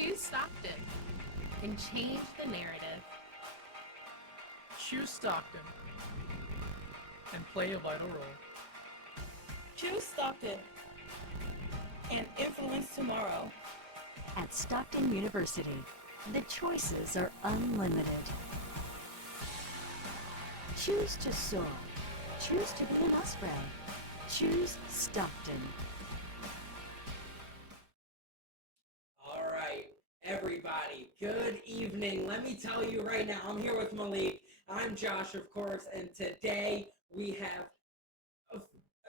Choose Stockton and change the narrative. Choose Stockton and play a vital role. Choose Stockton and influence tomorrow. At Stockton University, the choices are unlimited. Choose to soar. Choose to be an Osprey. Choose Stockton. All right, everybody, good evening. Let me tell you right now, I'm here with Malik. I'm Josh, of course, and today we have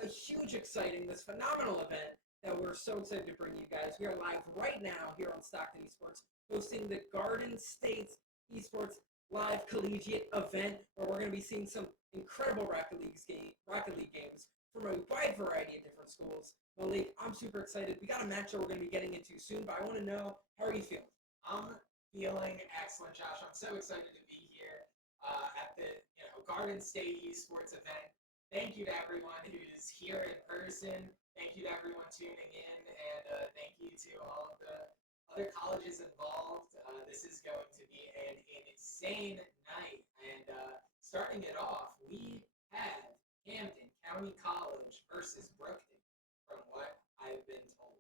a huge, exciting, this phenomenal event that we're so excited to bring you guys. We are live right now here on Stockton Esports, hosting the Garden State Esports Live Collegiate event, where we're going to be seeing some incredible Rocket League games from a wide variety of different schools. Malik, I'm super excited. We got a match that we're going to be getting into soon, but I want to know, how are you feeling? I'm feeling excellent, Josh. I'm so excited to be here at the Garden State Esports event. Thank you to everyone who's here in person. Thank you to everyone tuning in, and thank you to all of the other colleges involved. This is going to be an insane night. And starting it off, we have Hampton County College versus Brookton, from what I've been told.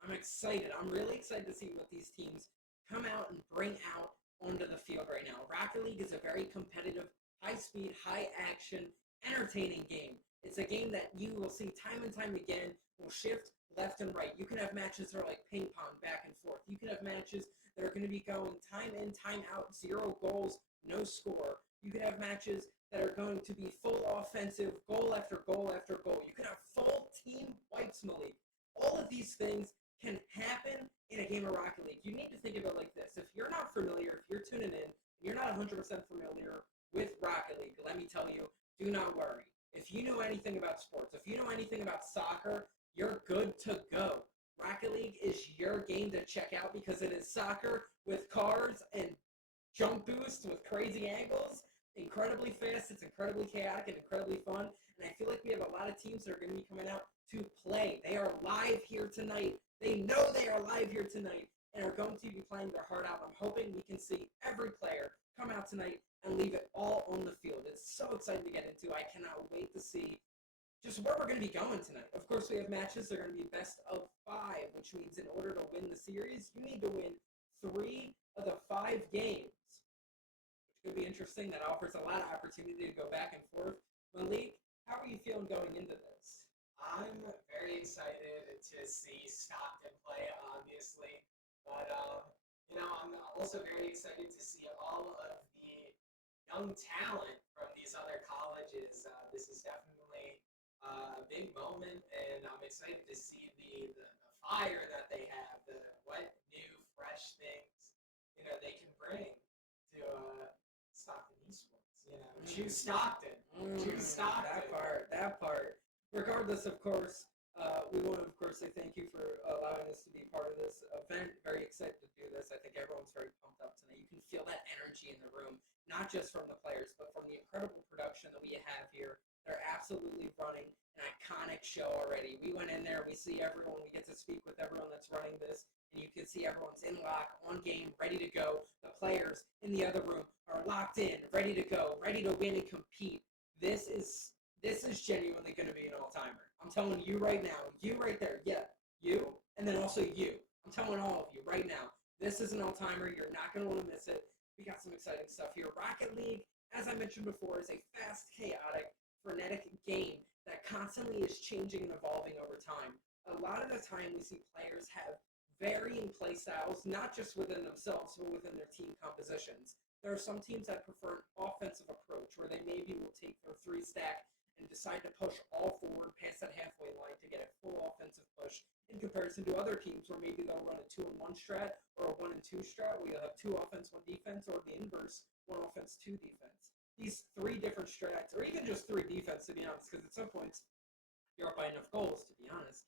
I'm excited. I'm really excited to see what these teams come out and bring out onto the field right now. Rocket League is a very competitive, high-speed, high-action, entertaining game. It's a game that you will see time and time again will shift left and right. You can have matches that are like ping pong, back and forth. You can have matches that are going to be going time in, time out, 0 goals, no score. You could have matches that are going to be full offensive, goal after goal after goal. You could have full team wipes, Malik. All of these things can happen in a game of Rocket League. You need to think of it like this. If you're not familiar, if you're tuning in, and you're not 100% familiar with Rocket League, let me tell you, do not worry. If you know anything about sports, if you know anything about soccer, you're good to go. Rocket League is your game to check out because it is soccer with cars and jump boosts with crazy angles, incredibly fast, it's incredibly chaotic and incredibly fun. And I feel like we have a lot of teams that are going to be coming out to play. They are live here tonight. They know they are live here tonight and are going to be playing their heart out. I'm hoping we can see every player come out tonight and leave it all on the field. It's so exciting to get into. I cannot wait to see just where we're going to be going tonight. Of course, we have matches. They're going to be best of 5, which means in order to win the series, you need to win 3 of the 5 games, which could be interesting. That offers a lot of opportunity to go back and forth. Malik, how are you feeling going into this? I'm very excited to see Stockton play, obviously, but I'm also very excited to see all of the young talent from these other colleges. This is definitely a big moment, and I'm excited to see the fire that they have, what new, fresh things they can bring to Stockton Esports. Choose Stockton. Choose Stockton. That part. Regardless, of course, we want to, of course, say thank you for allowing us to be part of this event. Very excited to do this. I think everyone's very pumped up tonight. You can feel that energy in the room, not just from the players, but from the incredible production that we have here. They're absolutely running an iconic show already. We went in there, we see everyone, we get to speak with everyone that's running this, and you can see everyone's in lock, on game, ready to go. The players in the other room are locked in, ready to go, ready to win and compete. This is genuinely going to be an all-timer. I'm telling you right now, you right there, yeah, you, and then also you. I'm telling all of you right now, this is an all-timer. You're not going to want to miss it. We got some exciting stuff here. Rocket League, as I mentioned before, is a fast, chaotic, frenetic game that constantly is changing and evolving over time. A lot of the time, we see players have varying play styles, not just within themselves, but within their team compositions. There are some teams that prefer an offensive approach, where they maybe will take their 3-stack and decide to push all forward past that halfway line to get a full offensive push, in comparison to other teams where maybe they'll run a 2-1 strat or a 1-2 strat, where you'll have 2 offense, 1 defense, or the inverse, 1 offense, 2 defense. These 3 different strats, or even just 3 defense, to be honest, because at some points you're up by enough goals, to be honest.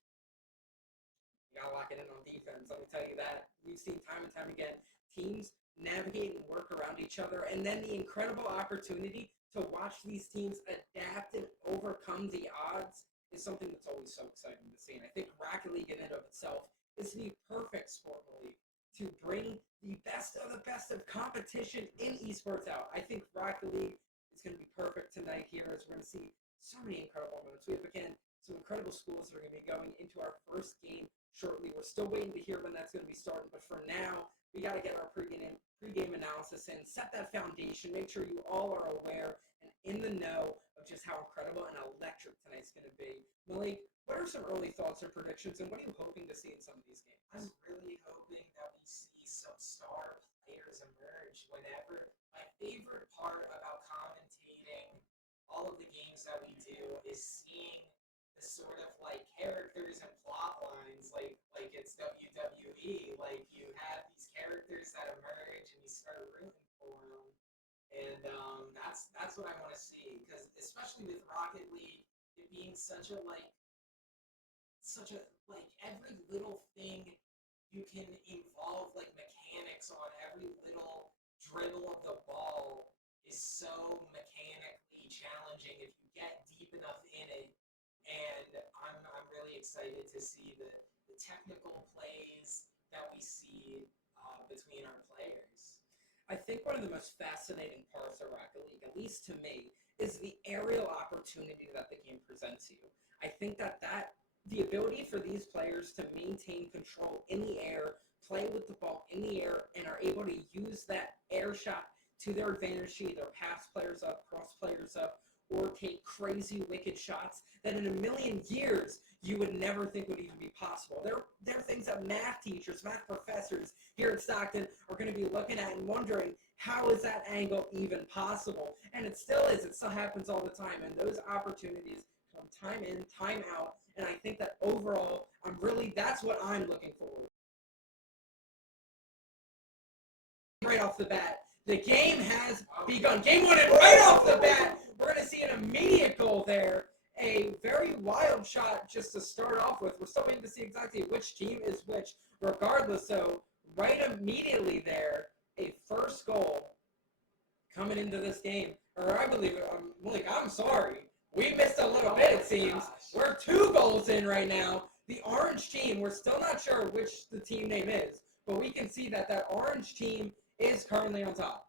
You gotta lock it in on defense. Let me tell you that. We've seen time and time again teams navigate and work around each other, and then the incredible opportunity to watch these teams adapt and overcome the odds is something that's always so exciting to see. And I think Rocket League in and of itself is the perfect sport league to bring the best of competition in esports out. I think Rocket League is going to be perfect tonight here, as we're going to see so many incredible moments. We have, again, some incredible schools that are going to be going into our first game shortly. We're still waiting to hear when that's going to be starting, but for now, we got to get our pregame analysis in, set that foundation, make sure you all are aware and in the know of just how incredible and electric tonight's going to be. Malik, what are some early thoughts or predictions, and what are you hoping to see in some of these games? I'm really hoping that we see some star players emerge. Whenever my favorite part about commentating all of the games that we do is seeing the sort of like characters and plot lines, like it's WWE. Like you have these characters that emerge and you start rooting for them, and that's what I want to see. Because especially with Rocket League, it being such a every little thing you can involve like mechanics on, every little dribble of the ball is so mechanically challenging if you get deep enough in it. And I'm really excited to see the technical plays that we see between our players. I think one of the most fascinating parts of Rocket League, at least to me, is the aerial opportunity that the game presents you. I think that the ability for these players to maintain control in the air, play with the ball in the air, and are able to use that air shot to their advantage to either pass players up, cross players up, or take crazy, wicked shots that in a million years you would never think would even be possible. There are things that math teachers, math professors here at Stockton are going to be looking at and wondering, how is that angle even possible? And it still is. It still happens all the time. And those opportunities come time in, time out. And I think that overall, that's what I'm looking forward to. Right off the bat, the game has begun. Game one, and right off the bat, we're going to see an immediate goal there. A very wild shot just to start off with. We're still waiting to see exactly which team is which. Regardless, so right immediately there, a first goal coming into this game. Or I believe it. Malik, I'm sorry. We missed a little bit, it seems. We're 2 goals in right now. The orange team, we're still not sure which the team name is, but we can see that orange team is currently on top.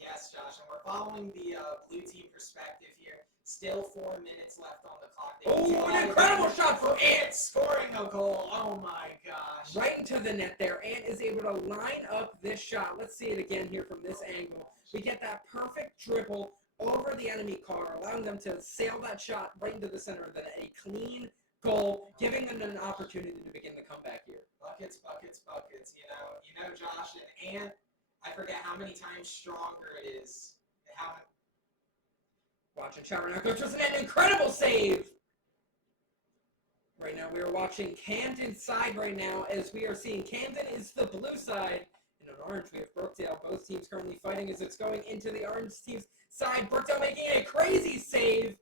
Yes, Josh, and we're following the blue team perspective here. Still 4 minutes left on the clock. Oh, an incredible shot for Ant! Scoring a goal. Oh, my gosh. Right into the net there. Ant is able to line up this shot. Let's see it again here from this angle. We get that perfect dribble over the enemy car, allowing them to sail that shot right into the center of the net. A clean goal, giving them an opportunity to begin the comeback here. Buckets, buckets, buckets. You know, Josh, and Ant, I forget how many times stronger it is. Watching shot right now. Goes towards the net. An incredible save. Right now we are watching Camden's side right now, as we are seeing Camden is the blue side. And on orange we have Brookdale. Both teams currently fighting as it's going into the orange team's side. Brookdale making a crazy save.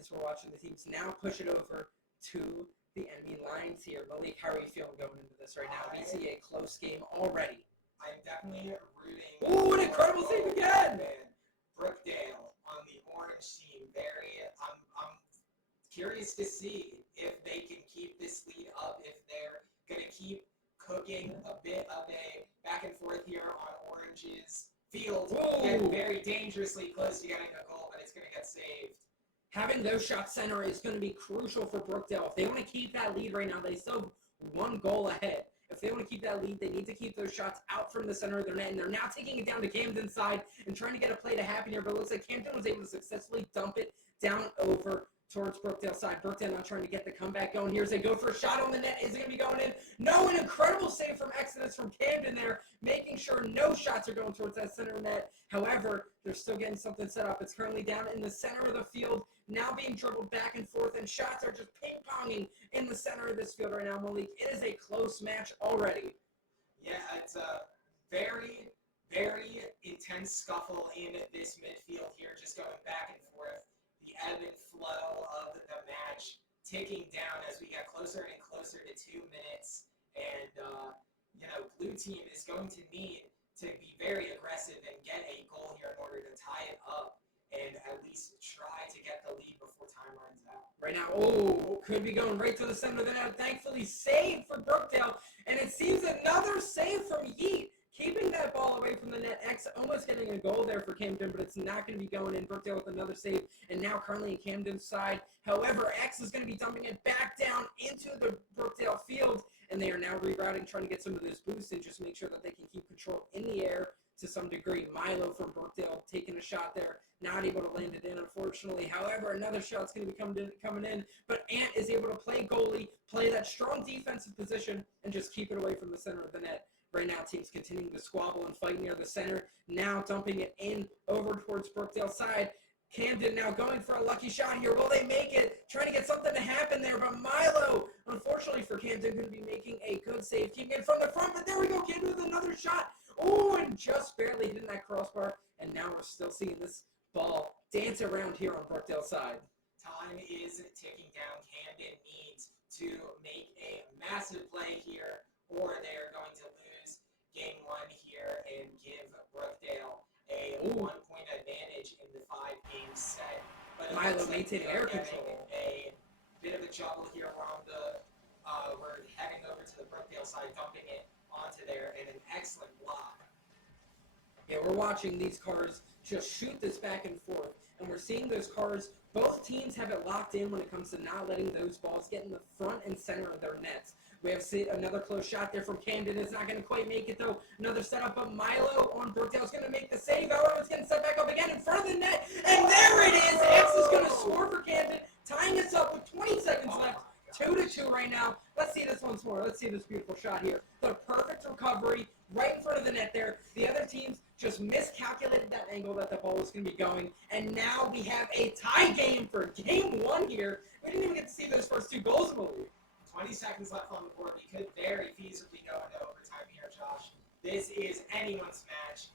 As we're watching the teams now push it over to the enemy lines here. Malik, how are you feeling going into this right now? We see a close game already. I'm definitely rooting. Ooh, an incredible save again! Brookdale on the orange team. I'm curious to see if they can keep this lead up, if they're going to keep cooking a bit of a back and forth here on orange's field. Getting very dangerously close to getting a goal, but it's going to get saved. Having those shots center is going to be crucial for Brookdale. If they want to keep that lead right now, they still have 1 goal ahead. If they want to keep that lead, they need to keep those shots out from the center of their net. And they're now taking it down to Camden's side and trying to get a play to happen here. But it looks like Camden was able to successfully dump it down over towards Brookdale's side. Brookdale now trying to get the comeback going. Here's a go for a shot on the net. Is it going to be going in? No, an incredible save from Exodus from Camden there, making sure no shots are going towards that center net. However, they're still getting something set up. It's currently down in the center of the field, now being dribbled back and forth, and shots are just ping-ponging in the center of this field right now, Malik. It is a close match already. Yeah, it's a very, very intense scuffle in this midfield here, just going back and forth. The ebb and flow of the match ticking down as we get closer and closer to 2 minutes. And, blue team is going to need to be very aggressive and get a goal here in order to tie it up and at least try to get the lead before time runs out. Right now, could be going right to the center of the net. Thankfully saved for Brookdale, and it seems another save from Yeet, keeping that ball away from the net. X almost getting a goal there for Camden, but it's not going to be going in. Brookdale with another save, and now currently in Camden's side. However, X is going to be dumping it back down into the Brookdale field, and they are now rerouting, trying to get some of this boost and just make sure that they can keep control in the air to some degree. Milo from Brookdale taking a shot there, not able to land it in, unfortunately. However, another shot's going to be coming in, but Ant is able to play goalie, play that strong defensive position, and just keep it away from the center of the net. Right now, teams continuing to squabble and fight near the center. Now dumping it in over towards Brookdale's side. Camden now going for a lucky shot here. Will they make it? Trying to get something to happen there, but Milo, unfortunately for Camden, going to be making a good save. Keeping it from the front, but there we go. Camden with another shot. Oh, and just barely hitting that crossbar. And now we're still seeing this ball dance around here on Brookdale's side. Time is ticking down. Camden needs to make a massive play here, or they are going to lose game one here and give Brookdale a 1-point advantage in the 5-game set. But Milo maintaining air control. A bit of a juggle here. We're heading over to the Brookdale side, dumping it onto there, and an excellent block. Yeah, we're watching these cars just shoot this back and forth, and we're seeing those cars, both teams have it locked in when it comes to not letting those balls get in the front and center of their nets. We have another close shot there from Camden. It's not going to quite make it, though. Another setup, but Milo on Brookdale is going to make the save. However, it's getting set back up again in front of the net, and there it is. X is going to score for Camden, tying us up with 20 seconds left. 2-2 right now. Let's see this once more. Let's see this beautiful shot here. The perfect recovery right in front of the net there. The other teams just miscalculated that angle that the ball was going to be going. And now we have a tie game for game one here. We didn't even get to see those first two goals, I believe. 20 seconds left on the board. We could very feasibly go into overtime here, Josh. This is anyone's match.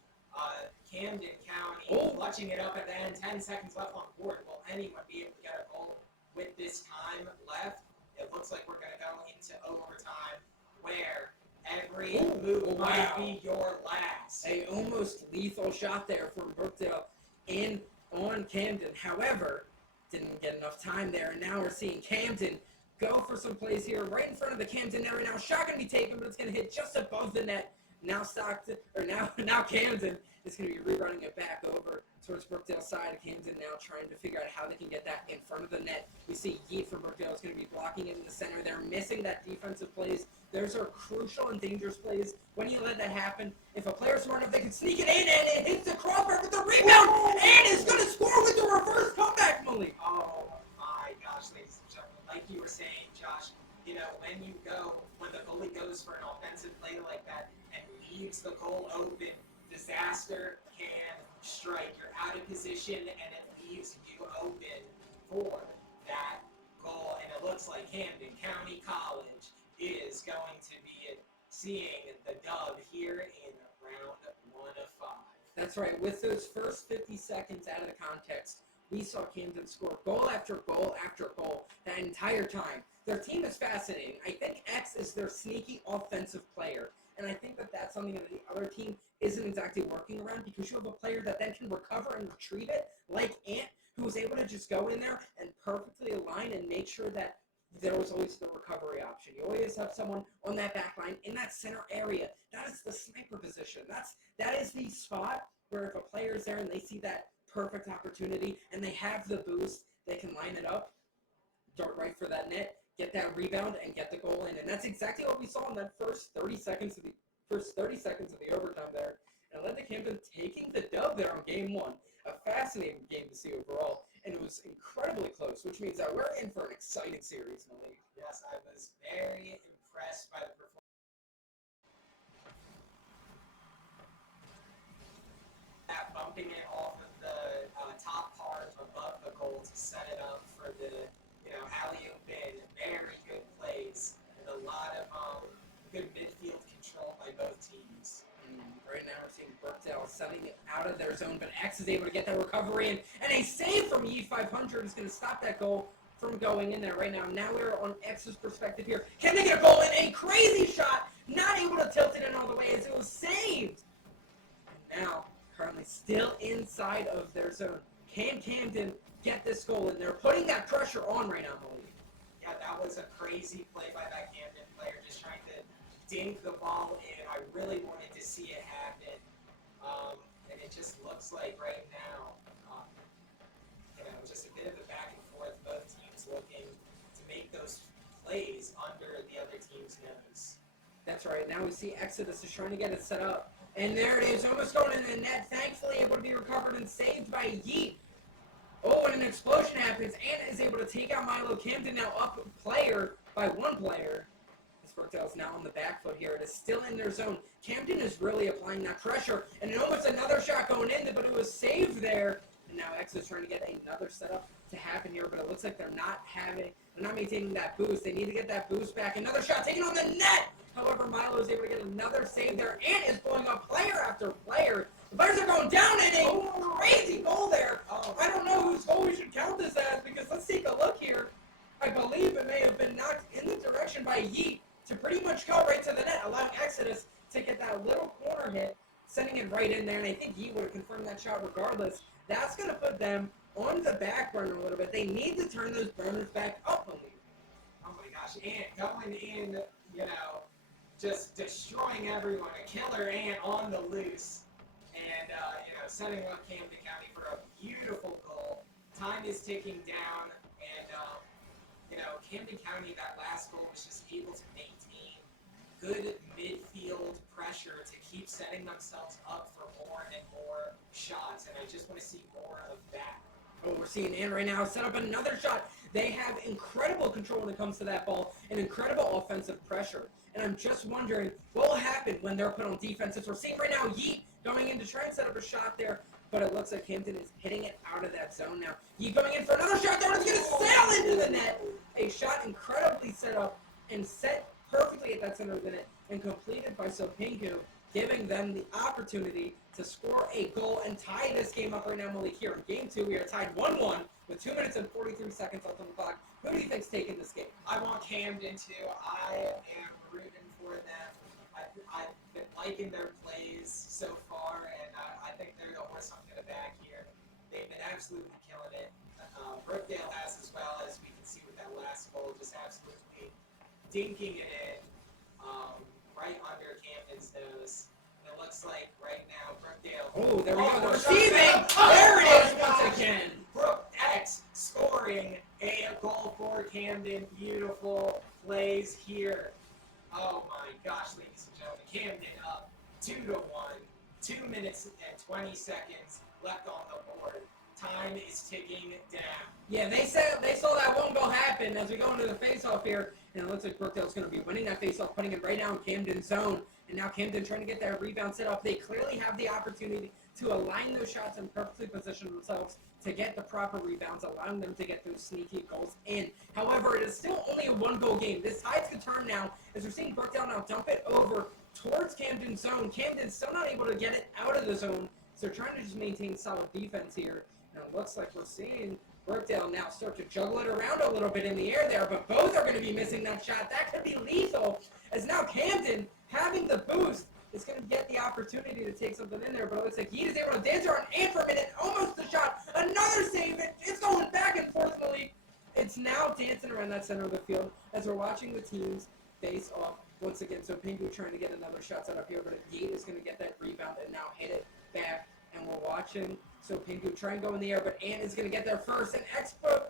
Camden County clutching it up at the end. 10 seconds left on the board. Will anyone be able to get a goal with this time left? It looks like we're going to go into overtime where every move might be your last. A almost lethal shot there from Brookdale in on Camden. However, didn't get enough time there, and now we're seeing Camden go for some plays here right in front of the Camden net right now. Shot going to be taken, but it's going to hit just above the net. Now now Camden is going to be rerunning it back over towards Brookdale's side. Camden now trying to figure out how they can get that in front of the net. We see Yeet from Brookdale is going to be blocking it in the center. They're missing that defensive plays. Those are crucial and dangerous plays. When you let that happen, if a player's smart enough, they can sneak it in, and it hits the crossbar with the rebound, and is going to score with the reverse comeback, Malik. Oh my gosh, ladies and gentlemen, like you were saying, Josh, when the goalie goes for an offensive play like that and leaves the goal open, disaster can strike. You're out of position, and it leaves you open for that goal. And it looks like Camden County College is going to be seeing the dub here in round 1 of 5. That's right. With those first 50 seconds out of the context, we saw Camden score goal after goal after goal that entire time. Their team is fascinating. I think X is their sneaky offensive player. And I think that that's something that the other team isn't exactly working around, because you have a player that then can recover and retrieve it, like Ant, who was able to just go in there and perfectly align and make sure that there was always the recovery option. You always have someone on that back line in that center area. That is the sniper position. That is the spot where if a player is there and they see that perfect opportunity and they have the boost, they can line it up, dart right for that net, get that rebound, and get the goal in. And that's exactly what we saw in that first 30 seconds of the overtime there. And led to Camden taking the dub there on game one. A fascinating game to see overall. And it was incredibly close, which means that we're in for an exciting series in the league. Yes, I was very impressed by the performance. Bumping it off of the top part above the goal to set it up for the alley-oop in. Very good plays and a lot of good midfield control by both teams. Right now we're seeing Brookdale setting it out of their zone, but X is able to get that recovery in, and a save from E500 is going to stop that goal from going in there right now. Now we're on X's perspective here. Can they get a goal in? A crazy shot, not able to tilt it in all the way as it was saved. And now, currently still inside of their zone. Can Camden get this goal in? They're putting that pressure on right now, Malik. Yeah, that was a crazy play by that Camden player, just trying to dink the ball in. I really wanted to see it happen. And it just looks like right now, just a bit of a back and forth, both teams looking to make those plays under the other team's nose. That's right. Now we see Exodus is trying to get it set up. And there it is, almost going in the net. Thankfully, able to be recovered and saved by Yeet. Oh, and an explosion happens. And is able to take out Milo. Camden now up player by one player. This Brookdale is now on the back foot here. It is still in their zone. Camden is really applying that pressure. And almost another shot going in, but it was saved there. And now Exodus trying to get another setup to happen here, but it looks like they're not maintaining that boost. They need to get that boost back. Another shot taken on the net. However, Milo is able to get another save there and is blowing up player after player. The players are going down in a crazy goal there. I don't know whose goal we should count this as because let's take a look here. I believe it may have been knocked in the direction by Yeet to pretty much go right to the net, allowing Exodus to get that little corner hit, sending it right in there. And I think Yeet would have confirmed that shot regardless. That's going to put them on the back burner a little bit. They need to turn those burners back up a little. Oh my gosh, Ant going in, just destroying everyone. A killer Ant on the loose. And, setting up Camden County for a beautiful goal. Time is ticking down. And, Camden County, that last goal was just able to maintain good midfield pressure to keep setting themselves up for more and more shots. And I just want to see more of that. Oh, we're seeing Ant right now set up another shot. They have incredible control when it comes to that ball and incredible offensive pressure. And I'm just wondering what will happen when they're put on defense. As we're seeing right now, Yeet going in to try and set up a shot there, but it looks like Hampton is hitting it out of that zone now. Yeet going in for another shot there, and it's going to sail into the net. A shot incredibly set up and set perfectly at that center of the net and completed by Sopinku, giving them the opportunity to score a goal and tie this game up right now, Malik. Here in Game 2, we are tied 1-1 with 2 minutes and 43 seconds left on the clock. Who do you think's taking this game? I want Camden to. I am rooting for them. I've been liking their plays so far, and I think they're the horse I'm going to back here. They've been absolutely killing it. Brookdale has as well, as we can see with that last goal, just absolutely dinking it in right under Camden's nose. And it looks like right now Brookdale. Oh, there we go. we're Receiving! Oh, There it is my once gosh. again. Brook X scoring a goal for Camden. Beautiful plays here. Oh my gosh, ladies and gentlemen. Camden up 2-1. 2 minutes and 20 seconds left on the board. Time is ticking down. Yeah, they saw that one goal happen as we go into the face-off here, and it looks like Brookdale's going to be winning that face-off, putting it right now in Camden's zone. And now Camden trying to get that rebound set up. They clearly have the opportunity to align those shots and perfectly position themselves to get the proper rebounds, allowing them to get those sneaky goals in. However, it is still only a one-goal game. This tide's going to turn now as we're seeing Brookdale now dump it over towards Camden's zone. Camden's still not able to get it out of the zone, so they're trying to just maintain solid defense here. And it looks like we're seeing Brookdale now start to juggle it around a little bit in the air there, but both are going to be missing that shot. That could be lethal, as now Camden, having the boost, is going to get the opportunity to take something in there, but it looks like Yeet is able to dance around and for a minute, almost a shot, another save, it's going back and forth, Malik. It's now dancing around that center of the field as we're watching the teams face off once again. So Pingu trying to get another shot set up here, but Yeet is going to get that rebound and now hit it back, and we're watching. So Pingu try and go in the air, but Ant is going to get there first, and Expo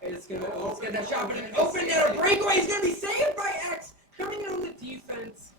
is going to get that shot, but an open net, a breakaway is going to be saved by X, coming in on the defense.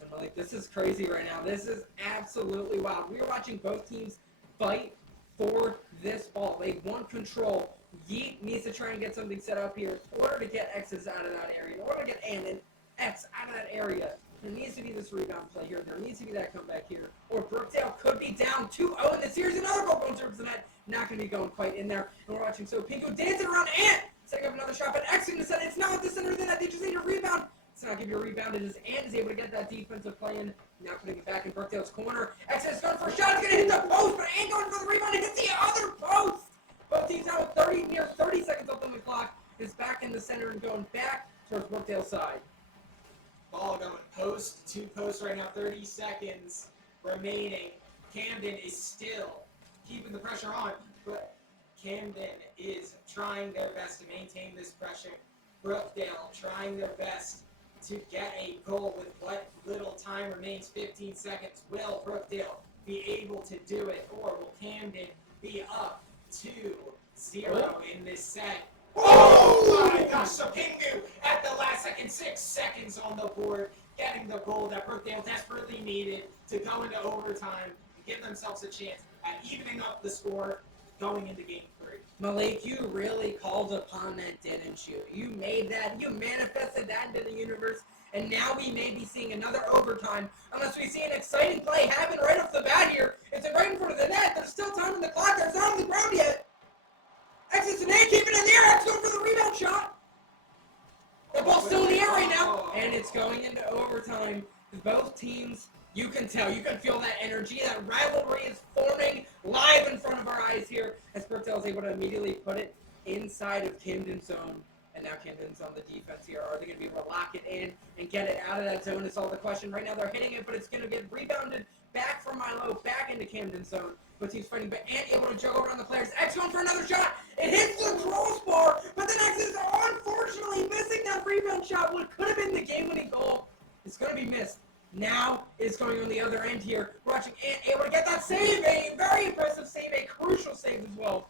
And Malik, this is crazy right now. This is absolutely wild. We are watching both teams fight for this ball. They want control. Yeet needs to try and get something set up here in order to get X's out of that area, in order to get Ant and X out of that area. There needs to be this rebound play here. There needs to be that comeback here. Or Brookdale could be down 2-0 in the series. Another goal going towards the net. Not going to be going quite in there. And we're watching So Pingu dancing around Ant. Setting up another shot, but X is going to set it. It's not at the center of the net. They just need a rebound. It's not give you a rebound. It is Ant is able to get that defensive play in. Now putting it back in Brookdale's corner. X is going for a shot. It's going to hit the post, but Ant going for the rebound. It hits the other post. Both teams now with near 30 seconds left on the clock. Is back in the center and going back towards Brookdale's side. Ball going post to post right now, 30 seconds remaining. Camden is still keeping the pressure on, but Camden is trying their best to maintain this pressure. Brookdale trying their best to get a goal with what little time remains, 15 seconds. Will Brookdale be able to do it, or will Camden be up 2-0 in this set? Oh my gosh, Sapingu at the last second, 6 seconds on the board, getting the goal that Brookdale desperately needed to go into overtime and give themselves a chance at evening up the score going into game 3. Malik, you really called upon that, didn't you? You made that, you manifested that into the universe, and now we may be seeing another overtime unless we see an exciting play happen right off the bat here. It's right in front of the net. There's still time on the clock. It's not on the ground yet. Exits and A, keep it in the air. X going for the rebound shot. The ball's still in the air right now, and it's going into overtime. Both teams, you can tell, you can feel that energy, that rivalry is forming live in front of our eyes here as Brookdale is able to immediately put it inside of Camden's zone. And now Camden's on the defense here. Are they going to be able to lock it in and get it out of that zone is all the question. Right now they're hitting it, but it's going to get rebounded back from Milo, back into Camden's zone. But he's fighting back and able to juggle around the players. X going for another shot. It hits the crossbar, but the X is unfortunately missing that rebound shot. What could have been the game-winning goal is going to be missed. Now it's going on the other end here. Watching Ant able to get that save. A very impressive save, a crucial save as well.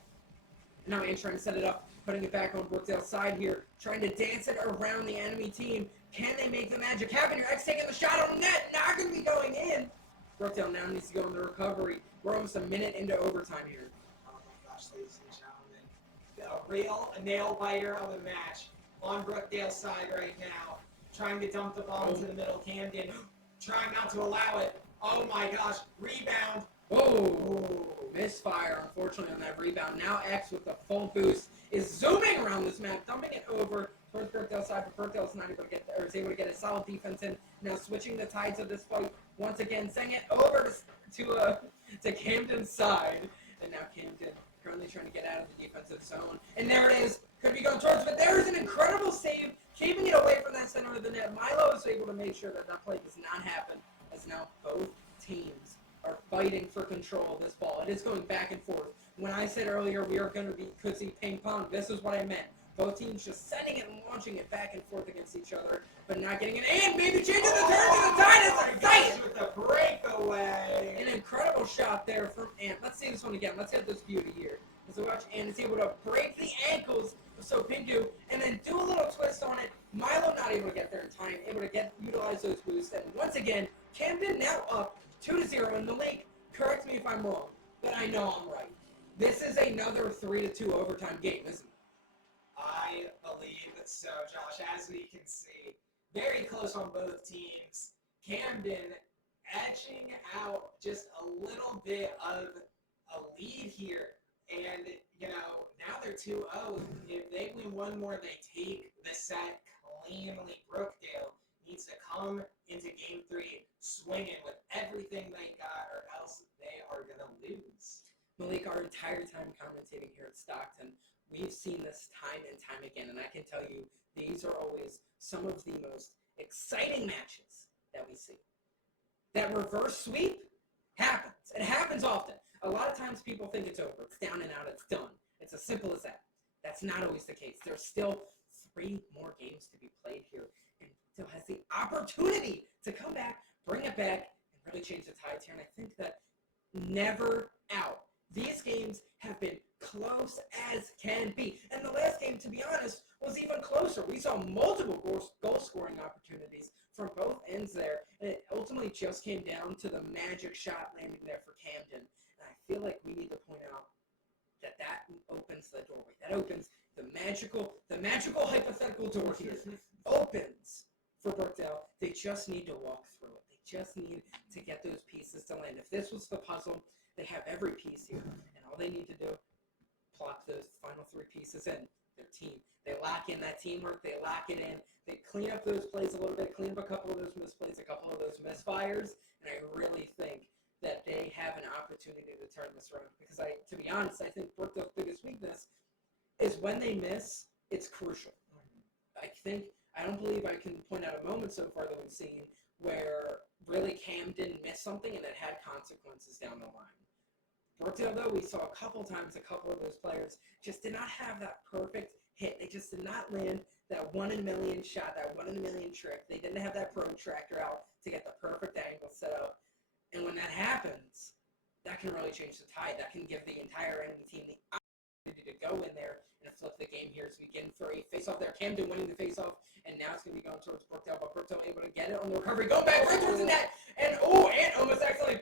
Now Ant trying to set it up, putting it back on Brookdale's side here, trying to dance it around the enemy team. Can they make the magic happen here? X taking the shot on net, not going to be going in. Brookdale now needs to go in the recovery. We're almost a minute into overtime here. Oh my gosh, ladies and gentlemen. A real nail biter of a match on Brookdale's side right now. Trying to dump the ball into the middle. Camden trying not to allow it. Oh my gosh, rebound. Oh, misfire, unfortunately, on that rebound. Now X with the full boost is zooming around this map, dumping it over towards Brookdale's side, but Brookdale's not able to get there, is able to get a solid defense in. Now switching the tides of this fight once again, sending it over to Camden's side. And now Camden currently trying to get out of the defensive zone. And there it is. Could be going towards, but there is an incredible save, keeping it away from that center of the net. Milo is able to make sure that that play does not happen, as now both teams are fighting for control of this ball. It is going back and forth. When I said earlier we are going to could see ping pong, this is what I meant. Both teams just sending it and launching it back and forth against each other, but not getting it. And maybe changing the turn to the tide as a fight! With the breakaway. An incredible shot there from Ant. Let's see this one again. Let's get this beauty here. As we watch Ant is able to break the ankles of Sopingu and then do a little twist on it. Milo not able to get there in time, able to utilize those boosts. And once again, Camden now up 2-0 in the league. Correct me if I'm wrong, but I know I'm right. This is another 3-2 overtime game, isn't it? I believe so, Josh. As we can see, very close on both teams. Camden edging out just a little bit of a lead here. And, you know, now they're 2-0. If they win one more, they take the set cleanly. Brookdale needs to come into game 3 swinging with everything they got, or else they are going to lose. Malik, our entire time commentating here at Stockton, we've seen this time and time again, and I can tell you these are always some of the most exciting matches that we see. That reverse sweep happens. It happens often. A lot of times people think it's over. It's down and out. It's done. It's as simple as that. That's not always the case. There's still 3 more games to be played here, and still has the opportunity to come back, bring it back, and really change the tides here. And I think that never out. These games have been close as can be. And the last game, to be honest, was even closer. We saw multiple goal-scoring opportunities from both ends there. And it ultimately just came down to the magic shot landing there for Camden. And I feel like we need to point out that opens the doorway. That opens the magical hypothetical door here. Opens for Brookdale. They just need to walk through it. They just need to get those pieces to land. If this was the puzzle, they have every piece here, and all they need to do, plop those final 3 pieces in. Their team. They lock in that teamwork. They lock it in. They clean up those plays a little bit, clean up a couple of those misplays, a couple of those misfires, and I really think that they have an opportunity to turn this around. Because to be honest, I think Brookdale's biggest weakness is when they miss, it's crucial. I don't believe I can point out a moment so far that we've seen where really Camden missed something and it had consequences down the line. Brookdale, though, we saw a couple times a couple of those players just did not have that perfect hit. They just did not land that 1 in a million shot, that 1 in a million trick. They didn't have that protractor out to get the perfect angle set up. And when that happens, that can really change the tide. That can give the entire enemy team the opportunity to go in there and flip the game here. So we get in for a face-off there. Camden winning the face-off, and now it's going to be going towards Brookdale, but Brookdale able to get it on the recovery. Go back right towards the net, and almost accidentally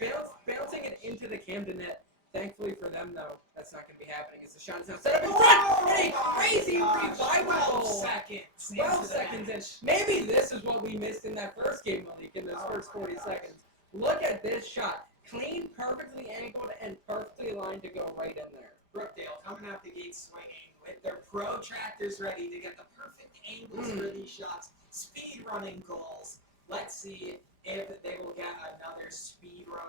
bouncing it into the Camden net. Thankfully for them, though, that's not going to be happening. As the shot is now set up in front, and a crazy revival. 12 seconds. 12 seconds in. Maybe this is what we missed in that first game, Malik, in those first 40 seconds. Look at this shot. Clean, perfectly angled, and perfectly aligned to go right in there. Brookdale coming out the gate swinging with their protractors ready to get the perfect angles for these shots. Speed running goals. Let's see if they will get another speed run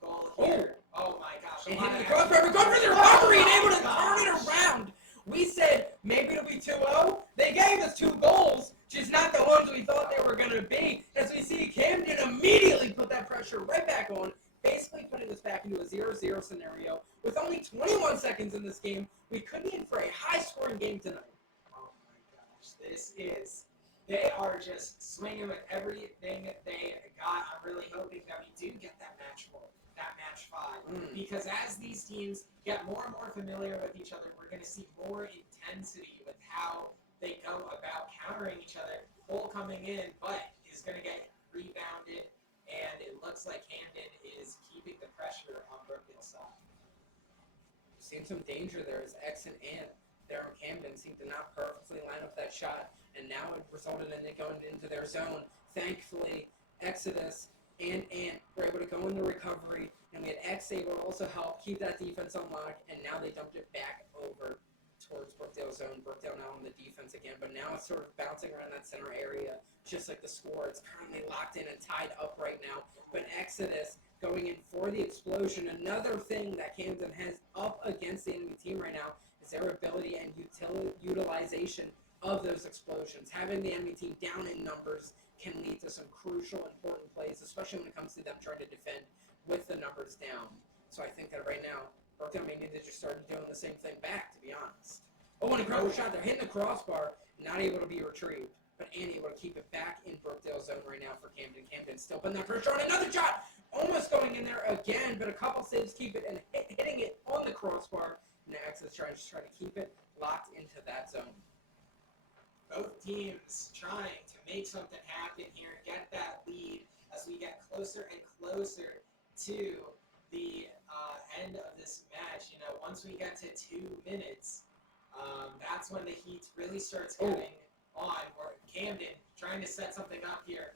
goal here. Oh my gosh. And hitting the crossbar, we're going for the recovery and able to turn it around. We said maybe it'll be 2-0. They gave us 2 goals, just not the ones we thought they were going to be. As we see Camden immediately put that pressure right back on, basically putting us back into a 0-0 scenario. With only 21 seconds in this game, we could be in for a high-scoring game tonight. Oh my gosh, they are just swinging with everything they got. I'm really hoping that we do get that match 5, because as these teams get more and more familiar with each other, we're going to see more intensity with how they go about countering each other. Goal coming in, but is going to get rebounded, and it looks like Camden is keeping the pressure on Brookdale's side. Seen some danger there as X and Ant there in Camden seemed to not perfectly line up that shot, and now it resulted in it going into their zone. Thankfully, Exodus and Ant were able to go into recovery, and we had X able to also help keep that defense on lock, and now they dumped it back over towards Brookdale's zone. Brookdale now on the defense again, but now it's sort of bouncing around that center area, just like the score. It's currently locked in and tied up right now, but Exodus going in for the explosion. Another thing that Camden has up against the enemy team right now is their ability and utilization of those explosions. Having the enemy team down in numbers can lead to some crucial, important plays, especially when it comes to them trying to defend with the numbers down. So I think that right now, Brookdale may need to just start doing the same thing back, to be honest. Oh, an incredible shot. They're hitting the crossbar, not able to be retrieved, but Annie able to keep it back in Brookdale's zone right now for Camden. Camden still putting that pressure on. Another shot! Almost going in there again, but a couple saves keep it and hitting it on the crossbar. Now Exodus trying to keep it locked into that zone. Both teams trying to make something happen here, get that lead as we get closer and closer to the end of this match. You know, once we get to 2 minutes, that's when the heat really starts getting on. Or Camden trying to set something up here.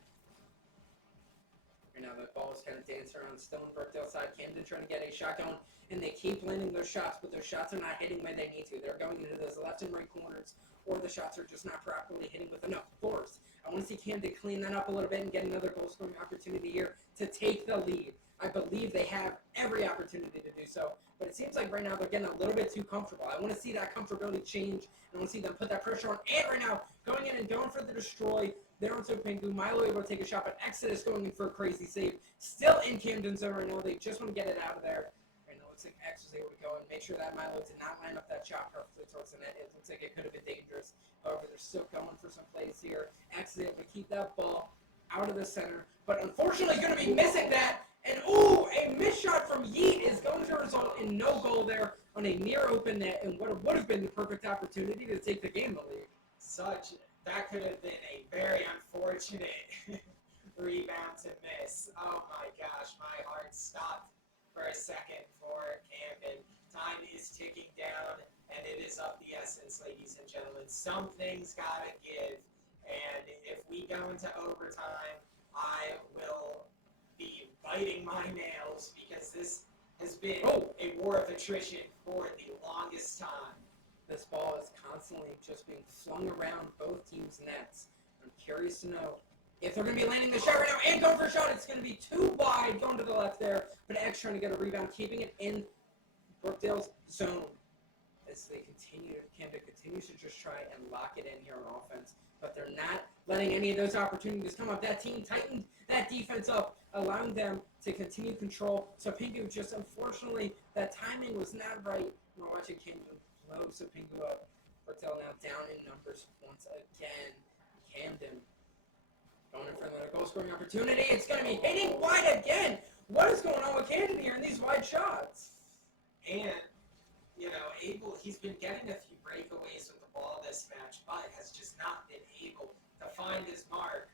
Right now the ball is kind of dancing around still on Brookdale's side. Camden trying to get a shot going, and they keep landing those shots, but those shots are not hitting where they need to. They're going into those left and right corners, or the shots are just not properly hitting with enough force. I want to see Camden clean that up a little bit and get another goal-scoring opportunity here to take the lead. I believe they have every opportunity to do so, but it seems like right now they're getting a little bit too comfortable. I want to see that comfortability change, and I want to see them put that pressure on. And right now, going in and going for the destroy. There on Pingu. Milo able to take a shot, but Exodus going in for a crazy save. Still in Camden's zone right now. They just want to get it out of there. Right now, it looks like X was able to go and make sure that Milo did not line up that shot perfectly towards the net. It looks like it could have been dangerous. However, they're still going for some plays here. X is able to keep that ball out of the center, but unfortunately going to be missing that. And a missed shot from Yeet is going to result in no goal there on a near open net, and what would have been the perfect opportunity to take the game to lead. That could have been a very unfortunate rebound to miss. Oh my gosh, my heart stopped for a second for Camden. Time is ticking down, and it is of the essence, ladies and gentlemen. Something's got to give, and if we go into overtime, I will be biting my nails because this has been a war of attrition for the longest time. This ball is constantly just being flung around both teams' nets. I'm curious to know if they're going to be landing the shot right now and going for a shot. It's going to be too wide going to the left there, but X trying to get a rebound, keeping it in Brookdale's zone as they Camden continues to just try and lock it in here on offense, but they're not letting any of those opportunities come up. That team tightened that defense up, allowing them to continue control. So Pingu just, unfortunately, that timing was not right. We're watching Camden blow Pingu up Bertel now down in numbers once again. Camden going in for another goal scoring opportunity. It's going to be hitting wide again. What is going on with Camden here in these wide shots? And, he's been getting a few breakaways with the ball this match, but has just not been able to find his mark.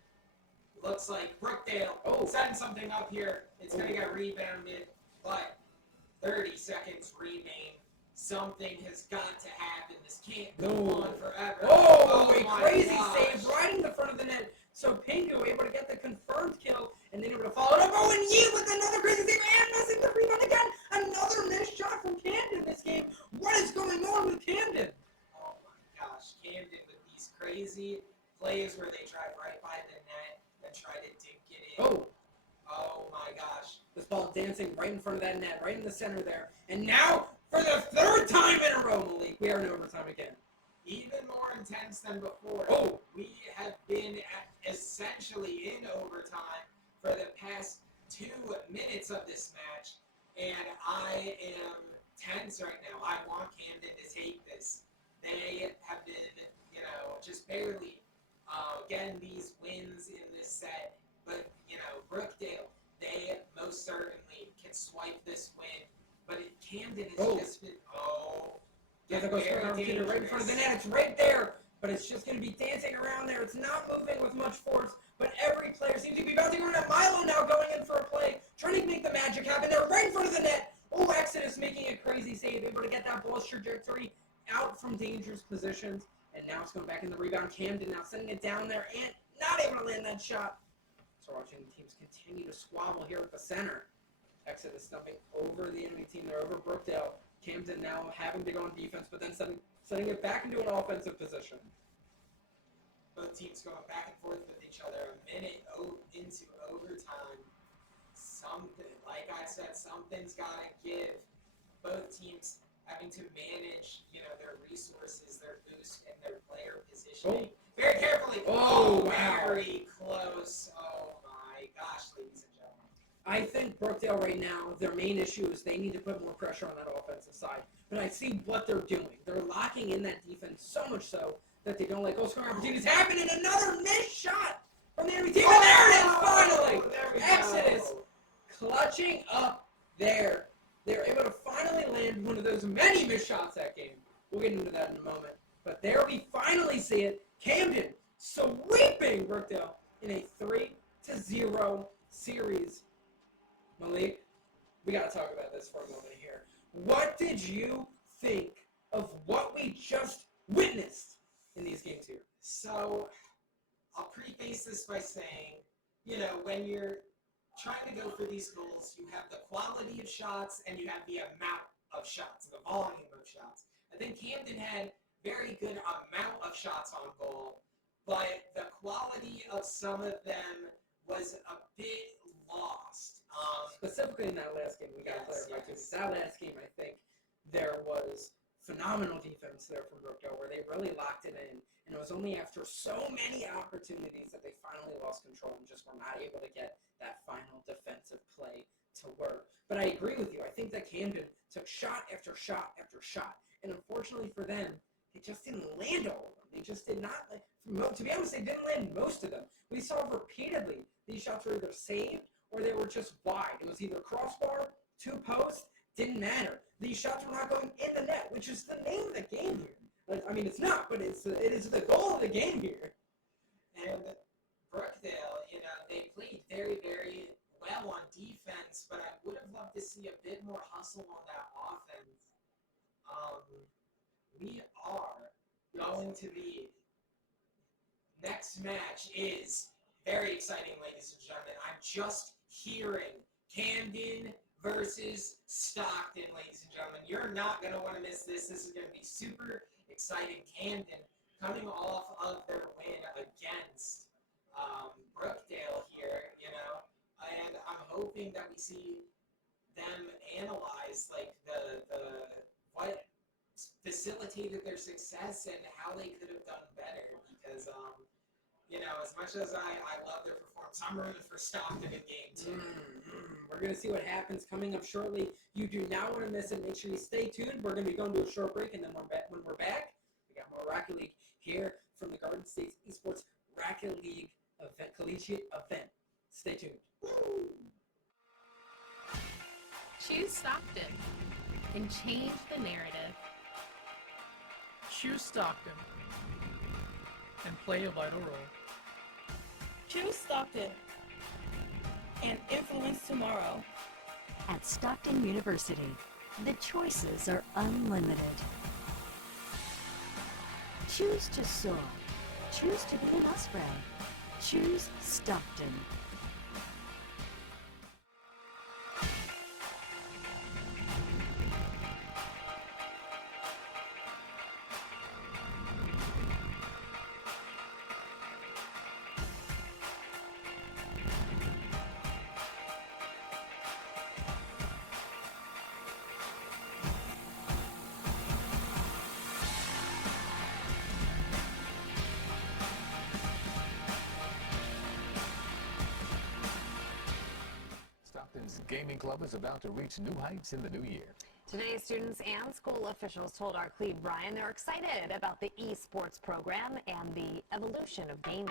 Looks like Brookdale setting something up here. It's going to get rebounded, but 30 seconds remain. Something has got to happen. This can't go on forever. A my crazy gosh. save right in the front of the net. So Pingu able to get the confirmed kill, and then able to follow it up. Oh, and Yi with another crazy save, and missing the rebound again. Another missed shot from Camden this game. What is going on with Camden? Oh my gosh, Camden with these crazy plays where they drive right by the net and try to dink it in. Oh my gosh. This ball dancing right in front of that net, right in the center there. And now, for the third time in a row, Malik, we are in overtime again. Even more intense than before. We have been essentially in overtime for the past 2 minutes of this match, and I am tense right now. I want Camden to take this. They have been, just barely getting these wins in this set, but, Brookdale, they most certainly can swipe this win, but Camden has just been, Yeah, the goal scoring opportunity right in front of the net. It's right there, but it's just going to be dancing around there. It's not moving with much force, but every player seems to be bouncing around. Milo now going in for a play, trying to make the magic happen. They're right in front of the net. Exodus making a crazy save, able to get that ball's trajectory out from dangerous positions. And now it's going back in the rebound. Camden now sending it down there and not able to land that shot. So watching the teams continue to squabble here at the center. Exodus stumping over the enemy team. They're over Brookdale. Camden now having to go on defense, but then setting it back into an offensive position. Both teams going back and forth with each other. A minute into overtime. Like I said, something's got to give. Both teams having to manage, their resources, their boost, and their player positioning. Very carefully. Wow. Very close. Oh my gosh, ladies and gentlemen. I think Brookdale right now, their main issue is they need to put more pressure on that offensive side. But I see what they're doing. They're locking in that defense so much so that they don't let goal scoring opportunities happen. And another missed shot from the enemy team. And there it is, finally! Exodus clutching up there. They're able to finally land one of those many missed shots that game. We'll get into that in a moment. But there we finally see it. Camden sweeping Brookdale in a 3-0 series. Malik, we got to talk about this for a moment here. What did you think of what we just witnessed in these games here? So, I'll preface this by saying, when you're trying to go for these goals, you have the quality of shots and you have the amount of shots, the volume of shots. I think Camden had very good amount of shots on goal, but the quality of some of them was a bit lost. Specifically in that last game, we got to clarify too. That last game, I think there was phenomenal defense there from Brookdale where they really locked it in. And it was only after so many opportunities that they finally lost control and just were not able to get that final defensive play to work. But I agree with you. I think that Camden took shot after shot after shot. And unfortunately for them, they just didn't land all of them. They just did not, to be honest, they didn't land most of them. We saw repeatedly these shots were either saved or they were just wide. It was either crossbar, 2 posts, didn't matter. These shots were not going in the net, which is the name of the game here. I mean, it's not, but it is the goal of the game here. And Brookdale, they played very, very well on defense, but I would have loved to see a bit more hustle on that offense. We are going to be, next match is very exciting, ladies and gentlemen. I'm just hearing Camden versus Stockton, ladies and gentlemen. You're not going to want to miss this. This is going to be super exciting. Camden coming off of their win against Brookdale here, and I'm hoping that we see them analyze what facilitated their success and how they could have done better, because as much as I love their performance, I'm rooting for Stockton in game 2. We're going to see what happens coming up shortly. You do not want to miss it. Make sure you stay tuned. We're going to be going to a short break, and then when we're back, we got more Rocket League here from the Garden State's Esports Rocket League event, collegiate event. Stay tuned. Woo! Choose Stockton and change the narrative. Choose Stockton and play a vital role. Choose Stockton and influence tomorrow. At Stockton University, the choices are unlimited. Choose to soar. Choose to be an Osprey. Choose Stockton. Stockton's gaming club is about to reach new heights in the new year. Today, students and school officials told our Cleve Brian they're excited about the esports program and the evolution of gaming.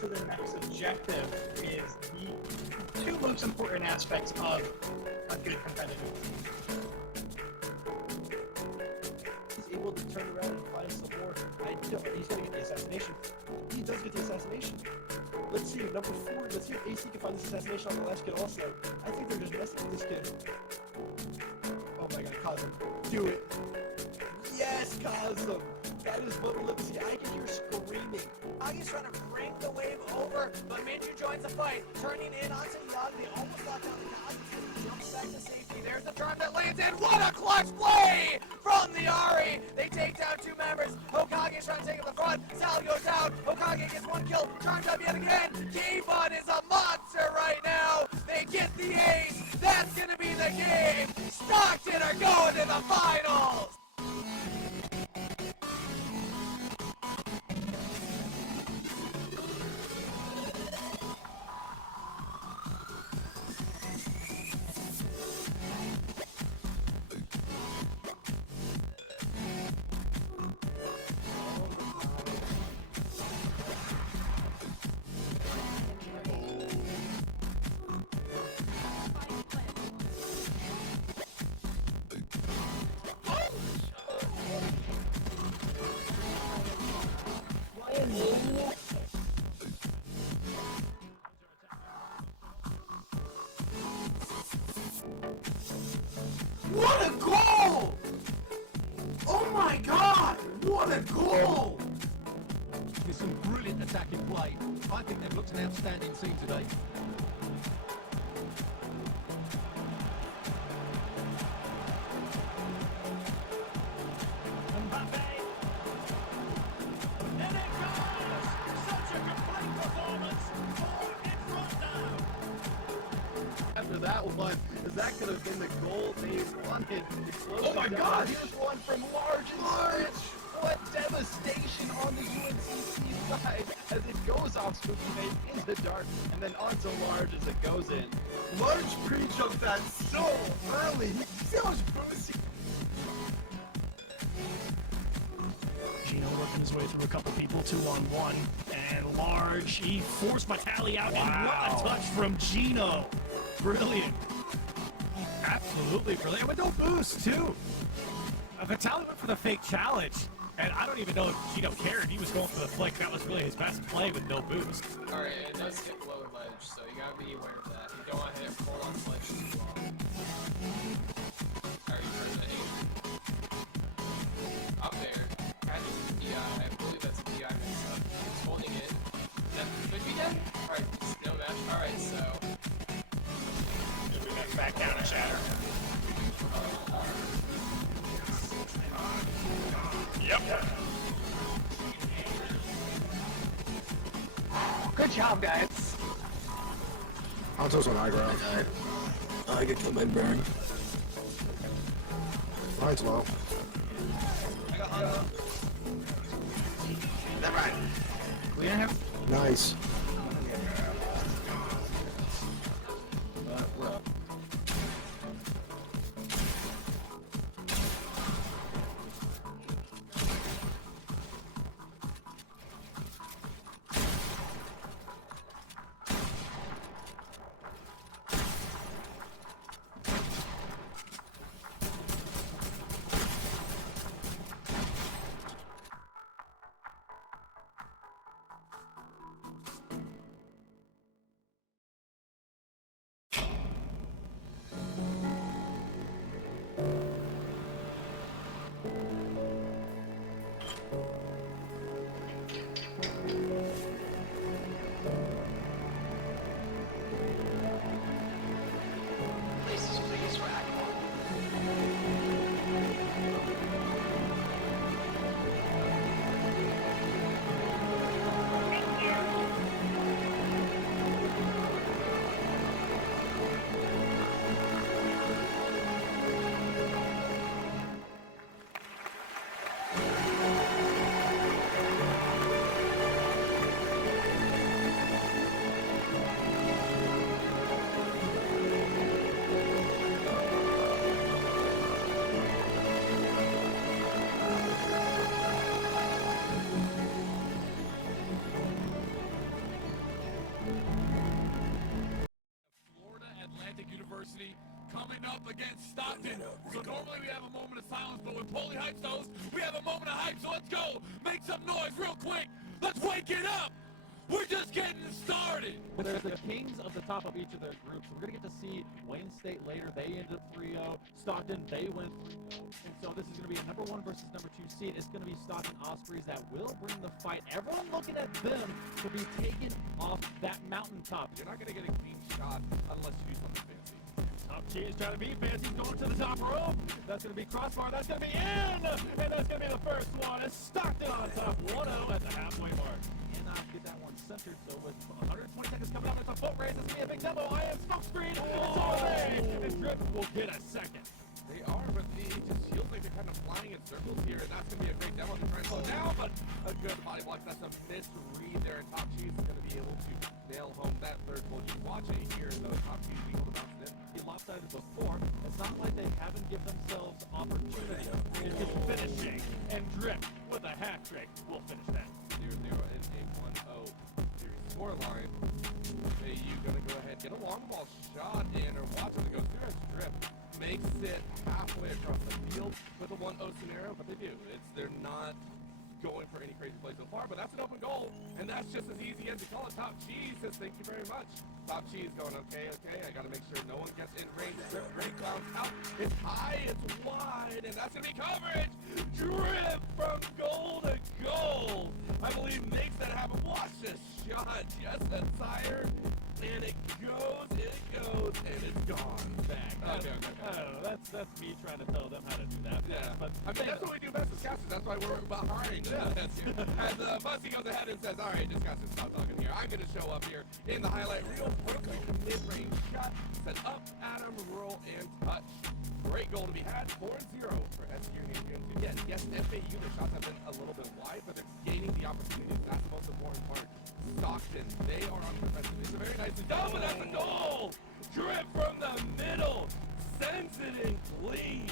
To the next objective is the two most important aspects of a good competitive team. He's able to turn around and find some more. He's going to get the assassination. He does get the assassination. Let's see, number 4. Let's see if AC can find this assassination on the last kid also. I think they're just messing with this kid. Oh my god, Cosm. Do it. Yes, Cosm. That is what we're looking to see. I can hear screaming. Agi's trying to bring the wave over, but Minju joins the fight, turning in onto Yagi. They almost locked down the Yagi, jumps back to safety. There's the charm that lands in. What a clutch play from the Ari! They take down 2 members. Hokage's trying to take up the front. Sal goes out. Hokage gets 1 kill. Charmed up yet again. Kevon is a monster right now. They get the ace. That's gonna be the game. Stockton are going to the finals. What a goal! Oh my god! What a goal! With some brilliant attacking play. I think they've looked an outstanding team today. After that one, that could have been the goal they wanted. Oh my god! Here's one from Large! What devastation on the UNCC side as it goes off Spooky Face in the dark and then onto Large as it goes in. Large pre-jumped that so early. See how much boost Gino working his way through a couple people 2-on-1, and Large, he forced Vitali out, and what a touch from Gino! Brilliant. Absolutely brilliant. With no boost, too. Vitali went for the fake challenge, and I don't even know if Gino cared. He was going for the flick. That was really his best play with no boost. Alright, it does hit lower ledge, so you gotta be aware of that. You don't want to hit full on ledge too long. Alright, turn the 8. Up there. Catches the DI. I believe that's a DI mix-up. He's holding it. That could be dead? Alright, no match. Alright, so... Back down and shatter. Yep. job, guys. Honto's on high ground. I get killed by Baron. Mine's low. I got Honto. Never mind. Clear him. Nice. We're up. University coming up against Stockton. So normally we have a moment of silence, but when Polly hypes those, we have a moment of hype. So let's go. Make some noise real quick. Let's wake it up. We're just getting started. They're the kings of the top of each of their groups. We're going to get to see Wayne State later. They ended up 3-0. Stockton, they went 3-0. And so this is going to be a number 1 versus number 2 seed. It's going to be Stockton Ospreys that will bring the fight. Everyone looking at them to be taken off that mountaintop. You're not going to get a clean shot unless you do something fancy. Top Cheese trying to be fancy. He's going to the top rope. That's going to be crossbar. That's going to be in. And that's going to be the first one. It's Stockton on top 1-0 at the halfway mark. Cannot get that one centered. So with 120 seconds coming up, it's a foot race. It's going to be a big demo. I am smoke screen. It's all day. And Drip will get a second. They are, but it just feels like they're kind of flying in circles here, and that's going to be a great demo to try and slow down, but a good body block. That's a misread there, and Top Cheese is going to be able to nail home that third goal. You watch it here, though. Top Cheese being able to bounce it in. He lopsided before. It's not like they haven't given themselves opportunity. It's just finishing. And Drip with a hat trick will finish that. 0-0 in a 1-0 series scoreline. Hey, you going to go ahead, get a long ball shot in, or watch him go through as Drip makes it halfway across the field with a 1-0 scenario, but they do. They're not going for any crazy play so far, but that's an open goal, and that's just as easy as you call it. Top Cheese says thank you very much. Top Cheese going, okay, I gotta make sure no one gets in range. Drip, great bounce out. It's high, it's wide, and that's gonna be coverage. Drip from goal to goal. I believe makes that happen. Watch this shot. Just a tire, and it goes, and it's gone back. Okay. I don't know. That's me trying to tell them how to do that. Yeah, but I mean, that's what we do best as casters. That's why we're behind. As Bussy goes ahead and says, all right, just casters, stop talking here. I'm going to show up here in the highlight reel. Perfect mid-range shot. Set up, Adam, roll, and touch. Great goal to be had. 4-0 for SU. Again, yes, FAU, their shots have been a little bit wide, but they're gaining the opportunities. That's the most important part. Stockton, they are on defensive. It's a very nicely done, but that's a goal! Drip from the middle, sends it in clean.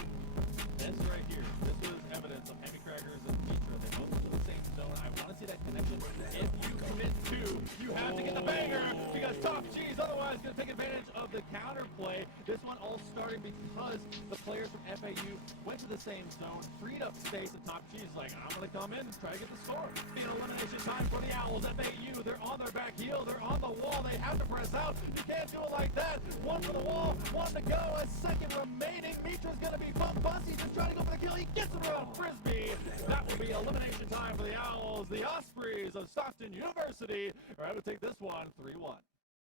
This right here, this was evidence of Heavy Crackers and Mitra. They both went to the same zone. I want to see that connection. If you commit to, you have to get the banger because Top Cheese otherwise going to take advantage of the counter play. This one all starting because the players from FAU went to the same zone, freed up space, and Top Cheese like, I'm going to come in and try to get the score. The elimination time for the Owls. FAU, they're on their back heel. They're on the wall. They have to press out. You can't do it like that. One for the wall, one to go. A second remaining. Mitra's going to be bumped. Bussy just trying to go for the kill. He gets it around Frisbee. That will be elimination time for the Owls. The Ospreys of Stockton University are able to take this one 3-1.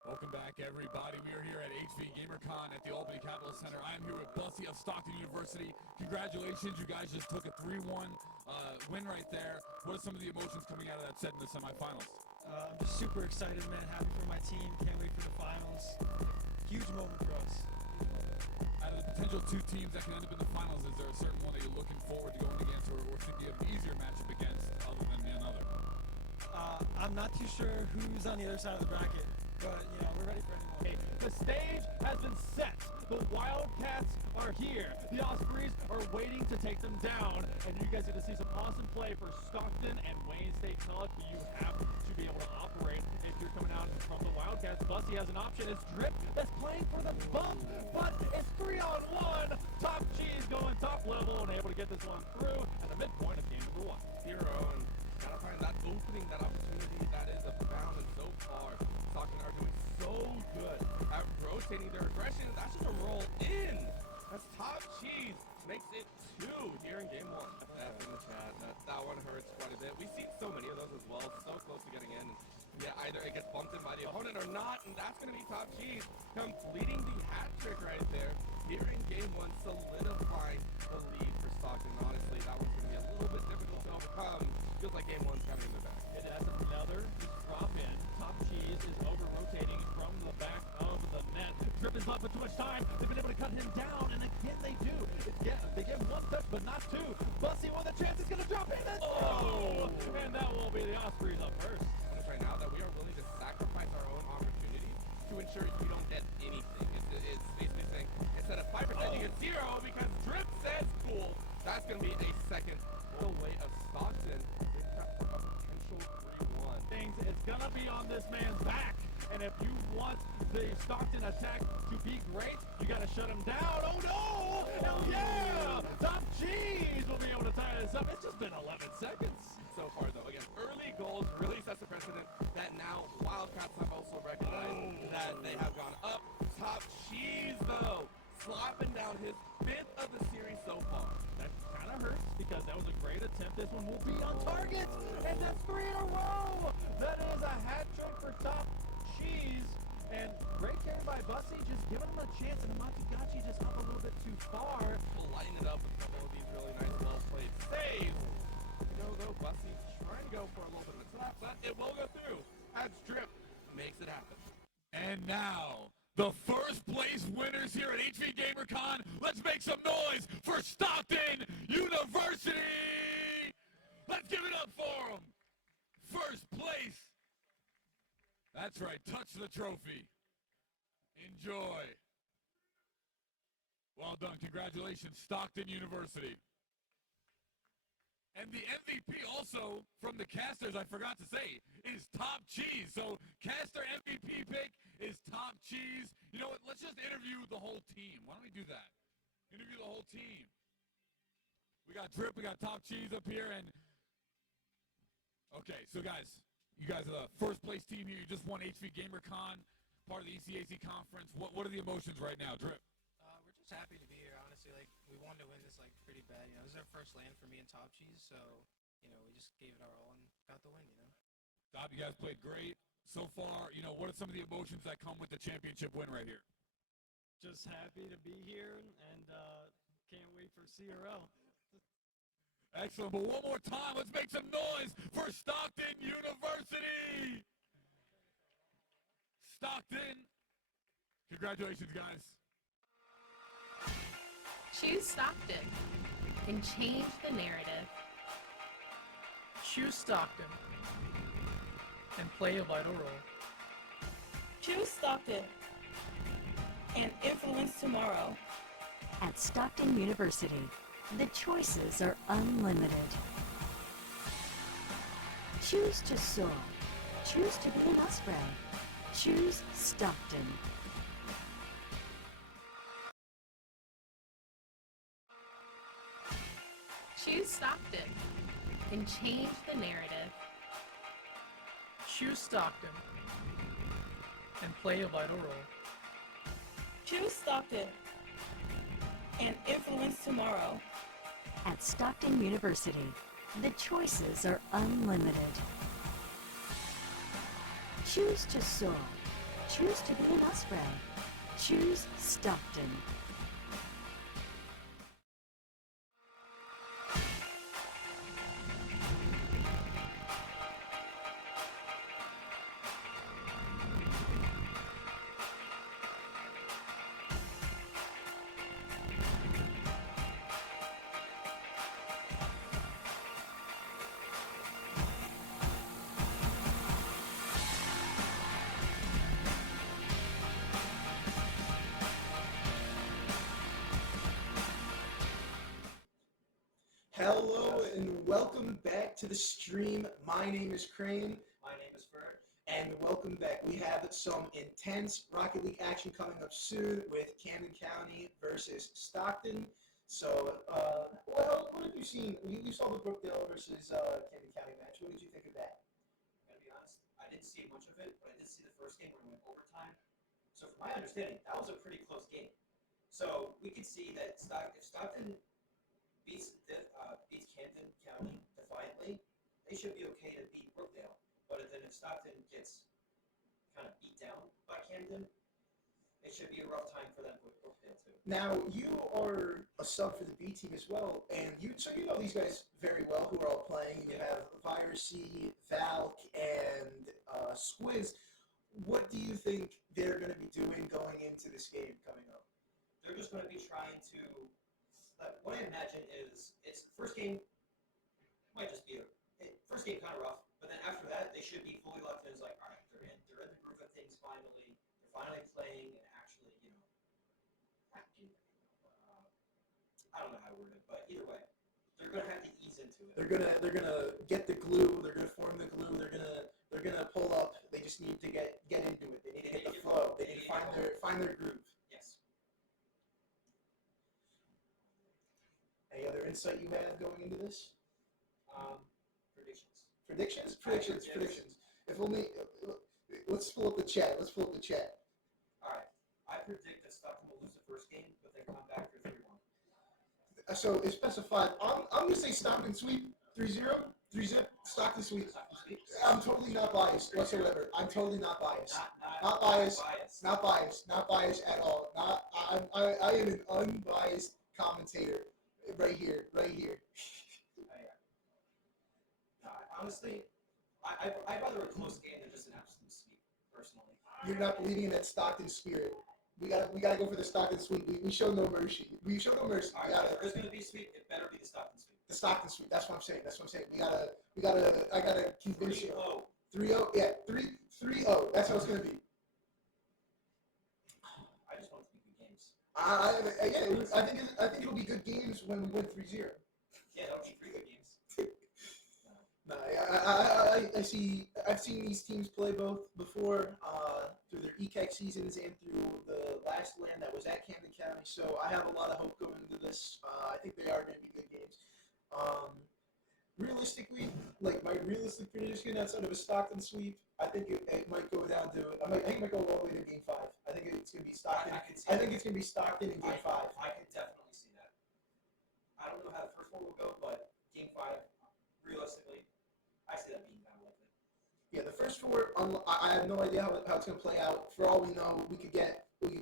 Welcome back, everybody. We are here at HV GamerCon at the Albany Capital Center. I am here with Bussy of Stockton University. Congratulations, you guys just took a 3-1 win right there. What are some of the emotions coming out of that set in the semifinals? I'm just super excited, man. Happy for my team. Can't wait for the finals. Huge moment for us. Out of the potential two teams that can end up in the finals, is there a certain one that you're looking forward to going against, or think you have an easier matchup against other than another? I'm not too sure who's on the other side of the bracket, but we're ready for anyone. Okay, the stage has been set. The Wildcats are here. The Ospreys are waiting to take them down, and you guys get to see some awesome play for Stockton and Wayne State College, but you have to be able to operate if you're coming out from the Wildcats. Bussy has an option. It's Drip that's playing for the bump, but it's 3-on-1. Top Cheese going top level and able to get this one through at the midpoint of game number 1. Hero, and gotta find that opening, that opportunity that is abound, and so far, Stockton are doing so good at rotating their aggression. That's just a roll in. That's Top Cheese. Makes it 2 here in game 1. F in the chat. That one hurts quite a bit. We've seen so many of those as well. So close to getting in. Yeah, either it gets bumped in by the opponent or not, and that's going to be Top Cheese completing the hat trick right there here in game 1, solidifying the lead for Stockton. Honestly, that one's going to be a little bit difficult to overcome. Feels like game 1's kind of in the back. It has another drop in. Top Cheese is over rotating from the back of the net. Drip is not for too much time. They've been able to cut him down, and again they do. They get one touch, but not 2. Bussy with a chance is going to drop in. And that will be the Ospreys up first. Right now that we are willing to sacrifice our own opportunities to ensure you don't get anything. It's basically saying instead of 5% you get 0 because Drip says cool. That's going to be a second away of Stockton. They've got a potential 3-1. It's going to be on this man's back. And if you want the Stockton attack to be great, you got to shut him down. Oh no! Hell yeah! Top Cheese will be able to tie this up. It's just been 11 seconds. So far, though, again, early goals really sets the precedent that now Wildcats have also recognized that they have gone up. Top Cheese, though, slopping down his 5th of the series so far. That kind of hurts because that was a great attempt. This one will be on target, and that's 3 in a row. That is a hat trick for Top Cheese, and great carry by Bussy, just giving him a chance, and Amatsugachi just up a little bit too far. Lighting it up with a couple of these really nice, well-played saves. Go, Bussy, trying to go for a little bit of a slap, but it will go through as Drip makes it happen. And now, the first place winners here at HV GamerCon. Let's make some noise for Stockton University! Let's give it up for them! First place! That's right, touch the trophy. Enjoy. Well done, congratulations, Stockton University. And the MVP also from the casters, I forgot to say, is Top Cheese. So caster MVP pick is Top Cheese. You know what? Let's just interview the whole team. Why don't we do that? Interview the whole team. We got Drip, we got Top Cheese up here, and okay, so guys, you guys are the first place team here. You just won HV GamerCon, part of the ECAC conference. What are the emotions right now, Drip? We're just happy to be here, honestly. Like, we wanted to win this pretty bad. This is our first land for me and Top Cheese, so we just gave it our all and got the win. Top, you guys played great so far. What are some of the emotions that come with the championship win right here? Just happy to be here and can't wait for CRL. Excellent, but one more time, let's make some noise for Stockton University! Stockton, congratulations, guys. Choose Stockton and change the narrative. Choose Stockton and play a vital role. Choose Stockton and influence tomorrow. At Stockton University, the choices are unlimited. Choose to soar. Choose to be an Osprey. Choose Stockton. Choose Stockton and change the narrative. Choose Stockton and play a vital role. Choose Stockton and influence tomorrow. At Stockton University, the choices are unlimited. Choose to soar. Choose to be an Osprey. Choose Stockton. Hello and welcome back to the stream. My name is Crane. My name is Ferd. And welcome back. We have some intense Rocket League action coming up soon with Camden County versus Stockton. So, what have you seen? You saw the Brookdale versus Camden County match. What did you think of that? I'm gonna be honest, I didn't see much of it, but I did see the first game where we went overtime. So from my understanding, that was a pretty close game. So we could see that if Stockton beats Camden County defiantly, they should be okay to beat Brookdale. But then if Stockton gets kind of beat down by Camden, it should be a rough time for them with Brookdale too. Now, you are a sub for the B team as well, and you know these guys very well who are all playing. You have Virusy, Valk, and Squiz. What do you think they're going to be doing going into this game coming up? They're just going to be trying to. What I imagine is it's first game might just be first game kind of rough, but then after that they should be fully locked in. It's like, all right, they're in the groove of things finally. They're finally playing and actually, I don't know how to word it, but either way, they're gonna have to ease into it. They're gonna get the glue. They're gonna form the glue. They're gonna pull up. They just need to get into it. They need to hit the flow. They need to find their groove. Yes. Any other insight you have going into this? Predictions. Predictions. If only. Let's pull up the chat. All right. I predict that Stockton will lose the first game, but then come back for 3-1. So it's specified. I'm gonna say Stockton sweep 3-0, 3-zip. Stockton sweep. I'm totally not biased whatsoever. I'm totally not biased. Not biased. Not biased at all. I am an unbiased commentator. Right here. Honestly, I'd rather a close game than just an absolute sweep, personally. You're not believing in that Stockton spirit. We gotta go for the Stockton sweep. We show no mercy. We show no mercy. All right, if there's gonna be a sweep, it better be the Stockton sweep. The Stockton sweep. That's what I'm saying. I gotta convince you. 3-0. Yeah, 3-0. That's how it's gonna be. I just want it to be good games. I think it'll be good games when we win 3-0. Yeah, that'll be 3 good games. No, I've seen these teams play both before through their ECAC seasons and through the last LAN that was at Camden County. So I have a lot of hope going into this. I think they are going to be good games. Realistically, like my realistic prediction outside of a Stockton sweep, I think it might go down to I think it might go all the way to Game 5. I think it's going to be Stockton. I think it's going to be Stockton in Game 5. I can definitely see that. I don't know how the first one will go, but Game 5, realistically, I see that being down like it. Yeah, the first 4, I have no idea how it's going to play out. For all we know, we could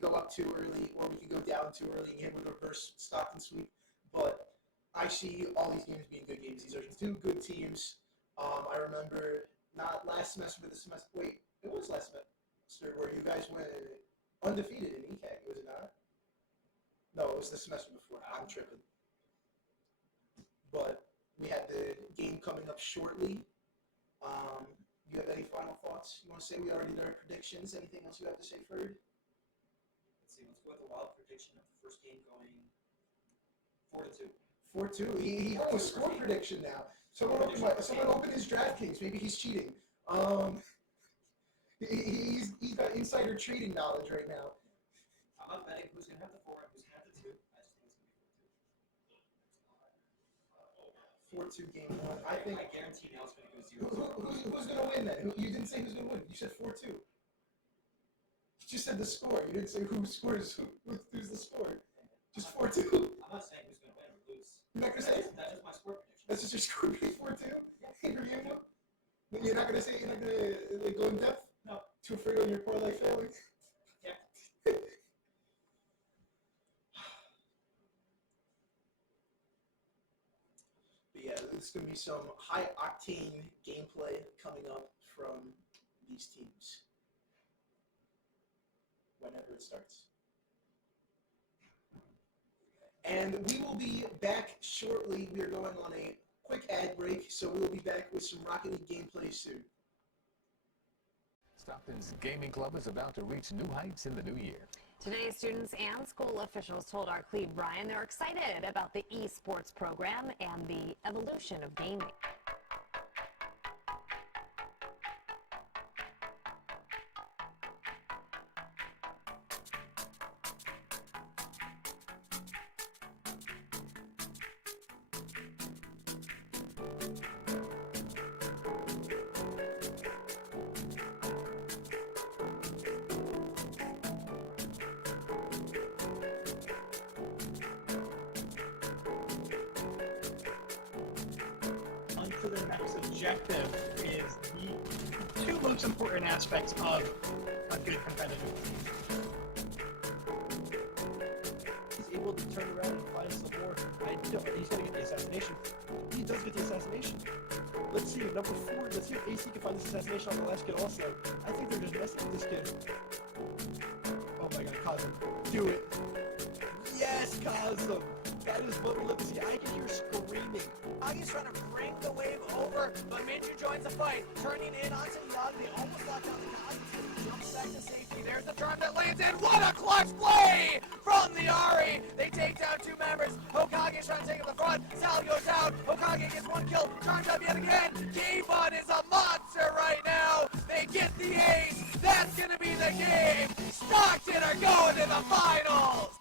go up too early, or we could go down too early and hit with a reverse Stockton sweep. But I see all these games being good games. These are 2 good teams. I remember not last semester, but the semester. Wait, it was last semester where you guys went undefeated in ECAC, was it not? No, it was the semester before. I'm tripping. But we have the game coming up shortly. You have any final thoughts you want to say? We already did our predictions. Anything else you have to say, Ferd? Let's see. Let's go with the wild prediction of the first game going 4-2. 4-2. He almost scored prediction now. Someone opened his DraftKings. Maybe he's cheating. He's got insider trading knowledge right now. I'm not betting who's going to have the 4 and who's going to have the 2. I just think it's going to be 4-2. 4-2 game 1. I guarantee now it's going to go 0. Who's going to win then? You didn't say who's going to win. You said 4-2. You just said the score. You didn't say who scores. Who's the score? Just 4-2. I'm not saying who's going to win or lose. You're not going to say? That's just my score prediction. That's just your score prediction, 4-2? You're not going to say, you're not going to go in depth? No. Too afraid on your parlay failing? Yeah. But yeah, there's going to be some high-octane gameplay coming up from these teams whenever it starts. And we will be back shortly. We are going on a quick ad break, so we'll be back with some Rocket League gameplay soon. Stockton's gaming club is about to reach new heights in the new year. Today, students and school officials told our Cleve Brian they're excited about the esports program and the evolution of gaming. To the next objective is the two most important aspects of a good competitive team. He's able to turn around and find some more. He's going to get the assassination. He does get the assassination. Let's see, number 4. Let's see if AC can find this assassination on the last kid also. I think they're just messing with this kid. Oh my god, Cosm. Do it. Yes, Cosm. That is what we love to see. I can hear screaming. Agi's trying to bring the wave over, but Minju joins the fight, turning in onto Yagi. They almost locked down the Agi's jumps back to safety. There's the charm that lands in. What a clutch play from the Ari! They take down 2 members. Hokage's trying to take up the front. Sal goes out. Hokage gets 1 kill. Charms up yet again. K-Bud is a monster right now. They get the ace. That's gonna be the game. Stockton are going to the finals.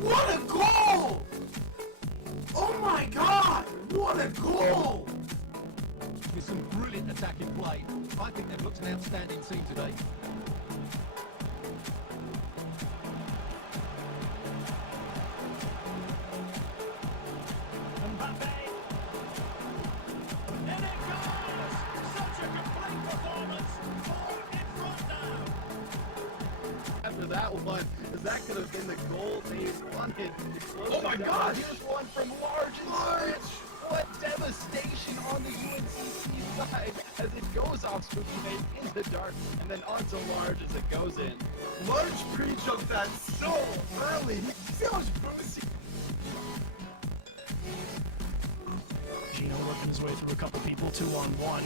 What a goal! Oh my god! What a goal! With some brilliant attacking play. I think they've looked an outstanding team today. Mbappe! And it goes! Such a complete performance! 4 in front now! After that one, is that could have been the goal they wanted. Oh my God! Here's one from Large! What devastation on the UNCC side as it goes off Spooky Face in the dark and then onto Large as it goes in. Large pre-jumped that so early. You see how much boost Gino working his way through a couple people 2-on-1,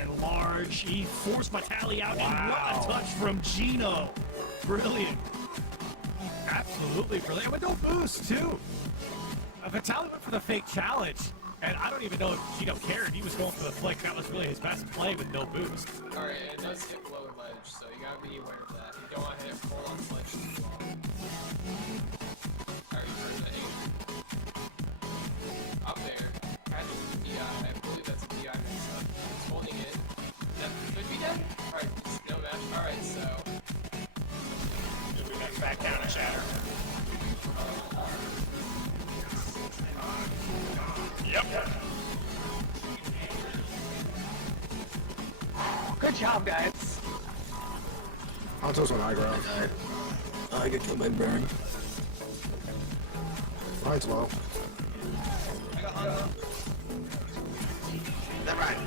and Large, he forced Vitali out, and what a touch from Gino! Brilliant. Absolutely brilliant. With no boost, too. Vitali went for the fake challenge, and I don't even know if Gino cared. He was going for the flick. That was really his best play with no boost. Alright, it does hit lower ledge, so you gotta be aware of that. You don't want to hit full on ledge too long. Alright, for the 8. Up there. Catches the DI. I believe that's a DI mix up. He's holding it. That could be dead? Alright, no match. Alright, so. Back down and shatter. Yep. Good job, guys. Honto's on high ground. I get killed by Baron. Mine's low. I got Honto. Never mind.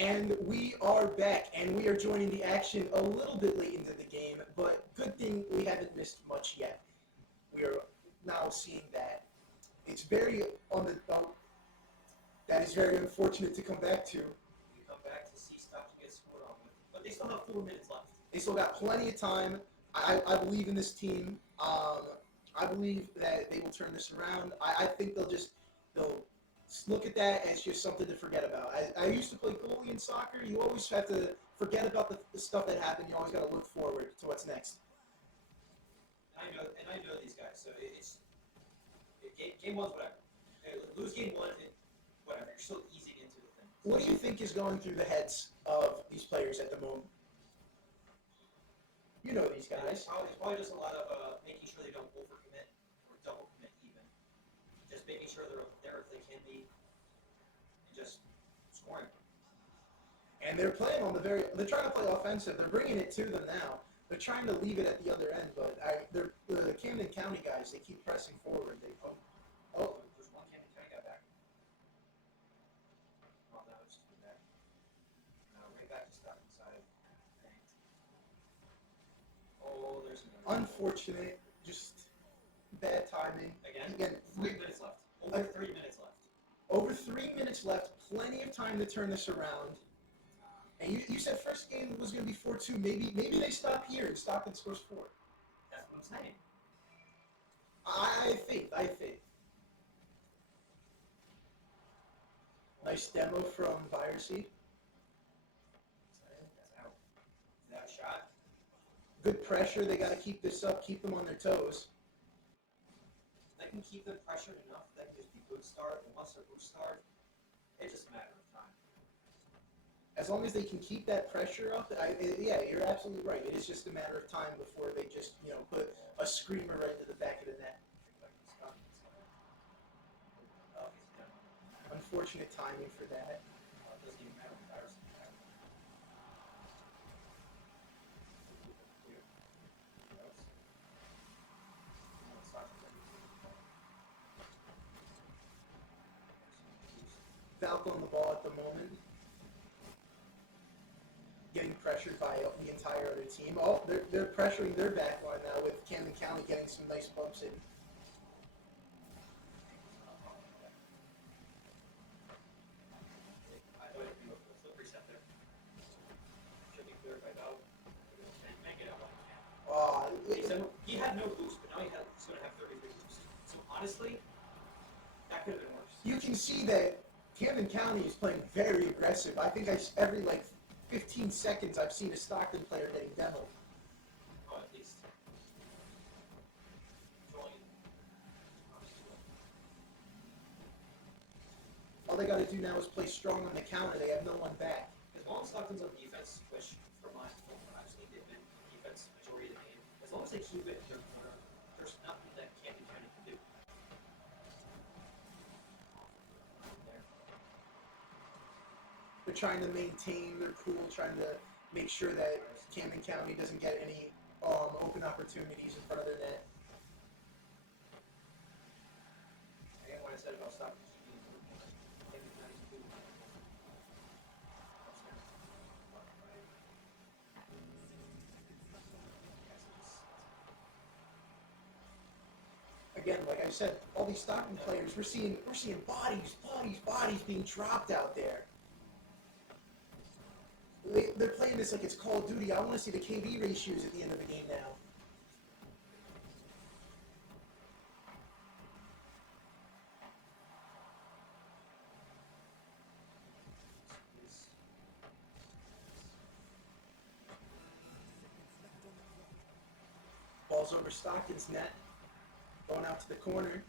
And we are back, and we are joining the action a little bit late into the game, but good thing we haven't missed much yet. We are now seeing that it's very that is very unfortunate to come back to. We come back to see Stockton get scored on with, but they still have 4 minutes left. They still got plenty of time. I believe in this team. I believe that they will turn this around. I think they'll look at that as just something to forget about. I used to play goalie in soccer. You always have to forget about the stuff that happened. You always got to look forward to what's next. I know these guys, so it's game one's whatever. Lose game 1, and whatever. You're still easing into the thing. What do you think is going through the heads of these players at the moment? You know these guys. It's probably just a lot of making sure they don't overcommit. just making sure they're there if they can be, and just scoring. And they're playing on they're trying to play offensive. They're bringing it to them now. They're trying to leave it at the other end, but the Camden County guys, they keep pressing forward. There's one Camden County guy back. Oh, no, it's too bad. No, right back to stop inside. Oh, there's another. Unfortunate, just bad timing. Again, 3 minutes left. Over 3 minutes left. Over 3 minutes left. Plenty of time to turn this around. And you said first game was going to be 4-2. Maybe they stop here and Stockton scores 4. That's what I'm saying. I have faith. Nice demo from Vireseed. That's out. That shot. Good pressure. They got to keep this up, keep them on their toes. They can keep them pressured enough. They can just be good start. And once they're good start, it's just a matter of time. As long as they can keep that pressure up, yeah, you're absolutely right. It is just a matter of time before they just, put a screamer right to the back of the net. Unfortunate timing for that. It doesn't even matter. Falco on the ball at the moment. Getting pressured by the entire other team. Oh, they're pressuring their back line now with Camden County getting some nice bumps in. He had no boost, but now he's going to have 33 boosts. So honestly, that could have been worse. You can see that Camden County is playing very aggressive. I think every 15 seconds I've seen a Stockton player getting demoed. Oh, at least. All they got to do now is play strong on the counter. They have no one back. As long as Stockton's on defense, which from what I've seen, they've been defense majority of the game. As long as they keep it in their corner, there's nothing that Camden County can do. They're trying to maintain their cool, trying to make sure that Camden County doesn't get any open opportunities in front of their net. Again, what I said about Stockton keeping it in their corner, Camden County's doing that. Again, like I said, all these Stockton players, we're seeing bodies being dropped out there. They're playing this like it's Call of Duty. I want to see the KD ratios at the end of the game now. Ball's over Stockton's net. Going out to the corner.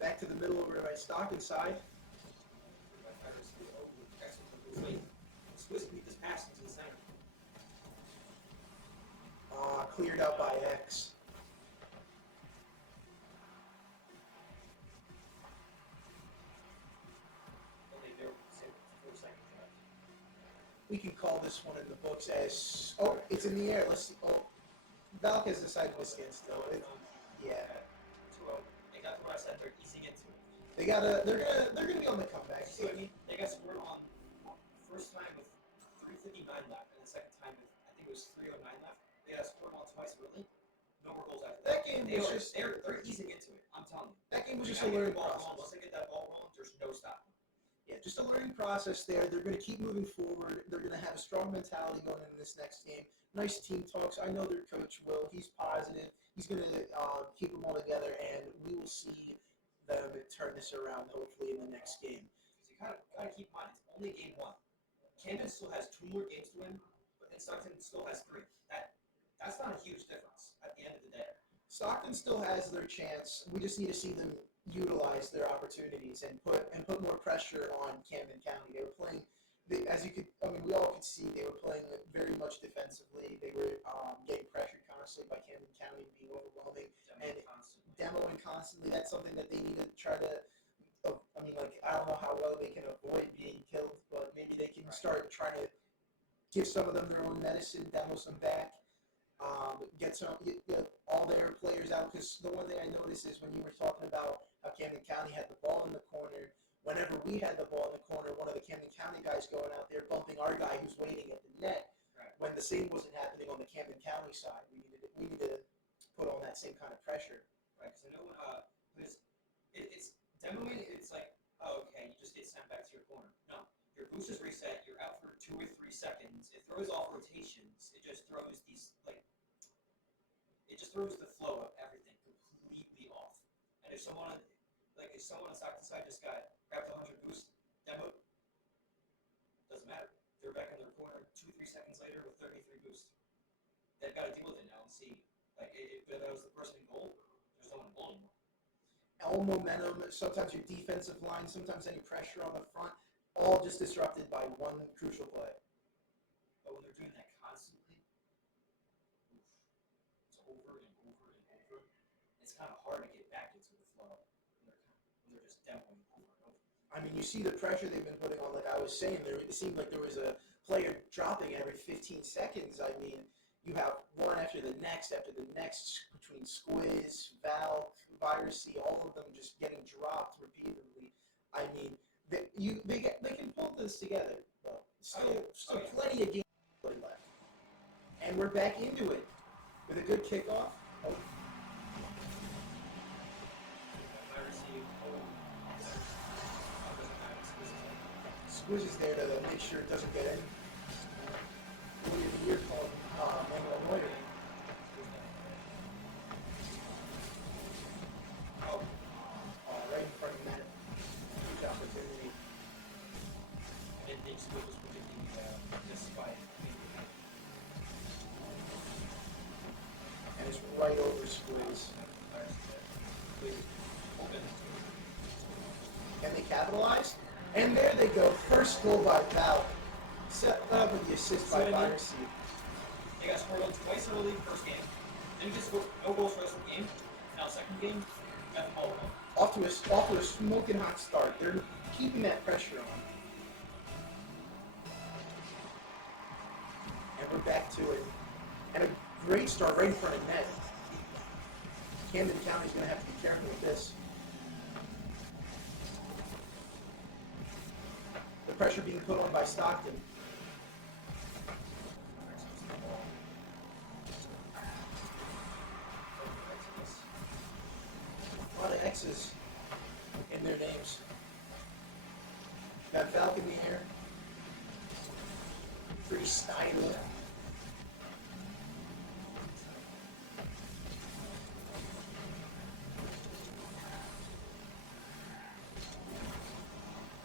Back to the middle over by Stockton's side. This pass into the center. Cleared out by X. We can call this one in the books as, oh, it's in the air. Let's see. Oh, Valk has decided to stand still. Yeah. They got to what I said. They're easing into it. They're gonna be on the comeback. See what I mean? They got scored on first time with 3:59 left, and the second time with I think it was 3:09 left. They got scored on twice early. No more goals after that. That game they're easing into it. I'm telling you. That game was just a learning process. Once they get that ball rolling, there's no stopping. Yeah, just a learning process there. They're going to keep moving forward. They're going to have a strong mentality going into this next game. Nice team talks. I know their coach will. He's positive. He's going to keep them all together, and we will see them turn this around hopefully in the next game. You got to keep in mind, it's only game 1. Camden still has 2 more games to win, but Stockton still has 3. That's not a huge difference at the end of the day. Stockton still has their chance. We just need to see them utilize their opportunities and put more pressure on Camden County. They were playing, we all could see they were playing very much defensively. They were getting pressured constantly by Camden County, being overwhelming and demoing constantly. That's something that they need to try to. I mean, like, I don't know how well they can avoid being killed, but maybe they can start trying to give some of them their own medicine, demo some back, get all their players out. Because the one thing I noticed is when you were talking about how Camden County had the ball in the corner, whenever we had the ball in the corner, one of the Camden County guys going out there bumping our guy who's waiting at the net. Right. When the same wasn't happening on the Camden County side, we needed to put on that same kind of pressure. Right, because I know it's demoing. It's like, oh, okay, you just get sent back to your corner. No, your boost is reset. You're out for 2 or 3 seconds. It throws off rotations. It just throws the flow of everything completely off. And if someone on side to side just grabbed 100 boost, demo, doesn't matter. They're back in their corner 2 or 3 seconds later with 33 boost. They've got to deal with it now and see. Like, if that was the person in goal, there's no one in goal anymore. All momentum, sometimes your defensive line, sometimes any pressure on the front, all just disrupted by one crucial play. But when they're doing that constantly, it's over and over and over. It's kind of hard to get back into the flow when they're just demoing over and over. I mean, you see the pressure they've been putting on. Like I was saying, it seemed like there was a player dropping every 15 seconds. I mean, you have one after the next between Squiz, Val, Virusy, all of them just getting dropped repeatedly. I mean, they can pull this together. But still plenty of games left. And we're back into it with a good kickoff. Oh. Squiz is there to make sure it doesn't get any. Weird call. Manuel Neuer. Right in front of that. Huge opportunity. I didn't think Squiz was predicting this spike. And it's right over Squiz. Can they capitalize? And there they go. First goal by Val. Set up with the assist by Virusy. They got scored on twice in the league first game. Then you just scored no goals for the rest of the game. Now second game, you got the ball. Off to a smoking hot start. They're keeping that pressure on. And we're back to it. And a great start right in front of net. Camden County's going to have to be careful with this. The pressure being put on by Stockton. A lot of X's in their names. Got Falcon here. Freestyle.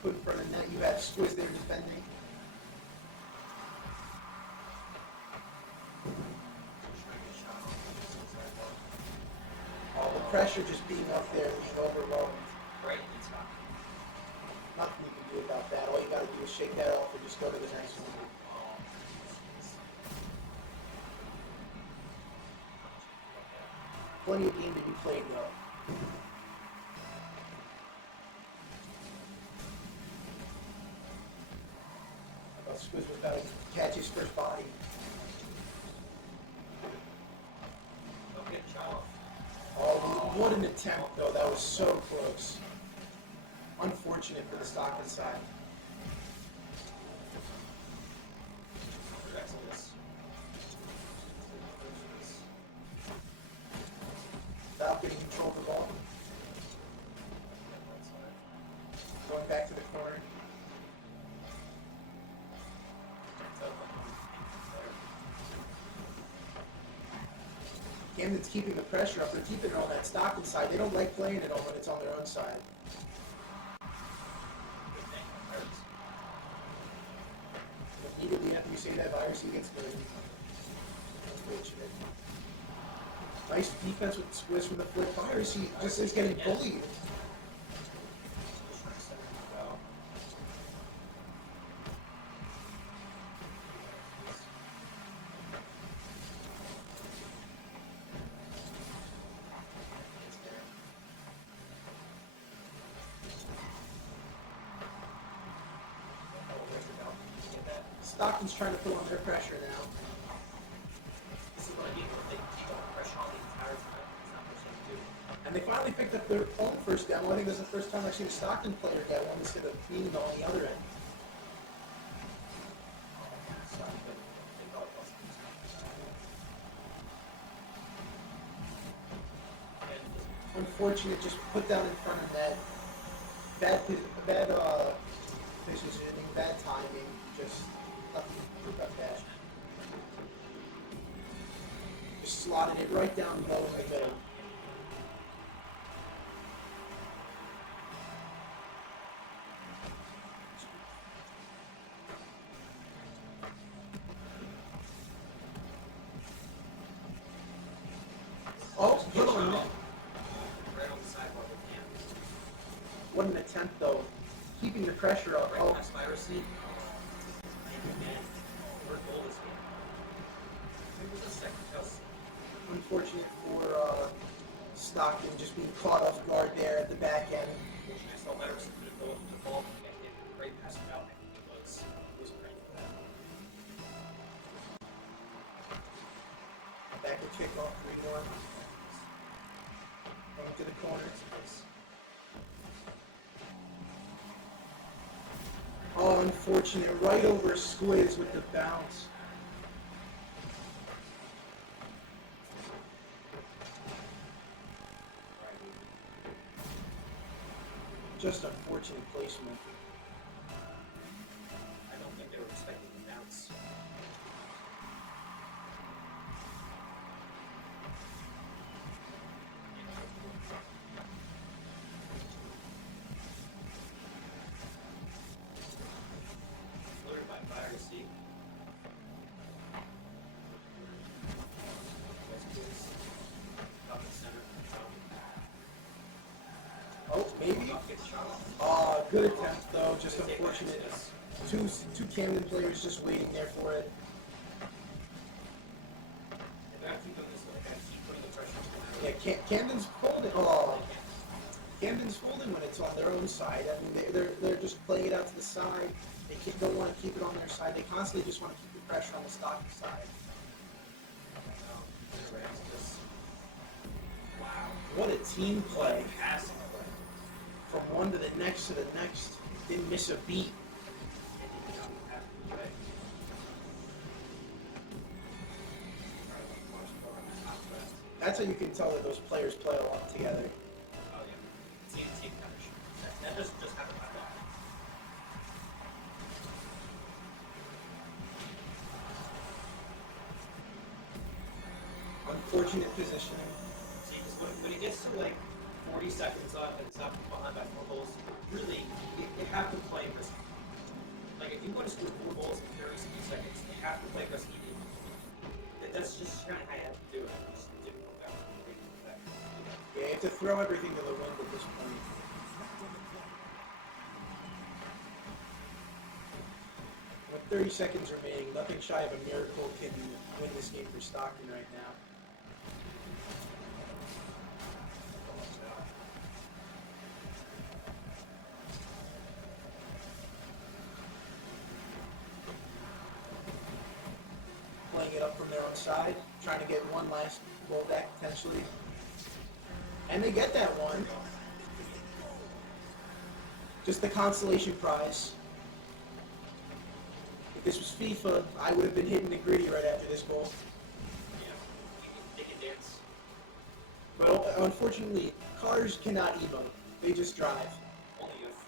Put in front of net. You have Squiz there defending. All the pressure just being up there, being overwhelmed. Right, it's not. Nothing you can do about that. All you gotta do is shake that off and just go to the next one. Plenty of game to be played though. I thought Squiz was about to catch his first body. Oh, what an attempt though. That was so close. Unfortunate for the Stockton side. Falcon in control of the ball. Going back to the corner. Camden's keeping the pressure up. They're keeping it on that Stockton side. They don't like playing it on when it's on their own side. Immediately after you say that, Virusy gets the unfortunate. Nice defense with Squiz from the flick. Virusy just is getting bullied. Stockton's trying to put on their pressure now. This is what I mean. They keep on pressure on the entire time. It's not much they can do. And they finally picked up their own first down. Well, I think this is the first time I've seen a Stockton player get one instead of being on the other end. Unfortunate, just put down in front of that. Bad positioning, bad timing, just nothing about that. Just slotted it right down low in the middle. Oh, good on that. Right on the sidewalk with hands. What an attempt, though. Keeping the pressure up. Right Oh, past my receipt. Man, we're goal this game. Maybe it was a second house. unfortunate for Stockton just being caught off guard there at the back end. Fortunately, I saw my receipt go up to the ball and hit right past the out. It was ready for that. Back to kickoff, 3-1. Going to the corner. Oh, unfortunate. Right over Squiz with the bounce. Just unfortunate placement. I don't think they were expecting the bounce. Loaded by fire receipt. Up the center. Oh, maybe? Good attempt though, just unfortunate. Two Camden players just waiting there for it. They gotta keep doing this, they gotta keep putting the pressure on them. Yeah, Camden's folding. Oh, Camden's folding when it's on their own side. I mean, they're just playing it out to the side. They don't want to keep it on their side. They constantly just want to keep the pressure on the Stockton side. Wow. What a team play. Passing play. From one to the next to the next. Didn't miss a beat. That's how you can tell that those players play a lot together. Oh yeah. Team chemistry. That doesn't just happen like that. Unfortunate positioning. See, because when it gets to like 40 seconds left and it's not behind by 4 goals, really, you have to play risky. Like, if you want to score 4 goals in 30 seconds, you have to play risky. That's just kind of how you have to do it. Just do it back. Yeah, you have to throw everything to the wind at this point. With 30 seconds remaining, nothing shy of a miracle can win this game for Stockton right now. Playing it up from their own side, trying to get one last goal back potentially. And they get that one. Just the consolation prize. If this was FIFA, I would have been hitting the gritty right after this goal. Yeah, they can dance. Well, unfortunately, cars cannot emote. They just drive. Only if.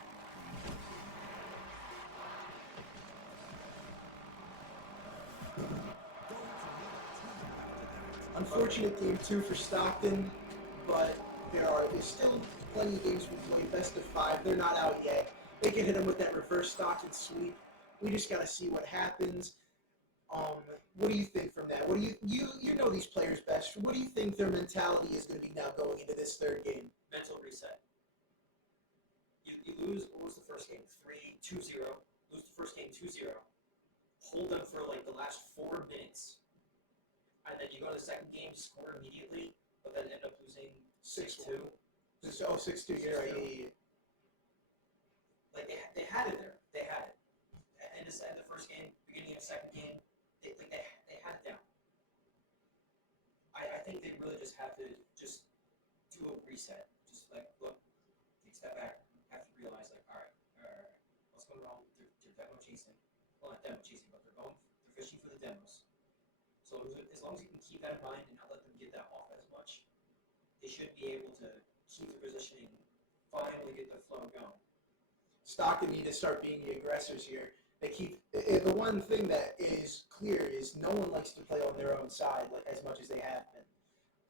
Unfortunate game 2 for Stockton, but there's still plenty of games we play. Best of 5. They're not out yet. They can hit them with that reverse Stockton sweep. We just got to see what happens. What do you think from that? What do you know these players best? What do you think their mentality is going to be now going into this third game? Mental reset. You lose, what was the first game? 3-2-0. Lose the first game 2-0. Hold them for like the last 4 minutes. And then you go to the second game, score immediately, but then end up losing 6-2. 6-2, yeah. Like they had it there. They had it. And just end the first game, beginning of to just do a reset. Just like, look, take a step back, have to realize, like, all right, what's going on? They're demo chasing. Well, not demo chasing, but they're fishing for the demos. So as long as you can keep that in mind and not let them get that off as much, they should be able to keep their positioning, finally get the flow going. Stockton need to start being the aggressors here. They keep the one thing that is clear is no one likes to play on their own side like as much as they have been.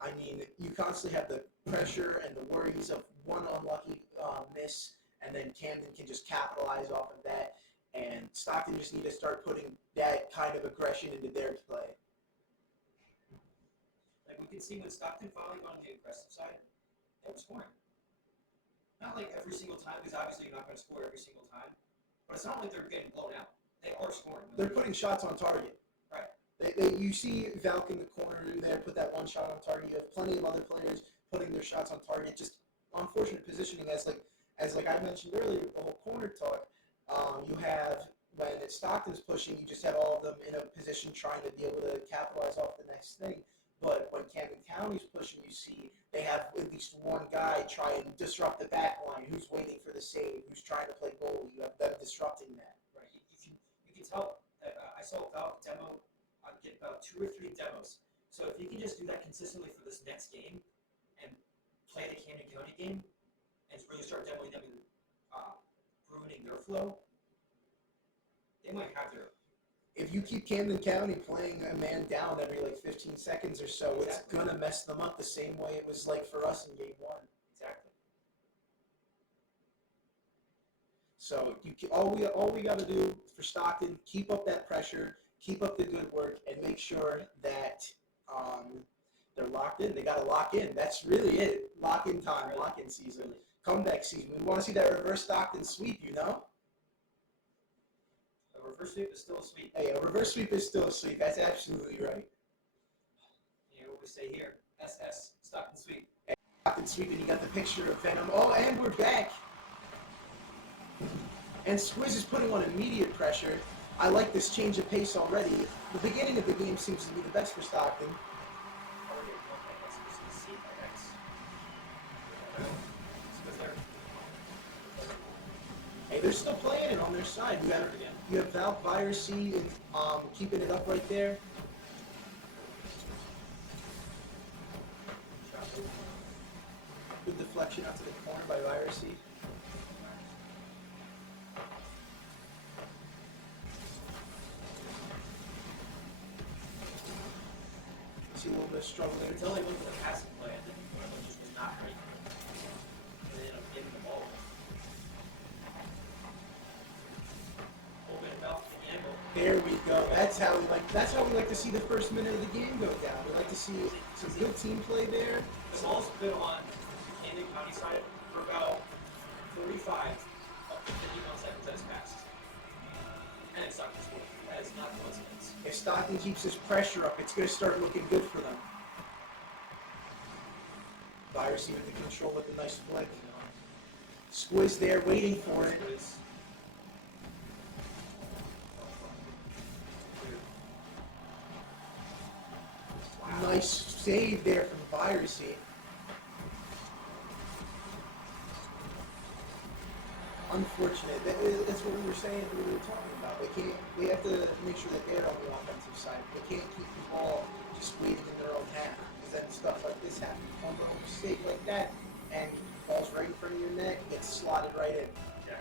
I mean, you constantly have the pressure and the worries of one unlucky miss, and then Camden can just capitalize off of that. And Stockton just need to start putting that kind of aggression into their play. Like we can see when Stockton finally got on the aggressive side, they were scoring. Not like every single time, because obviously you're not going to score every single time. But it's not like they're getting blown out. They are scoring. They're putting shots on target. Right. You see Valk in the corner there put that one shot on target. You have plenty of other players putting their shots on target. Just unfortunate positioning as I mentioned earlier, the whole corner talk. You have when it's Stockton's pushing, you just have all of them in a position trying to be able to capitalize off the next thing. But when Camden County's pushing, you see they have at least one guy try and disrupt the back line who's waiting for the save, who's trying to play goalie. You have them disrupting that. Right. You can tell that I saw Valk demo get about 2 or 3 demos. So if you can just do that consistently for this next game and play the Camden County game and really start demoing them and ruining their flow, they might have their. If you keep Camden County playing a man down every 15 seconds or so, exactly. It's gonna mess them up the same way it was like for us in Game 1. Exactly. So all we got to do for Stockton, keep up that pressure, keep up the good work, and make sure that they're locked in. They got to lock in. That's really it. Lock in time, lock in season, comeback season. We want to see that reverse Stockton sweep, you know? A reverse sweep is still a sweep. Hey, a reverse sweep is still a sweep. That's absolutely right. You know what we say here? SS, Stockton sweep. Hey, Stockton sweep, and you got the picture of Venom. Oh, and we're back. And Squiz is putting on immediate pressure. I like this change of pace already. The beginning of the game seems to be the best for Stockton. Hey, they're still playing it on their side. You have Valk, Virus-C, keeping it up right there. Good deflection out to the corner by Virus-C. See a little bit of struggle there. Until they went to the passing play, and then just was not right. And they ended up getting the ball. There we go. That's how we like to see the first minute of the game go down. We like to see some good team play there. The ball's been on Camden County side for about 45 up to 51 seconds as passed. And it's Stockton scored. That is not coincidence. If Stockton keeps his pressure up, it's going to start looking good for them. Virus even to control with a nice flick. Squiz there waiting for it. Nice save there from Virus-C. Unfortunate. That's what we were saying. We were talking about. They have to make sure that they're on the offensive side. They can't keep the ball just waiting in their own half, because then stuff like this happens. One little mistake like that, and the ball's right in front of your net, and gets slotted right in. Yeah.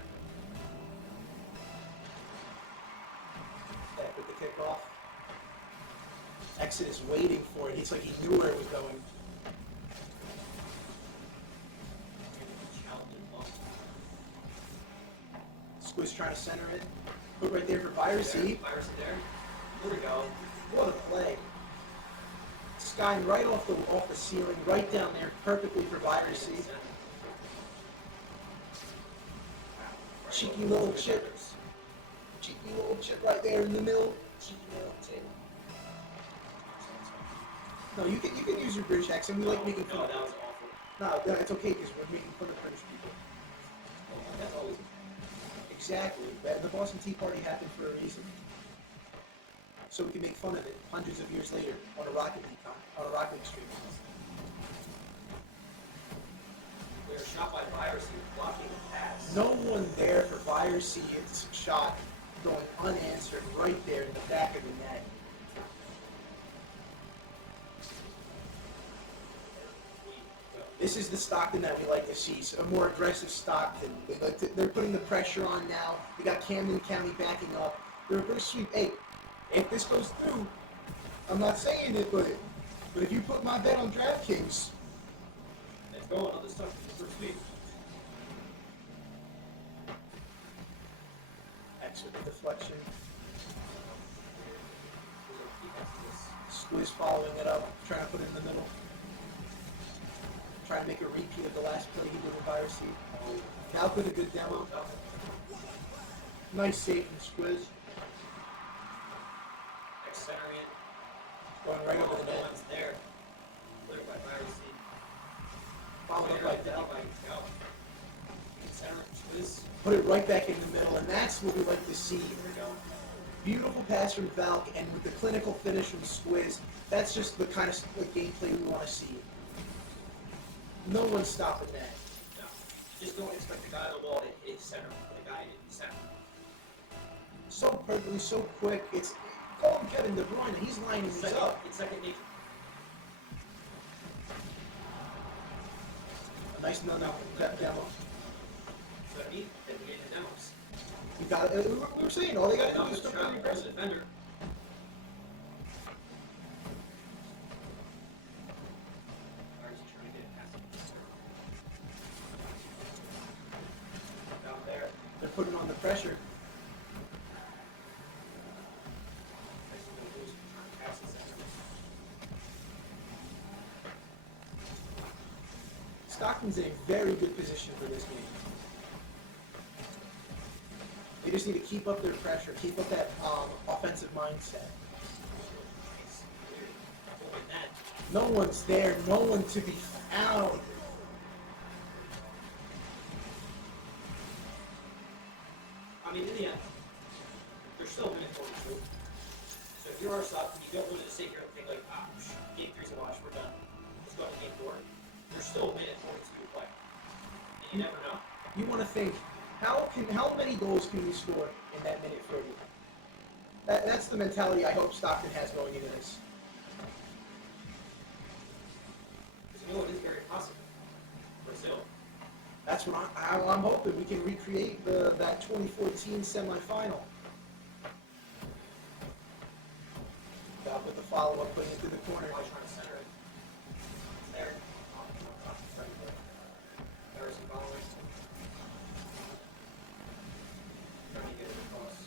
Back with the kickoff. Exit is waiting for it. It's like he knew where it was going. Squiz trying to center it. Put right there for Virus-C. Virus-C there. Here we go. What a play. Skying right off the ceiling, right down there, perfectly for Virus-C. Cheeky little chip. Cheeky little chip right there in the middle. Cheeky little chip. No, you can use your British accent. We like making fun of it. That was awful. No, it's okay because we're making fun of British people. That's always Exactly. The Boston Tea Party happened for a reason. So we can make fun of it hundreds of years later on a Rocket League stream. Clear shot by Virus, blocking the pass. No one there for Virus. It's shot going unanswered right there in the back of the net. This is the Stockton that we like to see. So a more aggressive Stockton. They're putting the pressure on now. They got Camden County backing up. They're going to sweep. Hey, if this goes through, I'm not saying it, but if you put my bet on DraftKings, Let's go another Stockton for sweep. Excellent deflection. Squeeze following it up, trying to put it in the middle. Trying to make a repeat of the last play he did with Virus. Now with a good demo. Nice save from Squiz. Centering it. Going right over the net. One's there. Cleared by Virus. Followed up by Dell. Center Squiz. Put it right back in the middle, and that's what we like to see. Beautiful pass from Valk, and with the clinical finish from Squiz, that's just the kind of gameplay we want to see. No one's stopping that. No. Just don't expect the guy on the wall to hit center. The guy in center. So perfectly, so quick. It's call him Kevin De Bruyne. He's lining these up. It's second nature. A nice no demo. So I mean, then we get the demos. You got it. We were saying all they got to do is try to press the defender. They're putting on the pressure. Stockton's in a very good position for this game. They just need to keep up their pressure, keep up that offensive mindset. No one's there, no one to be found. I mean, in the end, there's still a minute 42. So if you're our Stockton, you don't want to sit here and think like, game 3's a wash, we're done. Let's go to game 4. There's still a minute 42 to play. And you never know. You want to think, how many goals can we score in that minute 30? That's the mentality I hope Stockton has going into this. Because you know it is very possible. Brazil. That's what I'm hoping we can recreate that 2014 semifinal. Got with the follow-up, putting it to the corner. Trying to center it. There. There's some followers. Trying to get it across.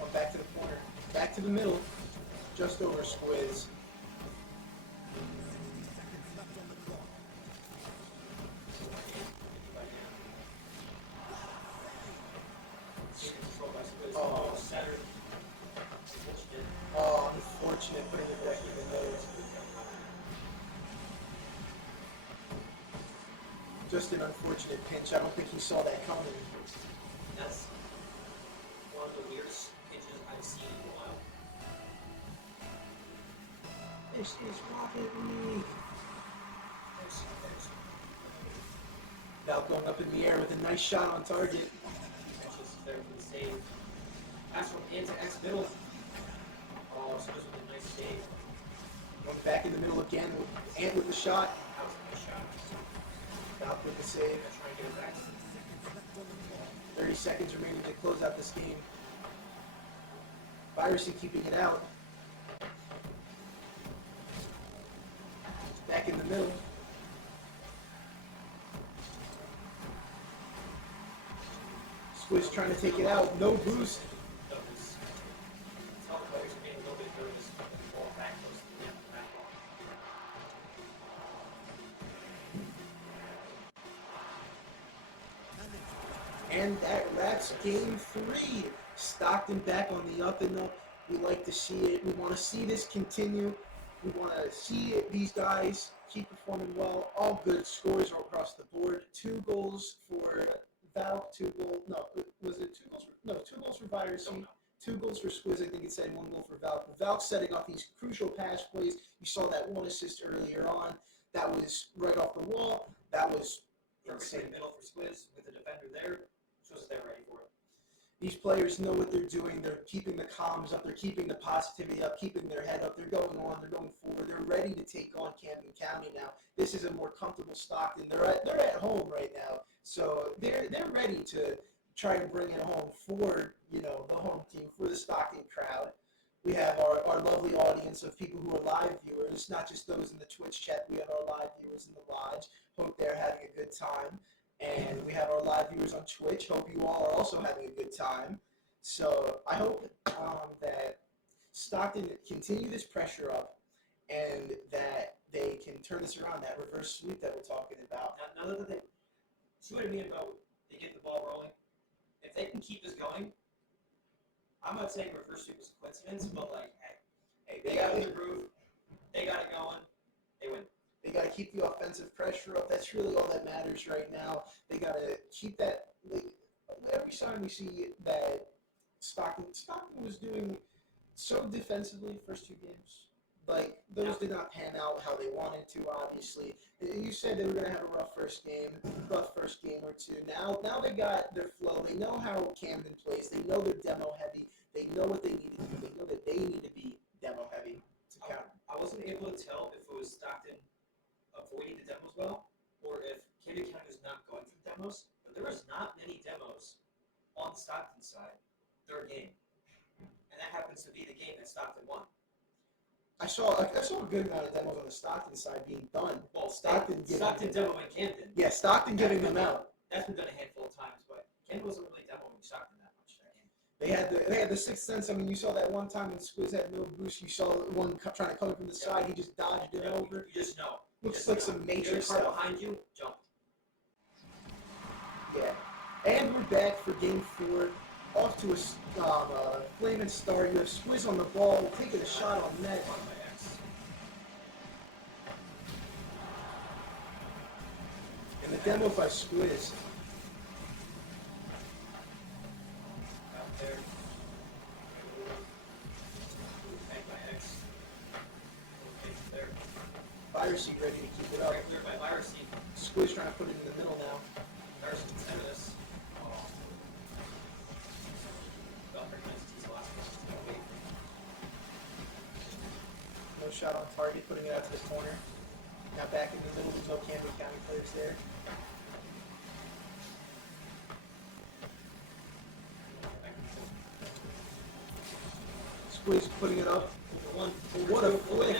Oh, back to the corner. Back to the middle. Just over Squiz. Oh, unfortunate putting it back in the middle. Just an unfortunate pinch. I don't think he saw that coming. That's one of the weirdest pitches I've seen in a while. This is Rocket League. Now going up in the air with a nice shot on target. Pitches there for the save. Pass from in to X middle. Oh, so this was a nice save. Going back in the middle again with Ant with the shot. That was a nice shot. Valk with the save. Trying to get it back. 30 seconds remaining to close out this game. Virus keeping it out. Back in the middle. Squiz trying to take it out. No boost. And that wraps game 3. Stockton back on the up and up. We like to see it. We want to see this continue. We want to see these guys keep performing well. All good scores across the board. 2 goals for Valk, 2 goals. No, was it 2 goals? No, 2 goals for Virus. 2 goals for Squiz. I think it said 1 goal for Valk. Valk setting up these crucial pass plays. You saw that 1 assist earlier on. That was right off the wall. That was Perfect middle for Squiz with the defender there. Shows that they're ready for it. These players know what they're doing. They're keeping the comms up. They're keeping the positivity up, keeping their head up. They're going on. They're going forward. They're ready to take on Camden County now. This is a more comfortable Stockton. They're at home right now, so they're ready to try and bring it home for the home team, for the Stockton crowd. We have our lovely audience of people who are live viewers, not just those in the Twitch chat. We have our live viewers in the lodge. Hope they're having a good time. And we have our live viewers on Twitch. Hope you all are also having a good time. So I hope that Stockton continue this pressure up and that they can turn this around, that reverse sweep that we're talking about. Now that they, see what I mean about they get the ball rolling? If they can keep this going, I'm not saying reverse sweep was a coincidence, but like, hey, they got the groove, they got it going, they win. They got to keep the offensive pressure up. That's really all that matters right now. They got to keep that. Every time we see that Stockton was doing so defensively first two games. Like, those did not pan out how they wanted to, obviously. You said they were going to have a rough first game or two. Now they got their flow. They know how Camden plays. They know they're demo heavy. They know what they need to do. They know that they need to be demo heavy to count. I wasn't able to tell if it was Stockton avoiding the demos well, or if Camden County was not going through demos, but there was not many demos on the Stockton side third game. And that happens to be the game that Stockton won. I saw a good amount of demos on the Stockton side being done. Well, Stockton demo in Camden. Yeah, Stockton giving them out. That's been done a handful of times, but Camden wasn't really demoing Stockton that much that game. They had the sixth sense. I mean, you saw that one time when Squiz had no boost. You saw one trying to come in from the side. He just dodged it over. You just know. Looks like some Matrix car stuff. behind you, jump. Yeah. And we're back for game 4. Off to a flaming start. You have Squiz on the ball, taking a shot on net. And the demo by Squiz. Out there. Bang by X. Okay, there. Fire seat ready to keep it up. Right there by Fire seat. Squiz trying to put it in the middle now. Fire seat's end of this. No shot on target, putting it out to the corner. Now back in the middle, there's no Camden County players there. Squiz putting it up. What a flick.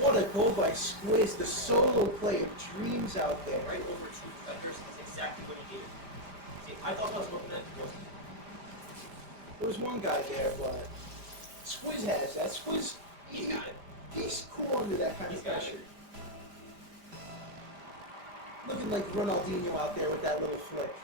What a goal by Squiz. The solo play of dreams out there. Right over two defenders. That's exactly what he did. See, I thought that was what meant. There was one guy there, but Squiz has that. Squiz, he got it. He's cool under that kind of pressure. Looking like Ronaldinho out there with that little flick.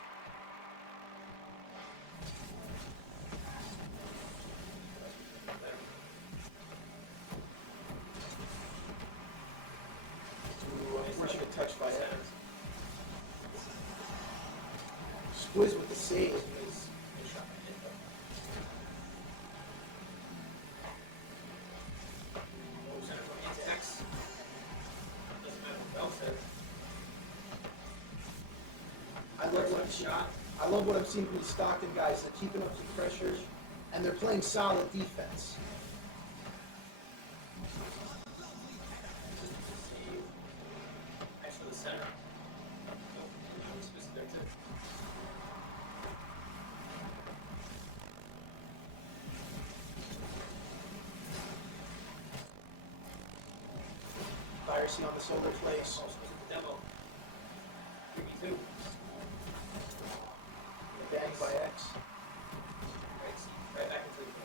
Unfortunate touch by Evans. Squiz with the save. I love what I'm seeing from these Stockton guys. They're keeping up the pressure, and they're playing solid defense. Actually, the center. Piracy on the solar place. Demo. 3v2. Bang by X. Right back into the game.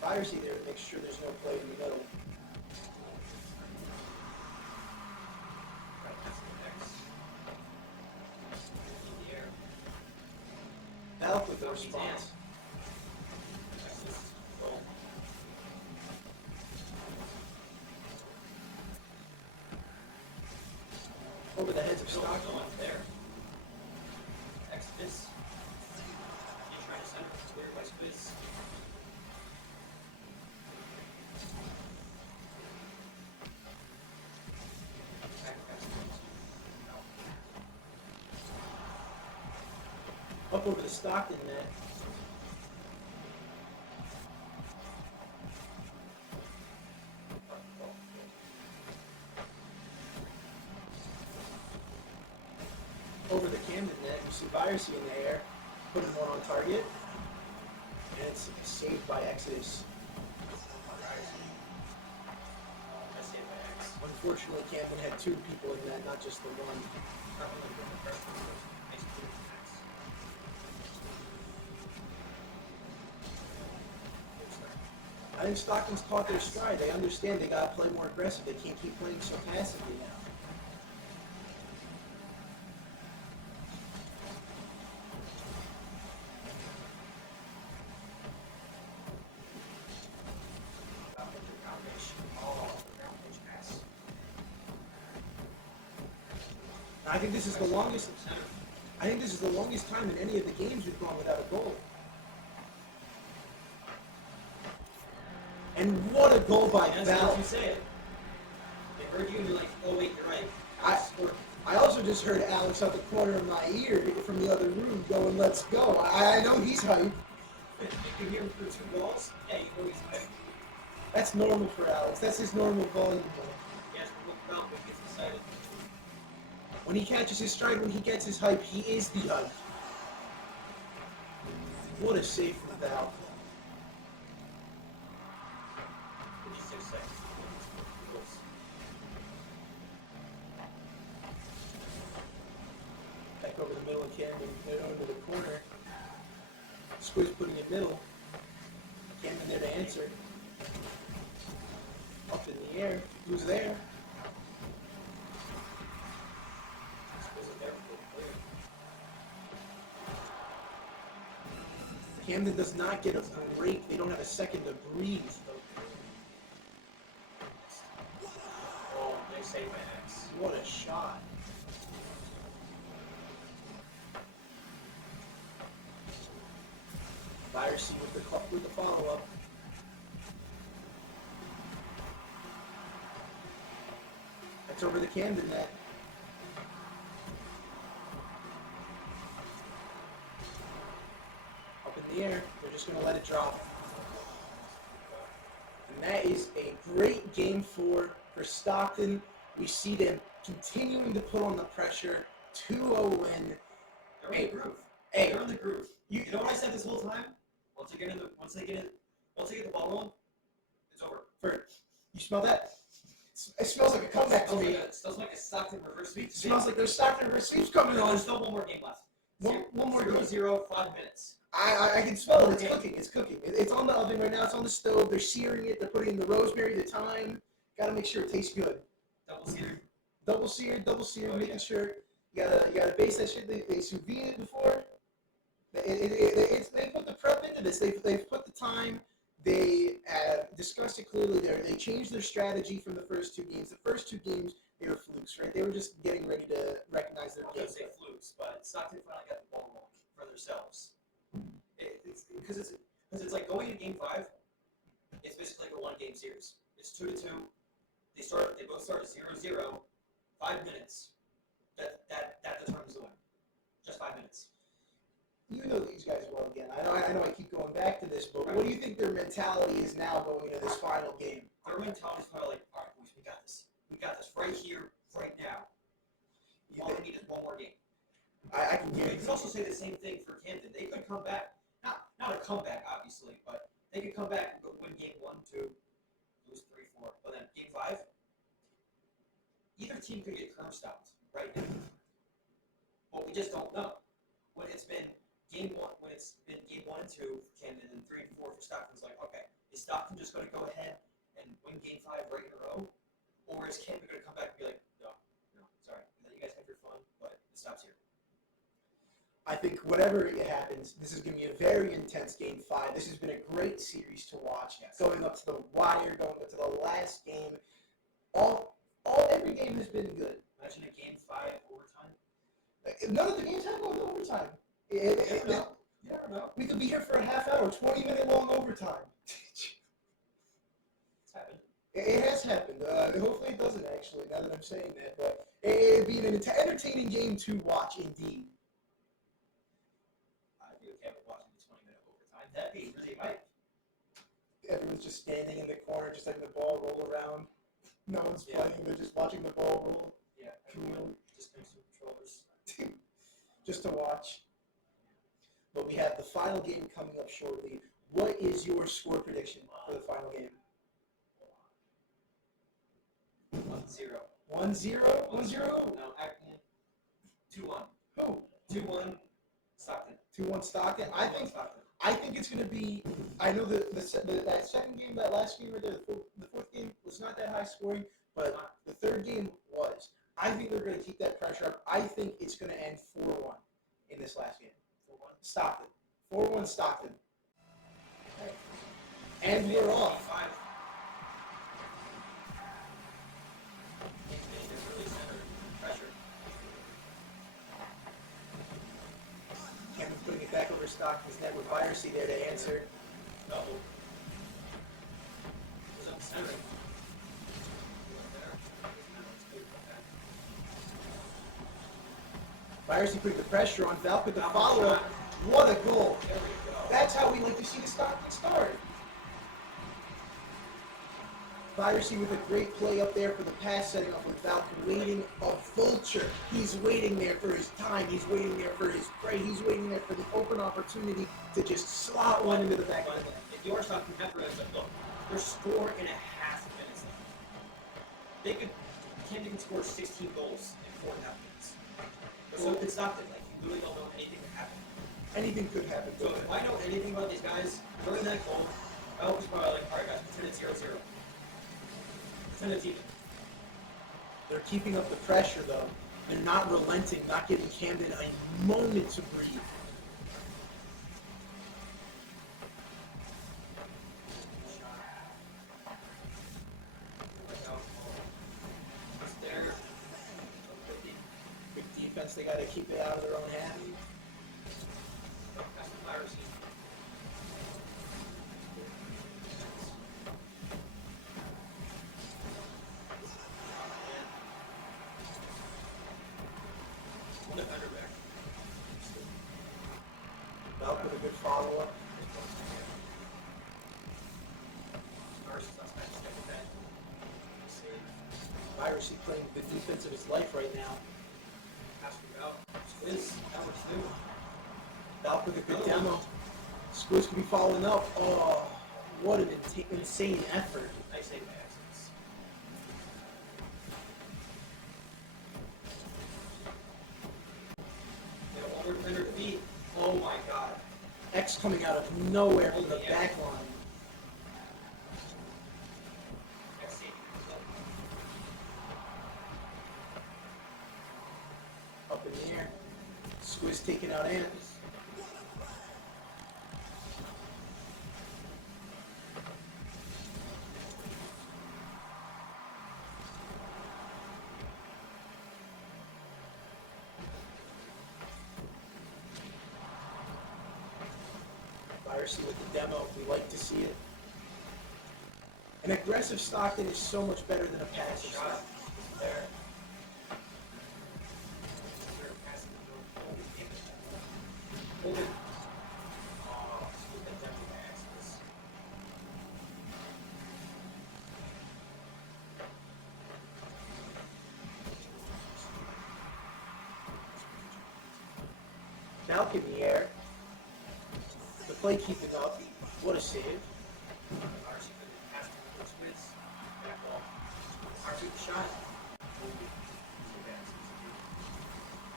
Piracy there to make sure there's no play in the middle. Right, that's the X. In the air. That'll put the response. Over the heads of Stockton. There. X this. You try to center. It's weird by Squiz. Up over the Stockton net. Over the Camden net, you see Byercy in the air, putting one on target, and it's saved by Exodus. Unfortunately, Camden had two people in that, not just the one. I think Stockton's caught their stride. They understand they gotta play more aggressive. They can't keep playing so passively now. I think this is the longest. I think this is the longest time in any of the games we've gone without a goal. And what a goal by Val! You say it. They heard you and you're like, oh wait, you're right. I also just heard Alex out the corner of my ear from the other room going, "Let's go!" I know he's hyped. You can hear him through two walls. Yeah, you know he's hyped. That's normal for Alex. That's his normal volume. Yes, look around when he gets excited. When he catches his stride, when he gets his hype, he is the hype. What a save from Val. 56 seconds. Back over the middle of Camden, over the corner. Squiz putting it middle. Camden there to answer. Up in the air. Who's there? Camden does not get a break. They don't have a second to breathe. Oh, they saved my X. What a shot. Byercy with the follow-up. That's over the Camden net. Up in the air. They're just going to let it drop. And that is a great game for Stockton. We see them continuing to put on the pressure. 2-0 win. They're in the groove. Hey, they're in the groove. You know what I said this whole time? Once they get the ball rolling, it's over. You smell that? It smells like a comeback to me. It smells like a Stockton reverse sweep. It smells like there's Stockton reverse sweeps coming on. There's still one more game left. One more game. 0-0, 5 minutes. I can smell it. It's cooking. It's cooking. It's on the oven right now. It's on the stove. They're searing it. They're putting in the rosemary, the thyme. Got to make sure it tastes good. Double seared. Double seared, making sure you gotta base that shit. They sous vide it before. They put the prep into this. They've put the time. They have discussed it clearly there. They changed their strategy from the first two games. The first two games, they were flukes, right? They were just getting ready to recognize their I game. was going to say flukes, but Stockton finally got the ball rolling for themselves. Because it's like going into game 5, it's basically like a one-game series. It's 2-2. They both start at 0-0, 5 minutes. That determines the win. Just 5 minutes. You know these guys well again. I know I keep going back to this, but what do you think their mentality is now going into this final game? Their mentality is probably like, all right, boys, we got this. We got this right here, right now. All we need is one more game. I can hear you. You could also say the same thing for Camden. They could come back. Not a comeback, obviously, but they could come back and win game 1, 2, lose 3, 4. But then game 5, either team could get curve stopped right now. But we just don't know. When it's been game 1 and 2 for Camden and 3 and 4 for Stockton, it's like, okay, is Stockton just going to go ahead and win game 5 right in a row? Or is Camden going to come back and be like, no, sorry, you guys have your fun, but it stops here. I think whatever happens, this is going to be a very intense game 5. This has been a great series to watch. Yes. Going up to the wire, going up to the last game. Every game has been good. Imagine a game 5 overtime. None of the games have gone to overtime. You never know. We could be here for a half hour, 20-minute long overtime. It's happened. It has happened. Hopefully it doesn't actually, now that I'm saying that. But it'd be an entertaining game to watch indeed. that be really hype. Everyone's just standing in the corner, just letting the ball roll around. No one's Yeah. playing, they're just watching the ball roll. Yeah, Cool. just next to controllers. Just to watch. But we have the final game coming up shortly. What is your score prediction for the final game? 1-0. 1-0? 1-0? No, actually, 2-1. Who? 2-1 Stockton. 2-1 Stockton. Stockton. I think it's going to be. I know that second game, that last game right there, the fourth game was not that high scoring, but the third game was. I think they're going to keep that pressure up. I think it's going to end 4-1 in this last game. 4-1 Stockton. 4-1 Stockton. And we're off. Kevin's putting it back over Stockton's net with Piracy there to answer. No. Who's up center? Piracy put the pressure on. Val with the follow-up. What a goal. That's how we like to see the Stockton start. Piracy with a great play up there for the pass, setting up with Falcon, waiting a vulture. He's waiting there for his time. He's waiting there for his prey. He's waiting there for the open opportunity to just slot one into the back of the net. If you are Stockton Pepper, it's like, look, there's 4.5 minutes left. They could, Camden can score 16 goals in 4.5 minutes. But so could Stockton. Like, you really don't know anything could happen. Anything could happen. So if I know anything about these guys, during that goal, I hope it's probably like, all right, guys, pretend it's 0-0. They're keeping up the pressure, though. They're not relenting, not giving Camden a moment to breathe. Good defense. They got to keep it out of their own half. Belk with a good follow-up. Piracy playing the defense of his life right now. Belk with a good demo. Squiz could be following up. Oh, what an insane effort. Nice save by Exodus. They have one more defender to beat. Oh my god. X coming out of nowhere from the back line. Up in the air. Squiz taking out Ant. Piracy with the demo. We like to see it. An aggressive Stockton is so much better than a passive Stockton. There. Hold it. Balk in the air. The play keeping up. What a save. Shot.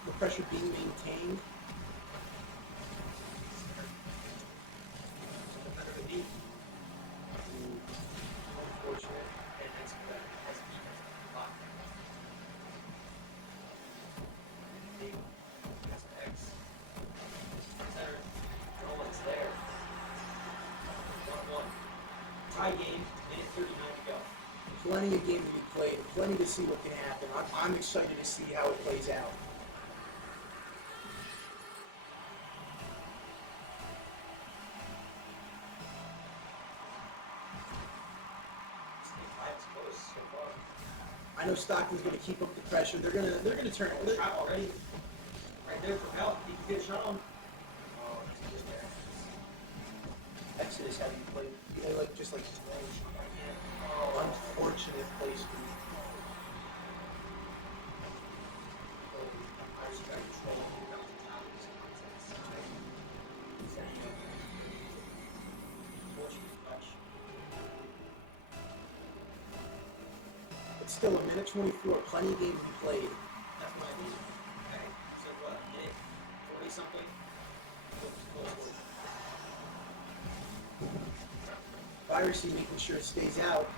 The pressure being maintained. Unfortunate. And that's good. That's defense. Block. That's X. Center. Nolan's there. 1-1. Tie game. Minute 39 to go. Plenty of game to be played. Plenty to see what can happen. I'm excited to see how it plays out. I know Stockton's going to keep up the pressure. They're going to turn it. Shot already. Right there for Bell. He can get a shot on. Oh, Exodus having played, like just like unfortunate placement. It's still a minute 24, plenty of games to be played. That's what I mean. Okay, so what? Minute 40 something? Piracy making sure it stays out.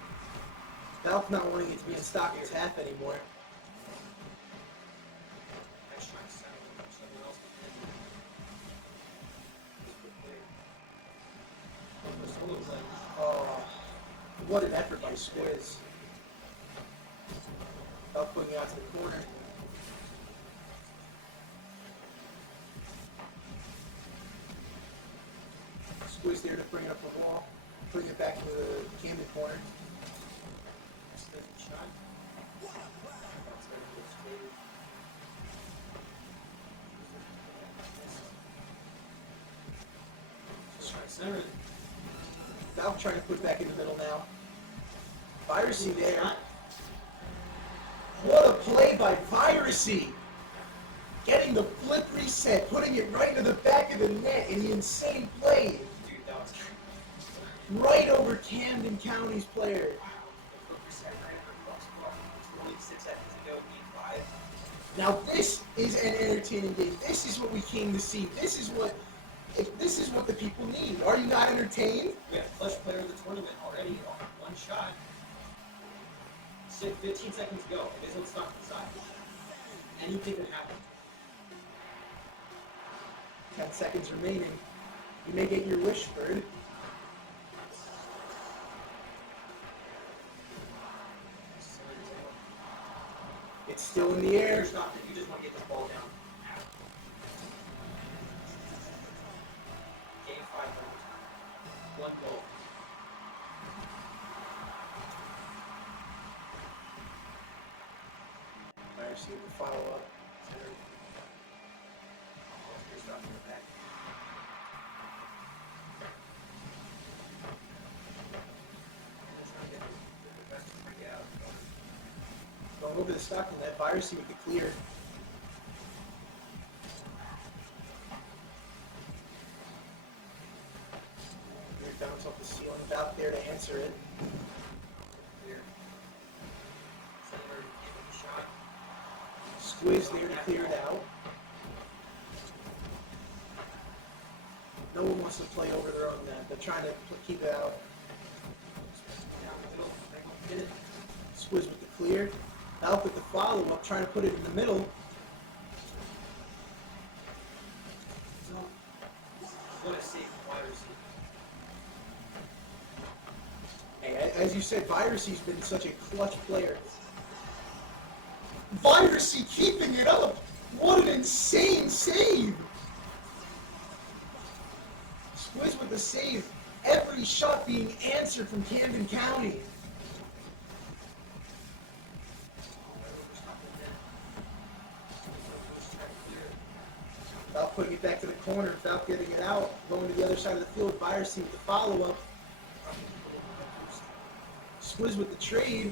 Valve not wanting it to be in Stockton's half anymore. Oh, what an effort by Squiz. Valve putting it out to the corner. Squiz there to bring it up the wall. Bring it back into the Camden corner. Valve trying to put it back in the middle now. Piracy there. What a play by Piracy! Getting the flip reset, putting it right into the back of the net in the insane play. Right over Camden County's player. Now this is an entertaining game. This is what we came to see. This is what the people need. Are you not entertained? We have clutch player of the tournament already on one shot. 15 seconds to go. It isn't stuck inside. Anything can happen. 10 seconds remaining. You may get your wish, Bird. It's still in the air. Stop it. You just want to get this ball down. Game 5 round. 1 goal. Piracy with the follow-up. Going over the Stockton net, Piracy with the clear. Clear bounce off the ceiling, about there to answer it. Squiz there to clear it out. No one wants to play over their own net. They're trying to keep it out. Squiz with the clear. Alf with the follow-up, trying to put it in the middle. What a save from Piracy. Hey, as you said, Piracy's been such a clutch player. Piracy keeping it up! What an insane save! Squiz with the save. Every shot being answered from Camden County. Without putting it back to the corner, without getting it out, going to the other side of the field, Piracy with the follow-up. Squiz with the trade.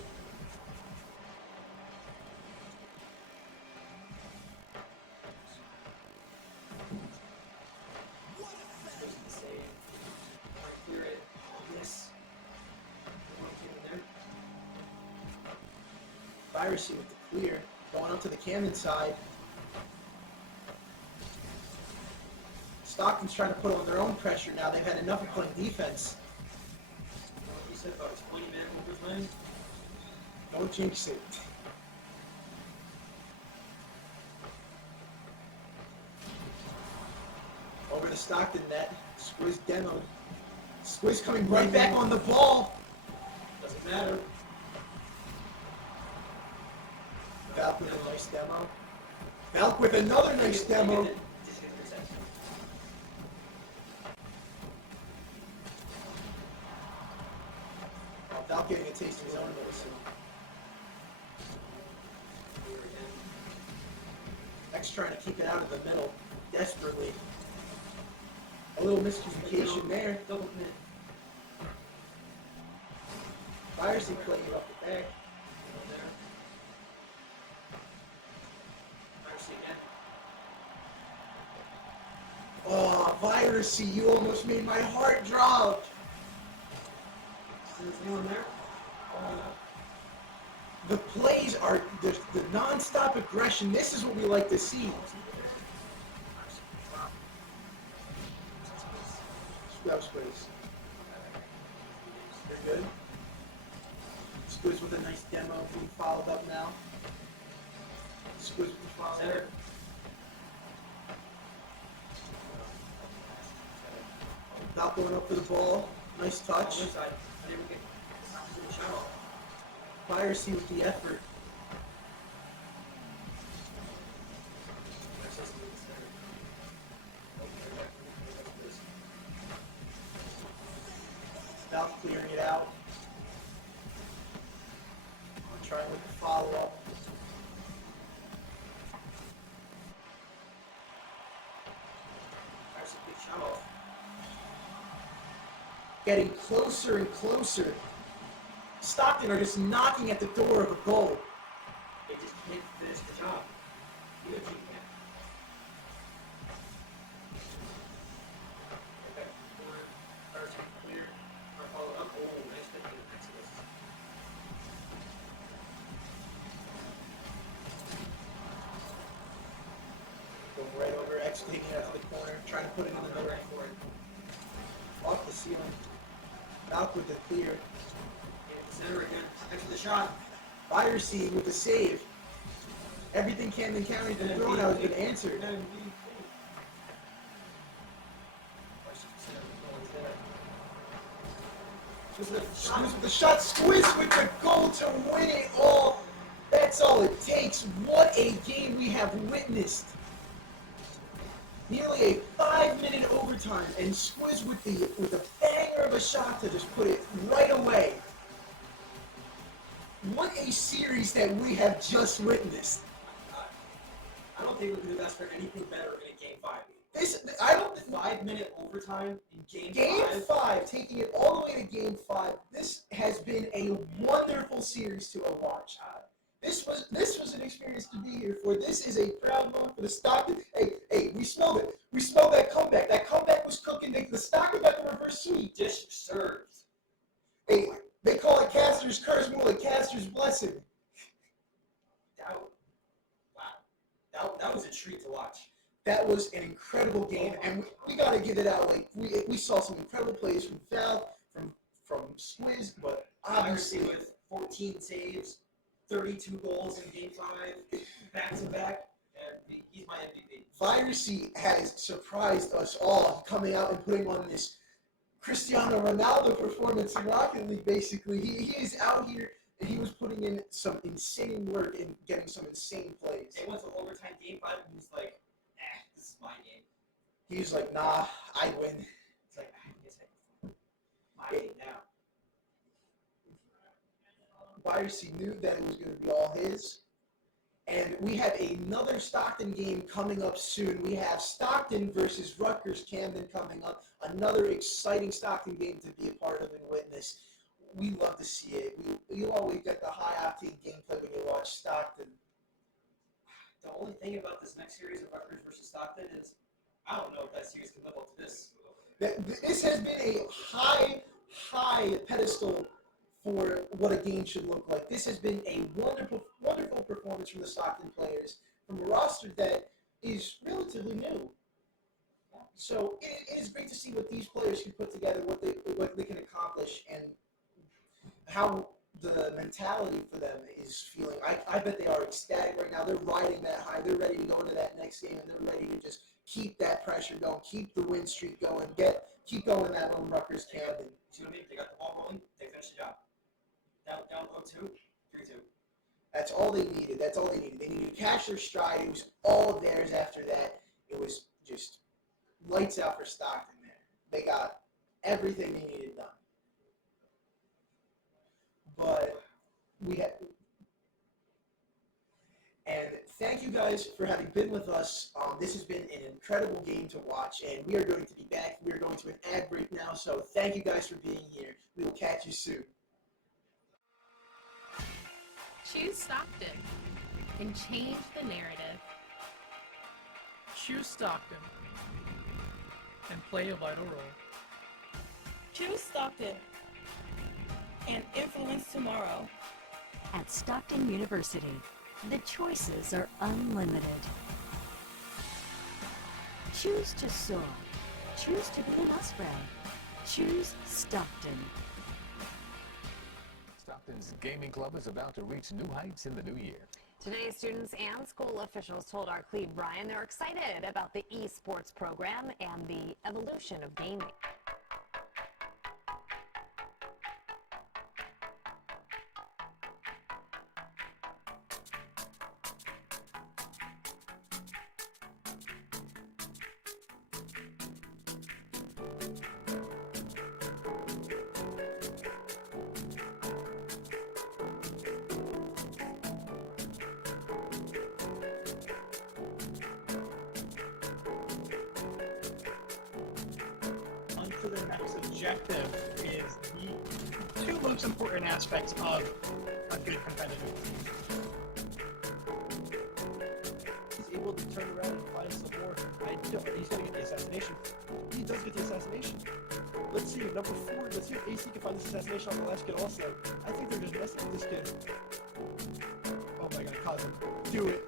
Piracy with the clear, going up to the Camden side. Stockton's trying to put on their own pressure now. They've had enough of playing defense. You said about 20-man overtime? Don't jinx it. Over the Stockton net. Squiz demoed. Squiz coming right back on the ball. Doesn't matter. Valk with a nice demo. Valk with another nice demo. Valk getting a taste of his own medicine. X trying to keep it out of the middle, desperately. A little miscommunication there. Double commit. Piracy playing it up the back. There. Piracy again. Oh, Piracy, you almost made my heart drop. Is anyone there? The plays are the non-stop aggression. This is what we like to see. Scrub Squiz. They're good. Squiz with a nice demo being followed up now. Squiz with the follow Center. Not going up for the ball. Nice touch. Other side. I didn't get the shot off. Piracy with the effort. South clearing it out. Trying with the follow-up. Piracy big shot off. Getting closer and closer. Stockton are just knocking at the door of a goal. They just can't finish the job. Either team can. Okay. Piracy clear. Follow up. Oh, nice pick in the Exodus. Going right over, executing it out to the corner, trying to put it in the middle. Right for it. Off the ceiling. Out with the clear. Center again. Exit the shot. Piracy with the save. Everything Camden County's been thrown out has been answered. Squiz with the shot. Squiz with the goal to win it all. That's all it takes. What a game we have witnessed. Nearly a 5-minute overtime, and Squiz with the banger of a shot to just put it right away. What a series that we have just witnessed. I don't think we could have asked for anything better in a Game 5. I don't. 5-minute overtime in Game 5. Game 5, taking it all the way to Game 5. This has been a wonderful series to watch. This was an experience to be here for. This is a proud moment for the Stockton. Hey, we smelled it. We smelled that comeback. That comeback was cooking. The Stockton got the reverse sweep. Dish served. Hey, they call it Caster's curse, more like Caster's blessing. That was a treat to watch. That was an incredible game, and we got to give it out. Like we saw some incredible plays from Val, from Squiz, but obviously with 14 saves, 32 goals in Game 5, back to back, and he's my MVP. Piracy has surprised us all, coming out and putting on this Cristiano Ronaldo performance in Rocket League. Basically, he is out here. And he was putting in some insane work and getting some insane plays. They went to overtime Game 5, and he was like, this is my game. He was like, nah, I win. It's like, my game now. Piracy knew that it was going to be all his. And we have another Stockton game coming up soon. We have Stockton versus Rutgers Camden coming up. Another exciting Stockton game to be a part of and witness. We love to see it. You always get the high-octane gameplay when you watch Stockton. The only thing about this next series of Rutgers versus Stockton is I don't know if that series can live up to this. This has been a high pedestal for what a game should look like. This has been a wonderful performance from the Stockton players, from a roster that is relatively new. So it is great to see what these players can put together, what they can accomplish, and how the mentality for them is feeling. I bet they are ecstatic right now. They're riding that high. They're ready to go into that next game, and they're ready to just keep that pressure going, keep the win streak going, keep going that on Rutgers Camden. See what I mean? They got the ball rolling. They finished the job. Down 0-2, 3-2. That's all they needed. That's all they needed. They needed to catch their stride. It was all of theirs after that. It was just lights out for Stockton there. They got everything they needed done. But we had, and thank you guys for having been with us. This has been an incredible game to watch, and we are going to be back. We are going to an ad break now, so thank you guys for being here. We will catch you soon. Choose Stockton and change the narrative. Choose Stockton and play a vital role. Choose Stockton and influence tomorrow. At Stockton University, the choices are unlimited. Choose to soar. Choose to be an Osprey. Choose Stockton. Stockton's gaming club is about to reach new heights in the new year. Today, students and school officials told our Cleve Brian they're excited about the esports program and the evolution of gaming. On to the next objective is the two most important aspects of a good competitive team. He's able to turn around and find some more. He's going to get the assassination. He does get the assassination. Let's see, number 4. Let's see if AC can find this assassination on the last kid also. I think they're just messing with this kid. Oh my god, Cosm. Do it.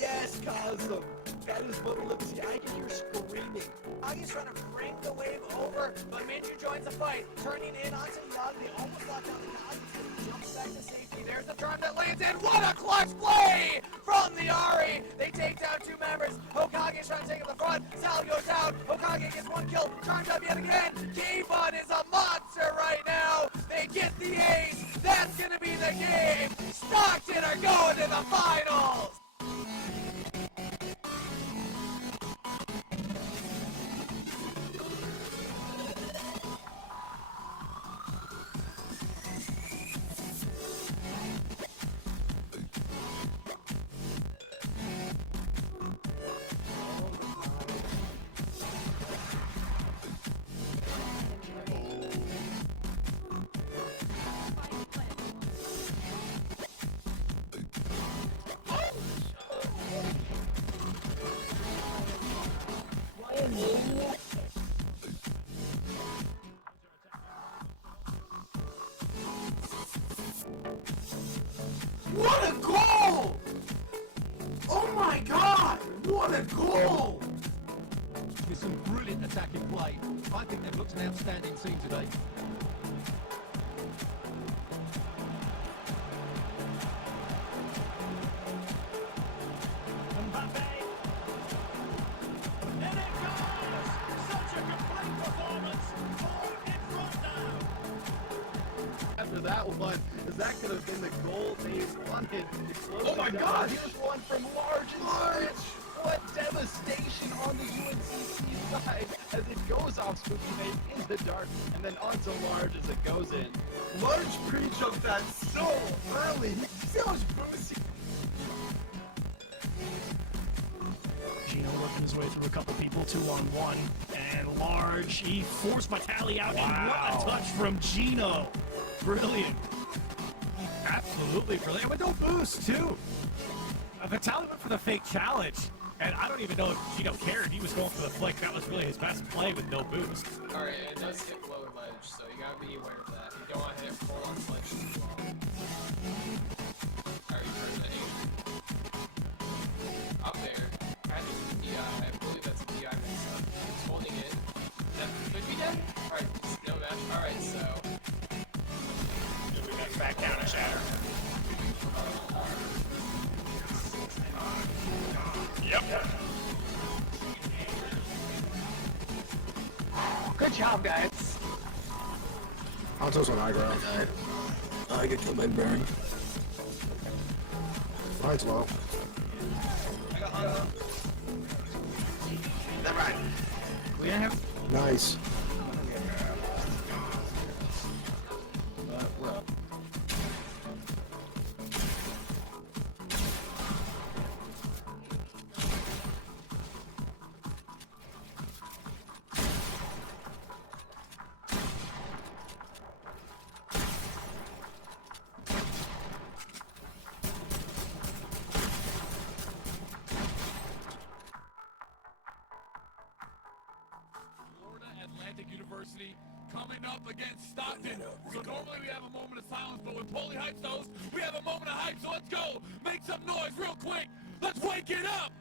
Yes, Cosm. That is what we love to see. I can hear screaming. Agi's trying to bring the wave over, but Minju joins the fight, turning in onto Yagi. They almost locked down the Agi. Jumps back to safety. There's the charm that lands in. What a clutch play from the Ari. They take down 2 members. Hokage's trying to take up the front. Sal goes down. Hokage gets 1 kill. Charmed up yet again. K-Bun is a monster right now. They get the ace. That's going to be the game. Stockton are going to the finals. What a goal! Oh my god! What a goal! With some brilliant attacking play. I think they've looked an outstanding team today. After that one, is that could have been the goal they wanted. Oh my god, here's one from Large and Large! What devastation on the UNCC side as it goes off Spooky Mate in the dark and then onto Large as it goes in. Large pre-jumped that so early. See how much boost he... Gino working his way through a couple people 2-on-1, and Large, he forced Vitali out, and what a touch from Gino! Brilliant. Absolutely brilliant. And with no boost, too. Vitali went for the fake challenge, and I don't even know if Gino cared. He was going for the flick. That was really his best play with no boost. Alright, it does hit lower ledge, so you gotta be aware of that. You don't want to hit full on ledge as well. Alright, you turned the 8. Up there. I think it's a DI. I believe that's a DI mix up. It's holding in. That could be dead? Alright, no match. Alright, so. Back down and shatter. Yep. Good job, guys. Alto's on high ground. I get killed by Baron. Might as well. I got hung up. That right. We have. Nice. coming up against Stockton. So normally we have a moment of silence, but with Poly Hype's host, we have a moment of hype. So let's go. Make some noise real quick. Let's wake it up.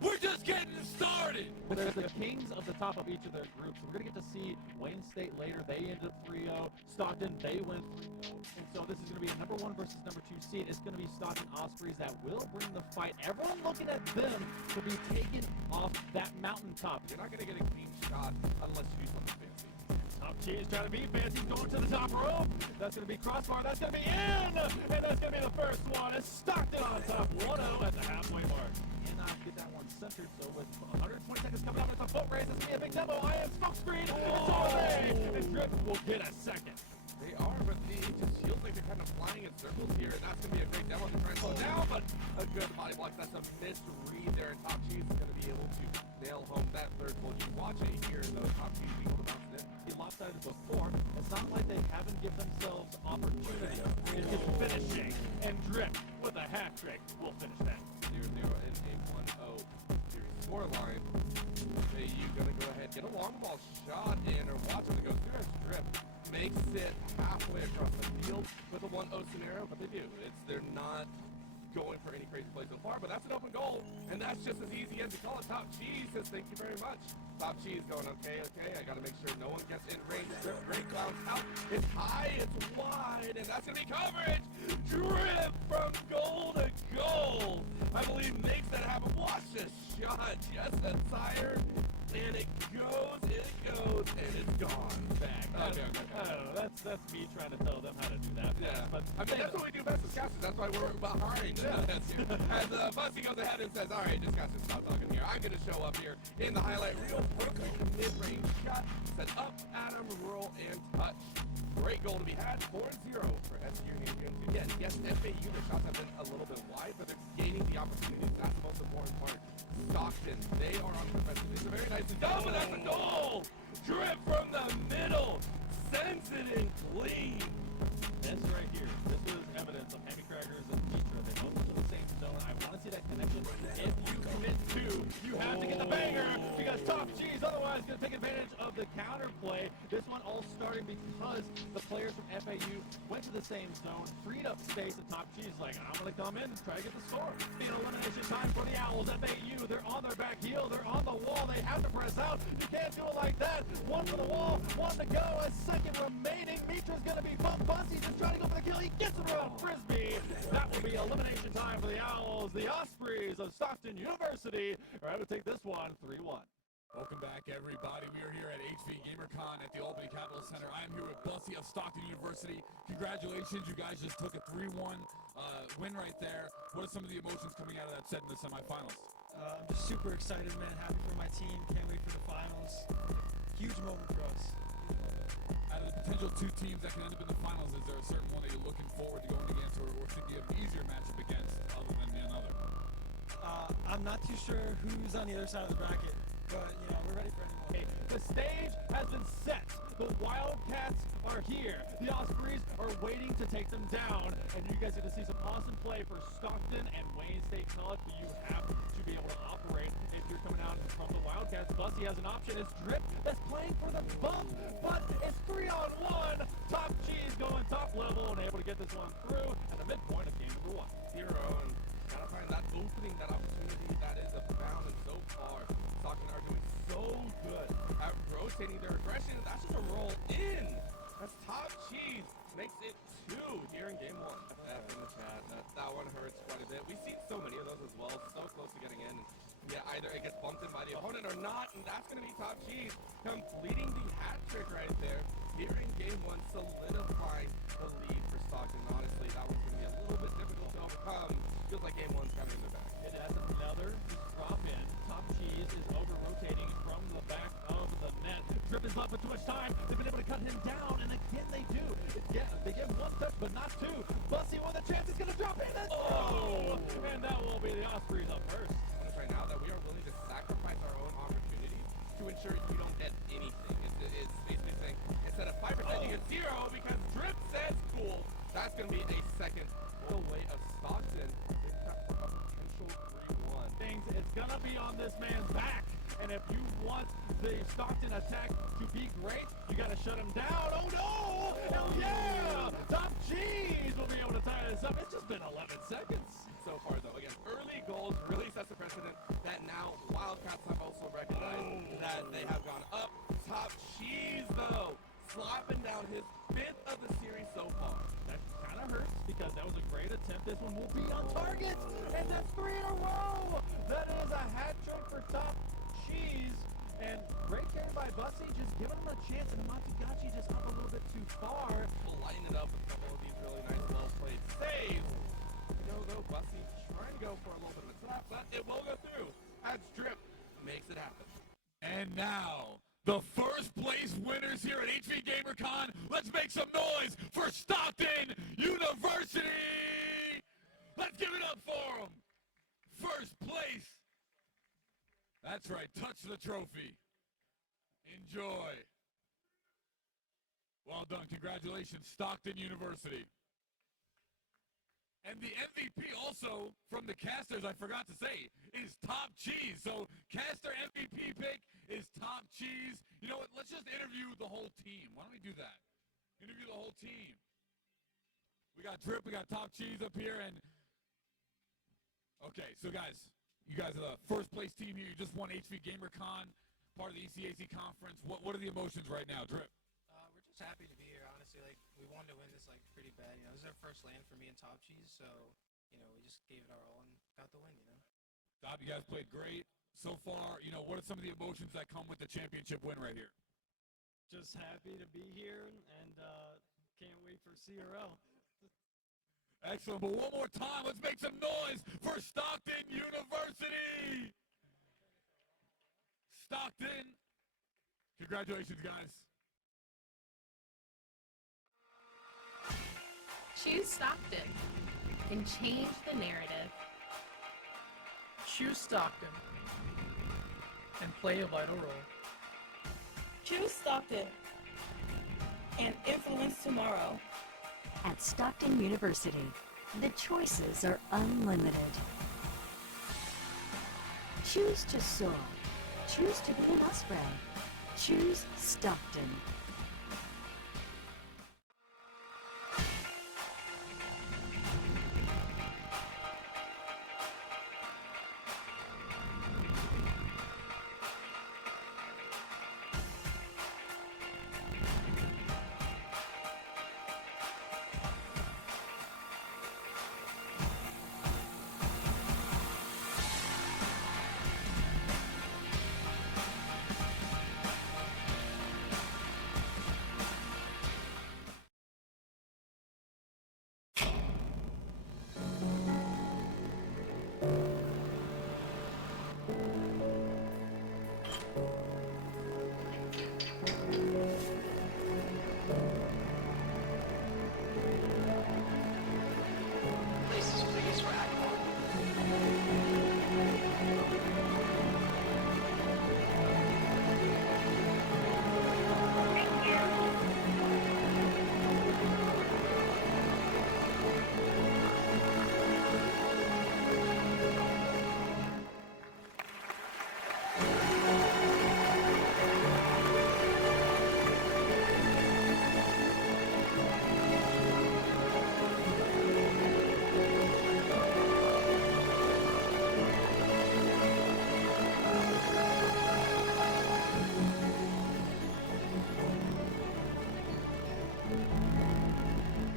We're just getting started. They're the kings of the top of each of their groups. We're going to get to see Wayne State later. They ended up 3-0. Stockton, they went 3-0. And so this is going to be a number 1 versus number 2 seed. It's going to be Stockton Ospreys that will bring the fight. Everyone looking at them to be taken off that mountaintop. You're not going to get a clean shot unless you do something fancy. Top Cheese trying to be fancy, going to the top rope. That's going to be crossbar. That's going to be in. And that's going to be the first one. It's Stockton on top 1-0 at the halfway mark. Cannot get that one centered, so with 120 seconds coming up, it's a foot race. It's going to be a big demo. I am smoke screen. It's all day. And Drip will get a second. They are, but it just feels like they're kind of flying in circles here, and that's going to be a great demo to try and slow down, but a good body block. That's a misread there, and Top Cheese is going to be able to nail home that third goal. You watch it here, though. Top Cheese being able to bounce it in. He lopsided before. It's not like they haven't given themselves opportunity. It's just finishing, and Drip with a hat trick will finish that. 0-0 in a 1-0 series scoreline. You going to go ahead, get a long ball shot in, or watch him go through as Drip makes it halfway across the field with a 1-0 scenario, but they do. They're not going for any crazy plays so far, but that's an open goal, and that's just as easy as you call it. Top Cheese says thank you very much. Top Cheese going, okay, I gotta make sure no one gets in range. Drip, great bounce out. It's high, it's wide, and that's gonna be coverage. Drip from goal to goal. I believe makes that happen. Watch this shot, just a tire, and it goes, and it's gone back. Okay. I don't know. That's me trying to tell them how to do that. Yeah. But I mean, that's what we do best as casters. That's why we're behind. As Bussy goes ahead and says, all right, just casters, stop talking here. I'm going to show up here in the highlight reel. Perfect mid-range shot. Set up, Adam, roll, and touch. Great goal to be had. 4-0 for SU. Again, yes, FAU, their shots have been a little bit wide, but they're gaining the opportunities. That's the most important part. Stockton, they are on defense. It's a very nice double, but that's a goal! Drip from the middle, sends it in clean. This right here, this was evidence of Hammy Crackers and Mitra. They both went to the same zone. I want to see that connection. If you commit to, you have to get the banger because Top Cheese otherwise going to take advantage of the counter play. This one all starting because the players from FAU went to the same zone, freed up space, and Top Cheese like, I'm going to come in and try to get the score. The elimination time for the Owls. FAU, they're on their back heel. They're on the wall. They have to press out. You can't do it like that. One for the wall, one to go. A second remaining. Mitra's going to be bumped. Bussy just trying to go for the kill. He gets it around Frisbee. That will be elimination time for the Owls. The Ospreys of Stockton University are able to take this one 3-1. Welcome back, everybody. We are here at HV GamerCon at the Albany Capital Center. I am here with Bussy of Stockton University. Congratulations, you guys just took a 3-1 win right there. What are some of the emotions coming out of that set in the semifinals? I'm just super excited, man. Happy for my team. Can't wait for the finals. Huge moment for us. Out of the potential 2 teams that can end up in the finals, is there a certain one that you're looking forward to going against, or should be an easier matchup against other than another? I'm not too sure who's on the other side of the bracket, but, we're ready for anyone. The stage has been set. The Wildcats are here. The Ospreys are waiting to take them down, and you guys get to see some awesome play for Stockton and Wayne State College, but you have to be able to operate if you're coming out from the Wildcats. Bussy has an option. It's Drip that's playing for the bump, but it's 3-on-1. Top Cheese going top level and able to get this one through at the midpoint of game number 1. 0, and gotta find that opening, that opportunity that is abound, and so far, Stockton are doing so good at rotating their aggression. That's just a roll in. That's Top Cheese. Makes it 2 here in game 1. F in the chat. That one hurts quite a bit. We've seen so many of those as well. So close to getting in. Yeah, either it gets bumped in by the opponent or not, and that's going to be Top Cheese completing the hat trick right there. Here in game 1, solidifying the lead for Stockton. Honestly, that one's going to be a little bit difficult to overcome. Feels like game 1's kind of in the back. It has another drop in. Top Cheese is over-rotating from the back of the net. Drip is not for too much time. They've been able to cut him down, and again they do. They give 1 touch, but not 2. Bussy with a chance. He's going to drop in. And that will be the Ospreys up first. Right now that we are willing to sacrifice our own opportunities to ensure you don't get anything. It's basically saying instead of 5%, you get 0 because Drip says cool. That's going to be a second away of Stockton. They've got a potential 3-1. It's going to be on this man's back. And if you want the Stockton attack to be great, you got to shut them down. Oh no! Hell yeah! Top Cheese will be able to tie this up. It's just been 11 seconds. So far, though, again, early goals really sets the precedent that now Wildcats have also recognized that they have gone up. Top Cheese, though, slapping down his 5th of the series so far. That kind of hurts because that was a great attempt. This one will be on target, and that's 3 in a row. That is a hat trick for Top Cheese. And great carry by Bussy, just giving him a chance, and Matsugachi just up a little bit too far. Lighting it up with a couple of these really nice well-played saves. Though, Bussy trying to go for a little bit of a trap, but it will go through as Drip makes it happen. And now, the first place winners here at HV GamerCon. Let's make some noise for Stockton University! Let's give it up for them! First place. That's right, touch the trophy. Enjoy. Well done, congratulations, Stockton University. And the MVP also from the casters, I forgot to say, is Top Cheese. So caster MVP pick is Top Cheese. You know what? Let's just interview the whole team. Why don't we do that? Interview the whole team. We got Drip, we got Top Cheese up here, and okay, so guys, you guys are the first place team here. You just won HV GamerCon, part of the ECAC conference. What are the emotions right now, Drip? We're just happy to be here, honestly. Like, we wanted to win this, like, pretty bad. You know, this is our first land for me and Top Cheese, so, you know, we just gave it our all and got the win, you know? Top, you guys played great so far. You know, what are some of the emotions that come with the championship win right here? Just happy to be here and can't wait for CRL. Excellent, but one more time, let's make some noise for Stockton University! Stockton, congratulations, guys. Choose Stockton and change the narrative. Choose Stockton and play a vital role. Choose Stockton and influence tomorrow. At Stockton University, the choices are unlimited. Choose to soar. Choose to be an Osprey. Choose Stockton.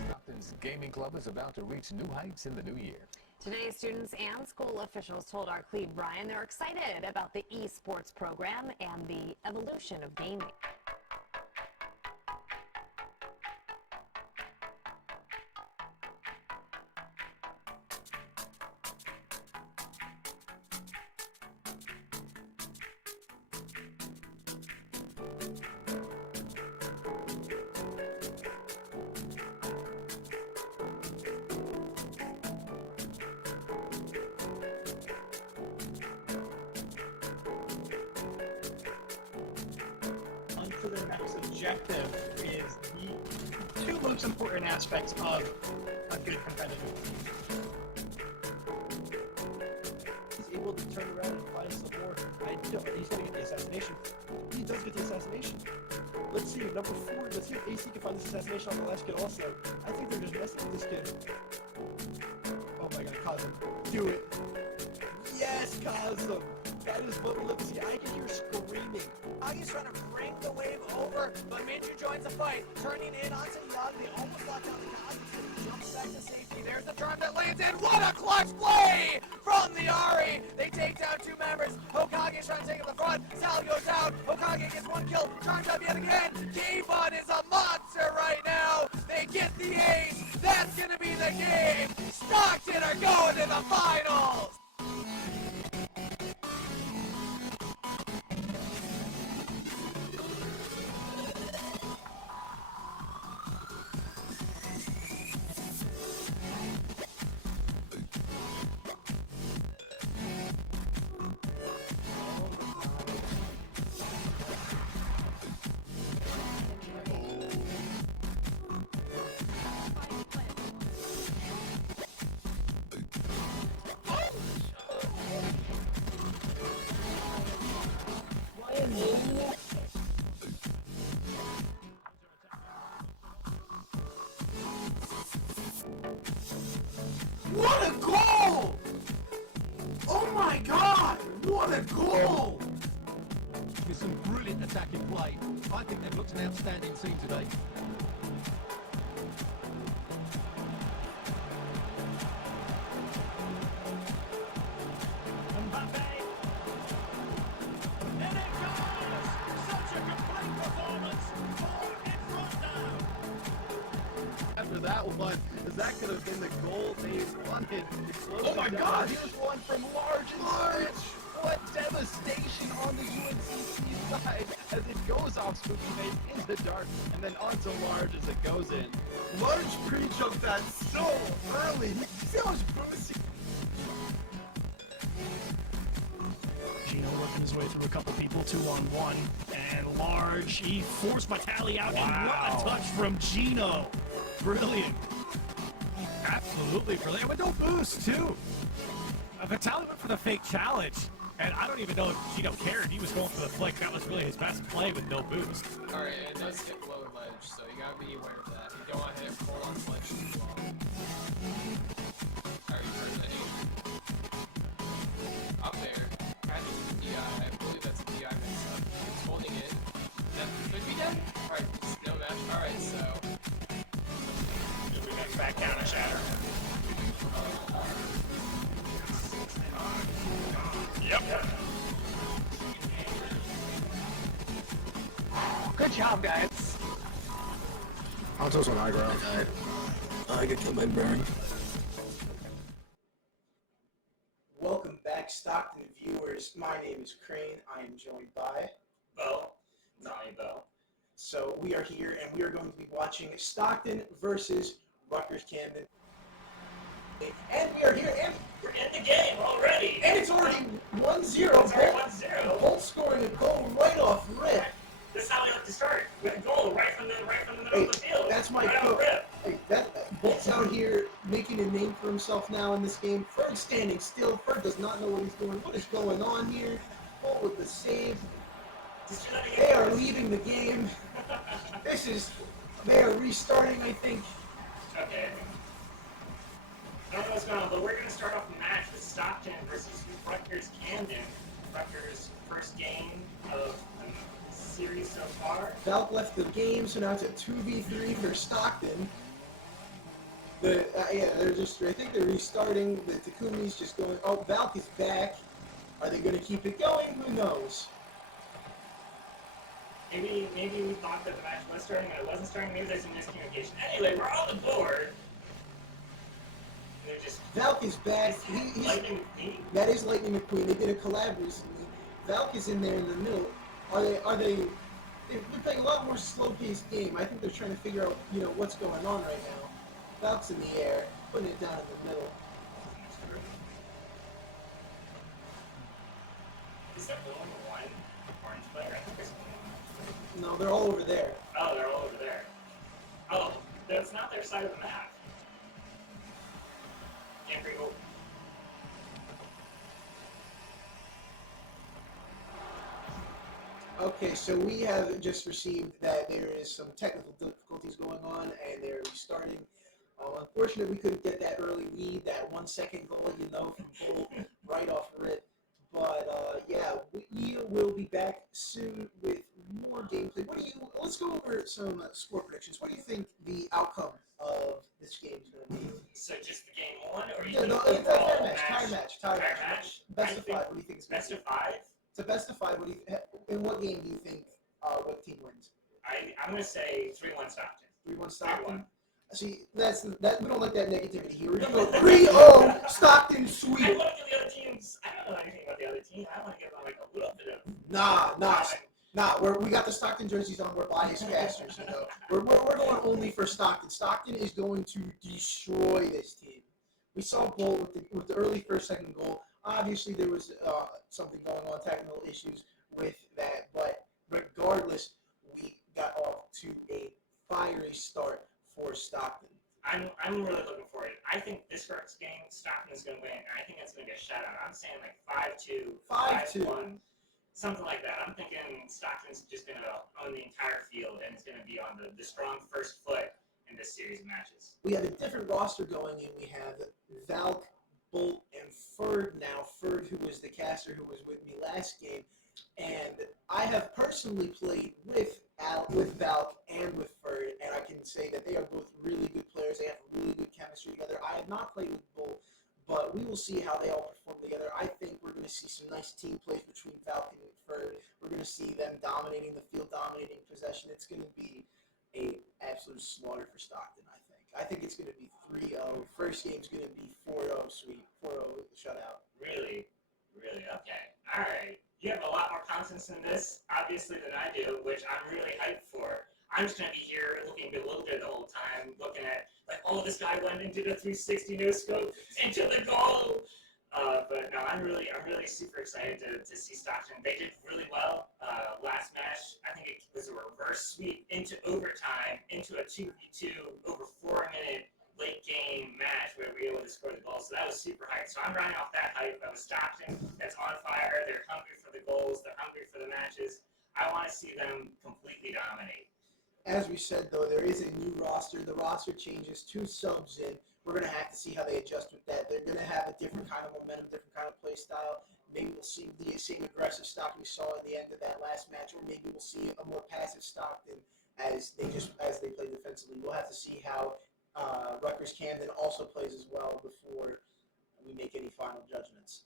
Stockton's gaming club is about to reach new heights in the new year. Today, students and school officials told our Cleve Brian they're excited about the esports program and the evolution of gaming. To the next objective is the two most important aspects of a good competitive team. He's able to turn around and find support. I He's gonna get the assassination. He does get the assassination. Let's see, number 4. Let's see if AC can find this assassination on the last kid also. I think they're just messing with this kid. Oh my god, Cosm. Do it. Yes, Cosm. That is what we're see. I can hear screaming. Agi's trying to bring the wave over, but Minju joins the fight, turning in onto Yagi. They almost locked down the Kazi. Jumps back to safety. There's the charm that lands in. What a clutch play from the Ari! They take down 2 members. Hokage is trying to take up the front. Sal goes down. Hokage gets 1 kill. Charmed up yet again. Kevon is a monster right now. They get the ace. That's gonna be the game. Stockton are going to the finals. What a goal! Oh my god! What a goal! With some brilliant attacking play. I think they've looked an outstanding team today. After that one, that could have been the goal they wanted. Oh my god! Here's one from Large and Large! What devastation on the UNCC side as it goes off Spooky Face into Dark and then onto Large as it goes in. Large pre-jumped that so early. You see how much boost he... Gino working his way through a couple people, 2-on-1, and Large, he forced Vitali out, and what a touch from Gino. Brilliant. Absolutely brilliant. With no boost, too. Vitali went for the fake challenge, and I don't even know if Gino cared. He was going for the flick. That was really his best play with no boost. Alright, it does hit lower ledge, so you gotta be aware of that. You don't want to hit full on ledge too long. Alright, you turn the 8. Up there. I think it's a DI. I believe that's a DI mix-up. It's holding in. That could be dead? Alright, no match. Alright, so... Back down a shatter. Yep. Good job, guys. I'll toast on high ground. I get killed by burn. Welcome back, Stockton viewers. My name is Crane. I am joined by... Bo. Not me, Bo. So we are here, and we are going to be watching Stockton versus Rutgers Camden. And we are here, and we're in the game already. And it's already 1-0. It's already 1-0. Bolt scoring a goal right off rip. This is how we like to start, with a goal right from the middle of the field. That's my right quote. Hey, Bolt's out here making a name for himself now in this game. Ferg standing still. Ferg does not know what he's doing. What is going on here? Bolt with the save. They are leaving the game. They are restarting, I think. Okay. I don't know what's going on, but we're going to start off the match with Stockton versus Rutgers Camden. Rutgers' first game of the series so far. Valk left the game, so now it's a 2v3 for Stockton. I think they're restarting. The Takumi's just going, oh, Valk is back. Are they going to keep it going? Who knows? Maybe we thought that the match was starting and it wasn't starting. Maybe there's some miscommunication. Anyway, we're on the board. Valk is back. Lightning McQueen. That is Lightning McQueen. They did a collab recently. Valk is in there in the middle. They're playing a lot more slow-paced game. I think they're trying to figure out, what's going on right now. Valk's in the air, putting it down in the middle. Is that the one orange player? I think there's No, they're all over there. Oh, they're all over there. Oh, that's not their side of the map. Can't bring hope. Okay, so we have just received that there is some technical difficulties going on, and they're restarting. Unfortunately, we couldn't get that early lead, that 1 second goal, from Bull right off rip. But yeah, we will be back soon with more gameplay. Let's go over some score predictions. What do you think the outcome of this game is going to be? So just the game one, or you Yeah, think no, it's a tire match. Best of 5. What do you think it's going to be? Best of 5? It's a best of 5. In what game do you think what team wins? I'm going to say 3-1 Stockton. 3-1 Stockton. See, we don't like that negativity here. We're gonna go 3-0 Stockton sweep. I want to give the other teams. I don't know anything about the other team. I want to give them like a little bit of. Nah. We got the Stockton jerseys on. We're biased casters. We're going only for Stockton. Stockton is going to destroy this team. We saw Bull with the early first second goal. Obviously, there was something going on, technical issues with that, but regardless, we got off to a fiery start for Stockton. I'm really looking forward. I think this first game, Stockton is going to win, and I think it's going to be a shutout. I'm saying like 5-2, 5-1, something like that. I'm thinking Stockton's just going to own the entire field, and it's going to be on the strong first foot in this series of matches. We have a different roster going in. We have Valk, Bolt, and Ferd now. Ferd, who was the caster who was with me last game, and I have personally played with Valk and with Ferd, and I can say that they are both really good players. They have really good chemistry together. I have not played with Bull, but we will see how they all perform together. I think we're going to see some nice team plays between Valk and Ferd. We're going to see them dominating the field, dominating possession. It's going to be an absolute slaughter for Stockton, I think. I think it's going to be 3-0. First game's going to be 4-0 sweep, 4-0 shutout. Really? Really? Okay. All right. You have a lot more confidence in this, obviously, than I do, which I'm really hyped for. I'm just going to be here looking bewildered the whole time, looking at, like, oh, this guy went into the 360 no-scope into the goal. But no, I'm really super excited to see Stockton. They did really well last match. I think it was a reverse sweep into overtime, into a 2v2 over 4-minute late game match where we were able to score the goal. So that was super hype. So I'm running off that hype of Stockton that's on fire. They're hungry for the goals. They're hungry for the matches. I want to see them completely dominate. As we said, though, there is a new roster. The roster changes, 2 subs in. We're going to have to see how they adjust with that. They're going to have a different kind of momentum, different kind of play style. Maybe we'll see the same aggressive Stockton we saw at the end of that last match, or maybe we'll see a more passive Stockton as they play defensively. We'll have to see how Rutgers Camden also plays as well before we make any final judgments.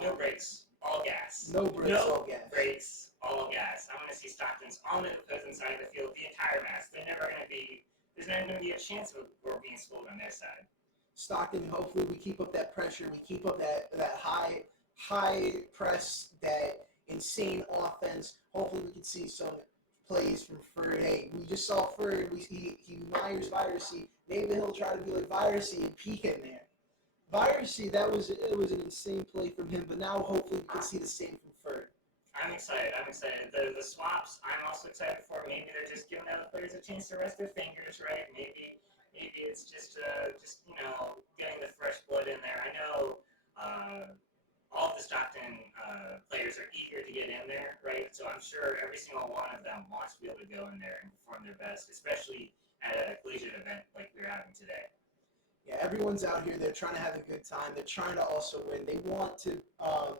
No brakes, all gas. No brakes, all gas. Brakes, all gas. I'm going to see Stockton's on the opposing side of the field the entire match. There's never going to be a chance of we're being schooled on their side. Stockton, hopefully we keep up that pressure. We keep up that high press, that insane offense. Hopefully we can see some plays from Ferd. Hey, we just saw Ferd. He admires Virusy. Maybe he'll try to be like Virusy and peek in there. Virusy, it was an insane play from him, but now hopefully we can see the same from Ferd. I'm excited. The swaps, I'm also excited for. Maybe they're just giving other players a chance to rest their fingers, right? Maybe it's just getting the fresh blood in there. I know all of the Stockton players are eager to get in there, right? So I'm sure every single one of them wants to be able to go in there and perform their best, especially at a collegiate event like we're having today. Yeah, everyone's out here. They're trying to have a good time. They're trying to also win. They want to,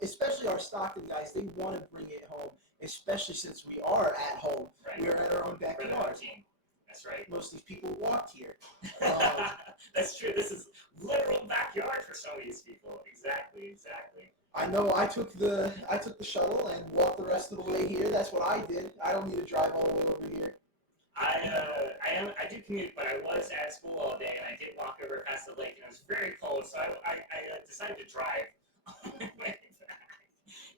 especially our Stockton guys, they want to bring it home, especially since we are at home. Right. We are at our own backyard. That's right. Most of these people walked here. That's true. This is literal backyard for some of these people. Exactly. I know. I took the shuttle and walked the rest of the way here. That's what I did. I don't need to drive all the way over here. I do commute, but I was at school all day, and I did walk over past the lake, and it was very cold, so I decided to drive on my way back,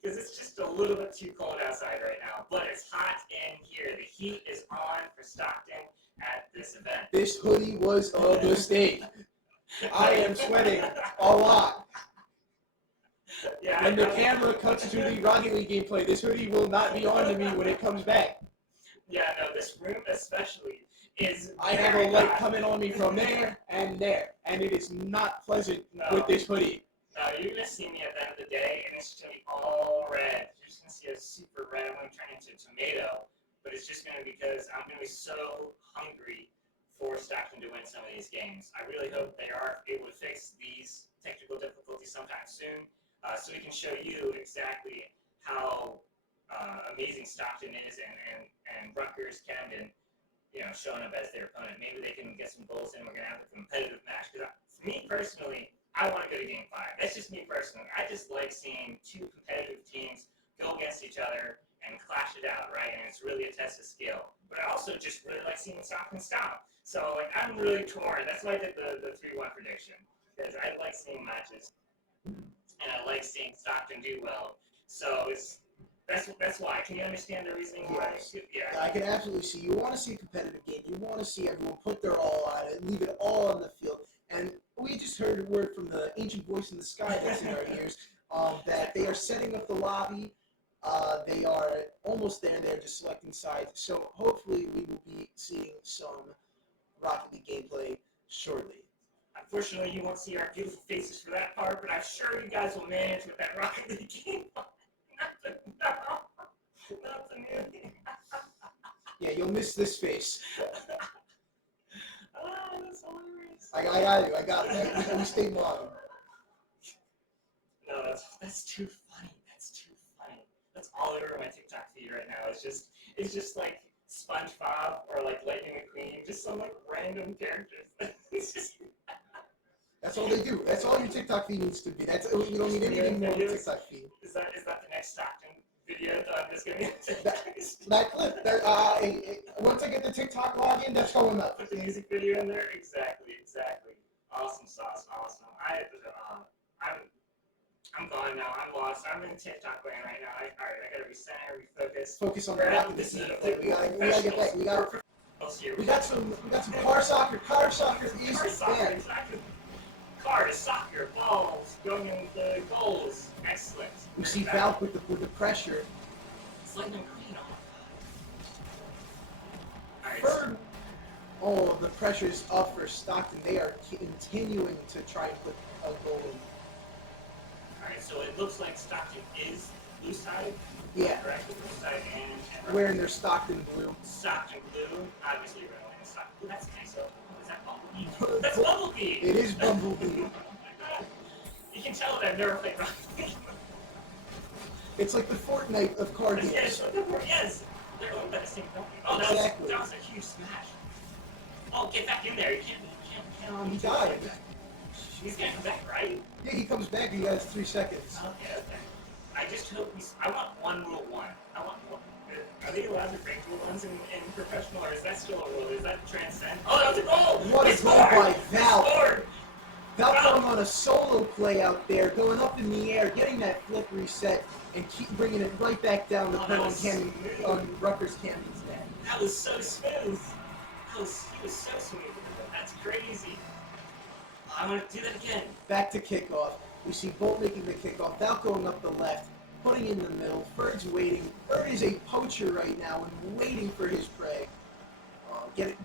because it's just a little bit too cold outside right now, but it's hot in here. The heat is on for Stockton at this event. This hoodie was a mistake. I am sweating a lot. Yeah, when the camera cuts to the Rocket League gameplay, this hoodie will not be on to me when it comes back. Yeah, no, this room especially is. I have a light coming on me from there, and it is not pleasant with this hoodie. No, you're gonna see me at the end of the day, and it's just gonna be all red. You're just gonna see a super red. I'm going to turn into a tomato. But it's just going to be because I'm going to be so hungry for Stockton to win some of these games. I really hope they are able to fix these technical difficulties sometime soon, so we can show you exactly how amazing Stockton is, and Rutgers, Camden, showing up as their opponent. Maybe they can get some goals in. We're going to have a competitive match. Because for me personally, I want to go to Game 5. That's just me personally. I just like seeing two competitive teams go against each other and clash it out, right? And it's really a test of skill. But I also just really like seeing Stockton stop. So, like, I'm really torn. That's why I did the 3-1 prediction. Because I like seeing matches, and I like seeing Stockton do well. So that's why. Can you understand the reasoning why? Yes. Yeah. I can absolutely see. You want to see a competitive game. You want to see everyone put their all on it, leave it all on the field. And we just heard a word from the ancient voice in the sky that's in our ears that they are setting up the lobby. They are almost there. They're just selecting sides. So hopefully we will be seeing some Rocket League gameplay shortly. Unfortunately, you won't see our beautiful faces for that part, but I'm sure you guys will manage with that Rocket League game. Not the movie. Yeah, you'll miss this face. Oh, that's hilarious. I got it. We stay bottom. No, that's too funny. That's too funny. That's all over my TikTok feed right now. It's just like SpongeBob or like Lightning McQueen, just some like random characters. It's just. That's all they do. That's all your TikTok feed needs to be. You don't need anything more than TikTok feed. Is that the next Stockton video that I'm just gonna get? That clip. Once I get the TikTok login, that's going up. Put the music video in there. Exactly. Awesome sauce. Awesome. I'm gone now. I'm lost. I'm in TikTok land right now. Alright, I gotta recenter, refocus. Focus on the Rocket League gameplay. We gotta get back. We got some car soccer. Car soccer is bad. Exactly. Car, soccer, balls, going in the goals. Excellent. We see Valk with the pressure. It's like Queen. Third, the pressure is up for Stockton. They are continuing to try and put a goal in. Alright, so it looks like Stockton is blue side. Yeah. Correct, blue side and wearing their Stockton blue. Stockton blue, obviously red and Stockton blue. That's nice. So, is that Bumblebee? That's Bumblebee! It is Bumblebee. You can tell that I've never played Rocket League. It's like the Fortnite of card games. Yes, yes. They're all that same company. Oh, exactly. That was a huge smash. Oh, get back in there. You can't. He died. He's gonna come back, right? Yeah, he comes back and he has 3 seconds. Okay. I just hope I want one rule one. I want one. Are they allowed to break rule ones in professional, or is that still a rule? Is that transcend? Oh, that was a goal! What a goal by Val! Scored! Val going on a solo play out there, going up in the air, getting that flip reset, and keep bringing it right back down to put on Rutgers Camden's net. That was so smooth. He was so smooth. That's crazy. I'm going to do that again. Back to kickoff. We see Bolt making the kickoff. Val going up the left, putting in the middle. Ferd's waiting. Ferd is a poacher right now and waiting for his prey.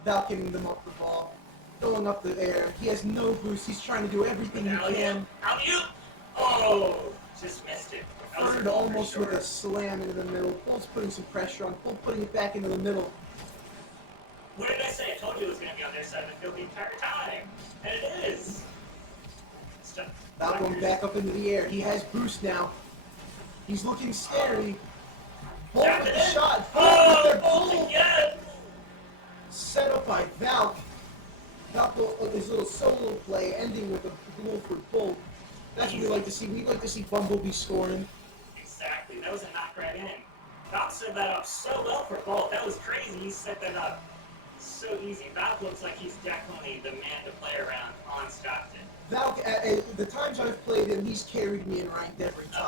Val getting them up the ball, going up the air. He has no boost. He's trying to do everything he can. Alley-oop! Oh, just missed it. Ferd almost with a slam into the middle. Bolt's putting some pressure on. Bolt putting it back into the middle. What did I say? I told you it was going to be on their side of the field the entire time. And it is. Val going back up into the air. He has boost now. He's looking scary. Bolt with the shot. Bolt with the goal. Set up by Val. Val with his little solo play, ending with a goal for Bolt. That's what we like to see. We like to see Bumblebee scoring. Exactly. That was a knock right in. Val set that up so well for Bolt. That was crazy. He set that up so easy. Val looks like he's definitely the man to play around on Stockton. Val, the times I've played him, he's carried me in ranked every time.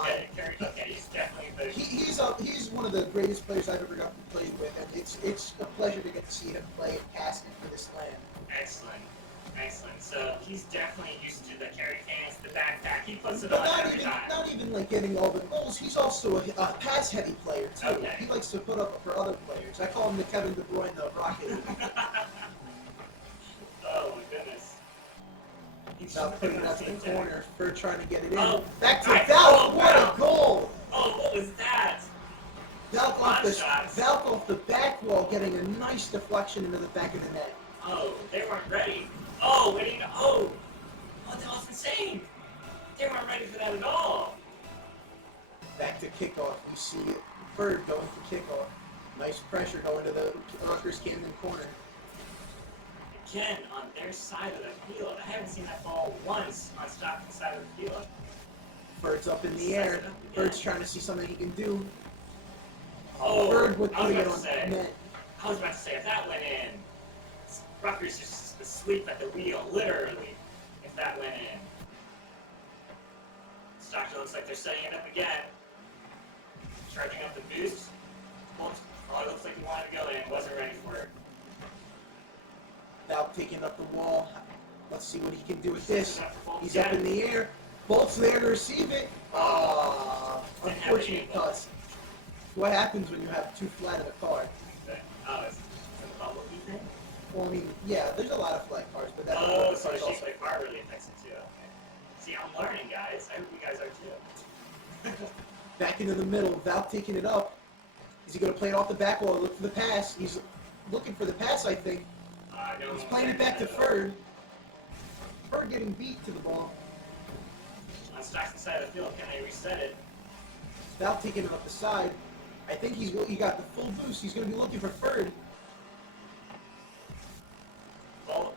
Okay, he's definitely the... He's one of the greatest players I've ever gotten to play with, and it's a pleasure to get to see him play and cast it for this land. Excellent. So he's definitely used to the carry cans, the backpack. He puts it on every time. Not even like getting all the goals. He's also a pass-heavy player too. Okay. He likes to put up for other players. I call him the Kevin De Bruyne of Rocket League. Oh my goodness. Now putting it out to the corner. Ferd trying to get it in. Oh, back to Val. What a goal! Oh, what was that? getting a nice deflection into the back of the net. Oh, they weren't ready. Oh, waiting. Oh, that was insane. They weren't ready for that at all. Back to kickoff. You see Bird going for kickoff. Nice pressure going to the Rutgers Camden corner. Again, on their side of the field. I haven't seen that ball once on Stockton's side of the field. Bird's up in the air. Bird's trying to see something he can do. Oh, Bird with I was putting it about on to say. net. I was about to say, if that went in, Rutgers just asleep at the wheel, literally, if that went in. Stockton looks like they're setting it up again. Charging up the boost. Well, it looks like he wanted to go in, wasn't ready for it. Now picking up the wall. Let's see what he can do with this. He's up in the air. Bolt's there to receive it. Unfortunate cuts. What happens when you have too flat of a card? Oh, it's a bubble thing? Well, I mean, yeah, there's a lot of flat cards, but that's So the shape of the card really affects it too. Okay. See, I'm learning, guys. I hope you guys are too. Back into the middle. Valk taking it up. Is he going to play it off the back wall? Look for the pass. He's looking for the pass, I think. He's playing it back to Ferd. Ferd getting beat to the ball. On Stockton's side of the field, can they reset it? Valk taking it up the side. I think he got the full boost. He's going to be looking for Ferd. Bull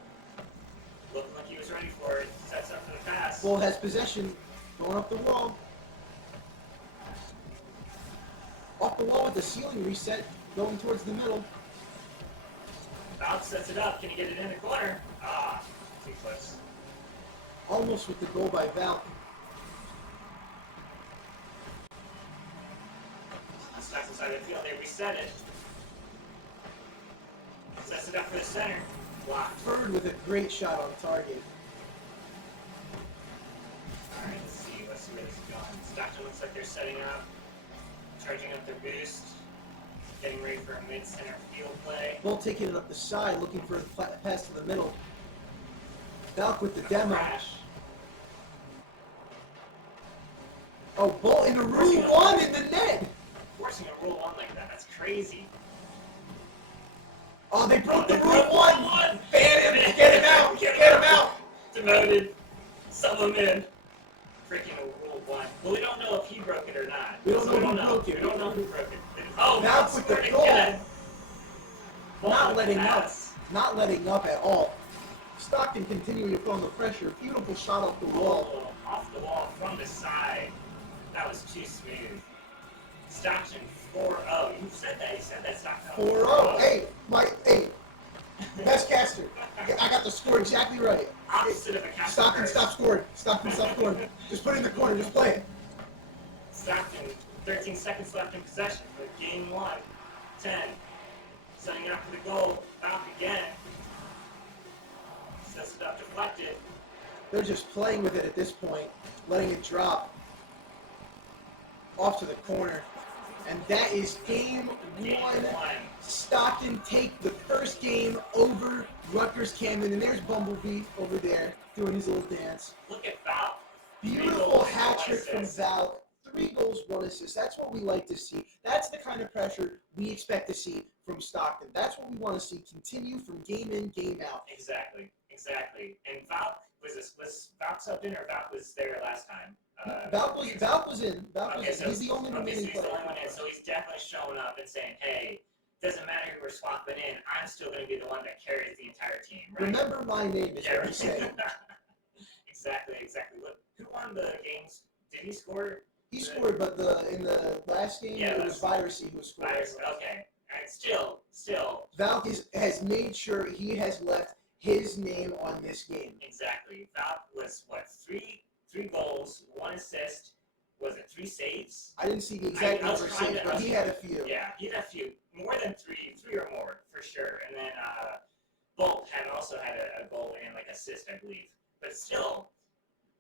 looking like he was ready for it. Sets up for the pass. Bull has possession. Going up the wall. Off the wall with the ceiling reset. Going towards the middle. Valk sets it up. Can he get it in the corner? Too close. Almost with the goal by Valk. On Stockton's side of the field, they reset it. Sets it up for the center. Blocked. Ferd with a great shot on target. Alright, let's see where this is going. Stockton looks like they're setting up. Charging up their boost. Getting ready for a mid-center field play. Bull taking it up the side, looking for a pass to the middle. Valk with the demo. Crash. Oh, Bull into Rule 1 in the net! Forcing a Rule 1 like that, that's crazy. Oh, they broke the Rule 1! Ban him! Get him out! Get him out! Demoted. Sub him in. Freaking Rule 1. Well, we don't know if he broke it or not. We don't know who broke it. We don't know who broke it. Oh, Valk with the goal! Again. Not letting up. Not letting up at all. Stockton continuing to put on the pressure. Beautiful shot off the wall. Off the wall from the side. That was too smooth. Stockton 4-0. You said that. You said that, Stockton. 4-0. Hey, best caster. I got the score exactly right. Opposite of a caster. Stockton, stop scoring. Stockton, stop scoring. Just put it in the corner. Just play it. Stockton, 13 seconds left in possession for game 1. 10. Setting it up for the goal. Valk again. Sets it up, deflected. They're just playing with it at this point, letting it drop off to the corner. And that is game 1. Stockton take the first game over Rutgers Camden. And there's Bumblebee over there doing his little dance. Look at Valk. Beautiful hat trick from Valk. 3 goals, 1 assist. That's what we like to see. That's the kind of pressure we expect to see from Stockton. That's what we want to see continue from game in, game out. Exactly. And Valk was Valk subbed in, or Valk was there last time? Valk was in. He's the only remaining He's the player. only one in, so he's definitely showing up and saying, hey, doesn't matter who we're swapping in, I'm still going to be the one that carries the entire team, right? Remember my name is what he said. Exactly. Who won the games? Did he score? He scored, but in the last game, it was Viracy who scored. Okay. And still. Valk has made sure he has left his name on this game. Exactly. Valk was, three goals, 1 assist. Was it 3 saves? I didn't see the exact number of saves, but he had a few. Yeah, he had a few. More than 3 or more, for sure. And then Bolt also had a goal and assist, I believe. But still,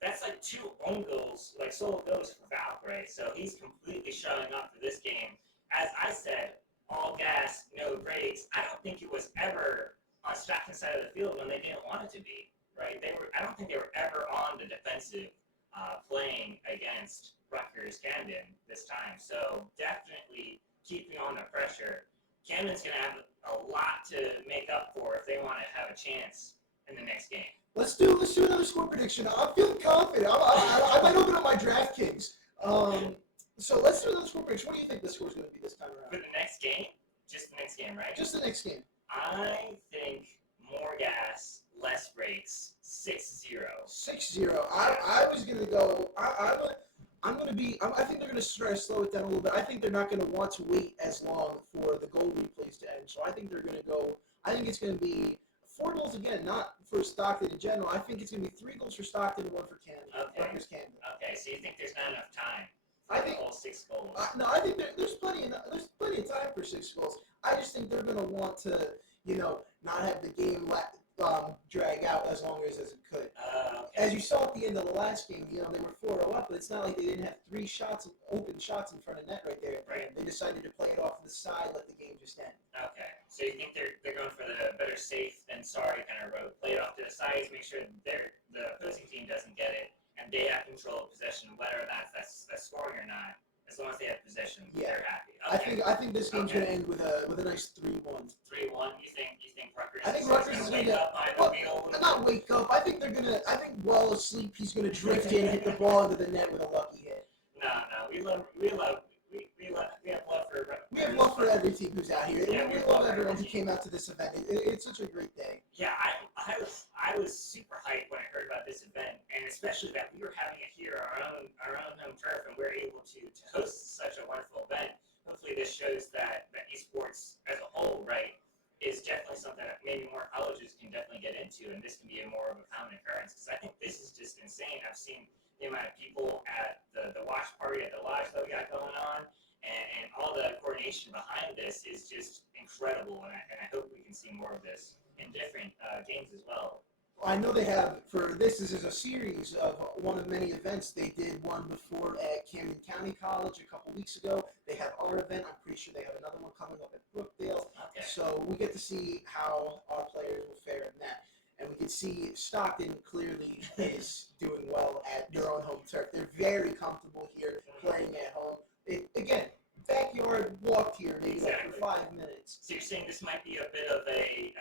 that's 2 own goals, solo goals for Valk, right? So he's completely showing up for this game. As I said, all gas, no brakes. I don't think it was ever on Stockton's side of the field when they didn't want it to be, right? I don't think they were ever on the defensive playing against Rutgers Camden this time. So definitely keeping on the pressure. Camden's going to have a lot to make up for if they want to have a chance in the next game. Let's do another score prediction. I'm feeling confident. I might open up my DraftKings. So let's do another score prediction. What do you think the score's going to be this time around? For the next game? Just the next game, right? Just the next game. I think more gas, less breaks, 6-0. 6-0. I was going to go. I'm going to be. I think they're going to try to slow it down a little bit. I think they're not going to want to wait as long for the goal replays to end. So I think they're going to go. I think it's going to be 4 goals again, not for Stockton in general. I think it's going to be 3 goals for Stockton and 1 for Camden. Okay. Rutgers Camden. Okay, so you think there's not enough time for I think all 6 goals? No, I think there's plenty of time for 6 goals. I just think they're going to want to, not have the game drag out as long as it could. Okay. As you saw at the end of the last game, they were 4-0 up, but it's not like they didn't have 3 open shots in front of net right there. Right. They decided to play it off to the side, let the game just end. Okay, so you think they're going for the better safe than sorry kind of road? Play it off to the sides, make sure the opposing team doesn't get it, and they have control of possession, whether that's scoring or not. As long as they have possession, they're happy. Okay. I think this game's going to end with a nice 3-1. 3-1. You think Rutgers? I think Rutgers is going to not wake up. I think they're going to. I think while asleep, he's going to drift in, hit the ball into the net with a lucky hit. No, we have love for Rutgers. We have love for every team who's out here. Yeah, we love everyone who came out to this event. It's such a great day. Yeah, I was super hyped when I heard about this event, and especially that we were having it here on our own home turf, and we're able to host such a wonderful event. Hopefully, this shows that esports as a whole, right, is definitely something that maybe more colleges can definitely get into, and this can be more of a common occurrence. Because I think this is just insane. I've seen the amount of people at the watch party at the lodge that we got going on. And all the coordination behind this is just incredible, and I hope we can see more of this in different games as well. I know they have, this is a series of one of many events. They did one before at Camden County College a couple weeks ago. They have our event. I'm pretty sure they have another one coming up at Brookdale. Okay. So we get to see how our players will fare in that. And we can see Stockton clearly is doing well at their own home turf. They're very comfortable here playing at home. Again, backyard walk here, maybe Exactly. for 5 minutes. So you're saying this might be a bit of a,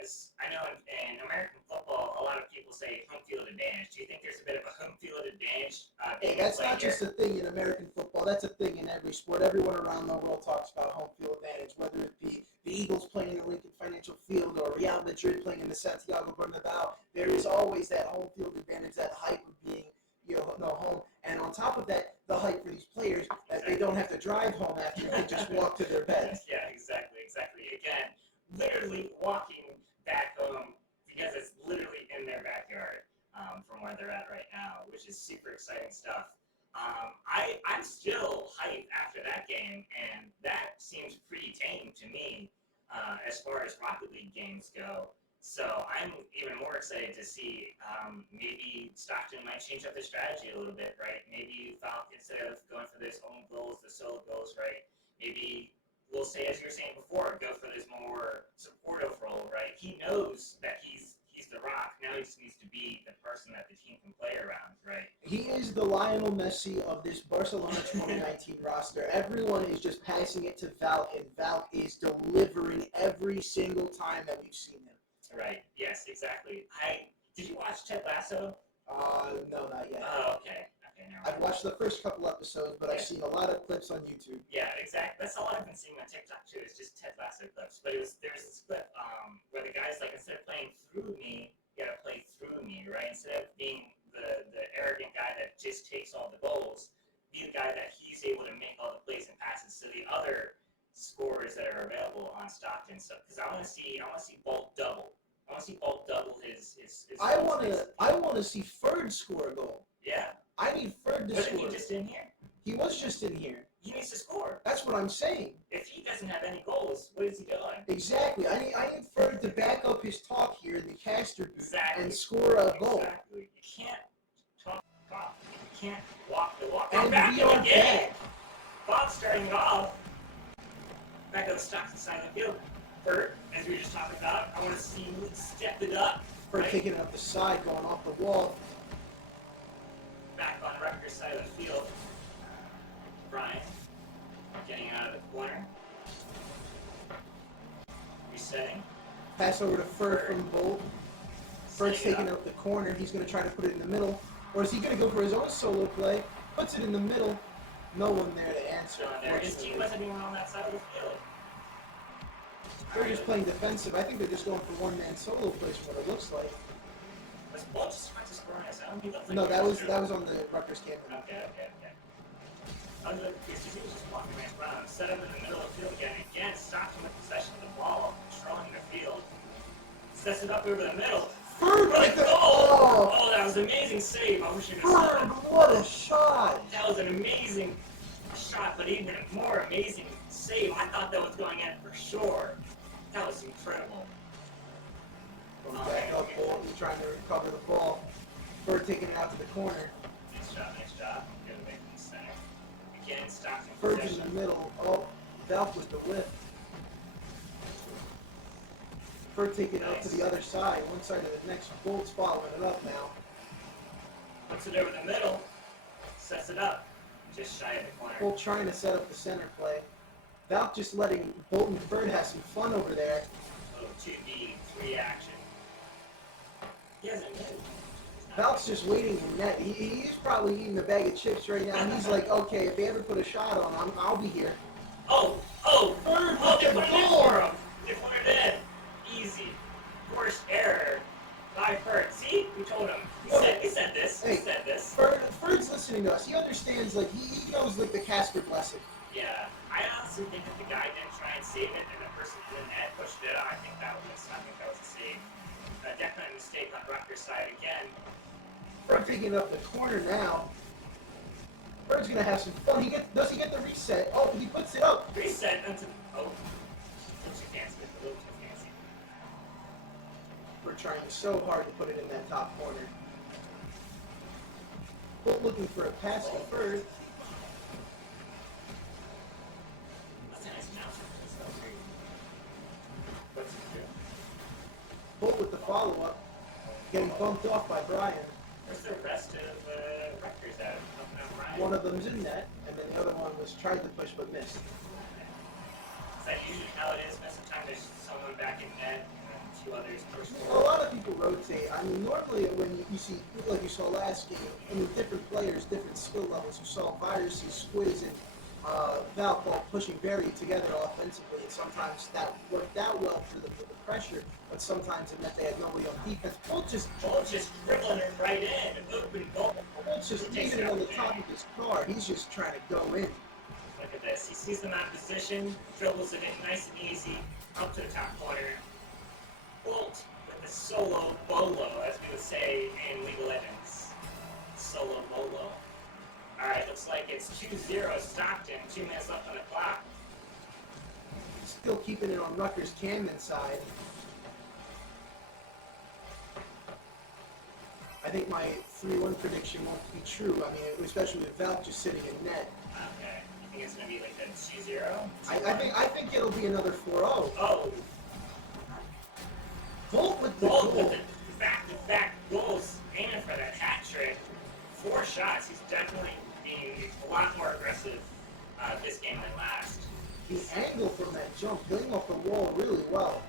as I know in American football, a lot of people say home field advantage. Do you think there's a bit of a home field advantage? Hey, that's not just a thing in American football. That's a thing in every sport. Everyone around the world talks about home field advantage, whether it be the Eagles playing in the Lincoln Financial Field or Real Madrid playing in the Santiago Bernabeu. There is always that home field advantage, that hype of being home. And on top of that, the hype for these players that they don't have to drive home after, they just walk to their beds. Yeah, exactly. Again, literally walking back home because it's literally in their backyard from where they're at right now, which is super exciting stuff. I'm still hyped after that game, and that seems pretty tame to me as far as Rocket League games go. So I'm even more excited to see maybe Stockton might change up their strategy a little bit, right? Maybe Falk, instead of going for those own goals, the solo goals, right? Maybe we'll say, as you were saying before, go for this more supportive role, right? He knows that he's the rock. Now he just needs to be the person that the team can play around, right? He is the Lionel Messi of this Barcelona 2019 roster. Everyone is just passing it to Valk, and Valk is delivering every single time that we've seen him. Right. Yes, exactly. Did you watch Ted Lasso? No, not yet. Oh, okay. I've watched the first couple episodes, but I've seen a lot of clips on YouTube. Yeah, exactly. That's all I've been seeing on TikTok too. Is just Ted Lasso clips. But there's this clip where the guy's like, instead of playing through me, you gotta play through me, right? Instead of being the arrogant guy that just takes all the goals, be the guy that he's able to make all the plays and passes to the other scorers that are available on Stockton. So, because I want to see Bolt double. I want to see Bolt double his I want to see Ferd score a goal. Yeah. I need Ferd to score. Wasn't he just in here? He was just in here. He needs to score. That's what I'm saying. If he doesn't have any goals, what is he doing? Exactly. I need Ferd to back up his talk here in the caster booth and score a goal. Exactly. You can't talk. You can't walk the walk. And back we in are the game. back. Bob starting it off. Back on the Stockton side of the field. Ferd, as we were just talking about, I want to see him step it up. Ferd taking it up the side, going off the wall. Back on Rutgers side of the field. Brian getting out of the corner. resetting. Pass over to Fur from Bolt. Fur's taking out the corner. He's going to try to put it in the middle. Or is he going to go for his own solo play? Puts it in the middle. No one there to answer. His team wasn't even on that side of the field. They're just playing defensive. I think they're just going for one-man solo plays from what it looks like. Was Bolt just trying to score on his own? No, that was on the Rutgers campus. Okay. He was just walking right around. Set up in the middle of the field again. Again, stopped him with possession of the ball, controlling the field. Sets it up over the middle. Fur Right goal! Oh, that was an amazing save. I wish you could have seen it. What a shot! That was an amazing shot, but even a more amazing save. I thought that was going in for sure. That was incredible. Back up, Bolt. He's trying to recover the ball. Fur taking it out to the corner. Nice job. Good away from the center. Again, stopped in Fur's possession. in the middle. Oh, Valk with the whip. Fur taking it out to the other side. One side of the next. Bolt's following it up now. Puts it over the middle. Sets it up. Just shy of the corner. Bolt trying to set up the center play. Valk just letting Bolt and Fur have some fun over there. Little 2v3 action. He hasn't moved. Valk's just waiting in net. He's probably eating a bag of chips right now. He's like, okay, if they ever put a shot on him, I'll be here. Fur! They put it in for him! They put it in! Easy. Forced error by Fur. See? We told him. He said this. Hey, Fur's listening to us. He understands, like, he knows, like, the Casper blessing. Yeah. I honestly think that the guy didn't try and save it, and the person in the net pushed it out. I think that was a save. Definitely a mistake on Rutgers' side again. Fur picking up the corner now. Fur's gonna have some fun. Does he get the reset? Oh, he puts it up. Reset into a little too fancy. We're trying so hard to put it in that top corner. Bolt looking for a pass to Fur. Bolt with the follow-up. Getting bumped off by Brian. Where's the rest of Rutgers at? One of them's in net, and then the other one was tried to push but missed. Is that usually how it is? Most of the time there's someone back in net and then two others push A forward. lot of people rotate. I mean, normally when you see, like you saw last game, I mean, different players, different skill levels. You saw Virus, Squiz, and Valk all pushing very together offensively, and sometimes that worked out well for the pressure, but sometimes it meant they had nobody on defense. Bolt just dribbling it right in, open goal. Bolt's just leaving it on the top of his car. He's just trying to go in. Look at this. He sees them out of position, dribbles it in nice and easy, up to the top corner. Bolt with the solo bolo, as we would say in League of Legends. Solo bolo. Alright, looks like it's 2-0 Stockton, 2 minutes left on the clock. Still keeping it on Rutgers' Camden side. I think my 3-1 prediction won't be true. I mean, especially with Valk just sitting in net. Okay. You think it's going to be like a 2-0? I think it'll be another 4-0. Oh. Bolt with the Bolt goal. with the back-to-back goals, aiming for that hat trick. 4 shots. He's definitely being a lot more aggressive this game than last. The angle from that jump, getting off the wall really well.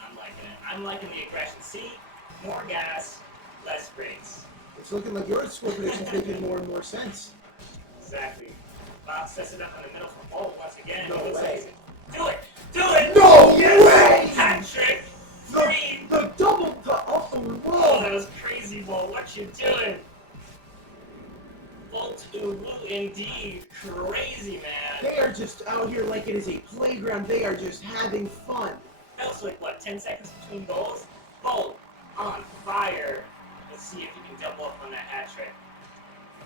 I'm liking it. I'm liking the aggression. See? More gas, less brakes. It's looking like your score prediction's making more and more sense. Exactly. Bob sets it up in the middle for Bolt once again. No He looks way. like he's- Do it! Do it! No Yes! way! Hat trick! 3! The double off the wall! Oh, that was crazy, Bolt. What you doing? Bolt woo indeed. Crazy, man. They are just out here like it is a playground. They are just having fun. That was like, what, 10 seconds between goals? Bolt on fire. Let's see if you can double up on that hat trick.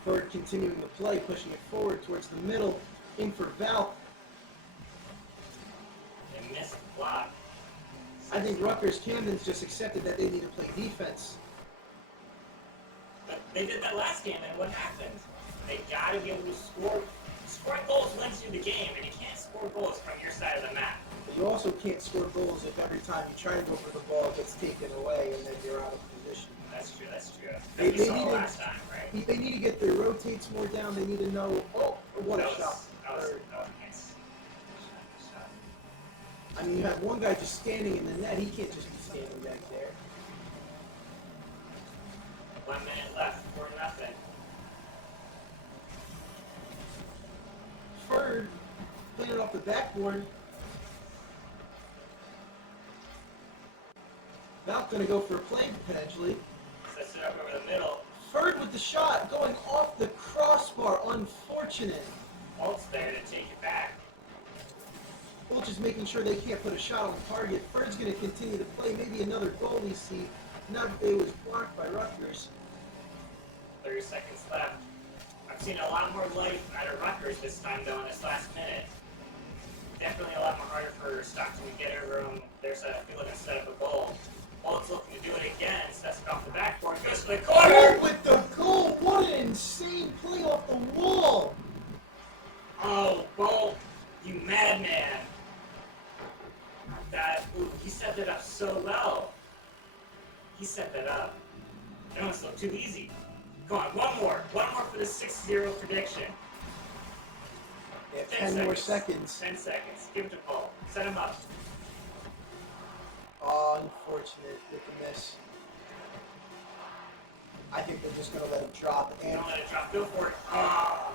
Bird continuing the play, pushing it forward towards the middle, in for Valk. And missed the block. I think Rutgers Camden's just accepted that they need to play defense. But they did that last game, and what happened? They gotta be able to score. Scoring goals wins you the game, and you can't score goals from your side of the map. But you also can't score goals if every time you try to go for the ball, it gets taken away, and then you're out of position. That's true, that's true. They That we saw need to- last time, right? They need to get their rotates more down. They need to know, oh, what a shot. That was nice. I mean, you have one guy just standing in the net. He can't just be standing back there. 1 minute left, 4-0. Ferd playing it off the backboard. Valk gonna go for a play potentially. Sets it up over the middle. Ferd with the shot going off the crossbar. Unfortunate. Bolt's there to take it back. Bolt just making sure they can't put a shot on target. Ferd's gonna continue to play. Maybe another goal we see. Nugday was blocked by Rutgers. 30 seconds left. I've seen a lot more life out of Rutgers this time, though, in this last minute. Definitely a lot more harder for Stockton to get over them. There's a good looking set up a goal. Bolt's looking to do it again. Sets it off the backboard. Goes to the corner. Bolt with the goal. What an insane play off the wall. Oh, Bolt, you madman. He set that up so well. He set that up. It almost looked too easy. Come on, one more for the 6-0 prediction. Yeah, 10 more seconds. 10 seconds. Give it to Bolt. Set him up. Oh, unfortunate with the miss. I think they're just going to let it drop. And don't let it drop. Go for it. Ah.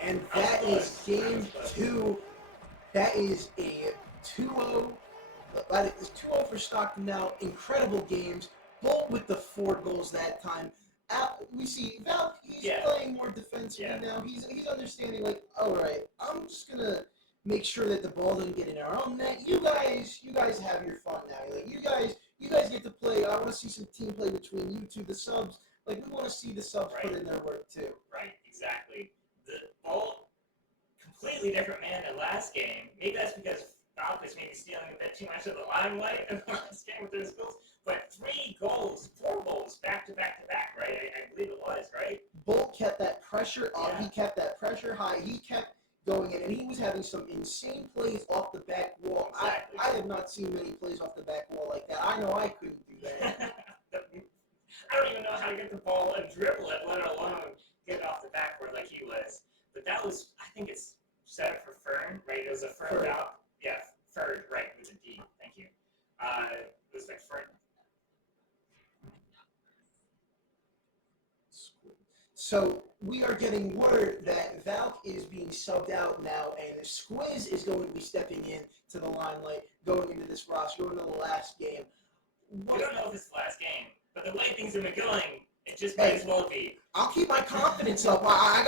And that is game 2. That is a 2-0. That is 2-0 for Stockton now. Incredible games. Bolt with the 4 goals that time. We see Valk, he's playing more defensively now. He's understanding, like, all right, I'm just going to make sure that the ball doesn't get in our own net. You guys have your fun now. Like, you guys get to play. I want to see some team play between you two, the subs. Like, we want to see the subs put in their work, too. Right, exactly. The Bolt, completely different man than last game. Maybe that's because Valk was maybe stealing a bit too much of the limelight in the last game with those goals. But 4 goals, back to back, right? I believe it was, right? Bolt kept that pressure up. He kept that pressure high. He kept going in, and he was having some insane plays off the back wall. Exactly. I have not seen many plays off the back wall like that. I know I couldn't do that. I don't even know how to get the ball and dribble it, let alone get it off the backboard like he was. But that was, I think it's set up for Fern, right? It was a Fern out. Yeah, Fern, right, with a D. Thank you. It was like Fern. So we are getting word that Valk is being subbed out now, and Squiz is going to be stepping in to the limelight, going into this roster, going into the last game. We don't know if it's the last game, but the way things have been going, it just might as well be. I'll keep my confidence up. I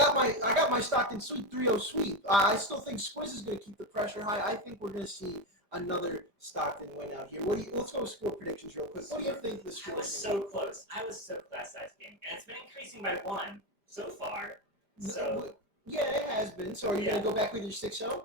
got my Stockton sweep 3-0 sweep. I still think Squiz is going to keep the pressure high. I think we're going to see another Stockton win out here. Let's go with score predictions real quick. What do you think the score? I was so close. I was so close last game, and it's been increasing by 1 so far. So yeah, it has been. So are you going to go back with your 6-0?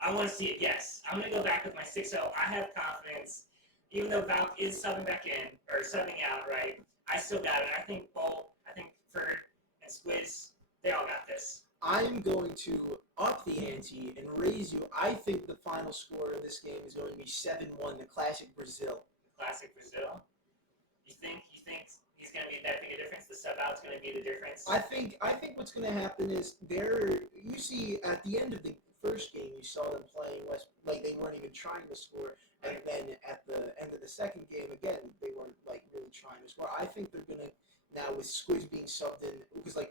I want to see it. Yes, I'm going to go back with my 6-0. I have confidence, even though Valk is subbing back in or subbing out. Right, I still got it. I think Bolt, I think Ferd, and Squiz, they all got this. I'm going to up the ante and raise you. I think the final score of this game is going to be 7-1, the Classic Brazil. Classic Brazil? You think he's going to be that big a difference? The sub-out's going to be the difference? I think what's going to happen is you see at the end of the first game, you saw them playing like they weren't even trying to score. And then at the end of the second game, again, they weren't like really trying to score. I think they're going to, now with Squiz being subbed in, because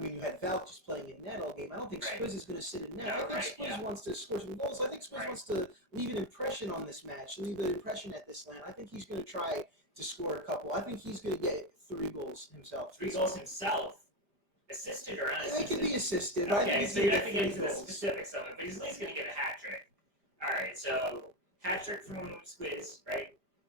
you had Valk just playing in net all game. I don't think Squiz is going to sit in net. I think Squiz wants to score some goals. I think Squiz wants to leave an impression on this match, leave an impression at this land. I think he's going to try to score a couple. I think he's going to get 3 goals himself. 3 goals himself? Assisted or unassisted? It can be assisted. Okay, so you're not going to get into the specifics of it, but he's at least going to get a hat trick. All right, so hat trick from Squiz, right?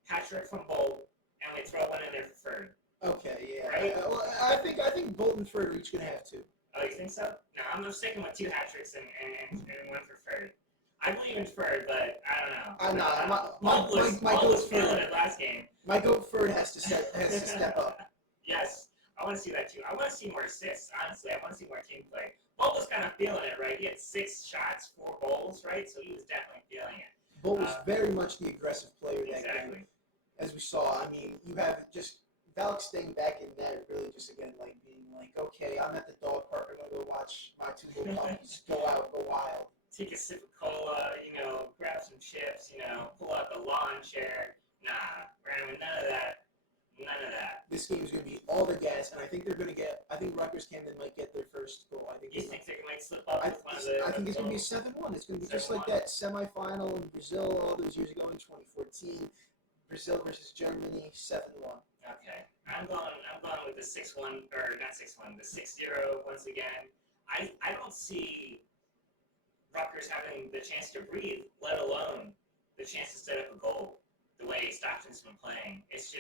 Hat trick from Bolt, and we throw one in there for Ferd. Okay, yeah. Right? Well, I think Bolt and Ferd are each going to have 2. Oh, you think so? No, I'm sticking with 2 hat tricks and 1 for Ferd. I believe in Ferd, but I don't know. I'm not. My Bolt was goat feeling it last game. My goat Ferd has to step up. Yes, I want to see that too. I want to see more assists, honestly. I want to see more team play. Bolt was kind of feeling it, right? He had 6 shots, 4 goals, right? So he was definitely feeling it. Bolt was very much the aggressive player that game. As we saw, you have just Valk staying back in net, really just again being like, okay, I'm at the dog park. I'm gonna go watch my 2 little puppies go out, go wild. take a sip of cola, grab some chips, pull out the lawn chair. Nah, we're having none of that. None of that. This game is going to be all the gas, and I think they're going to get. I think Rutgers Camden might get their first goal. I think. You think they might slip up with one of the? I think it's going to be 7-1. It's going to be just like that semifinal in Brazil all those years ago in 2014. Brazil versus Germany, 7-1. Okay, I'm going with the 6-1 or not 6-1, the 6-0 once again. I don't see Rutgers having the chance to breathe, let alone the chance to set up a goal. The way Stockton's been playing, it's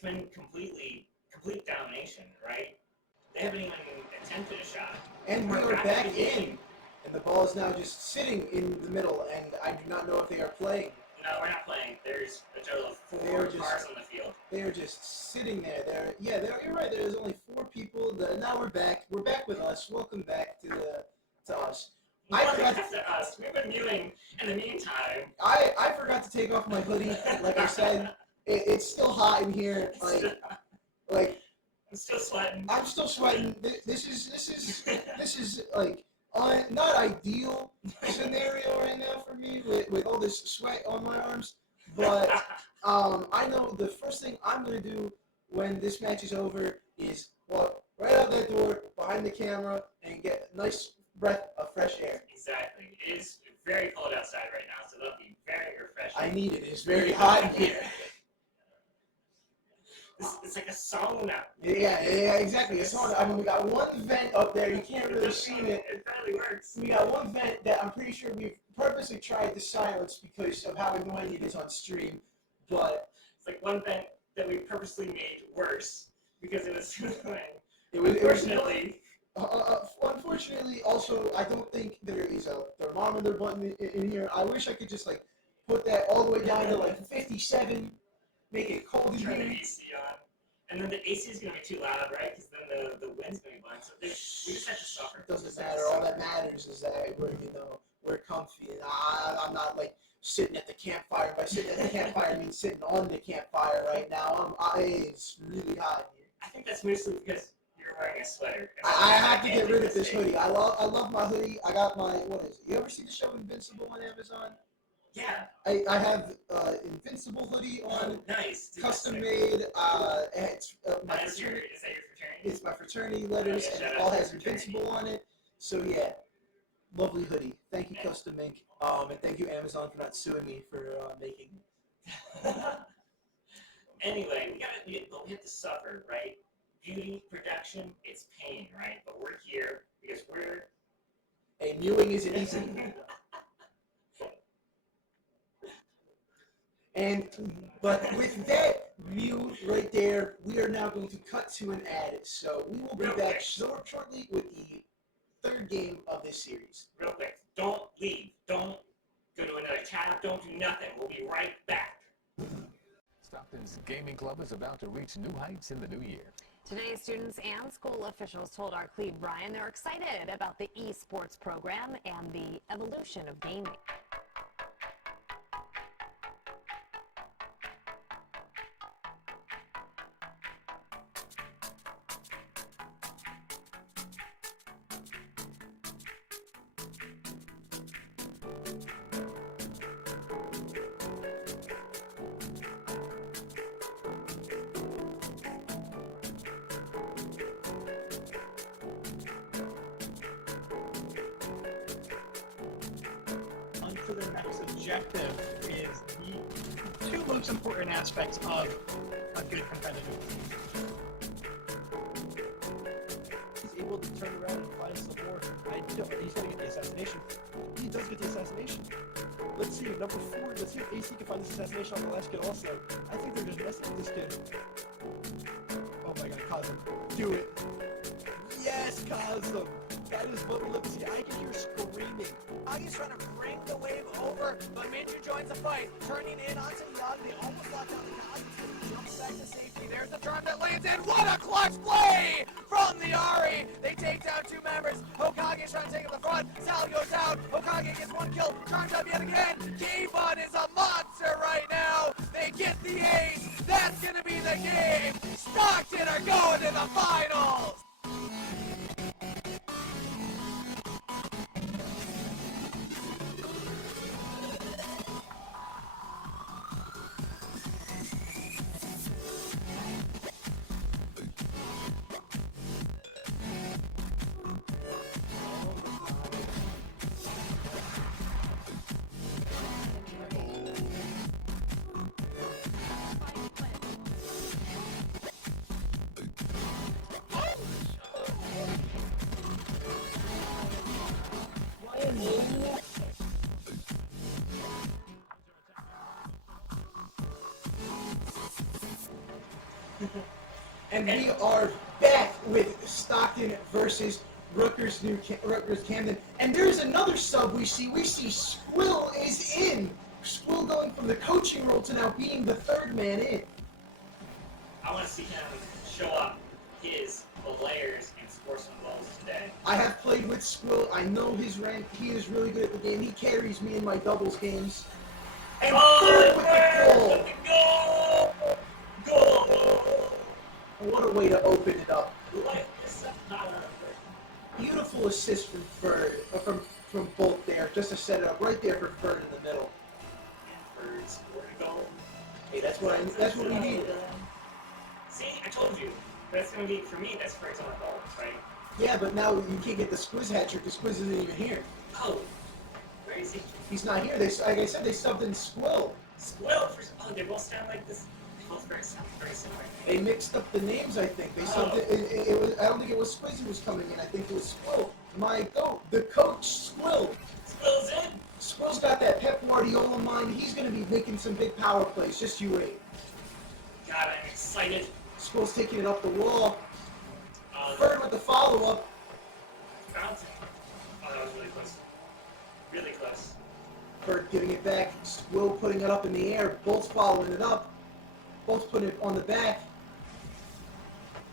been complete domination, right? They haven't even attempted a shot. And we are back in, and the ball is now just sitting in the middle, and I do not know if they are playing. No, we're not playing. There's a total of 4 cars on the field. They are just sitting there. You're right. There's only 4 people. Now we're back. We're back with us. Welcome back to us. Welcome back to us. We've been mewing in the meantime. I forgot to take off my hoodie. Like I said, it's still hot in here. Like I'm still sweating. I'm still sweating. This is like not ideal scenario right now for me with all this sweat on my arms. But I know the first thing I'm gonna do when this match is over is walk right out that door behind the camera and get a nice breath of fresh air. Exactly. It is very cold outside right now, so that'll be very refreshing. I need it. It's very hot in here. It's like a sauna. Yeah, exactly. A sauna. I mean, we got one vent up there. You can't really see it. It barely works. We got one vent that I'm pretty sure we've purposely tried to silence because of how annoying it is on stream. But it's like one vent that we purposely made worse because it was too annoying. Unfortunately, also, I don't think there is a thermometer button in here. I wish I could just like put that all the way down to like 57, make it cold in Turn here. the AC on, and then the AC is gonna be too loud, right? Because then the wind's gonna be blowing. So we just have to suffer. Doesn't matter. All that matters is that we're comfy, and I'm not like sitting at the campfire. By sitting at the campfire, I mean sitting on the campfire right now. It's really hot here. I think that's mostly because you're wearing a sweater. I have to get rid of this hoodie. I love my hoodie. I got my, what is it? You ever see the show Invincible on Amazon? Yeah. I have Invincible hoodie on. Nice. Custom made. It's my Is that your fraternity? It's my fraternity letters, and it all has Invincible on it. So yeah, lovely hoodie. Thank you, Custom Ink. And thank you, Amazon, for not suing me for making it. Anyway, we have to suffer, right? Beauty, production, it's pain, right? But we're here because we're... Hey, mewing isn't easy. But with that mew right there, we are now going to cut to an ad. So we will be back shortly with the 3rd game of this series. Real quick, don't leave. Don't go to another tab. Don't do nothing. We'll be right back. Stockton's gaming club is about to reach new heights in the new year. Today, students and school officials told our Cleve Brian they're excited about the esports program and the evolution of gaming. To the next objective is the 2 most important aspects of a good competitive team. He's able to turn around and find support. He's going to get the assassination. He does get the assassination. Let's see, number 4. Let's see if AC can find this assassination on the last kid also. I think they're just messing with this kid. Oh my god, Cosm. Do it. Yes, Cosm. That is what we love to see. I can hear screaming. Agi's trying to bring the wave over, but Minju joins the fight, turning in onto Young. They almost locked down the Agi. Jumps back to safety. There's the drive that lands in. What a clutch play from the Ari. They take down 2 members. Hokage's trying to take up the front. Sal goes out. Hokage gets 1 kill. Charms up yet again. Kevon is a monster right now. They get the ace. That's going to be the game. Stockton are going to the finals. And we are back with Stockton versus Rutgers Camden. And there's another sub we see. We see Squill is in. Squill going from the coaching role to now being the third man in. I want to see him show up his players and score some goals today. I have played with Squill. I know his rank. He is really good at the game. He carries me in my doubles games. And third with the goal. Goal! What a way to open it up. Beautiful assist from Bird, from Bolt there, just to set it up right there for Bird in the middle. Bird scored a goal. Hey, that's what we need. See, I told you. That's gonna be for me. That's Bird's on goal, right? Yeah, but now you can't get the Squiz hat trick. The Squiz isn't even here. Oh, where is he? He's not here. They, like I said, they subbed in Squill. Squill for they both sound like this. They both very similar. They mixed up the names, I think. They subbed it was. I don't think it was Squiz who was coming in. I think it was Squill. My goat, the coach, Squill. Squill's in. Squill's got that Pep Guardiola mind. He's going to be making some big power plays. Just you wait. God, I'm excited. Squill's taking it up the wall. Bird with the follow-up. Fountain. Oh, that was really close. Really close. Bird giving it back. Squill putting it up in the air. Bolt's following it up. Bolt's putting it on the back.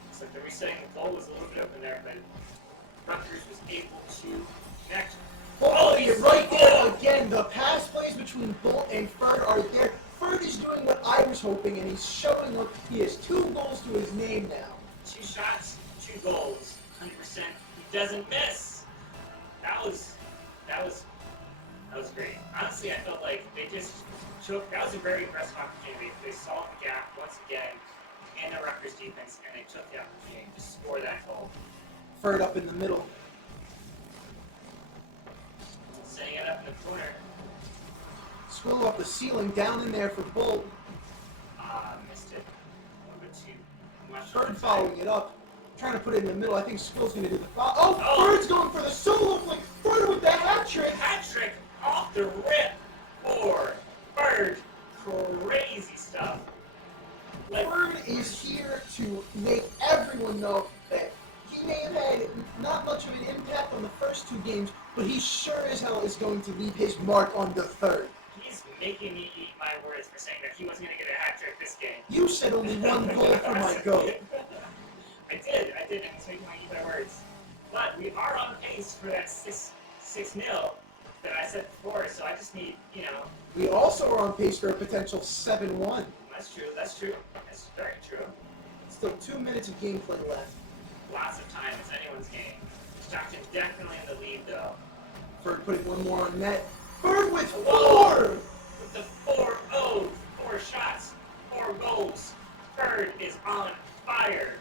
Looks like the resetting the goal was a little bit open there, but Rutgers was able to connect. Oh, you're right there again. The pass plays between Bolt and Bird are there. Bird is doing what I was hoping, and he's showing up. He has 2 goals to his name now. 2 shots, 2 goals, 100%. He doesn't miss. That was great. Honestly, I felt like they just took. That was a very impressive opportunity. They saw the gap once again in the Rutgers defense, and they took the opportunity to score that goal. Bird up in the middle. Setting it up in the corner. Squill off the ceiling, down in there for Bolt. Missed it. A little bit too much. Bird following it up. Trying to put it in the middle. I think Squill's going to do the foul. Oh, Bird's going for the solo flick. Bird with the hat trick. Hat trick off the rip for Bird. Crazy stuff. Bird is here to make everyone know that he may have had not much of an impact on the first 2 games, but he sure as hell is going to leave his mark on the third. He's making me eat my words for saying that he wasn't going to get a hat trick this game. You said only 1 goal for my goat. I did, and it's making me eat my words. But we are on pace for that 6-0 that I said before, so I just need, We also are on pace for a potential 7-1. That's true, that's true. That's very true. Still 2 minutes of gameplay left. Lots of time, it's anyone's game. Stockton definitely in the lead, though. Bird putting 1 more on net. Bird with 4! With the 4-0, 4 shots, 4 goals. Bird is on fire.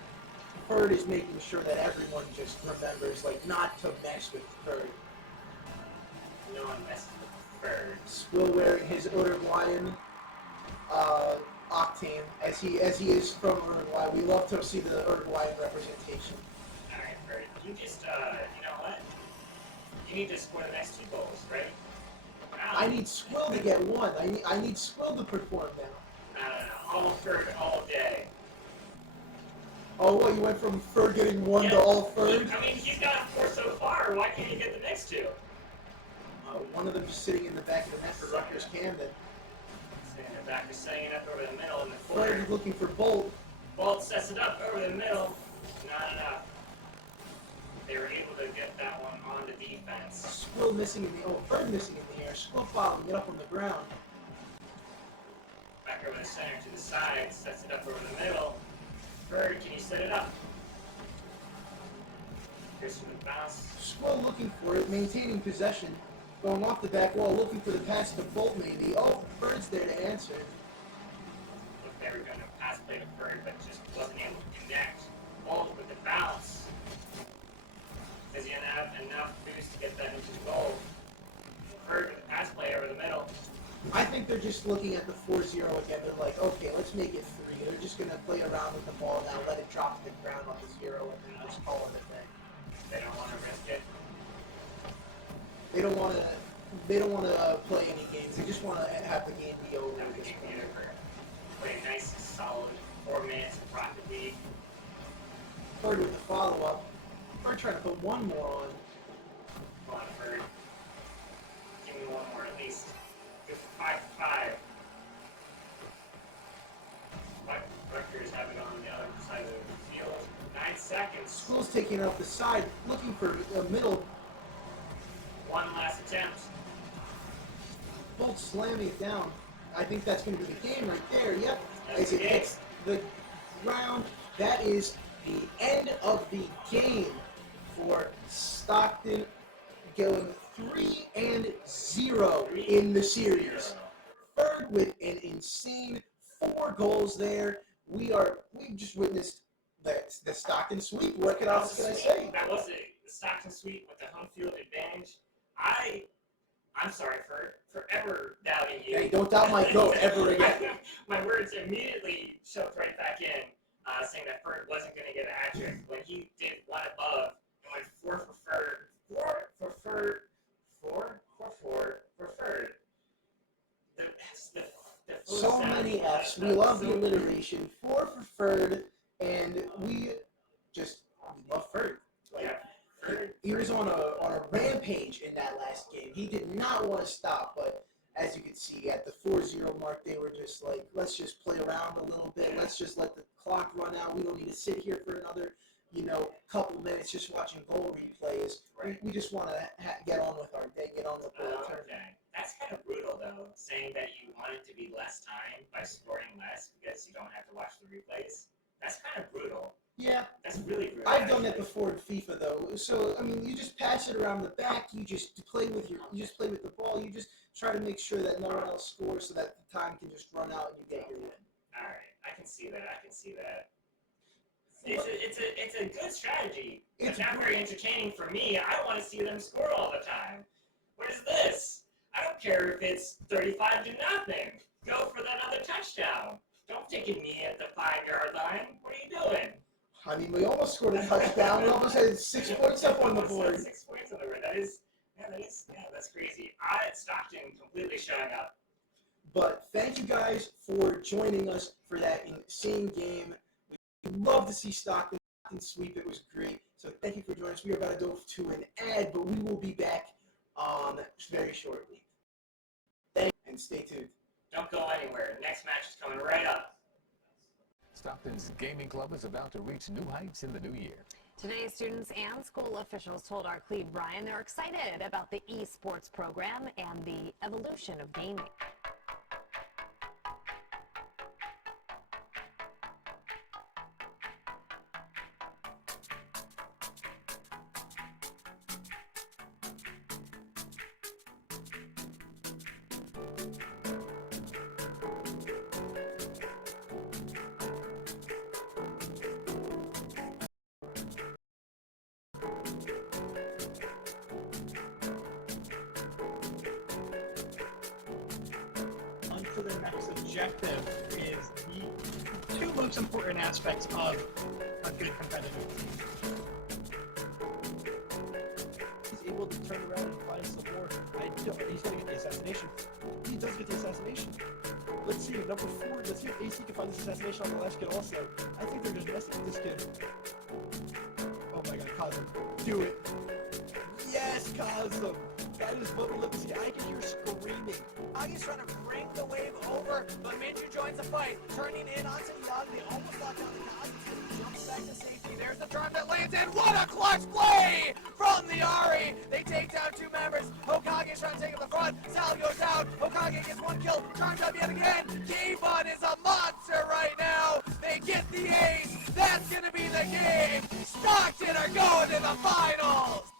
Bird is making sure that everyone just remembers, not to mess with Bird. No one messes with Bird. Squill wearing his Uruguayan octane, as he is from Uruguay. We love to see the Uruguayan representation. Alright, Bird. You just, you know what? You need to score the next 2 goals, right? I need Squill to get 1. I need Squill to perform now. No. All Bird all day. Oh, what? You went from Bird getting 1 to all Bird? I mean, he's got 4 so far. Why can't he get the next 2? One of them just sitting in the back of the net for Rutgers Camden. Sitting in the back, just setting it up over the middle in the corner. Bird is looking for Bolt. Bolt sets it up over the middle. Not enough. They were able to get that one on the defense. Squill missing in the Bird missing in the air. Squill following it up on the ground. Back over the center to the side, sets it up over the middle. Bird, can you set it up? Here's from the bounce. Squill looking for it, maintaining possession. Going off the back wall, looking for the pass to Bolt maybe. Oh, Bird's there to answer. Look, they were going to pass play to Bird, but just wasn't able to connect. Bolt with the bounce. Does he have enough boost to get that into goal? Bird with the pass play over the middle. I think they're just looking at the 4-0 again. They're like, okay, let's make it 3. They're just going to play around with the ball now, let it drop to the ground on the 0, and then just call it a thing. They don't want to risk it. They don't want to play any games. They just want to have the game be over. Have the game be over. Play a nice, solid 4 minutes of Rocket League. Bird with the follow-up. Bird trying to put one more on. Come on, Bird. Give me one more at least. Good 5-5. Rutgers have it on the other side of the field. 9 seconds. School's taking it off the side, looking for a middle. One last attempt. Bolt slamming it down. I think that's going to be the game right there. Yep. That's As it the hits the ground, that is the end of the game for Stockton, going 3-0 in the series. Third with an insane 4 goals there. We've just witnessed the Stockton sweep. What else can I say? That was the Stockton sweep with the home field advantage. I'm sorry for forever doubting you. Hey, don't doubt my goat ever again. My words immediately shoved right back in, saying that Bird wasn't going to get a hat trick when he did one above and went 4 for Bird. 4 for Bird. So many F's. We love the alliteration. 4 for Ferd, and we love Ferd. He was on a rampage in that last game. He did not want to stop, but as you can see, at the 4-0 mark, they were just like, let's just play around a little bit. Let's just let the clock run out. We don't need to sit here for another, couple minutes just watching goal replays. We just want to get on with our day, get on with the tournament. Okay. That's kind of brutal, though, saying that you want it to be less time by scoring less because you don't have to watch the replays. That's kind of brutal. Yeah. That's really brutal. I've done that before in FIFA, though. So, I mean, you just pass it around the back. You just play with the ball. You just try to make sure that no one else scores so that the time can just run out and you get your win. All right. I can see that. It's a good strategy. It's not very entertaining for me. I want to see them score all the time. What is this? I don't care if it's 35-0. Go for that other touchdown. Don't take a knee at the 5-yard line. What are you doing? I mean, we almost scored a touchdown. We almost had 6 points up on the board. 6 points on the board. That's crazy. Stockton completely showing up. But thank you guys for joining us for that insane game. We love to see Stockton sweep. It was great. So thank you for joining us. We are about to go to an ad, but we will be back very shortly. Thank you, and stay tuned. Don't go anywhere. Next match is coming right up. Stockton's gaming club is about to reach new heights in the new year. Today, students and school officials told our Cleve Brian they're excited about the esports program and the evolution of gaming. To the next objective is the 2 most important aspects of a good competitive team. He's able to turn around and find support. He's going to get the assassination. He does get the assassination. Let's see, number 4, let's see if AC can find this assassination on the last kid also. I think they're just messing with this kid. Oh my god, Cosm. Do it. Yes, Cosm. That is what we love to see. I can hear screaming. Agi's trying to bring the wave over, but Minju joins the fight, turning in onto Young. They almost locked down the Agi, jumps back to safety. There's the drive that lands in. What a clutch play from the Ari! They take down 2 members. Hokage's trying to take up the front. Sal goes out. Hokage gets 1 kill. Turns up yet again. Kevon is a monster right now. They get the ace. That's gonna be the game. Stockton are going to the finals.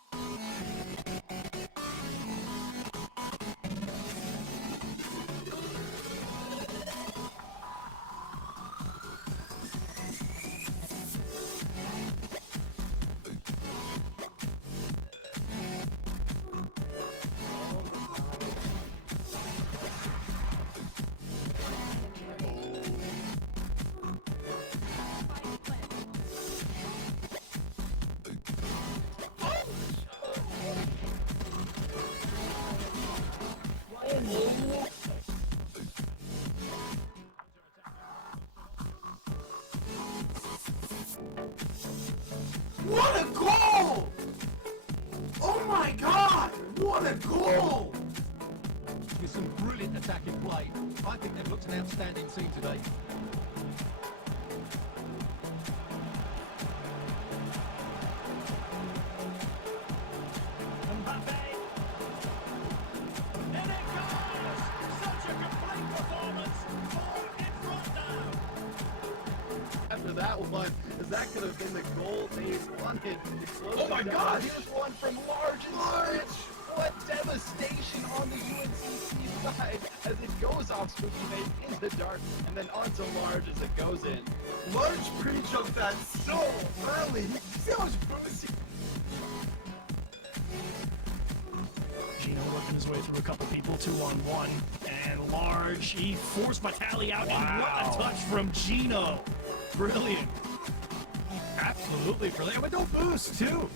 my God! What a goal! With some brilliant attacking play. I think they've looked an outstanding team today. After that one, is that could have been the goal they wanted. Oh my God! Here's one from Large. What devastation on the UNCC side as it goes off Spooky Nate in the dark and then onto Large as it goes in. Large pre-jumped that so early. See how much boost he... Gino working his way through a couple people, 2-on-1, and Large, he forced Vitali out, and what a touch from Gino. Brilliant. Absolutely brilliant. With no boost, too.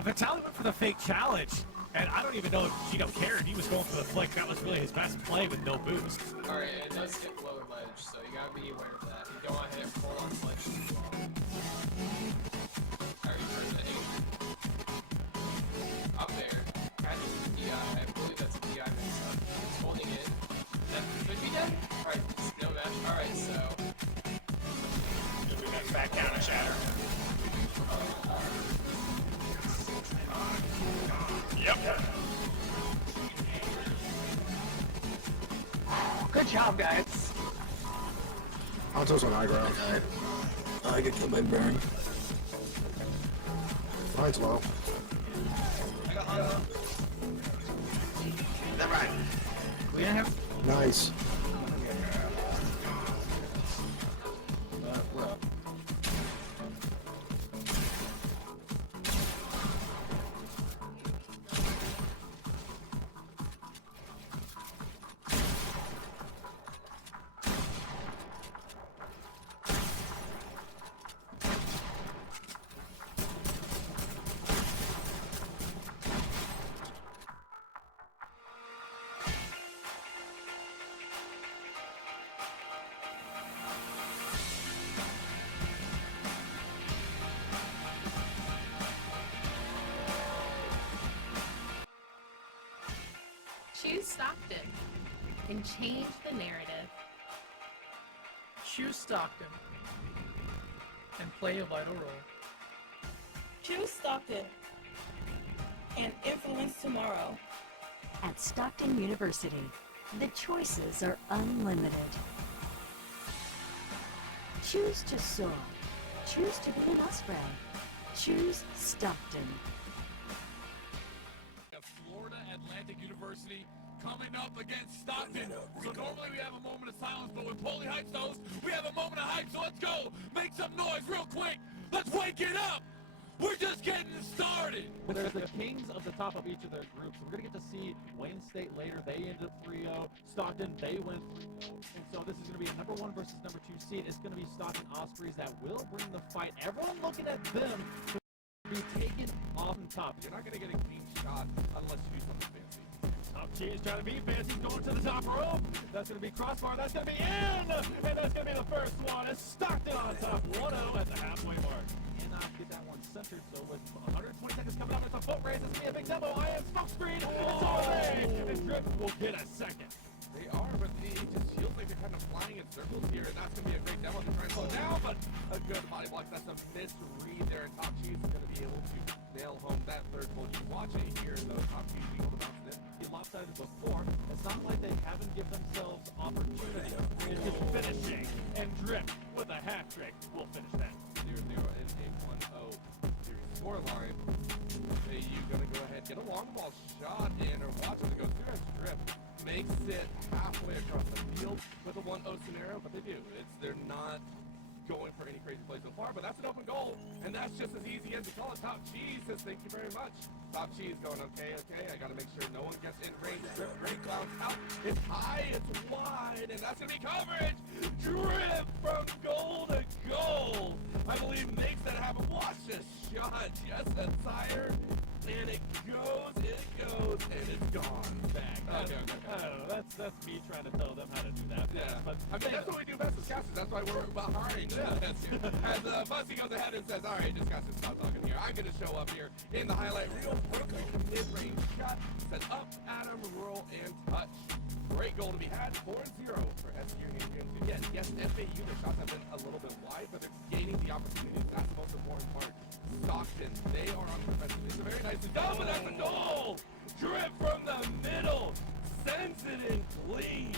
Vitali went for the fake challenge, and I don't even know if Gino cared. He was going for the flick. That was really his best play with no boost. Alright, it does hit lower ledge, so you gotta be aware of that. You don't want to hit full on ledge as well. Alright, turn the 8. Up there. Kind of the DI. I believe that's a DI mix up. It's holding it. That could be dead? Alright, no match. Alright, so. Back down and shatter. Yep. Good job, guys. Alto's on high ground. I get killed by Baron. Might as well. I got Hanzo. Never mind. Clear him. Nice. Choose Stockton and change the narrative. Choose Stockton and play a vital role. Choose Stockton and influence tomorrow. At Stockton University, the choices are unlimited. Choose to soar. Choose to be an Osprey. Choose Stockton. Florida Atlantic University coming up against Stockton. So normally we have a moment of silence, but when Paulie hypes those, we have a moment of hype. So let's go. Make some noise real quick. Let's wake it up. We're just getting started. They're the kings of the top of each of their groups. We're going to get to see Wayne State later. They ended up 3-0. Stockton, they went 3-0. And so this is going to be number 1 versus number 2 seed. It's going to be Stockton Ospreys that will bring the fight. Everyone looking at them to be taken off the top. You're not going to get a clean shot unless you do something fancy. Top G is trying to be fancy. He's going to the top rope. That's going to be crossbar. That's going to be in. And that's going to be the first one. It's Stockton on top 1-0 at the halfway mark. Cannot get that one centered. So with 120 seconds coming up, it's a foot race. It's going to be a big demo. I am smoke screen. It's all day. And Drip will get a second. They are, but it just feels like they're kind of flying in circles here, and that's going to be a great demo to try and slow down, but a good body block. That's a misread there, and Top Cheese is going to be able to nail home that third goal. You watch it here, though. Top Cheese being able to bounce it in. He lopsided before. It's not like they haven't given themselves opportunity. It's just finishing, and Drip with a hat trick will finish that. 0-0 and a 1-0 score line. Are you going to go ahead, get a long ball shot in, or watch it go through as Drip makes it halfway across the field with a 1-0 scenario, but they do. They're not going for any crazy plays so far, but that's an open goal, and that's just as easy as you call it. Top Cheese says thank you very much. Top Cheese going, okay, I gotta make sure no one gets in range. Drip, great bounce out. It's high, it's wide, and that's gonna be coverage. Drip from goal to goal. I believe makes that happen. Watch this shot. Yes, a tire, and it goes. goes, and it's gone. Back. Okay. I don't know. That's me trying to tell them how to do that. Yeah. But I mean, that's what we do best as casters. That's why we're behind this here. As Bussy goes ahead and says, all right, just casters, stop talking here. I'm going to show up here in the highlight reel. Vertical mid-range shot. Set up, Adam, roll, and touch. Great goal to be had. 4-0 for SU Union. Again, yes, FAU, the shots have been a little bit wide, but they're gaining the opportunities. That's the most important part. Stockton, they are on the defensive. It's a very nice goal, but that's a goal! Drip from the middle. Sends it in clean.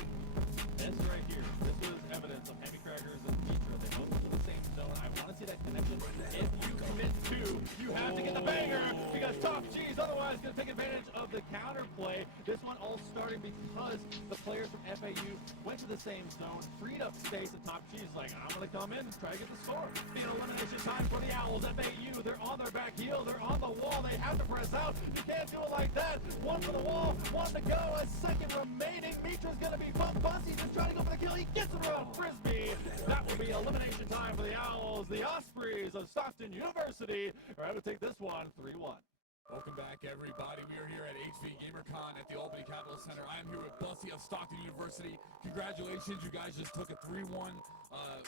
This right here, this was evidence of Heavy Crackers and Mitra. They both to the same zone. I want to see that connection. If you commit to, you have to get the banger because Top G's otherwise going to take advantage of the counter play. This one all starting because the players from FAU went to the same zone, freed up space, and Top G's like, I'm going to come in and try to get the score. The elimination time for the Owls. FAU, they're on their back heel. They're on the wall. They have to press out. You can't do it like that. One for the wall, one to go. A second remaining. Mitra's going to be bumped. Bussy just trying to go for the kill. He gets it around Frisbee. That will be elimination time for the Owls. The Ospreys of Stockton University are able to take this one 3-1. Welcome back, everybody. We are here at HV GamerCon at the Albany Capital Center. I am here with Bussy of Stockton University. Congratulations, you guys just took a 3-1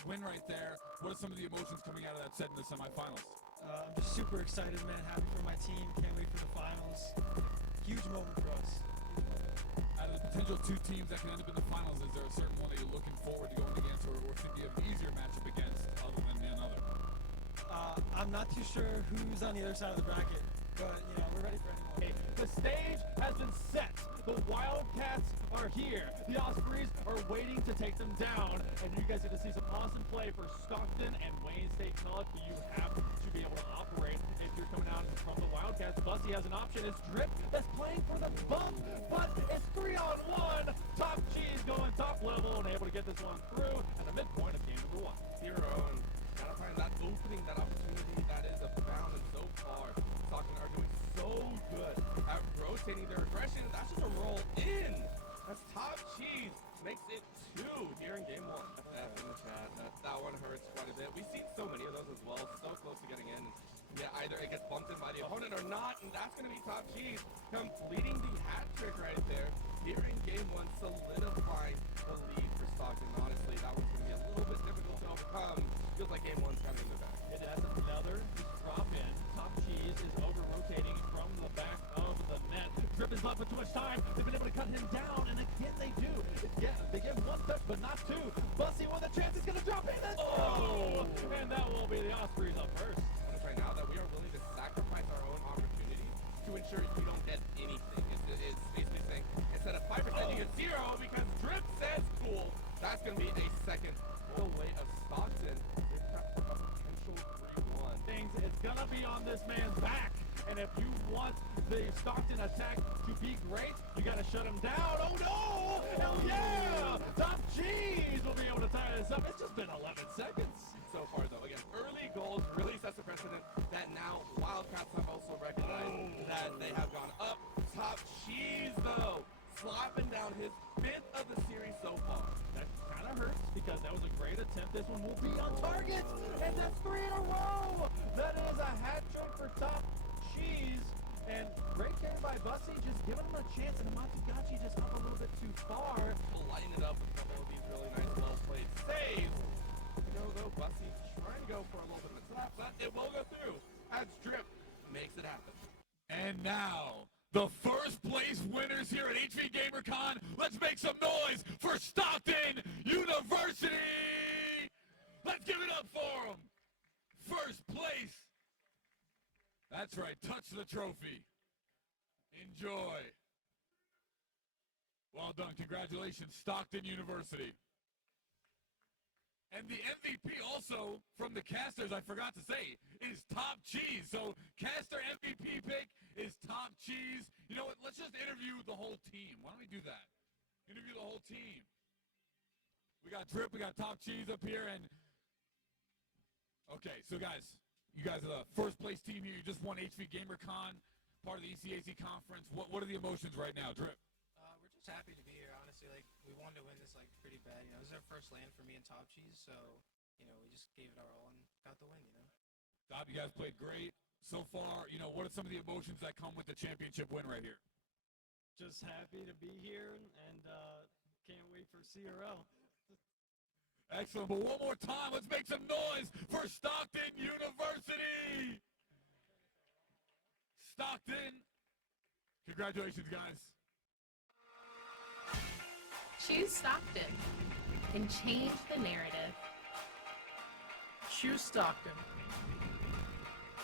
win right there. What are some of the emotions coming out of that set in the semifinals? I'm just super excited, man. Happy for my team. Can't wait for the finals. Huge moment for us. Out of the potential two teams that can end up in the finals, is there a certain one that you're looking forward to going against, or think you have an easier matchup against other than another? I'm not too sure who's on the other side of the bracket, but we're ready for anyone. Okay, the stage has been set. The Wildcats are here. The Ospreys are waiting to take them down. And you guys get to see some awesome play for Stockton and Wayne State College, but you have to be able to operate if you're coming out from the Wildcats. Bussy has an option. It's Drip that's playing for the bump, but it's 3-on-1. Top G's going top level and able to get this one through at the midpoint of game number 1. Hero, and gotta find that opening, that opportunity that is abound, and so far, Stockton are doing so good at rotating their aggression. That's just a roll in. That's Top Cheese makes it 2 here in game 1. F in the chat. That one hurts quite a bit. We've seen so many of those as well. So close to getting in. Yeah, either it gets bumped in by the opponent or not, and that's going to be Top Cheese completing the hat trick right there here in game 1, solidifying the lead for Stockton. Honestly, that one's going to be a little bit difficult to overcome. Feels like game 1's kind of in the back. It has another drop in. Top Cheese is over rotating from the back of the net. Drip is not for too much time. They've been able to cut him down, and again they do. They get one touch, but not two. Bussy with a chance. He's going to drop in. Oh! And that will be the Ospreys up first. Right now that we are willing to sacrifice our own opportunities to ensure you don't get anything. It's basically saying instead of 5% you get 0 because Drip says cool. That's going to be a second goal away of Stockton. They've got a potential 3-1. Things, it's going to be on this man's back. And if you want the Stockton attack to be great, you got to shut him down. Oh no! Hell yeah! Top G's will be able to tie this up. It's just been 11 seconds. So far, though, again, early goals really sets the precedent that now Wildcats have also recognized that they have gone up. Top Cheese, though, slapping down his 5th of the series so far. That kind of hurts because that was a great attempt. This one will be on target, and that's 3 in a row. That is a hat trick for Top Cheese. And great carry by Bussy, just giving him a chance, and Matsugachi just up a little bit too far. Lighting it up with a couple of these really nice, well-played saves. Though Bussy trying to go for a little bit of a trap, but it will go through as Drip makes it happen. And now, the first place winners here at HV GamerCon. Let's make some noise for Stockton University! Let's give it up for them! First place! That's right, touch the trophy. Enjoy. Well done, congratulations, Stockton University. And the MVP also from the casters, I forgot to say, is Top Cheese. So caster MVP pick is Top Cheese. You know what? Let's just interview the whole team. Why don't we do that? Interview the whole team. We got Drip, we got Top Cheese up here, and okay, so guys, you guys are the first place team here. You just won HV GamerCon, part of the ECAC conference. What are the emotions right now, Drip? We're just happy to be here, honestly. Like, we wanted to win this, like, pretty bad. This is our first land for me and Top Cheese, so, we just gave it our all and got the win, Top, you guys played great so far. What are some of the emotions that come with the championship win right here? Just happy to be here and can't wait for CRO. Excellent, but one more time, let's make some noise for Stockton University! Stockton, congratulations, guys. Choose Stockton and change the narrative. Choose Stockton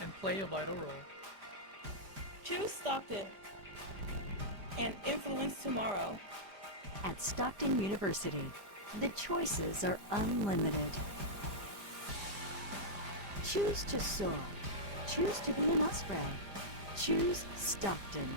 and play a vital role. Choose Stockton and influence tomorrow. At Stockton University, the choices are unlimited. Choose to soar. Choose to be an Osprey. Choose Stockton.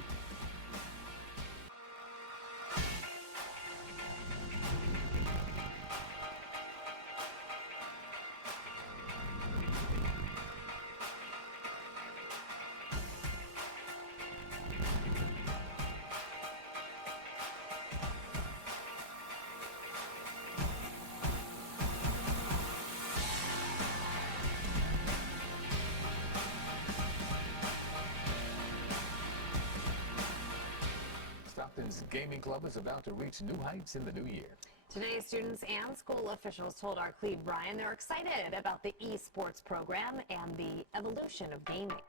Stockton's gaming club is about to reach new heights in the new year. Today, students and school officials told our Cleve Brian they're excited about the esports program and the evolution of gaming.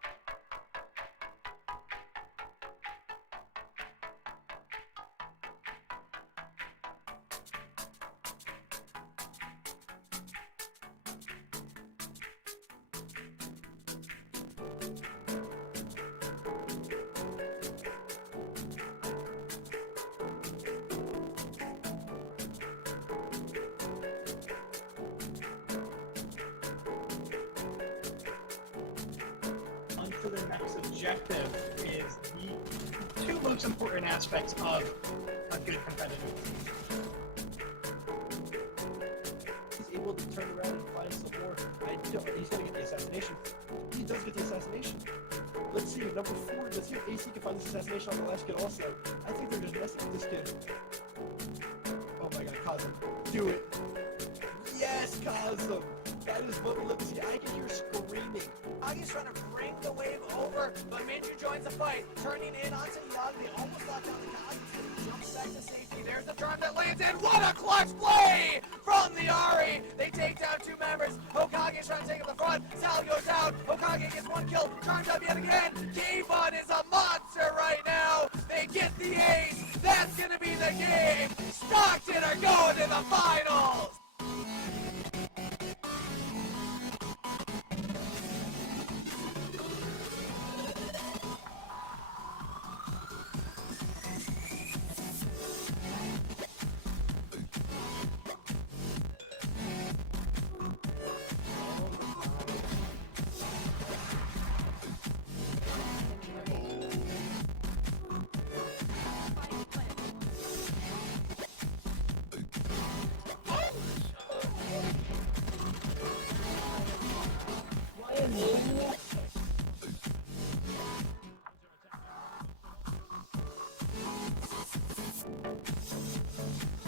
For their next objective is the two most important aspects of a good competitive team. He's able to turn around and find some more. He's going to get the assassination. He does get the assassination. Let's see, number 4, let's see if AC can find this assassination on the last kid also. I think they're just messing with this kid. Oh my god, Cosm. Do it. Yes, Cosm. That is what we love to see. I can hear screaming. Agi's trying to bring the wave over, but Minju joins the fight, turning in onto Yagi. They almost locked down the Agi. Jumps back to safety. There's the drive that lands in. What a clutch play from the Ari. They take down 2 members. Hokage's trying to take up the front. Sal goes out. Hokage gets 1 kill. Turns up yet again. K-Bud is a monster right now. They get the ace. That's going to be the game. Stockton are going to the finals.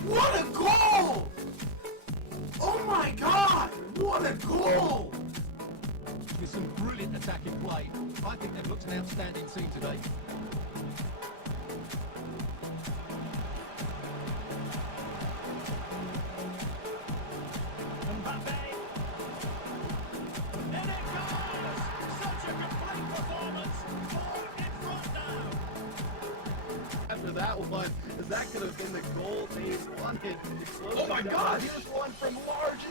What a goal! Oh my god! What a goal! With some brilliant attacking play. I think they've looked an outstanding team today. After that one, as that could have been the goal they wanted. Oh my god! Here's one from Large!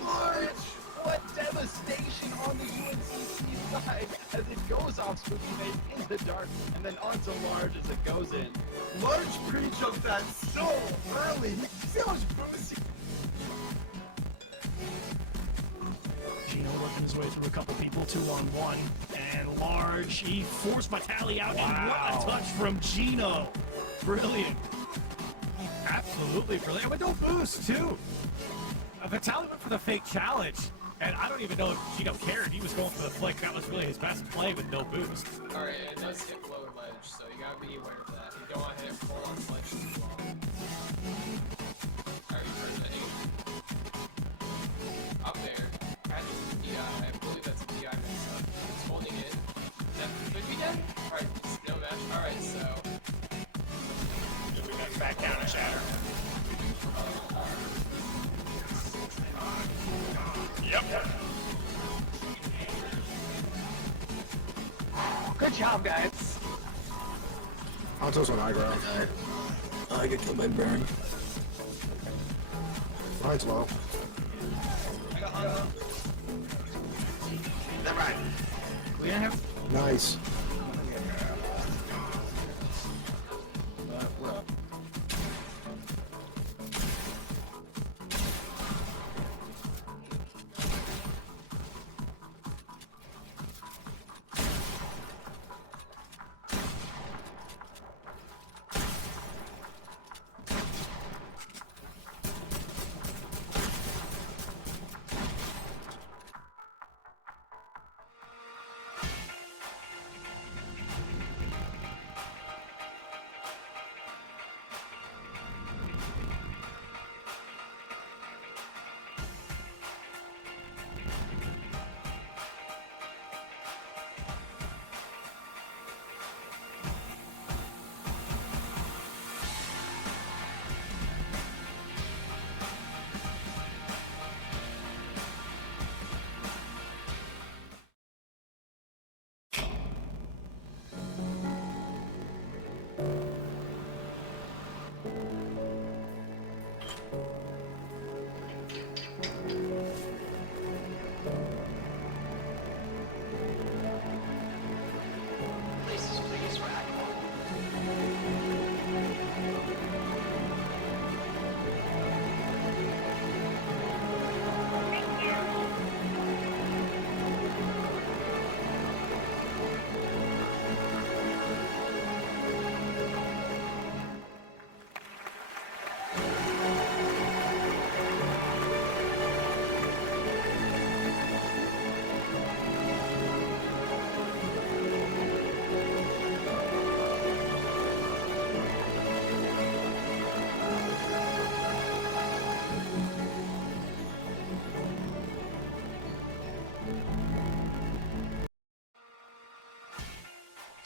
What devastation on the UNCC side as it goes off Spooky Face into Dark and then onto Large as it goes in. Large pre-jumped that so early. See how much boost Gino working his way through a couple people 2-on-1, and Large, he forced Vitali out, and what a touch from Gino. Brilliant. Absolutely brilliant. With no boost, too. Vitali went for the fake challenge, and I don't even know if Gino cared. He was going for the flick. That was really his best play with no boost. Alright, it does hit low ledge, so you gotta be aware of that. You don't want to hit full on ledge too long. Alright, turn the 8. Up there. Catches the DI. I believe that's a DI mix up. It's holding it. That could be dead? Alright, no match. Alright, so. that counter shatter. Yep. Good job, guys. Honto's on high ground. I get killed by Baron. Might as well. I got Honto. Never mind. We gonna have. Nice.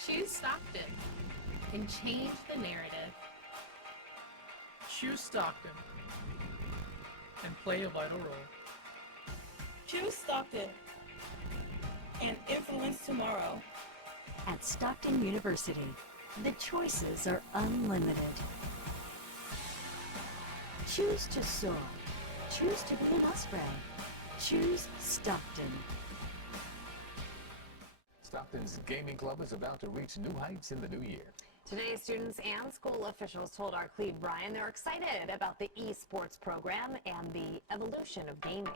Choose Stockton and change the narrative. Choose Stockton and play a vital role. Choose Stockton and influence tomorrow. At Stockton University, the choices are unlimited. Choose to soar. Choose to be an Osprey. Choose Stockton. Stockton's gaming club is about to reach new heights in the new year. Today, students and school officials told our Cleve Brian they're excited about the esports program and the evolution of gaming.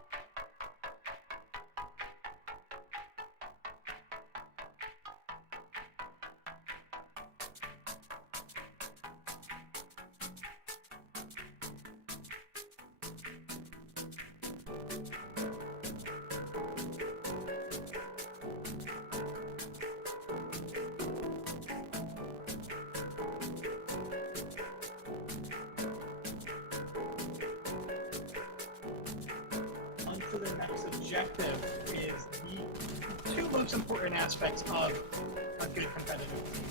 For their next objective is the two most important aspects of a good competitive team.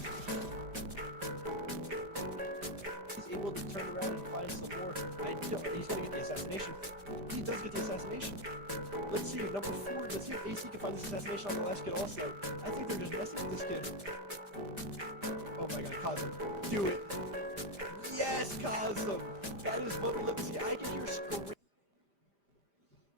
He's able to turn around and find some more. He's going to get the assassination. He does get the assassination. Let's see, number 4. Let's see if AC can find this assassination on the last kid also. I think they're just messing with this kid. Oh my god, Cosm. Do it. Yes, Cosm. That is what we love to see. I can hear scream.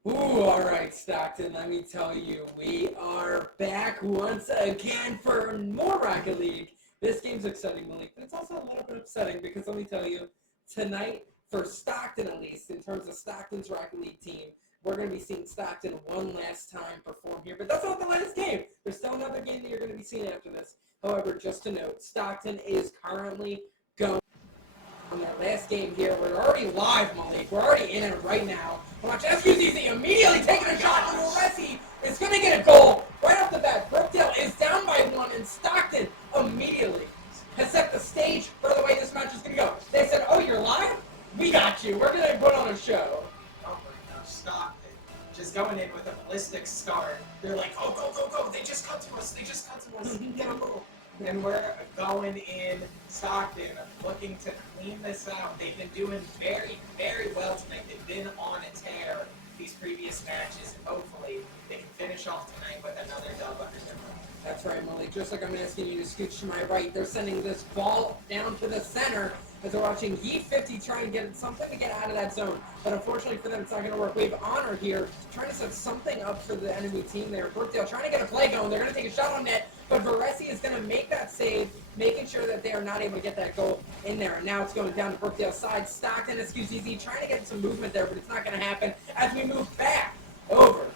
Ooh, alright, Stockton, let me tell you, we are back once again for more Rocket League. This game's exciting, Malik, but it's also a little bit upsetting because let me tell you, tonight, for Stockton at least, in terms of Stockton's Rocket League team, we're going to be seeing Stockton one last time perform here. But that's not the last game. There's still another game that you're going to be seeing after this. However, just to note, Stockton is currently going on their last game here. We're already live, Malik. We're already in it right now. Watch SQCC immediately taking a shot. And Alessi is going to get a goal right off the bat. Brookdale is down by 1, and Stockton immediately has set the stage for the way this match is going to go. They said, oh, you're live? We got you. We're going to put on a show. Oh my gosh, Stockton just going in with a ballistic start. They're like, oh, go, go, go. They just cut to us. They just cut to us. Get a little And we're going in Stockton, looking to clean this out. They've been doing very, very well tonight. They've been on a tear these previous matches, and hopefully they can finish off tonight with another dub under their belt. That's right, Malik. Just like I'm asking you to scooch to my right, they're sending this ball down to the center as they're watching Ye50 try and get something to get out of that zone. But unfortunately for them, it's not going to work. We have Honor here trying to set something up for the enemy team there. Brookdale trying to get a play going. They're going to take a shot on net, but Varesi is going to make that save, making sure that they are not able to get that goal in there. And now it's going down to Brookdale's side. Stockton, SQCZ, trying to get some movement there, but it's not going to happen as we move back over.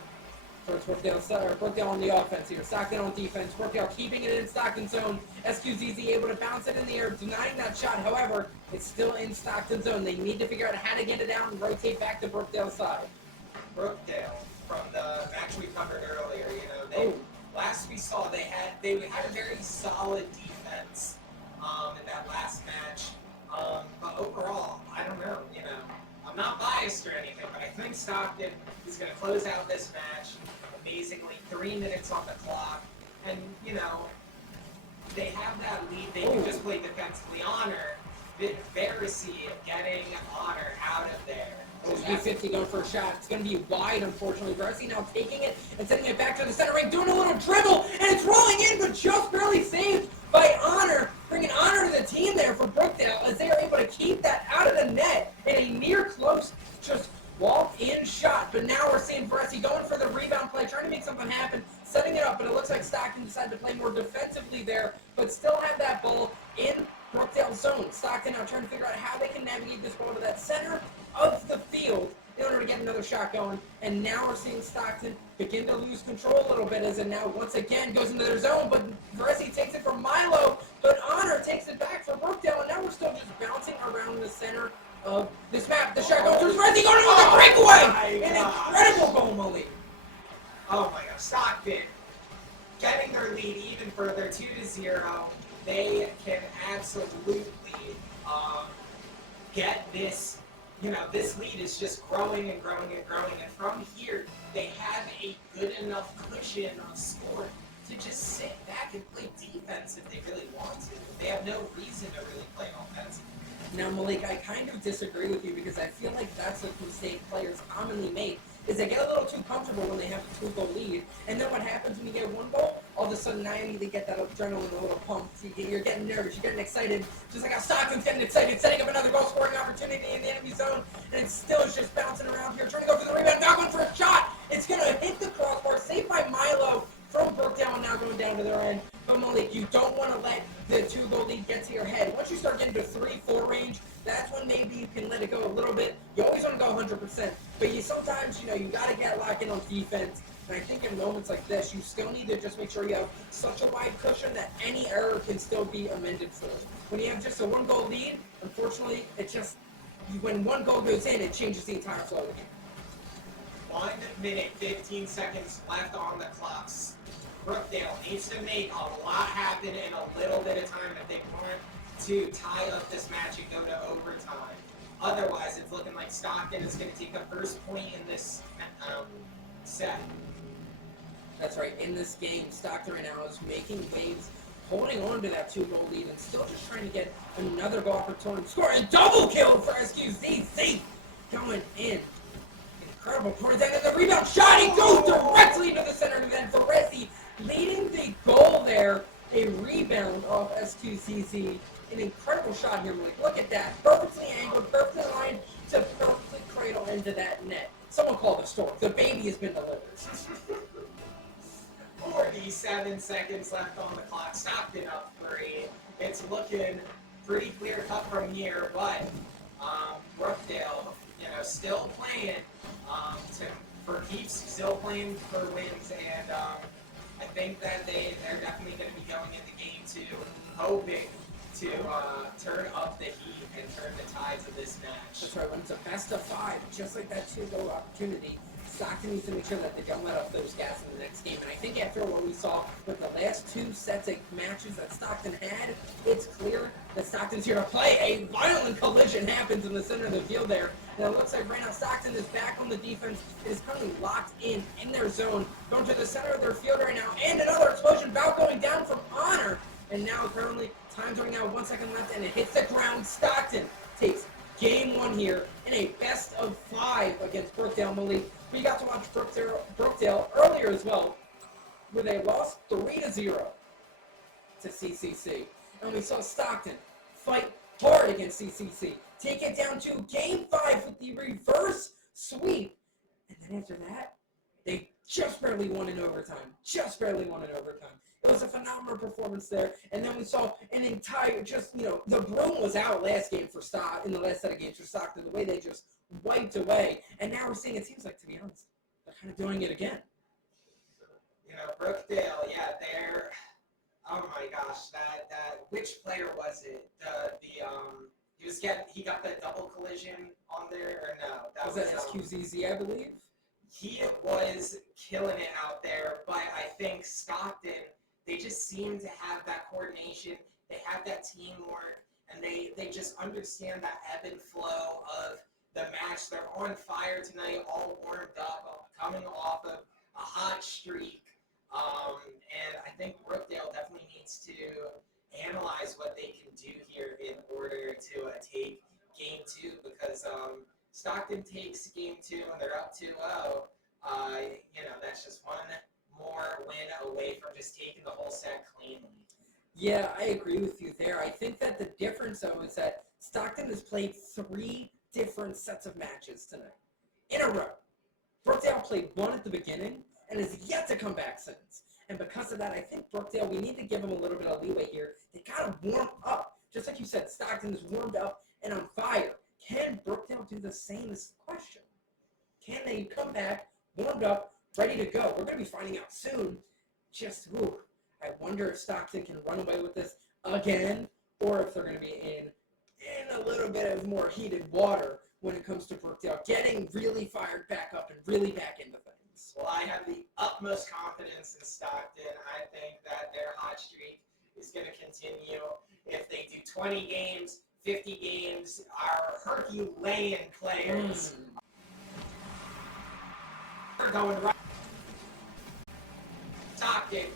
First Brookdale on the offense here. Stockton on defense. Brookdale keeping it in Stockton zone. SQZZ able to bounce it in the air, denying that shot. However, it's still in Stockton zone. They need to figure out how to get it out and rotate back to Brookdale's side. Brookdale, from the match we covered earlier, last we saw they had a very solid defense in that last match. But overall, I don't know, I'm not biased or anything, but I think Stockton is going to close out this match amazingly. 3 minutes on the clock, and they have that lead. They can just play defensively. Honor, Varesi getting Honor out of there. Ye50 going for a shot. It's going to be wide, unfortunately. Varesi now taking it and sending it back to the center ring, doing a little dribble, and it's rolling in, but just barely saved by Honor, bringing Honor to the team there for Brookdale as they are able to keep that out of the net in a near close, just walk-in shot. But now we're seeing Varesi going for the rebound play, trying to make something happen, setting it up, but it looks like Stockton decided to play more defensively there, but still have that ball in Brookdale's zone. Stockton now trying to figure out how they can navigate this ball to that center of the field in order to get another shot going. And now we're seeing Stockton begin to lose control a little bit as it now once again goes into their zone, but Varesi takes it from Milo, but Honor takes it back for Brookdale, and now we're still just bouncing around the center of this map. The shot goes to Varesi, going with a breakaway! An incredible goal, Malik. Oh my gosh, Stockton getting their lead even further, 2-0. They can absolutely get this. This lead is just growing and growing and growing, and from here, they have a good enough cushion of scoring to just sit back and play defense if they really want to. They have no reason to really play offense. Now, Malik, I kind of disagree with you because I feel like that's a mistake players commonly make, is they get a little too comfortable when they have a 2-goal lead, and then what happens when you get 1 goal? All of a sudden, now you get that adrenaline a little pumped. You're getting nervous, you're getting excited, just like how Stockton's getting excited, setting up another goal-scoring opportunity in the enemy zone, and it still is just bouncing around here, trying to go for the rebound, now going for a shot! It's going to hit the crossbar, saved by Milo from Brookdale, and now going down to their end. But Malik, you don't want to let the 2-goal lead get to your head. Once you start getting to 3-4 range, that's when maybe you can let it go a little bit. You always want to go 100%, but sometimes, you got to get locked in on defense. And I think in moments like this, you still need to just make sure you have such a wide cushion that any error can still be amended for. When you have just a 1-goal lead, unfortunately, when 1 goal goes in, it changes the entire flow of the game. 1 minute, 15 seconds left on the clock. Brookdale needs to make a lot happen in a little bit of time if they want to tie up this match and go to overtime. Otherwise, it's looking like Stockton is going to take the first point in this set. That's right. In this game, Stockton right now is making waves, holding on to that 2-goal lead, and still just trying to get another goal opportunity. Score and double kill for SQZZ going in. Incredible towards the end of the rebound shot. He goes directly into the center of the net. Varesi leading the goal there. A rebound off SQCZ. An incredible shot here, Malik. Look at that. Perfectly angled, perfectly aligned to perfectly cradle into that net. Someone call the stork. The baby has been delivered. 47 seconds left on the clock. Stockton up 3. It's looking pretty clear cut from here, but Brookdale, still playing for keeps, still playing for wins, and I think that they're definitely going to be going into game 2, hoping to turn up the heat and turn the tides of this match. That's right. When it's a best of 5, just like that 2-goal opportunity, Stockton needs to make sure that they don't let up those gas in the next game. And I think after what we saw with the last 2 sets of matches that Stockton had, it's clear that Stockton's here to play. A violent collision happens in the center of the field there. And it looks like right now Stockton is back on the defense. It is currently locked in their zone. Going to the center of their field right now. And another explosion bout going down from Honor. And now currently, time's running out, 1 second left, and it hits the ground. Stockton takes game 1 here in a best of 5 against Brookdale. Malik, we got to watch Brookdale earlier as well, where they lost 3-0 to CCC. And we saw Stockton fight hard against CCC, take it down to game 5 with the reverse sweep. And then after that, they just barely won in overtime. Just barely won in overtime. It was a phenomenal performance there. And then we saw an entire, the broom was out last game for Stockton, in the last set of games for Stockton, the way they just wiped away. And now we're seeing, it seems like, to be honest, they're kind of doing it again. Brookdale, yeah, they're, oh my gosh, that which player was it? He got that double collision on there, or no? Was that SQZZ, I believe? He was killing it out there, but I think Stockton, they just seem to have that coordination, they have that teamwork, and they just understand that ebb and flow of the match. They're on fire tonight, all warmed up, coming off of a hot streak. And I think Brookdale definitely needs to analyze what they can do here in order to take game 2, because Stockton takes game 2 and they're up 2-0. That's just one more win away from just taking the whole set cleanly. Yeah, I agree with you there. I think that the difference, though, is that Stockton has played 3 different sets of matches tonight in a row. Brookdale played 1 at the beginning and has yet to come back since. And because of that, I think Brookdale, we need to give them a little bit of leeway here. They got to warm up. Just like you said, Stockton is warmed up and on fire. Can Brookdale do the same is the question. Can they come back, warmed up, ready to go? We're going to be finding out soon. I wonder if Stockton can run away with this again, or if they're going to be in a little bit of more heated water when it comes to Brookdale getting really fired back up and really back into things. Well, I have the utmost confidence in Stockton. I think that their hot streak is going to continue. If they do 20 games, 50 games, our Herculean players are going right. Stockton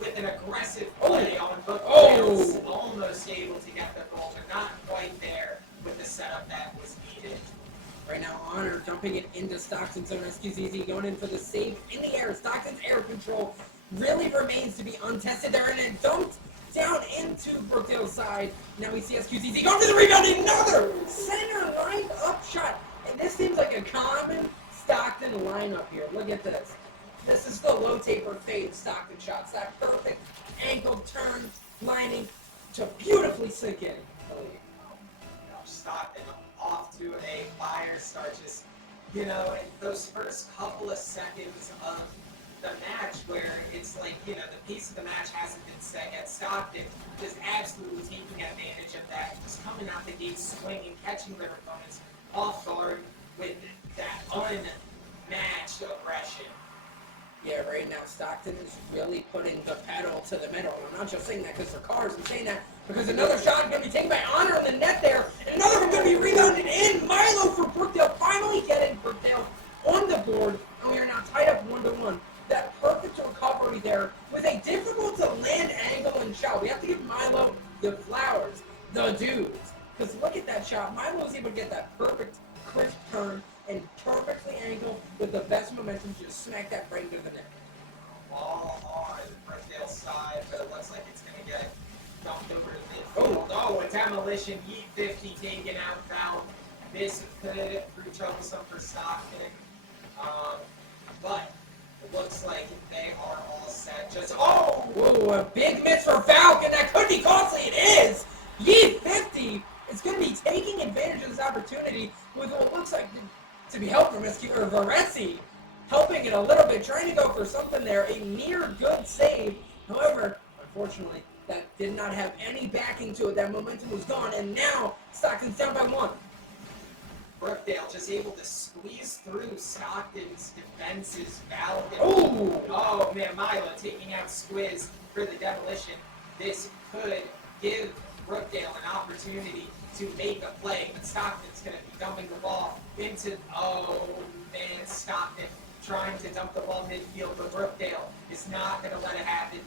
with an aggressive play on both ends, almost able to get the goal, but not quite there with the setup that was needed. Right now, Honor dumping it into Stockton's own SQZZ, going in for the save in the air. Stockton's air control really remains to be untested there, and it dumped down into Brookdale's side. Now we see SQZZ going for the rebound, another center line up shot. And this seems like a common Stockton lineup here. Look at this. This is the low taper fade Stockton shots. That perfect ankle turn lining to beautifully sink in. Stockton off to a fire start. Just, in those first couple of seconds of the match where it's like, the pace of the match hasn't been set yet. Stockton just absolutely taking advantage of that. Just coming out the gate swinging, catching their opponents off guard with that unmatched aggression. Yeah, right now Stockton is really putting the pedal to the metal. I'm not just saying that because they're cars. I'm saying that because another shot is going to be taken by Honor in the net there. And another one going to be rebounded in. Milo for Brookdale, finally getting Brookdale on the board. And we are now tied up 1-1. That perfect recovery there with a difficult to land angle and shot. We have to give Milo the flowers, the dudes. Because look at that shot. Milo was able to get that perfect, crisp turn and perfectly angled with the best momentum to just smack that right into the net. Ball on Brookdale's side, but it looks like it's going to get dumped over to midfield. Oh, a demolition, Heat 50 taken out foul. This could prove troublesome for Stockton. But it looks like they are all set. Whoa, a big miss for Falcon. That could be costly. It is. Yeet 50 is going to be taking advantage of this opportunity with what looks like to be helped from Varessi, helping it a little bit, trying to go for something there. A near good save. However, unfortunately, that did not have any backing to it. That momentum was gone, and now Stockton's down by 1. Brookdale just able to squeeze through Stockton's defense's Falcon. Oh man, Milo taking out Squiz for the demolition. This could give Brookdale an opportunity to make a play, but Stockton's going to be dumping the ball into, Stockton trying to dump the ball midfield, but Brookdale is not going to let it happen.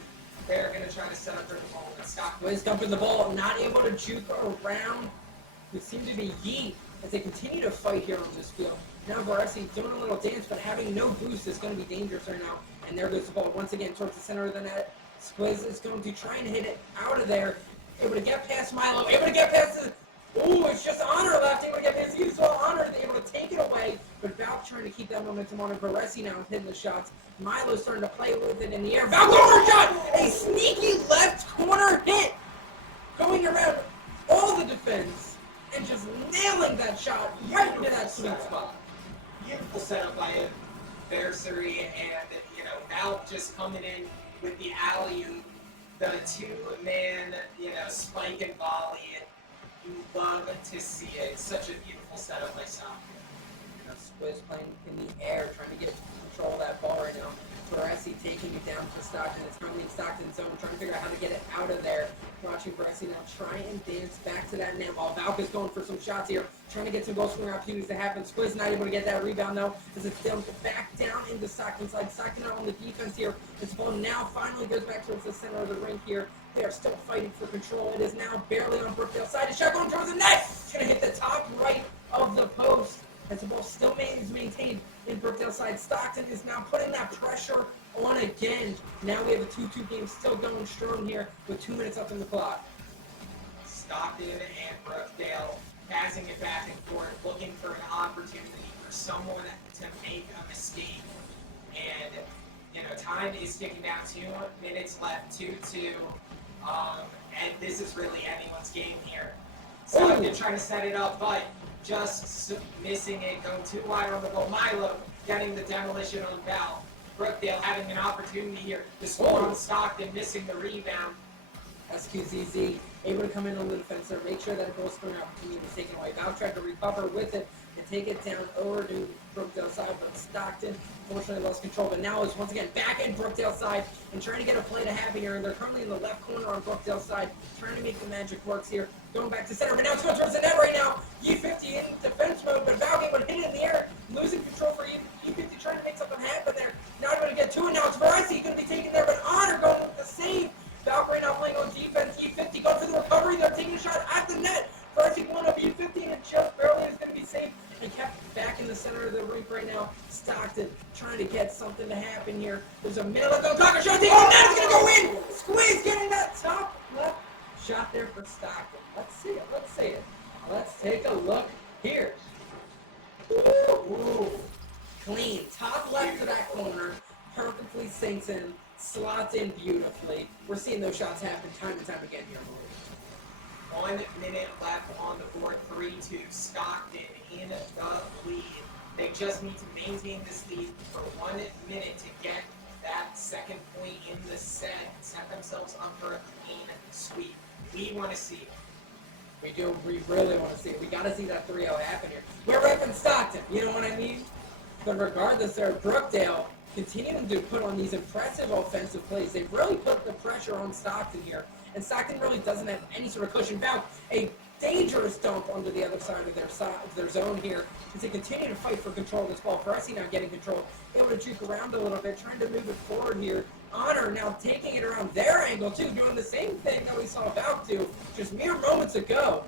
they're going to try to set up their opponent. Stockton Wiz dumping the ball, not able to juke around. We seem to be yeet as they continue to fight here on this field. Now Varesi doing a little dance, but having no boost is going to be dangerous right now. And there goes the ball once again towards the center of the net. Squiz is going to try and hit it out of there. Able to get past Milo, able to get past the... Ooh, it's just Honor left, able to get past Useful Honor, able to take it away. But Valk trying to keep that momentum on it. Varesi now hitting the shots. Milo's starting to play with it in the air. Valk corner shot! A sneaky left corner hit! Going around all the defense and just nailing that shot right into that sweet spot. Beautiful setup by Adversary, and Valk just coming in with the alley-oop, the two-man, spike and volley. You love to see it. It's such a beautiful setup by Sam. Squiz playing in the air, trying to get control of that ball right now. Varesi taking it down to Stockton. It's currently in Stockton's zone, trying to figure out how to get it out of there. Watching Varesi now try and dance back to that net ball. Valk is going for some shots here, trying to get some goal scoring opportunities to happen. Squiz not able to get that rebound though, as it's dumped back down into Stockton's side. Stockton out on the defense here. This ball now finally goes back towards the center of the rink here. They are still fighting for control. It is now barely on Brookdale's side. A shot going towards the net. It's going to hit the top right of the post. As the ball still is maintained in Brookdale's side. Stockton is now putting that pressure on again. Now we have a 2-2 game still going strong here with 2 minutes left on the clock. Stockton and Brookdale passing it back and forth, looking for an opportunity for someone to make a mistake. And, time is ticking down. 2 minutes left, 2-2. And this is really anyone's game here. Stockton trying to set it up, but just missing it, going too wide on the goal. Milo getting the demolition on Val. Brookdale having an opportunity here to score on Stockton, missing the rebound. SQZZ able to come in on the defense there, make sure that a goal scoring opportunity is taken away. Val tried to recover with it and take it down over to Brookdale's side, but Stockton unfortunately lost control. But now is once again back in Brookdale's side and trying to get a play to happen here. And they're currently in the left corner on Brookdale's side, trying to make the magic works here. Going back to center, but now it's going towards the net right now. E50 in defense mode, but Val able to hit it in the air, losing control for E50, trying to make something happen there. Not able to get to it now. It's Varesi going to be taken there, but Honor going with the save. Val right now playing on defense. E50 going for the recovery. They're taking a shot at the net. Varesi going up E50 and it just barely is going to be safe. And kept back in the center of the rink right now. Stockton trying to get something to happen here. There's a minute left. Clock shot. Oh, now it's going to go in. Squeeze getting that top left shot there for Stockton. Let's see it. Let's see it. Let's take a look here. Ooh. Clean. Top left to that corner. Perfectly sinks in. Slots in beautifully. We're seeing those shots happen time and time again here. 1 minute left on the board. 3-2. Stockton in the lead. They just need to maintain this lead for 1 minute to get that second point in the set themselves up for a clean sweep. We want to see it. We do. We really want to see it. We got to see that 3-0 happen here. We're repping Stockton. You know what I mean? But regardless, there, Brookdale continuing to put on these impressive offensive plays. They've really put the pressure on Stockton here. And Stockton really doesn't have any sort of cushion. Now, a dangerous dump onto the other side of their zone here as they continue to fight for control of this ball. Varesi now getting control, able to juke around a little bit, trying to move it forward here. Honor now taking it around their angle too, doing the same thing that we saw Valk do just mere moments ago.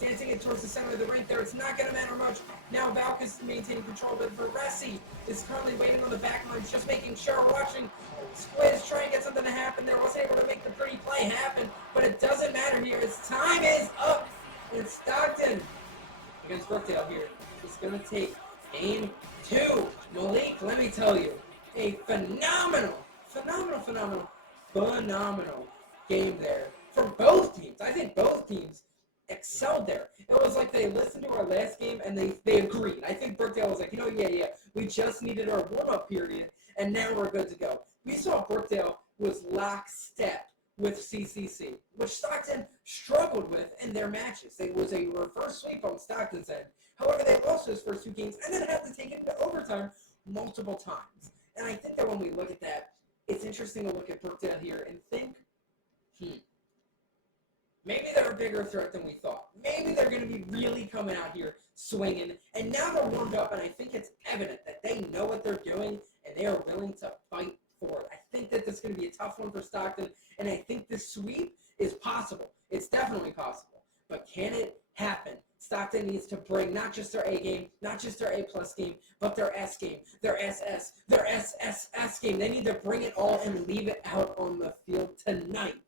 Dancing it towards the center of the rink there. It's not going to matter much. Now Valk is maintaining control, but Varesi is currently waiting on the back line, just making sure, watching Squiz try and get something to happen there. Wasn't able to make the pretty play happen, but it doesn't matter here. His time is up. It's Stockton against Brookdale here. It's going to take game 2. Malik, let me tell you, a phenomenal game there for both teams. I think both teams excelled there. It was like they listened to our last game and they agreed. I think Brookdale was like, yeah, we just needed our warm-up period and now we're good to go. We saw Brookdale was lockstep with CCC, which Stockton struggled with in their matches. It was a reverse sweep on Stockton's end. However, they lost those first 2 games and then had to take it into overtime multiple times. And I think that when we look at that, it's interesting to look at Brookdale here and think, maybe they're a bigger threat than we thought. Maybe they're going to be really coming out here swinging. And now they're warmed up, and I think it's evident that they know what they're doing, and they are willing to fight forward. I think that this is going to be a tough one for Stockton, and I think this sweep is possible. It's definitely possible. But can it happen? Stockton needs to bring not just their A game, not just their A-plus game, but their S game, their SS, their SSS game. They need to bring it all and leave it out on the field tonight.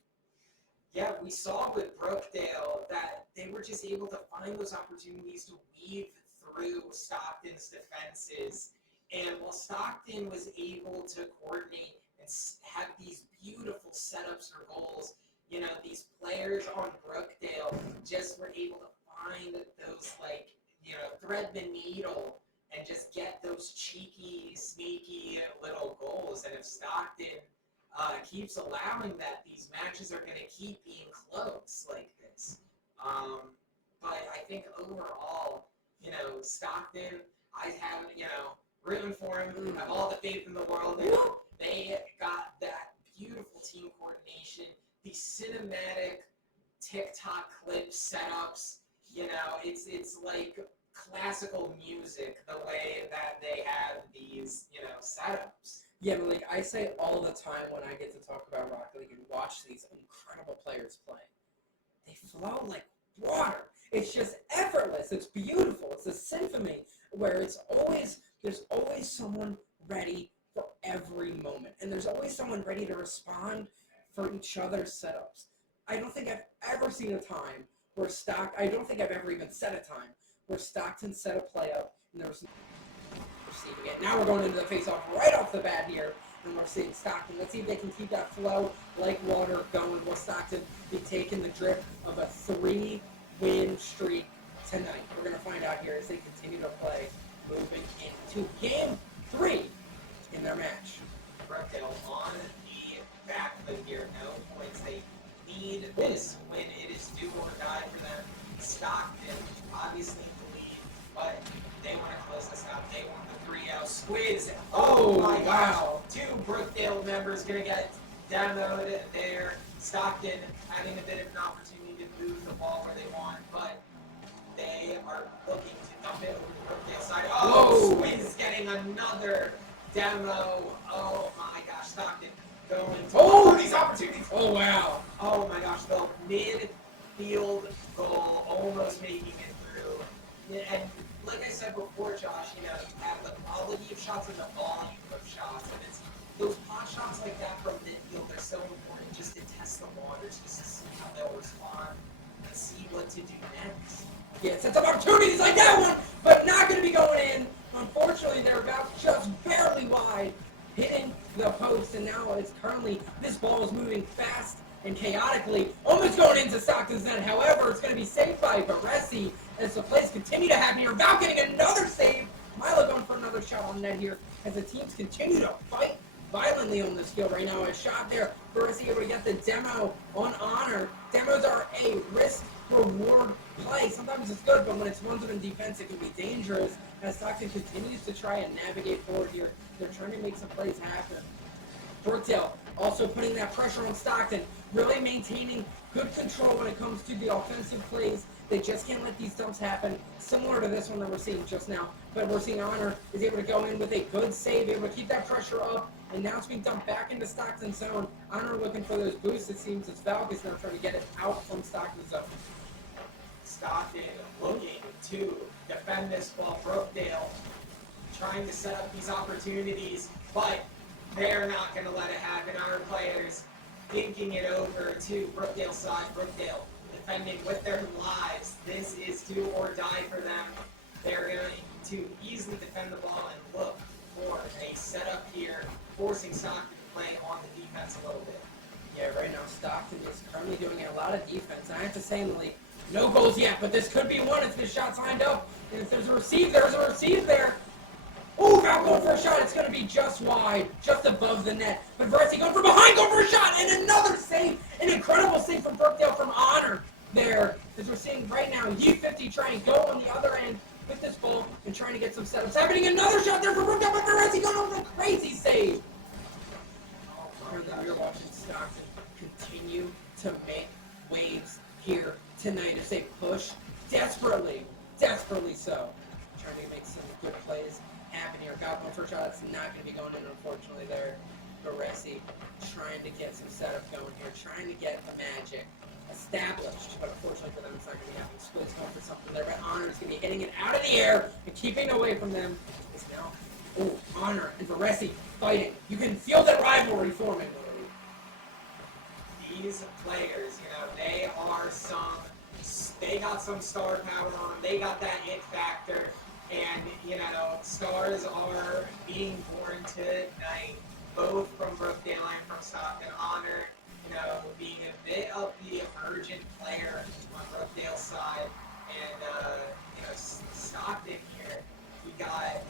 Yeah, we saw with Brookdale that they were just able to find those opportunities to weave through Stockton's defenses. And while Stockton was able to coordinate and have these beautiful setups for goals, you know, these players on Brookdale just were able to find those, like, you know, thread the needle and just get those cheeky, sneaky little goals. And if Stockton keeps allowing that, these matches are going to keep being close like this. But I think overall, you know, Stockton, I have, you know, rooting for him. I have all the faith in the world in him. They got that beautiful team coordination, the cinematic TikTok clip setups. You know, it's like classical music the way that they have these, you know, setups. Yeah, but like I say all the time when I get to talk about Rocket League and watch these incredible players play, they flow like water. It's just effortless. It's beautiful. It's a symphony where there's always someone ready for every moment, and there's always someone ready to respond for each other's setups. I don't think I've ever seen a time where I don't think I've ever even set a time where Stockton set a play up and there was receiving it. Now we're going into the face-off right off the bat here, and we're seeing Stockton. Let's see if they can keep that flow like water going. Will Stockton be taking the drip of a 3-win streak tonight? We're going to find out here as they continue to play, moving into Game 3 in their match. Brookdale on the back foot here, no points. They need this win. It is do or die for them. Stockton, obviously the lead, but they want to close this out. They want the 3-0 squeeze. Oh my wow. gosh. 2 Brookdale members going to get demoed there. Stockton having a bit of an opportunity to move the ball where they want, but they are looking to dump it over the Brookdale side. Oh, Squeeze is getting another demo. Oh my gosh, Stockton going to these opportunities. Oh wow. Oh my gosh, the midfield goal, almost making it through. And like I said before, Josh, you know, you have the quality of shots and the volume of shots, and it's those pot shots like that from midfield are so important just to test the waters, just to see how they'll respond and see what to do next. Yeah, sets up opportunities like that one, but not going to be going in. Unfortunately, they're about just barely wide, hitting the post, and now it's currently, this ball is moving fast and chaotically, almost going into Stockton's net. However, it's going to be saved by Baresi as the plays continue to happen here. Val getting another save. Milo going for another shot on net here as the teams continue to fight violently on this field right now. A shot there. Baresi able to get the demo on Honor. Demos are a risk-reward play. Sometimes it's good, but when it's one in defense, it can be dangerous. As Stockton continues to try and navigate forward here, they're trying to make some plays happen. Brookdale also putting that pressure on Stockton, really maintaining good control when it comes to the offensive plays. They just can't let these dumps happen, similar to this one that we're seeing just now. But we're seeing Honor is able to go in with a good save, able to keep that pressure up, and now it's being dumped back into Stockton's zone. Honor looking for those boosts, it seems, as Valk is now trying to get it out from Stockton's zone. Stockton looking to defend this ball. Brookdale trying to set up these opportunities, but they're not going to let it happen. Our players thinking it over to Brookdale's side. Brookdale defending with their lives. This is do or die for them. They're going to easily defend the ball and look for a setup here, forcing Stockton to play on the defense a little bit. Yeah, right now Stockton is currently doing a lot of defense. And I have to say in the league, no goals yet, but this could be one if this shot's lined up. And if there's a receive, there's a receive there. Ooh, Val going for a shot. It's going to be just wide, just above the net. But Baresi going from behind, going for a shot, and another save. An incredible save from Brookdale from Honor there. As we're seeing right now, U50 trying to go on the other end with this ball and trying to get some setups. Happening another shot there for Brookdale, but Baresi going over a crazy save. We're watching Stockton continue to make waves here tonight as they push desperately so. Trying to make some good plays happen here. Got one for a shot. It's not going to be going in, unfortunately, there. Baresi trying to get some setup going here, trying to get the magic established, but unfortunately for them, it's not going to be happening. Squid's going for something there, but Honor is going to be hitting it out of the air and keeping away from them. Is now, Honor and Baresi fighting. You can feel that rivalry forming. These players, they got some star power on them. They got that it factor, and stars are being born tonight, both from Brookdale and from Stockton. Honor, being a bit of the emergent player on Brookdale's side, and Stockton here, we got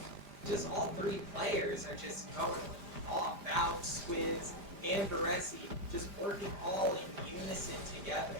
just all three players are just going off. Valve, Squiz, and Baresi just working all in unison together.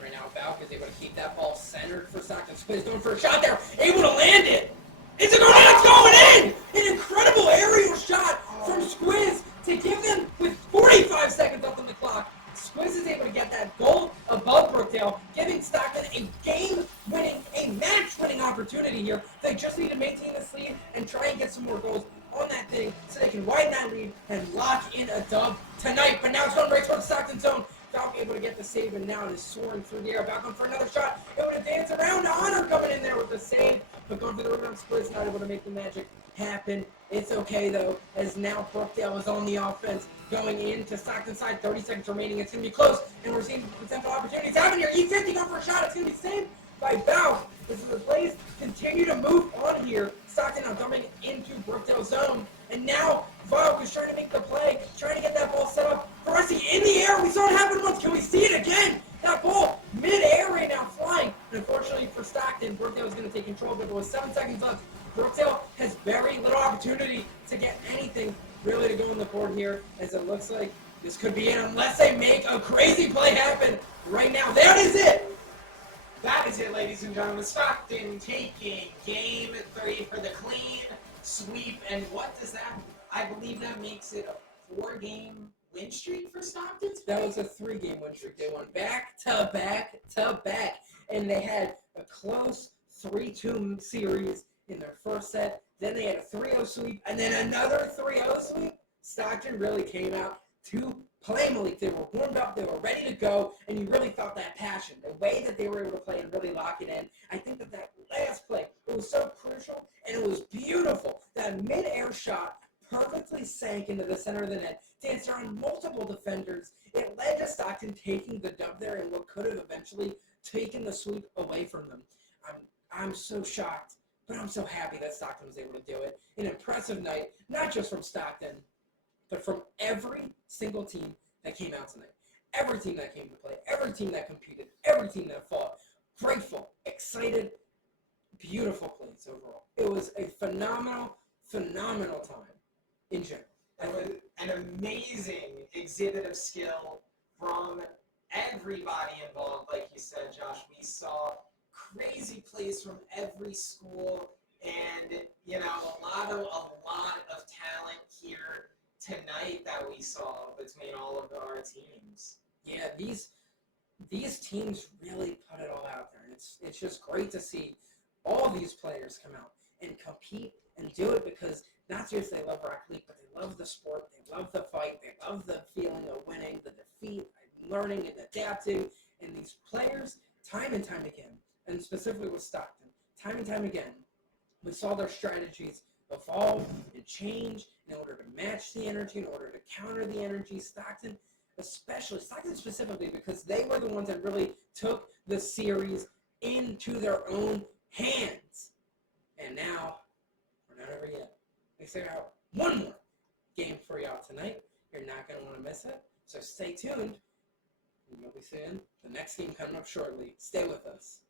Right now, Valk is able to keep that ball centered for Stockton. Squiz going for a shot there, able to land it. It's going in! An incredible aerial shot from Squiz to give them, with 45 seconds left on the clock, Squiz is able to get that goal above Brookdale, giving Stockton a game-winning, a match-winning opportunity here. They just need to maintain this lead and try and get some more goals on that thing so they can widen that lead and lock in a dub tonight. But now it's going right towards Stockton zone. Valk able to get the save, and now it is soaring through the air. Back on for another shot. Able to dance around. Honor coming in there with the save, but going for the rebound. Squiz not able to make the magic happen. It's okay though, as now Brookdale is on the offense, going into Stockton's side. 30 seconds remaining. It's going to be close, and we're seeing potential opportunities happen here. E50 going for a shot. It's going to be saved by Valk. This is the plays continue to move on here. Stockton now dumping into Brookdale's zone, and now Valk is trying to make the play, trying to get that ball set up. Baresi in the air. We saw it happen once. Can we see it again? That ball mid-air right now flying. And unfortunately for Stockton, Brookdale is going to take control of it. With 7 seconds left, Brookdale has very little opportunity to get anything really to go on the board here, as it looks like this could be it unless they make a crazy play happen right now. That is it. That is it, ladies and gentlemen. Stockton taking game 3 for the clean sweep. And what does that, I believe that makes it a 4-game win streak for Stockton? That was a 3-game win streak. They went back to back to back, and they had a close 3-2 series in their first set. Then they had a 3-0 sweep, and then another 3-0 sweep. Stockton really came out to play Malik. They were warmed up, they were ready to go, and you really felt that passion, the way that they were able to play and really lock it in. I think that last play, it was so crucial, and it was beautiful. That mid-air shot perfectly sank into the center of the net, danced around multiple defenders. It led to Stockton taking the dub there, and what could have eventually taken the sweep away from them. I'm so shocked, but I'm so happy that Stockton was able to do it. An impressive night, not just from Stockton, but from every single team that came out tonight. Every team that came to play, every team that competed, every team that fought. Grateful, excited, beautiful plays overall. It was a phenomenal time in general. It was an amazing exhibit of skill from everybody involved, like you said, Josh. We saw crazy plays from every school, and a lot of talent here tonight that we saw between all of our teams. Yeah, these teams really put it all out there, and it's just great to see all these players come out and compete and do it, because not just they love Rocket League, but they love the sport, they love the fight, they love the feeling of winning, the defeat, learning and adapting. And these players, time and time again, and specifically with Stockton, time and time again, we saw their strategies evolve and change in order to match the energy, in order to counter the energy. Stockton specifically, because they were the ones that really took the series into their own hands. And now, we're not over yet. We figure out one more game for y'all tonight. You're not going to want to miss it. So stay tuned. And you'll be seeing the next game coming up shortly. Stay with us.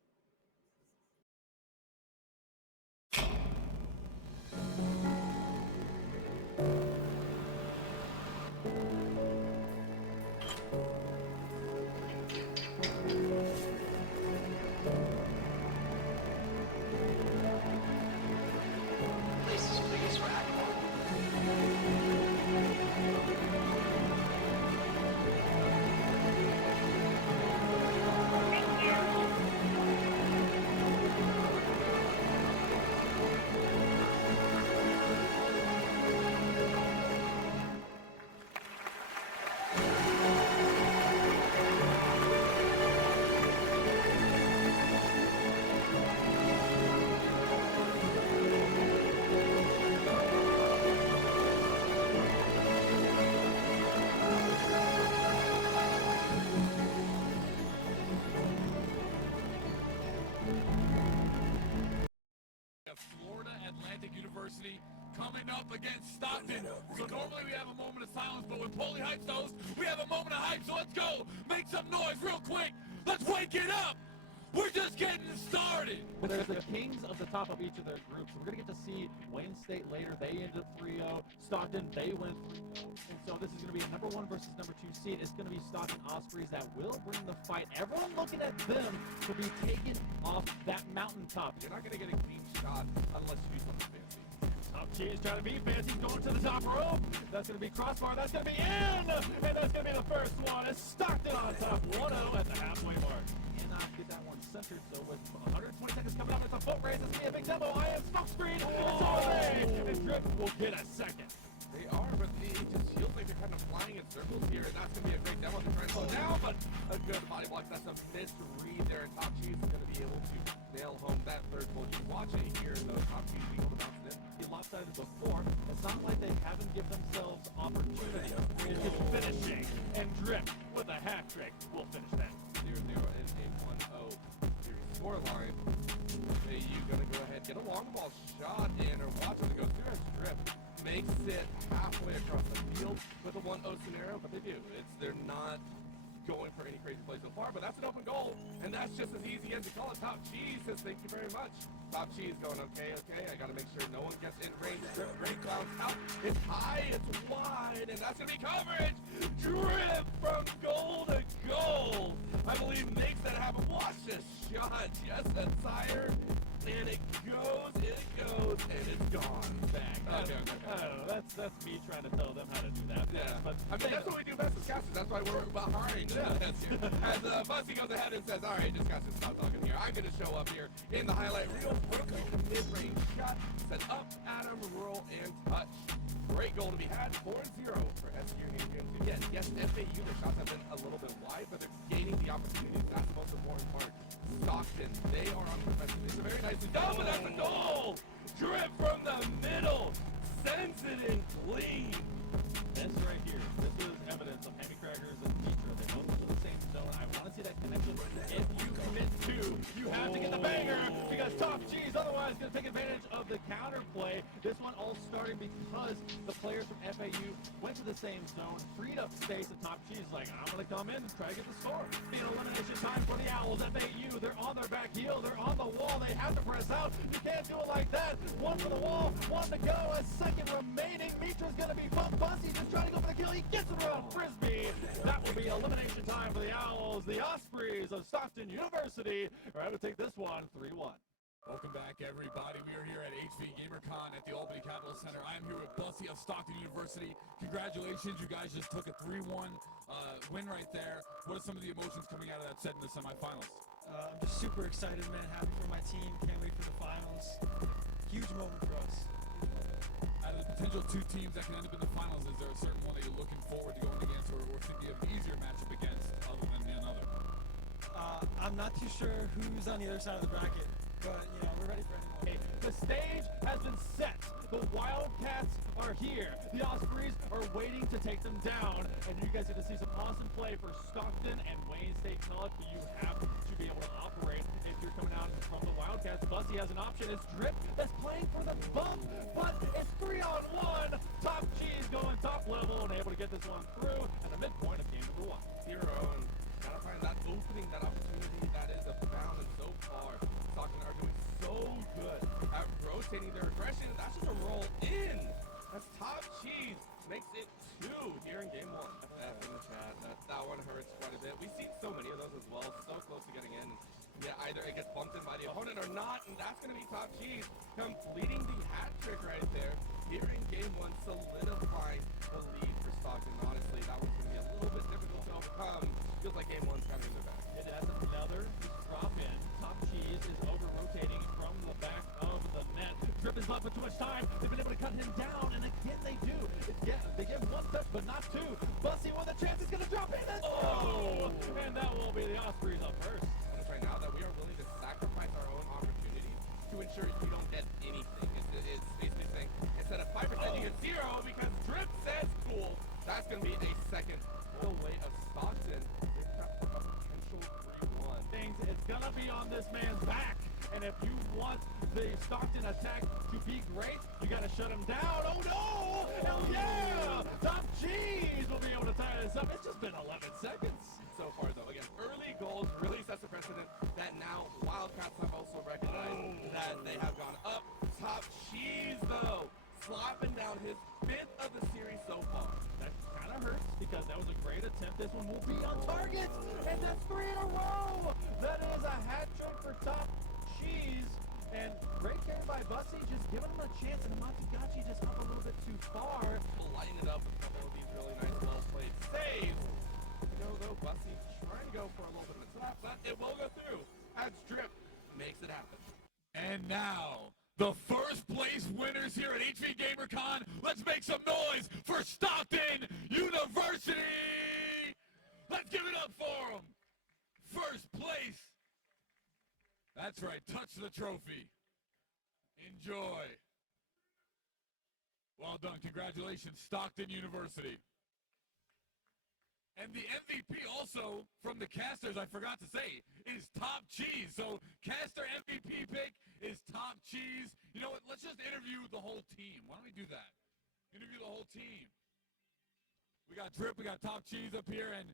Florida Atlantic University coming up against Stockton. So normally we have a moment of silence, but when Poly Hypes host, we have a moment of hype. So let's go. Make some noise real quick. Let's wake it up. We're just getting started. There's the kings of the top of each of their groups. We're going to get to see Wayne State later. They ended up 3-0. Stockton, they went 3-0. And so this is going to be number 1 versus number 2 seed. It's going to be Stockton Ospreys that will bring the fight. Everyone looking at them to be taken off that mountaintop. You're not going to get a clean shot unless you do something fancy. Top Cheese trying to be fancy. He's going to the top rope. That's going to be crossbar. That's going to be in. And that's going to be the first one. It's Stockton on top 1-0 at the halfway mark. Cannot get that one centered. So with 120 seconds coming up, it's a foot race. It's going to be a big tempo. I am smoke screen. And so are they. And Drip will get a second. They are, but it just feels like they're kind of flying in circles here, and that's going to be a great demo to try and slow down, but a good body block. That's a misread there, and Top Cheese is going to be able to nail home that third pull. You watch it here, though. Top Cheese being able to bounce it in. He lopsided before. It's not like they haven't given themselves opportunity. It's just finishing, and Drip with a hat trick will finish that. 0-0 in a 1-0 series scoreline. Are you going to go ahead, get a long ball shot in, or watch it go through as Drip makes it halfway across the field with a 1-0 scenario, but they do. They're not going for any crazy play so far, but that's an open goal, and that's just as easy as you call it. Top Cheese says thank you very much. Top Cheese going, okay, I gotta make sure no one gets in range. Drip, great bounce out. It's high, it's wide, and that's gonna be coverage. Drip from goal to goal. I believe makes that happen. Watch this shot, just a tire, and it goes, and it's gone. Back. Okay. I don't know. That's me trying to tell them how to do that. Yeah, But I mean, that's what we do best as casters. That's why we're behind this here. As Bussy goes ahead and says, all right, just casters, stop talking here. I'm going to show up here in the highlight reel. Mid-range shot, set up, Adam, roll, and touch. Great goal to be had. 4-0 for SU. Yes, FAU, their shots have been a little bit wide, but they're gaining the opportunities. That's the most important part. Stockton, they are on defensive. It's a very nicely done, but that's a goal! Drip from the middle, sends it in clean. This right here, this is evidence of Hammy Crackers and Teacher. They both in the same zone. I want to see that connection. If you commit to, you have to get the banger because Top Cheese otherwise going to take advantage of the counter play. This one all starting because the players from FAU went to the same zone, freed up space, and Top Cheese is like, I'm going to come in and try to get the score. The elimination time for the Owls. FAU, they're on their back heel. They're on the wall. They have to press out. You can't do it like that. One for the wall, one to go. A second remaining. Mitra's going to be bumped. Bussy just trying to go for the kill. He gets it around Frisbee. That will be elimination time for the Owls. The Ospreys of Stockton University are going to take this one 3-1. Welcome back, everybody. We are here at HV GamerCon at the Albany Capital Center. I'm here with Bussy of Stockton University. Congratulations, you guys just took a 3-1 win right there. What are some of the emotions coming out of that set in the semifinals? I'm just super excited, man. Happy for my team. Can't wait for the finals. Huge moment for us. Out of the potential 2 teams that can end up in the finals, is there a certain one that you're looking forward to going against, or thinking of an easier matchup against other than another? I'm not too sure who's on the other side of the bracket, but, we're ready for anyone. The stage has been set. The Wildcats are here. The Ospreys are waiting to take them down. And you guys get to see some awesome play for Stockton and Wayne State College, but you have to be able to operate if you're coming out from the Wildcats. Bussy has an option. It's Drip that's playing for the bump, but it's 3-on-1. Top Cheese going top level and able to get this one through at the midpoint of game number 1. Hero, and gotta find that opening, that opportunity that is abound, and so far, Stockton are doing so good at rotating their aggression. That's just a roll in. That's Top Cheese makes it 2 here in game 1. F in the chat. That one hurts quite a bit. We've seen so many of those as well. So close to getting in. Yeah, either it gets bumped in by the opponent or not, and that's going to be Top Cheese completing the hat trick right there here in game 1, solidifying the lead for Stockton. Honestly, that one's going to be a little bit difficult to overcome. Feels like game 1's kind of in their back. It has another drop in. Top Cheese is over-rotating from the back of the net. Drip is not for too much time. They've been able to cut him down, and again they do. They get 1 touch, but not 2. Bussy with a chance. He's going to drop in. And that will be the Ospreys up first. Right now that we are willing to sacrifice our own opportunities to ensure you don't get anything. It's basically saying instead of 5% you get 0 because Drip says cool. That's going to be a second away of Stockton. For a potential 3-1. It's going to be on this man's back. And if you want the Stockton attack to be great, you got to shut him down. Oh no! Hell yeah! Top Cheese will be able to tie this up. It's just been 11 seconds. So far, though, again, early goals really sets a precedent that now Wildcats have also recognized that they have gone up. Top Cheese, though, slopping down his 5th of the series so far. That kind of hurts because that was a great attempt. This one will be on target, and that's 3 in a row. That is a hat trick for Top Cheese. And great carry by Bussy, just giving him a chance, and Matsugachi just up a little bit too far. Lighten it up with a couple of these really nice, well-played saves. Though, Bussy trying to go for a little bit of a trap, but it will go through. Adds Drip, makes it happen. And now, the first place winners here at HV GamerCon. Let's make some noise for Stockton University! Let's give it up for them! First place. That's right, touch the trophy. Enjoy. Well done, congratulations, Stockton University. And the MVP also from the casters, I forgot to say, is Top Cheese. So caster MVP pick is Top Cheese. You know what? Let's just interview the whole team. Why don't we do that? Interview the whole team. We got Drip, we got Top Cheese up here, and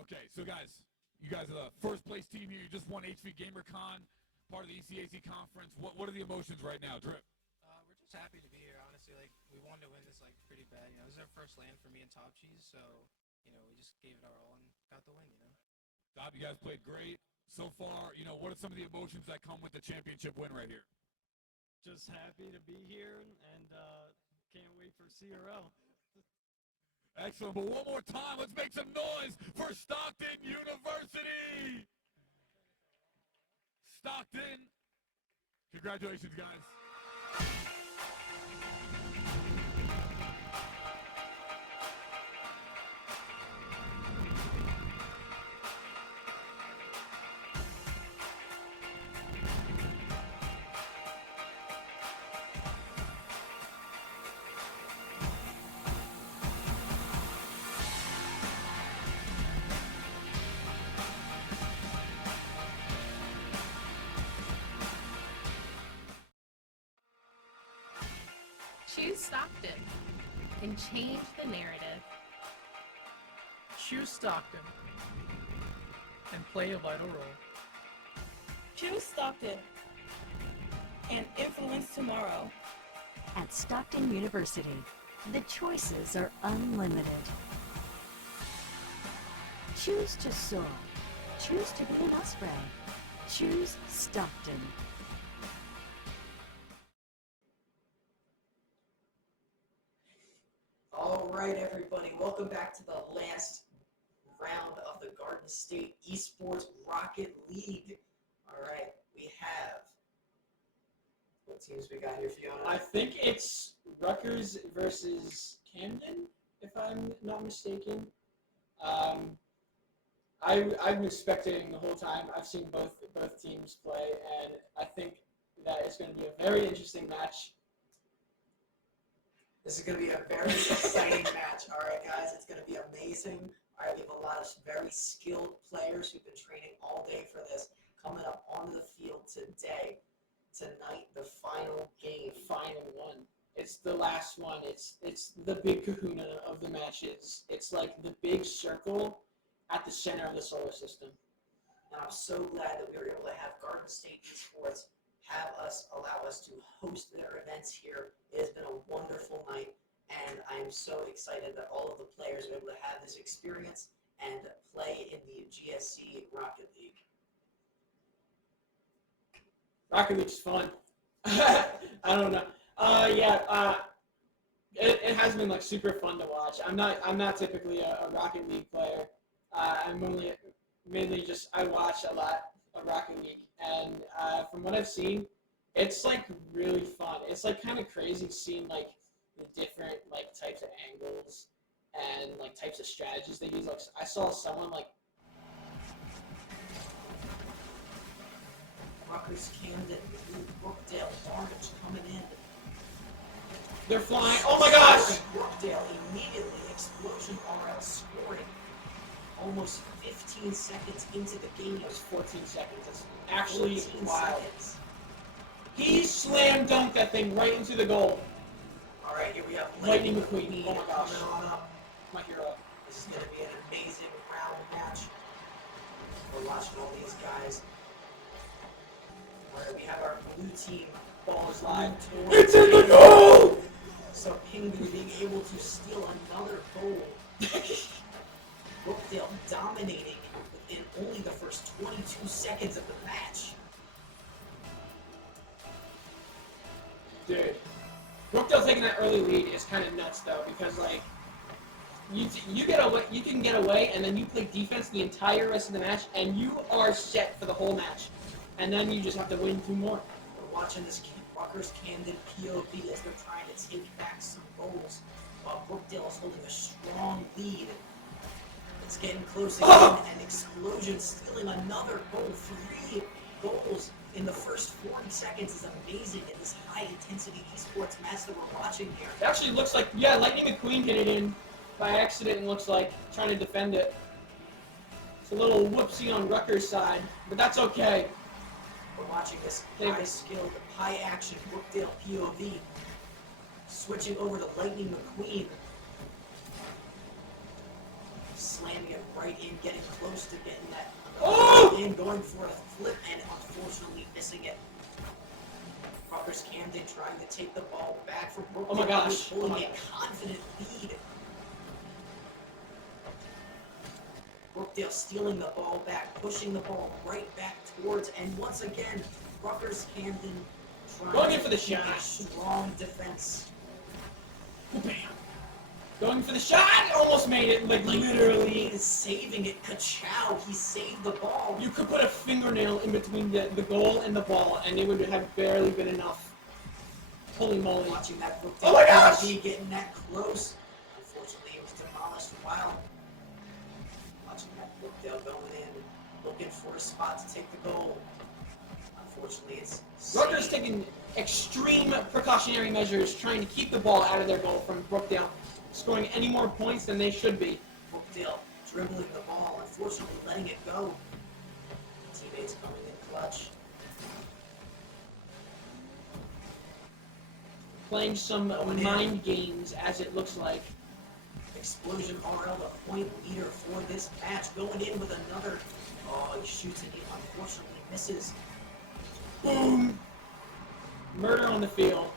okay, so guys, you guys are the first place team here. You just won HV GamerCon, part of the ECAC conference. What are the emotions right now, Drip? We're just happy to be here, honestly. Like, we wanted to win this, like, pretty bad. You know, this is our first land for me and Top Cheese, so, you know, we just gave it our all and got the win, you know. Top, you guys played great so far. You know, what are some of the emotions that come with the championship win right here? Just happy to be here and can't wait for CRL. Excellent, but one more time, let's make some noise for Stockton University! Stockton, congratulations, guys. Choose Stockton and change the narrative. Choose Stockton and play a vital role. Choose Stockton and influence tomorrow. At Stockton University, the choices are unlimited. Choose to soar. Choose to be an Osprey. Choose Stockton. All right, everybody, welcome back to the last round of the Garden State Esports Rocket League. All right, we have, what teams we got here, Fiona? I think it's Rutgers versus Camden, if I'm not mistaken. I've been spectating the whole time. I've seen both teams play, and I think that it's going to be a very interesting match. This is going to be a very exciting match. All right, guys, it's going to be amazing. All right, we have a lot of very skilled players who've been training all day for this coming up onto the field today. Tonight, the final game. Final one. It's the last one. It's the big kahuna of the matches. It's like the big circle at the center of the solar system. And I'm so glad that we were able to have Garden State Esports allow us to host their events here. It has been a wonderful night, and I am so excited that all of the players are able to have this experience and play in the GSE Rocket League. Rocket League's fun. I don't know. It has been like super fun to watch. I'm not typically a Rocket League player. I'm mainly just I watch a lot of Rocket League, and from what I've seen, it's like really fun. It's like kind of crazy seeing like the different like types of angles and like types of strategies they use. Like I saw someone like Rutgers, Camden, Brookdale, Orange coming in. they're flying. Oh my gosh! Brookdale immediately explosion RL scoring. almost 15 seconds into the game. It was 14 seconds. That's actually 14 wild. seconds. He slam dunked that thing right into the goal. All right, here we have Lightning McQueen. Oh my gosh. coming on up. My hero. This is going to be an amazing round match. We're watching all these guys. Where we have our blue team Ball is live. towards It's in the goal! So Pingu being able to steal another goal. Brookdale dominating within only the first 22 seconds of the match. Dude. Brookdale taking that early lead is kind of nuts though, because like you get away, you can get away, and then you play defense the entire rest of the match, and you are set for the whole match, and then you just have to win 2 more. We're watching this Rutgers Camden POV as they're trying to take back some goals, while Brookdale is holding a strong lead. It's getting close again, and Explosion stealing another goal. 3 goals in the first 40 seconds is amazing in this high-intensity esports match that we're watching here. It actually looks like, yeah, Lightning McQueen hit it in by accident, and looks like trying to defend it. It's a little whoopsie on Rutgers' side, but that's okay. We're watching this high-skilled, high-action Brookdale POV. Switching over to Lightning McQueen. Slamming it right in, getting close to getting that in, going for a flip, and unfortunately missing it. Rutgers Camden trying to take the ball back from Brookdale. Oh my gosh. Holding a confident lead. Brookdale stealing the ball back, pushing the ball right back towards, and once again, Rutgers Camden trying Going in for the to keep shot. a strong defense. Bam. Going for the shot, almost made it, like literally. He is saving it. Ka-chow, he saved the ball. You could put a fingernail in between the goal and the ball, and it would have barely been enough. Holy moly. Watching that Brookdale Oh my gosh! POV getting that close. Unfortunately, it was demolished while watching that Brookdale going in, looking for a spot to take the goal. Unfortunately, it's Rutgers taking extreme precautionary measures trying to keep the ball out of their goal from Brookdale scoring any more points than they should be. Brookdale dribbling the ball, unfortunately letting it go. Teammates coming in clutch. Playing some mind games, as it looks like. Explosion RL, the point leader for this match, going in with another. Oh, he shoots and he unfortunately misses. Boom! Murder on the field.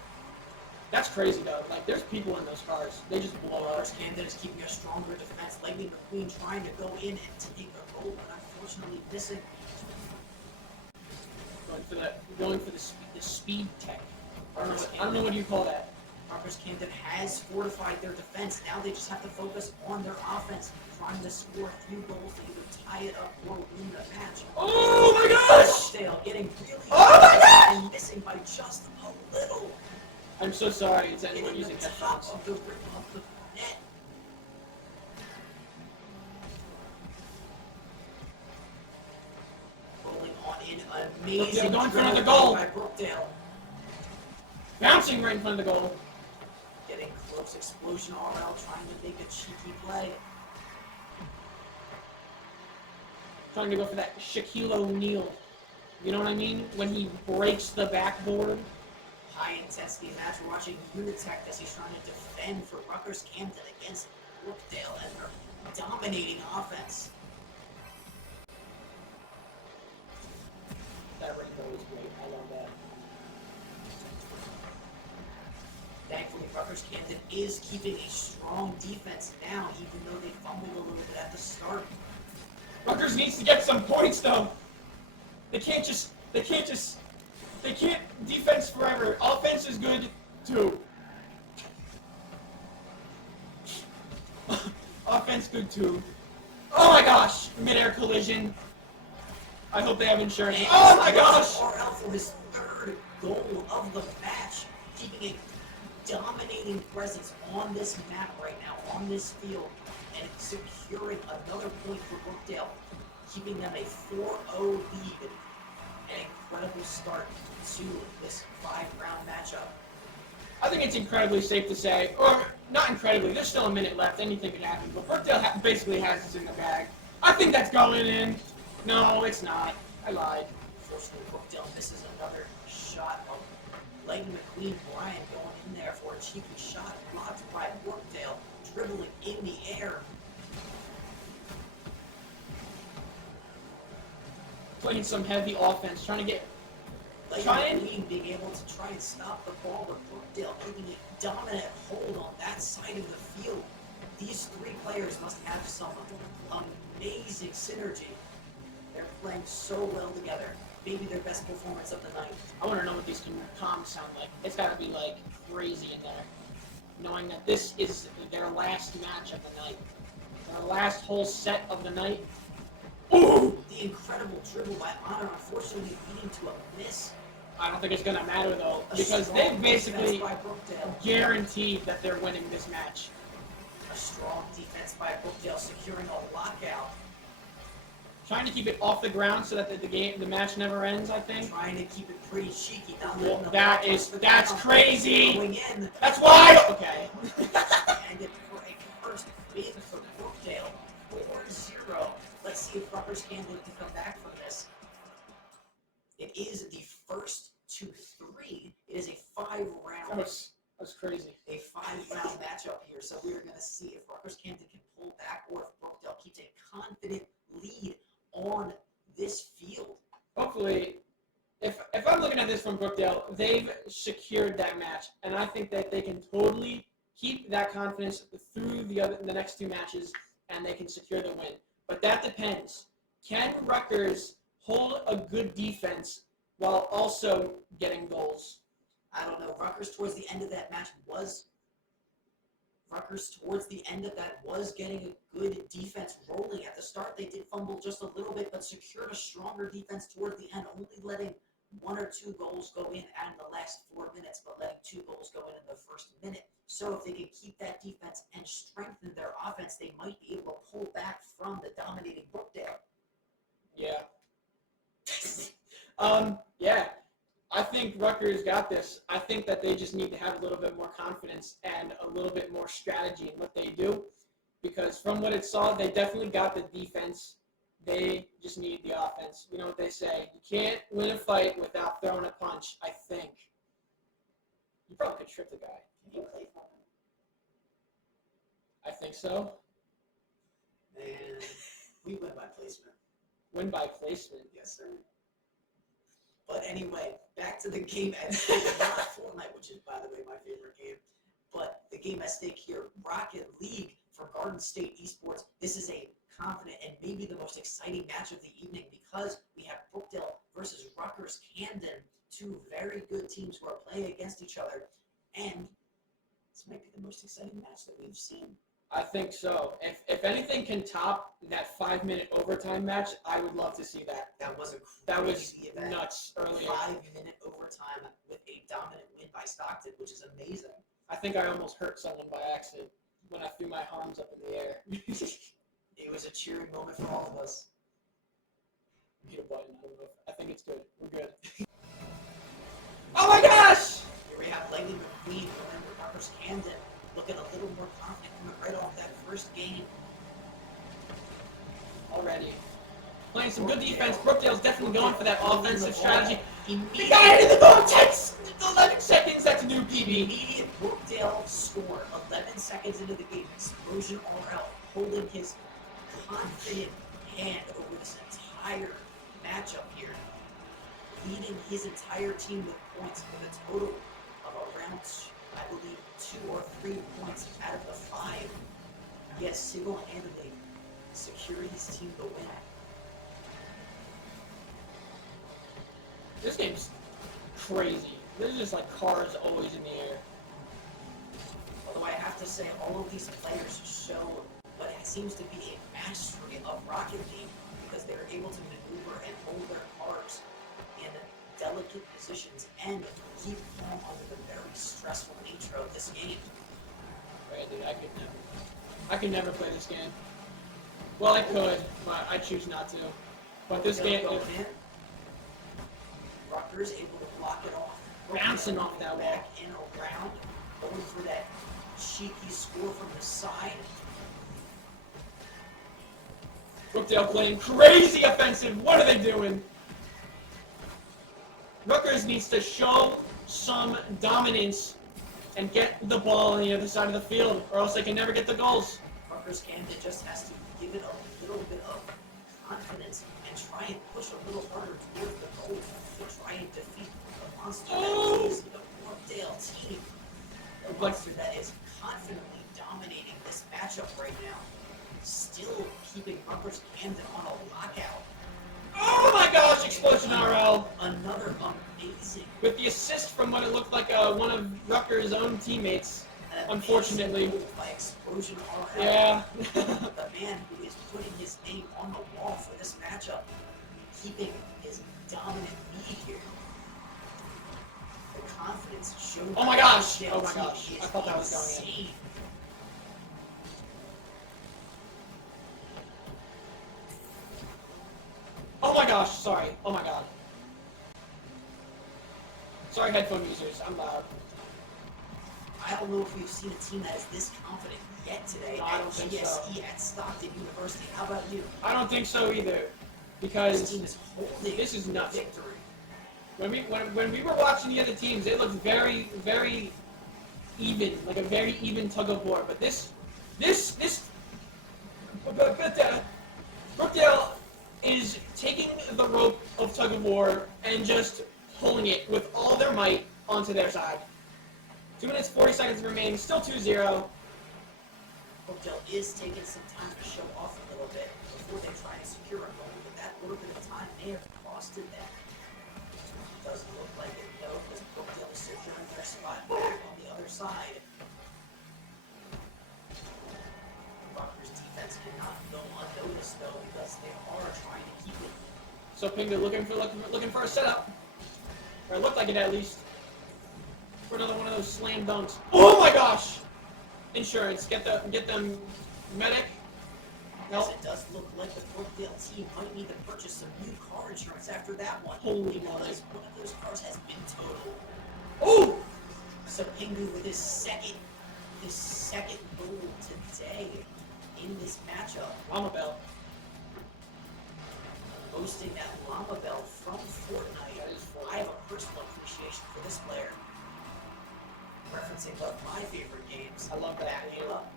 That's crazy though. Like, there's people in those cars. They just blow up. Camden is keeping a stronger defense. Lightning McQueen trying to go in and take a goal, but unfortunately missing. Going for the speed tech. I don't know what you call that. Rutgers Camden has fortified their defense. Now they just have to focus on their offense, trying to score a few goals to either tie it up or win the match. Oh my gosh! Dale getting really and missing by just a little. I'm so sorry. It's anyone using the top headphones. of the rim of the net. Rolling on in amazing. Brookdale going for drill another goal. by Brookdale. Bouncing right in front of the goal. Getting close. Explosion RL trying to make a cheeky play. Trying to go for that Shaquille O'Neal. You know what I mean? When he breaks the backboard. High intensity match. We're watching Unitech as he's trying to defend for Rutgers Camden against Brookdale and their dominating offense. That rainbow is great. I love that. Thankfully, Rutgers Camden is keeping a strong defense now, even though they fumbled a little bit at the start. Rutgers needs to get some points though. They can't defense forever. Offense is good too. Offense good too. Oh my gosh! Mid-air collision. I hope they have insurance. Oh my gosh! RL for his third goal of the match, keeping a dominating presence on this map right now, on this field, and securing another point for Brookdale, keeping them a 4-0 lead. An incredible start to this 5-round matchup. I think it's incredibly safe to say, or not incredibly, there's still a minute left, anything could happen, but Brookdale basically has this in the bag. I think that's going in. No, it's not. I lied. Fortunately, Brookdale misses another shot of Leighton McQueen. Brian going in there for a cheeky shot, blocked by Brookdale, dribbling in the air. Playing some heavy offense, trying to get. McQueen being able to try and stop the ball, but Brookdale taking a dominant hold on that side of the field. These three players must have some amazing synergy. They're playing so well together. Maybe their best performance of the night. I want to know what these comms sound like. It's got to be like crazy in there, knowing that this is their last match of the night, their last whole set of the night. Ooh! The incredible dribble by Honor, unfortunately leading to a miss. I don't think it's going to matter though, because they've basically guaranteed that they're winning this match. A strong defense by Brookdale, securing a lockout. Trying to keep it off the ground so that the match never ends, I think. Trying to keep it pretty cheeky. Well, that's crazy. Going in. That's why. Okay. And it for a first win for Brookdale, 4-0. Let's see if Rutgers can look to come back from this. It is the first to 3. It is a 5-round. That's crazy. A 5-round matchup here, so we're going to see if Rutgers Camden can pull back or if Brookdale keeps a confident lead on this field. Hopefully, if I'm looking at this from Brookdale, they've secured that match, and I think that they can totally keep that confidence through the next 2 matches, and they can secure the win. But that depends. Can Rutgers hold a good defense while also getting goals? I don't know. Rutgers towards the end of that match was getting a good defense rolling. At the start, they did fumble just a little bit, but secured a stronger defense toward the end, only letting 1 or 2 goals go in in the last 4 minutes, but letting 2 goals go in the first minute. So if they can keep that defense and strengthen their offense, they might be able to pull back from the dominating Brookdale. Yeah. Yeah. I think Rutgers got this. I think that they just need to have a little bit more confidence and a little bit more strategy in what they do. Because from what it saw, they definitely got the defense. They just need the offense. You know what they say. You can't win a fight without throwing a punch, I think. You probably could trip the guy. Can you play for him? I think so. And we win by placement. Win by placement? Yes, sir. But anyway, back to the game at stake. Not Fortnite, which is, by the way, my favorite game. But the game at stake here, Rocket League for Garden State Esports. This is a confident and maybe the most exciting match of the evening because we have Brookdale versus Rutgers Camden, 2 very good teams who are playing against each other. And this might be the most exciting match that we've seen. I think so. If anything can top that 5-minute overtime match, I would love to see that. That was event. Nuts earlier. 5-minute overtime with a dominant win by Stockton, which is amazing. I think I almost hurt someone by accident when I threw my arms up in the air. It was a cheering moment for all of us. Hit a button. I think it's good. We're good. Oh my gosh! Here we have Leighton McQueen going with Rutgers Camden, looking a little more confident coming right off that first game. Already. Playing some good defense. Brookdale's definitely going for that offensive strategy. The guy in the goal takes 11 seconds. That's a new PB. Immediate Brookdale score 11 seconds into the game. Explosion RL holding his confident hand over this entire matchup here, leading his entire team with points with a total of around, I believe, 2 or 3 points out of the 5. He has single-handedly secured his team the win. This game's crazy. This is just like cars always in the air. Although I have to say, all of these players show what seems to be a mastery of Rocket League because they're able to maneuver and hold their cars in delicate positions and keep calm under the very stressful nature of this game. Right, dude, I could never play this game. Well, I could, but I choose not to. But this game, Rutgers able to block it off, bouncing off that wall, back in around, going for that cheeky score from the side. Brookdale playing crazy offensive. What are they doing? Rutgers needs to show some dominance and get the ball on the other side of the field, or else they can never get the goals. Rutgers Camden just has to give it a little bit of confidence and try and push a little harder towards the goal to try and defeat the monster that is the Brookdale team. The monster that is confidently dominating this matchup right now, still keeping Rutgers Camden on a lockout. Oh my gosh, Explosion RL! Another amazing. With the assist from what it looked like one of Rutgers' own teammates, unfortunately. By Explosion RL. Yeah. The man who is putting his name on the wall for this matchup, keeping his dominant lead here. The confidence shown. Oh my gosh! Oh my gosh! I thought that was going in. Oh my gosh, sorry. Oh my god. Sorry, headphone users, I'm loud. I don't know if we've seen a team that is this confident yet today No, I at don't think GSE so. at Stockton University. How about you? I don't think so either. Because This team is holding this is nuts. victory. When we were watching the other teams, it looked very, very even, like a very even tug of war. But Brookdale is taking the rope of tug of war and just pulling it with all their might onto their side. 2 minutes, 40 seconds remaining, still 2-0. Brookdale is taking some time to show off a little bit before they try and secure a goal, but that little bit of time may have costed them. Doesn't look like it though, because Brookdale is securing their spot back on the other side. Rutgers defense cannot go unnoticed though, because they are trying to keep it. So Pinga looking for a setup, or it looked like it at least, for another one of those slam dunks. Oh my gosh! Insurance, get them medic. Yes, it does look like the Brookdale team might need to purchase some new car insurance after that one. Holy because one of those cars has been totaled. Oh! Sapingu with his second goal today in this matchup. Llama Bell. Boasting that Llama Bell from Fortnite. I have a personal appreciation for this player. Referencing one of my favorite games. I love that Backing up.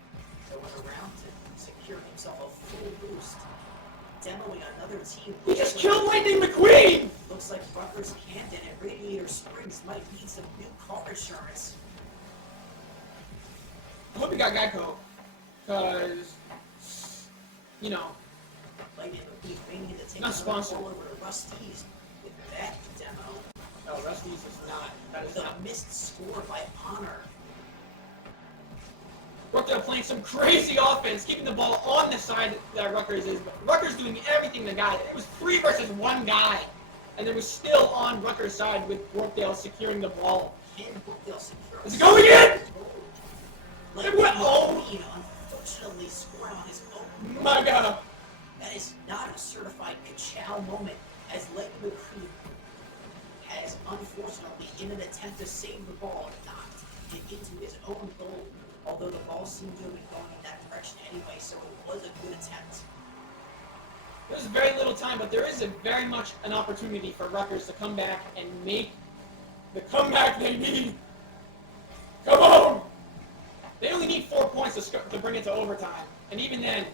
Going around to secure himself a full boost. Demoing another team. We just killed Lightning McQueen! Looks like Rutgers Camden and Radiator Springs might need some new car insurance. I hope you got Geico, cause you know. Lightning McQueen may need to take Not another sponsored. ball over to Rusty's with that demo. No, Rusty's is not. That is The not. missed score by Honor. Brookdale playing some crazy offense, keeping the ball on the side that Rutgers is. But Rutgers doing everything they got. It was 3 versus 1 guy, and it was still on Rutgers' side with Brookdale securing the ball. Can Brookdale secure? Is it going in? Lightning McQueen unfortunately scored on his own. My God. That is not a certified Kachow moment, as Lightning McQueen has unfortunately, in an attempt to save the ball, knocked it into his own goal. Although the ball seemed to be going in that direction anyway, so it was a good attempt. There's very little time, but there is very much an opportunity for Rutgers to come back and make the comeback they need. Come on! They only need 4 points to bring it to overtime. And even then,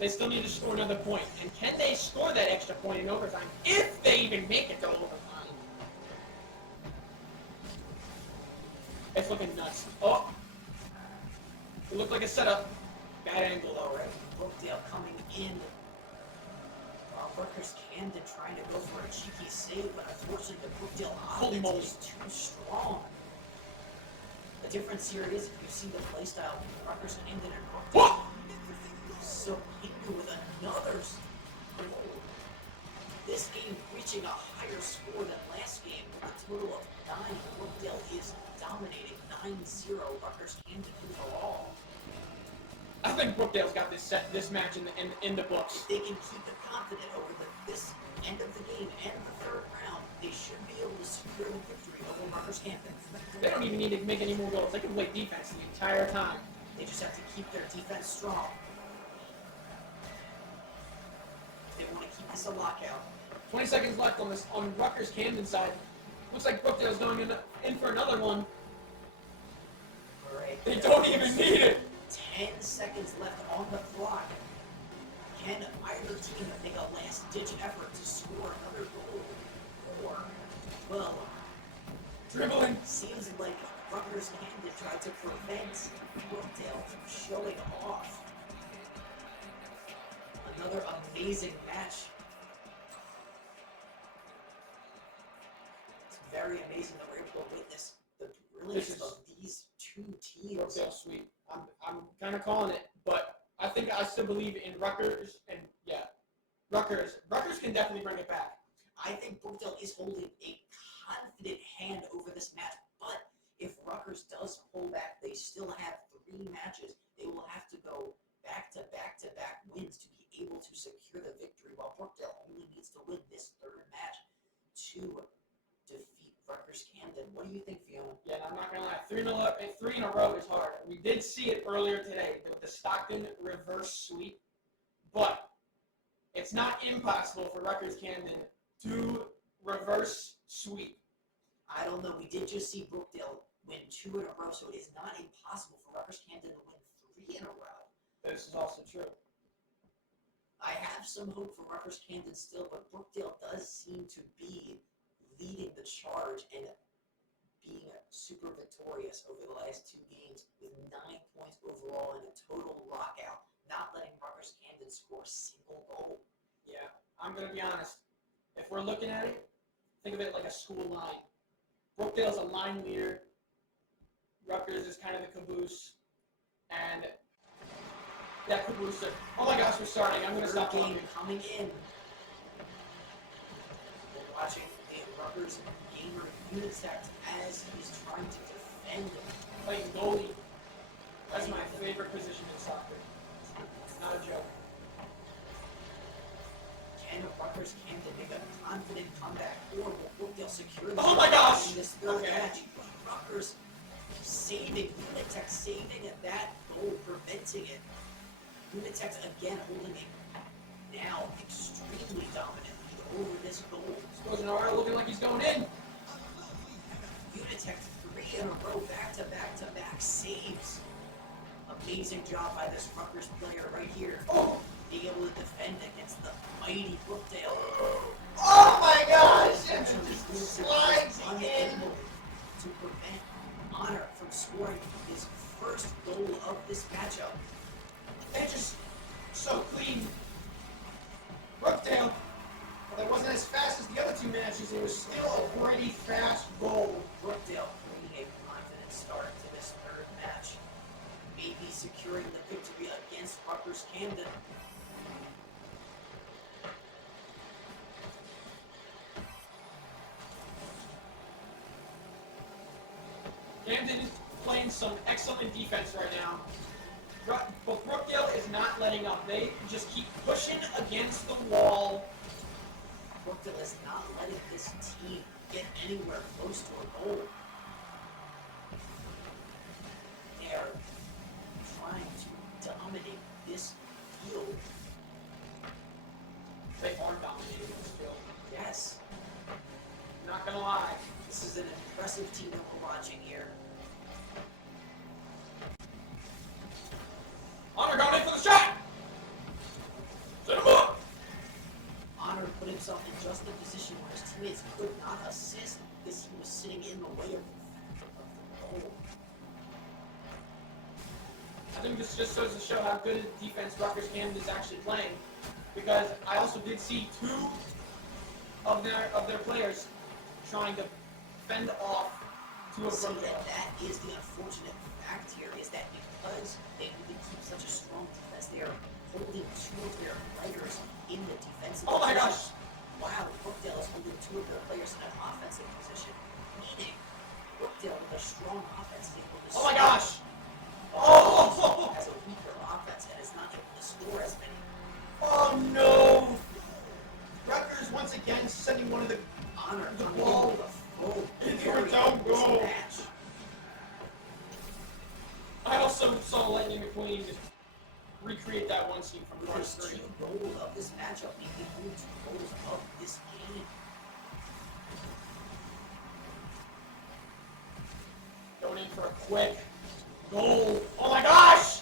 they still need to score another point. And can they score that extra point in overtime, if they even make it to overtime? It's looking nuts. Oh! It looked like a setup. Bad angle though, right? Brookdale coming in. Rutgers Camden trying to go for a cheeky save, but unfortunately the Brookdale offense is too strong. The difference here is if you see the playstyle between Rutgers Camden and Brookdale. So Pingu with another goal. This game reaching a higher score than last game, a total of 9. Brookdale is dominating 9-0 Rutgers Camden overall. I think Brookdale's got this match in the books. If they can keep it confident over this end of the game and the third round, they should be able to secure the victory over Rutgers Camden. They don't even need to make any more goals. They can play defense the entire time. They just have to keep their defense strong. It's a lockout. 20 seconds left on Rutgers Camden side. Looks like Brookdale's going in for another one. Alright. They don't even need it. 10 seconds left on the clock. Can either team make a last-ditch effort to score another goal? Or, well, dribbling. Seems like Rutgers Camden tried to prevent Brookdale from showing off. Another amazing match. It's very amazing that we're able to witness the brilliance of these two teams. Brookdale sweep. I'm kind of calling it, but I think I still believe in Rutgers, and yeah, Rutgers can definitely bring it back. I think Brookdale is holding a confident hand over this match, but if Rutgers does pull back, they still have 3 matches. They will have to go back-to-back-to-back wins to be able to secure the victory, while Brookdale only needs to win this 3rd match to defeat Rutgers Camden. What do you think, Fiona? Yeah, I'm not gonna lie. 3 in a row is hard. We did see it earlier today with the Stockton reverse sweep, but it's not impossible for Rutgers Camden to reverse sweep. I don't know. We did just see Brookdale win 2 in a row, so it is not impossible for Rutgers Camden to win 3 in a row. This is also true. I have some hope for Rutgers Camden still, but Brookdale does seem to be leading the charge and being super victorious over the last 2 games with 9 points overall and a total lockout, not letting Rutgers Camden score a single goal. Yeah, I'm gonna be honest. If we're looking at it, think of it like a school line. Brookdale's a line leader. Rutgers is kind of the caboose, and that caboose. Oh my gosh, we're starting. I'm gonna stop game talking. coming in. We're watching a Rutgers gamer Unitect as he's trying to defend Playing goalie. That's my favorite position in soccer. Not a joke. Can Rutgers Camden make a confident comeback, or will Brookdale secure the Oh my gosh! in this 3rd match? Rutgers saving, Unitech saving that goal, preventing it. Unitech again holding a now extremely dominant lead over this goal. Sposenara looking like he's going in. Unitech 3 in a row, back-to-back-to-back saves. Amazing job by this Rutgers player right here. Oh. Being able to defend against the mighty Brookdale. Oh my gosh! Slides unable to prevent Honor from scoring his first goal of this matchup. It's just so clean. Brookdale, well, it wasn't as fast as the other 2 matches. It was still a pretty fast goal. Brookdale bringing a confident start to this 3rd match. Maybe securing the victory against Rutgers Camden. Camden is playing some excellent defense right now. But Brookdale is not letting up. They just keep pushing against the wall. Brookdale is not letting this team get anywhere close to a goal. They're trying to dominate this field. They are dominating this field. Yes. Not gonna lie. This is an impressive team that we're watching here. Honor going in for the shot! Set him up! Honor put himself in just the position where his teammates could not assist because he was sitting in the way of the goal. I think this just goes to show how good a defense Rutgers Camden is actually playing. Because I also did see 2 of their players trying to fend off 2 of them. That is the unfortunate fact here, is that because they keep such a strong defense, they are holding 2 of their players in the defensive Oh my position. gosh! Wow, Brookdale is holding 2 of their players in an offensive position, meaning Brookdale with a strong offense is able to Oh my score. gosh! Oh! Has a weaker offense and is not able to score as many. Oh no! Rutgers once again sending one of the Honor the coming ball in with a full into a down goal. match. I also saw Lightning McQueen recreate that one scene from the Because first 2 three. goals of this matchup may be only 2 goals of this game. Going in for a quick goal. Oh my gosh!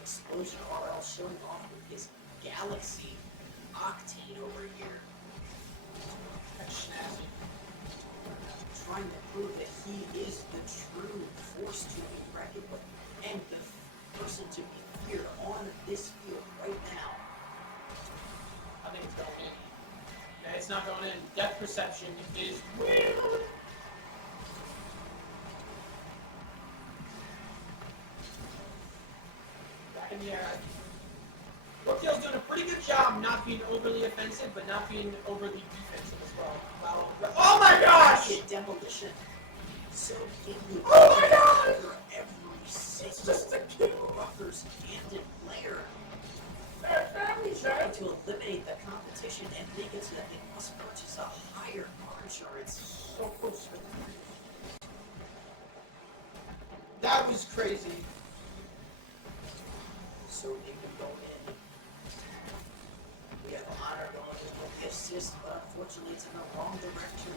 Explosion RL showing off with his Galaxy Octane over here. That's snazzy. Trying to prove that he is the true force to be reckoned with and the person to be feared on this field right now. I think it's going in. Yeah, it's not going in. Depth perception is weird. Back in the air. Brookdale's doing a pretty good job not being overly offensive, but not being overly defensive as well. Oh my gosh! Demolition. So quickly. Oh my god! Every single Rutgers Camden player. Trying to eliminate the competition and make it so that they must purchase a higher car insurance. So close. That was crazy. So they can go in. We have Honor going in with the assist, but unfortunately it's in the wrong direction.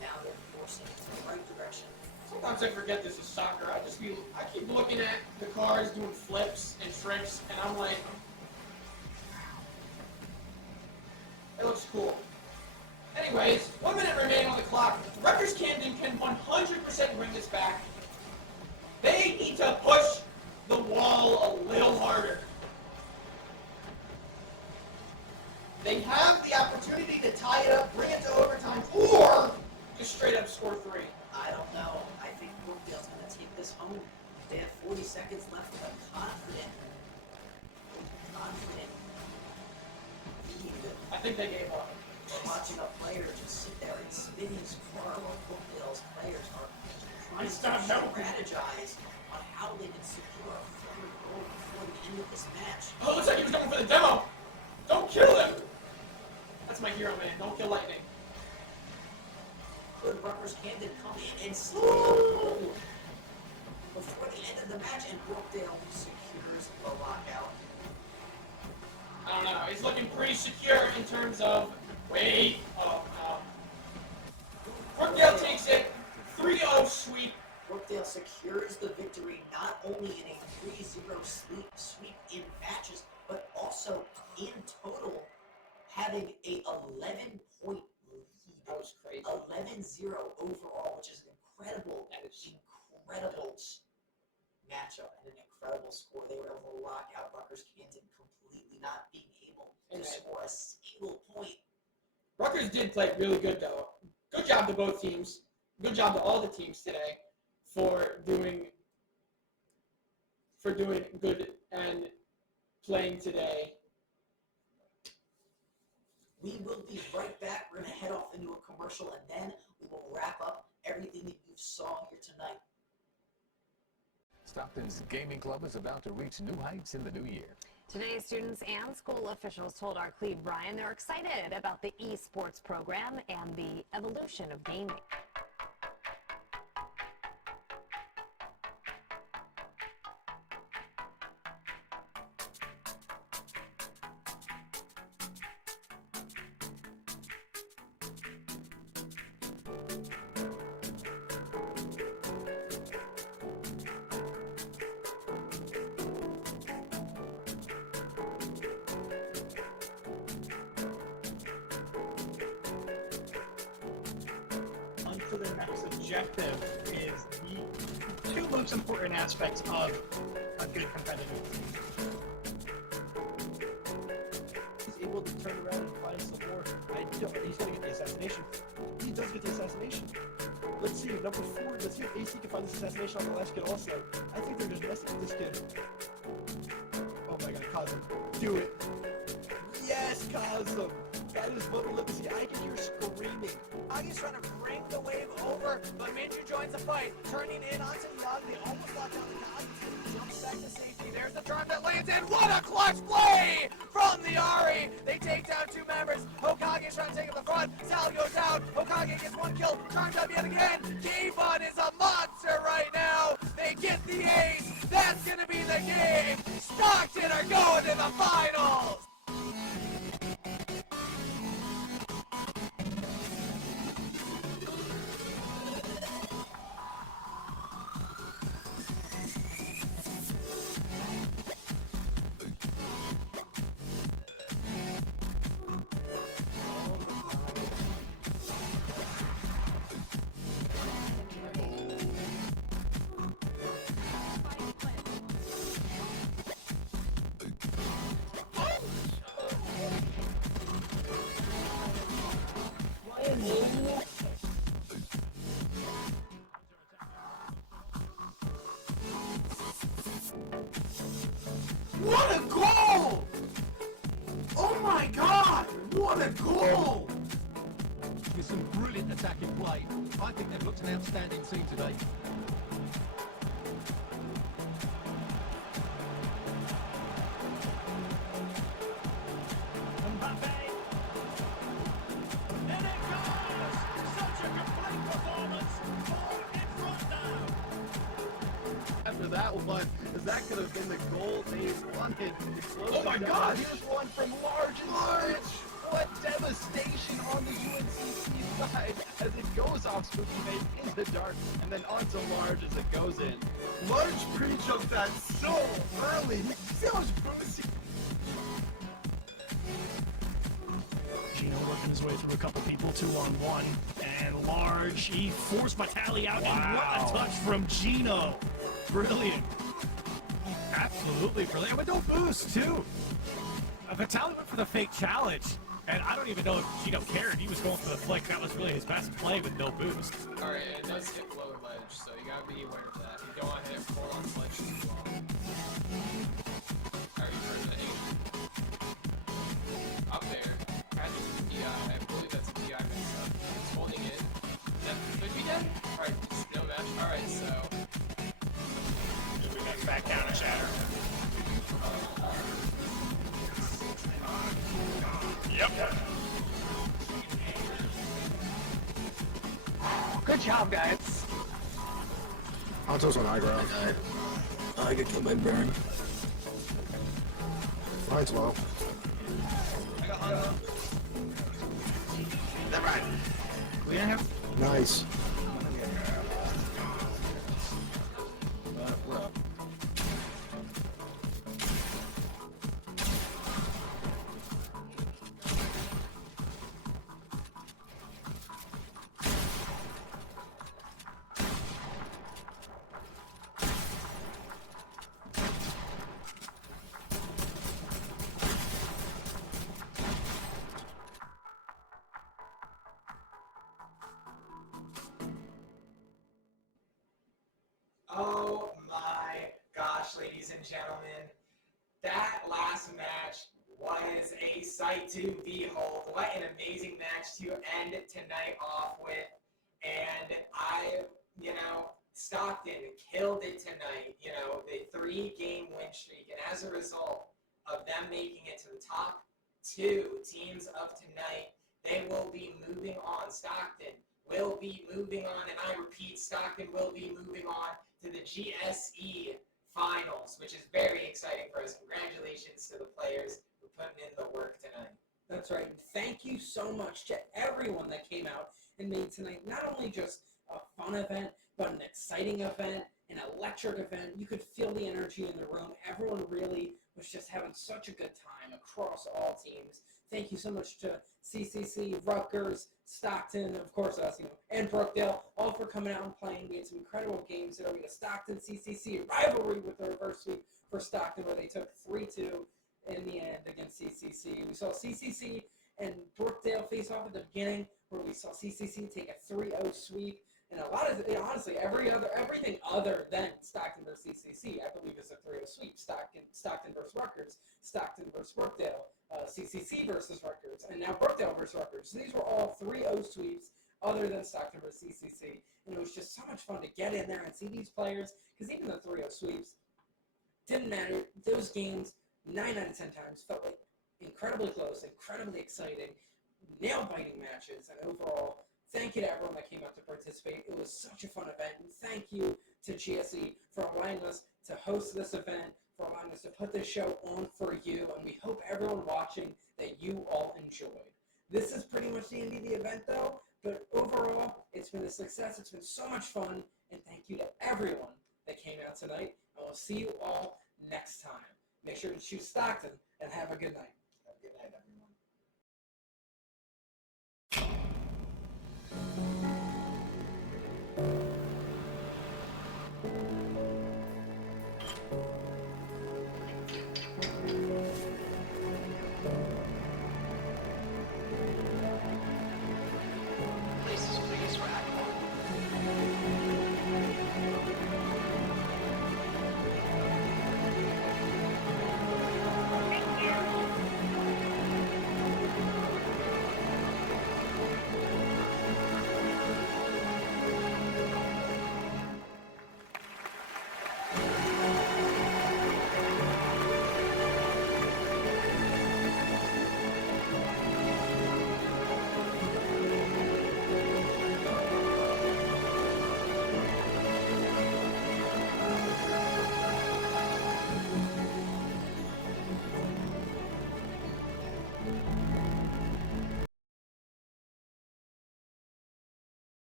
Now they're forcing it to the right direction. Sometimes I forget this is soccer. I keep looking at the cars doing flips and tricks, and I'm like, it looks cool. Anyways, 1 minute remaining on the clock. Rutgers Camden can 100% bring this back. They need to push the wall a little harder. They have the opportunity to tie it up, bring it to overtime, or just straight up score 3. I don't know. I think Brookdale's going to take this home. They have 40 seconds left, but confident. I think they gave up. Watching a player just sit there and spin his car while Brookdale's players are trying to strategize on how they can secure a third goal before the end of this match. Oh, it looks like he was going for the demo. Don't kill him. That's my hero, man. Don't kill Lightning. Could Rutgers Camden come in and steal a goal before the end of the match, and Brookdale secures the lockout? I don't know. It's looking pretty secure in terms of wait. Oh no. Brookdale takes it. 3-0 sweep. Brookdale secures the victory not only in a 3-0 sweep in matches, but also in total having a 11-point lead. That was crazy. 11-0 overall, which is an incredible matchup and an incredible score. They were able to lock out Rutgers Camden, completely not being able to score a single point. Rutgers did play really good, though. Good job to both teams. Good job to all the teams today for doing good and playing today. We will be right back. We're going to head off into a commercial, and then we will wrap up everything that you saw here tonight. Stockton's gaming club is about to reach new heights in the new year. Today, students and school officials told our Cleve Brian they're excited about the esports program and the evolution of gaming. To the next objective is the two most important aspects of a good competitive team. He's able to turn around and find some more. He's going to get the assassination. He does get the assassination. Let's see, number 4. Let's see if AC can find this assassination on the last kid also. I think they're just messing with this kid. Oh my god, Cosm. Do it. Yes, Cosm. That is what we love to see. I can hear screaming. Agi's trying to bring the wave over, but Minju joins the fight, turning in onto Young. They almost locked down the Agi. Jumps back to safety. There's the drive that lands in. What a clutch play from the Ari. They take down 2 members. Hokage is trying to take up the front. Sal goes out. Hokage gets 1 kill. Turns up yet again. Kevon is a monster right now. They get the ace. That's gonna be the game. Stockton are going to the finals. What a goal! Oh my god! What a goal! With some brilliant attacking play. I think they've looked an outstanding team today. After that one, as that could have been the goal they wanted. Oh my God! Here's one from Large. What devastation on the UNCC side as it goes off Spooky Mate into dark and then onto Large as it goes in. Large pre-jumped that so early. See how much boost he... Gino working his way through a couple people 2-on-1, and Large, he forced Vitali out, and what a touch from Gino. Brilliant. Absolutely brilliant. With no boost, too. Vitali went for the fake challenge, and I don't even know if Gino cared. He was going for the flick. That was really his best play with no boost. Alright, it does hit low ledge, so you gotta be aware of that. You don't want to hit full on ledge too long. Alright, you're in the 8. Up there. Catches the DI. I believe that's a DI mix up. It's holding it. That could be dead? Alright, no match. Alright, so. Back down and shatter. Yep. Good job, guys. Honto's on high ground. I get killed by Baron. Mine's low. I got Honto. Never mind. Clear him. Nice. Oh my gosh, ladies and gentlemen. That last match was a sight to behold. What an amazing match to end tonight off with. And Stockton killed it tonight. The 3-game win streak. And as a result of them making it to the top 2 teams of tonight, they will be moving on. Stockton will be moving on, and I repeat, Stockton will be moving on to the GSE Finals, which is very exciting for us. Congratulations to the players for putting in the work tonight. That's right. Thank you so much to everyone that came out and made tonight not only just a fun event, but an exciting event, an electric event. You could feel the energy in the room. Everyone really was just having such a good time across all teams. Thank you so much to CCC, Rutgers, Stockton, of course us, and Brookdale, all for coming out and playing. We had some incredible games there. We had a Stockton-CCC rivalry with the reverse sweep for Stockton, where they took 3-2 in the end against CCC. We saw CCC and Brookdale face off at the beginning, where we saw CCC take a 3-0 sweep. And a lot of, honestly, everything other than Stockton versus CCC, I believe, is a 3-0 sweep. Stockton versus Rutgers, Stockton versus Brookdale, CCC versus Rutgers, and now Brookdale versus Rutgers. So these were all 3-0 sweeps other than Stockton versus CCC. And it was just so much fun to get in there and see these players, because even the 3-0 sweeps didn't matter. Those games, 9 out of 10 times, felt like incredibly close, incredibly exciting, nail-biting matches, and overall, thank you to everyone that came out to participate. It was such a fun event, and thank you to GSE for allowing us to host this event, for allowing us to put this show on for you, and we hope everyone watching that you all enjoyed. This is pretty much the end of the event, though, but overall, it's been a success. It's been so much fun, and thank you to everyone that came out tonight, and we'll see you all next time. Make sure to choose Stockton, and have a good night.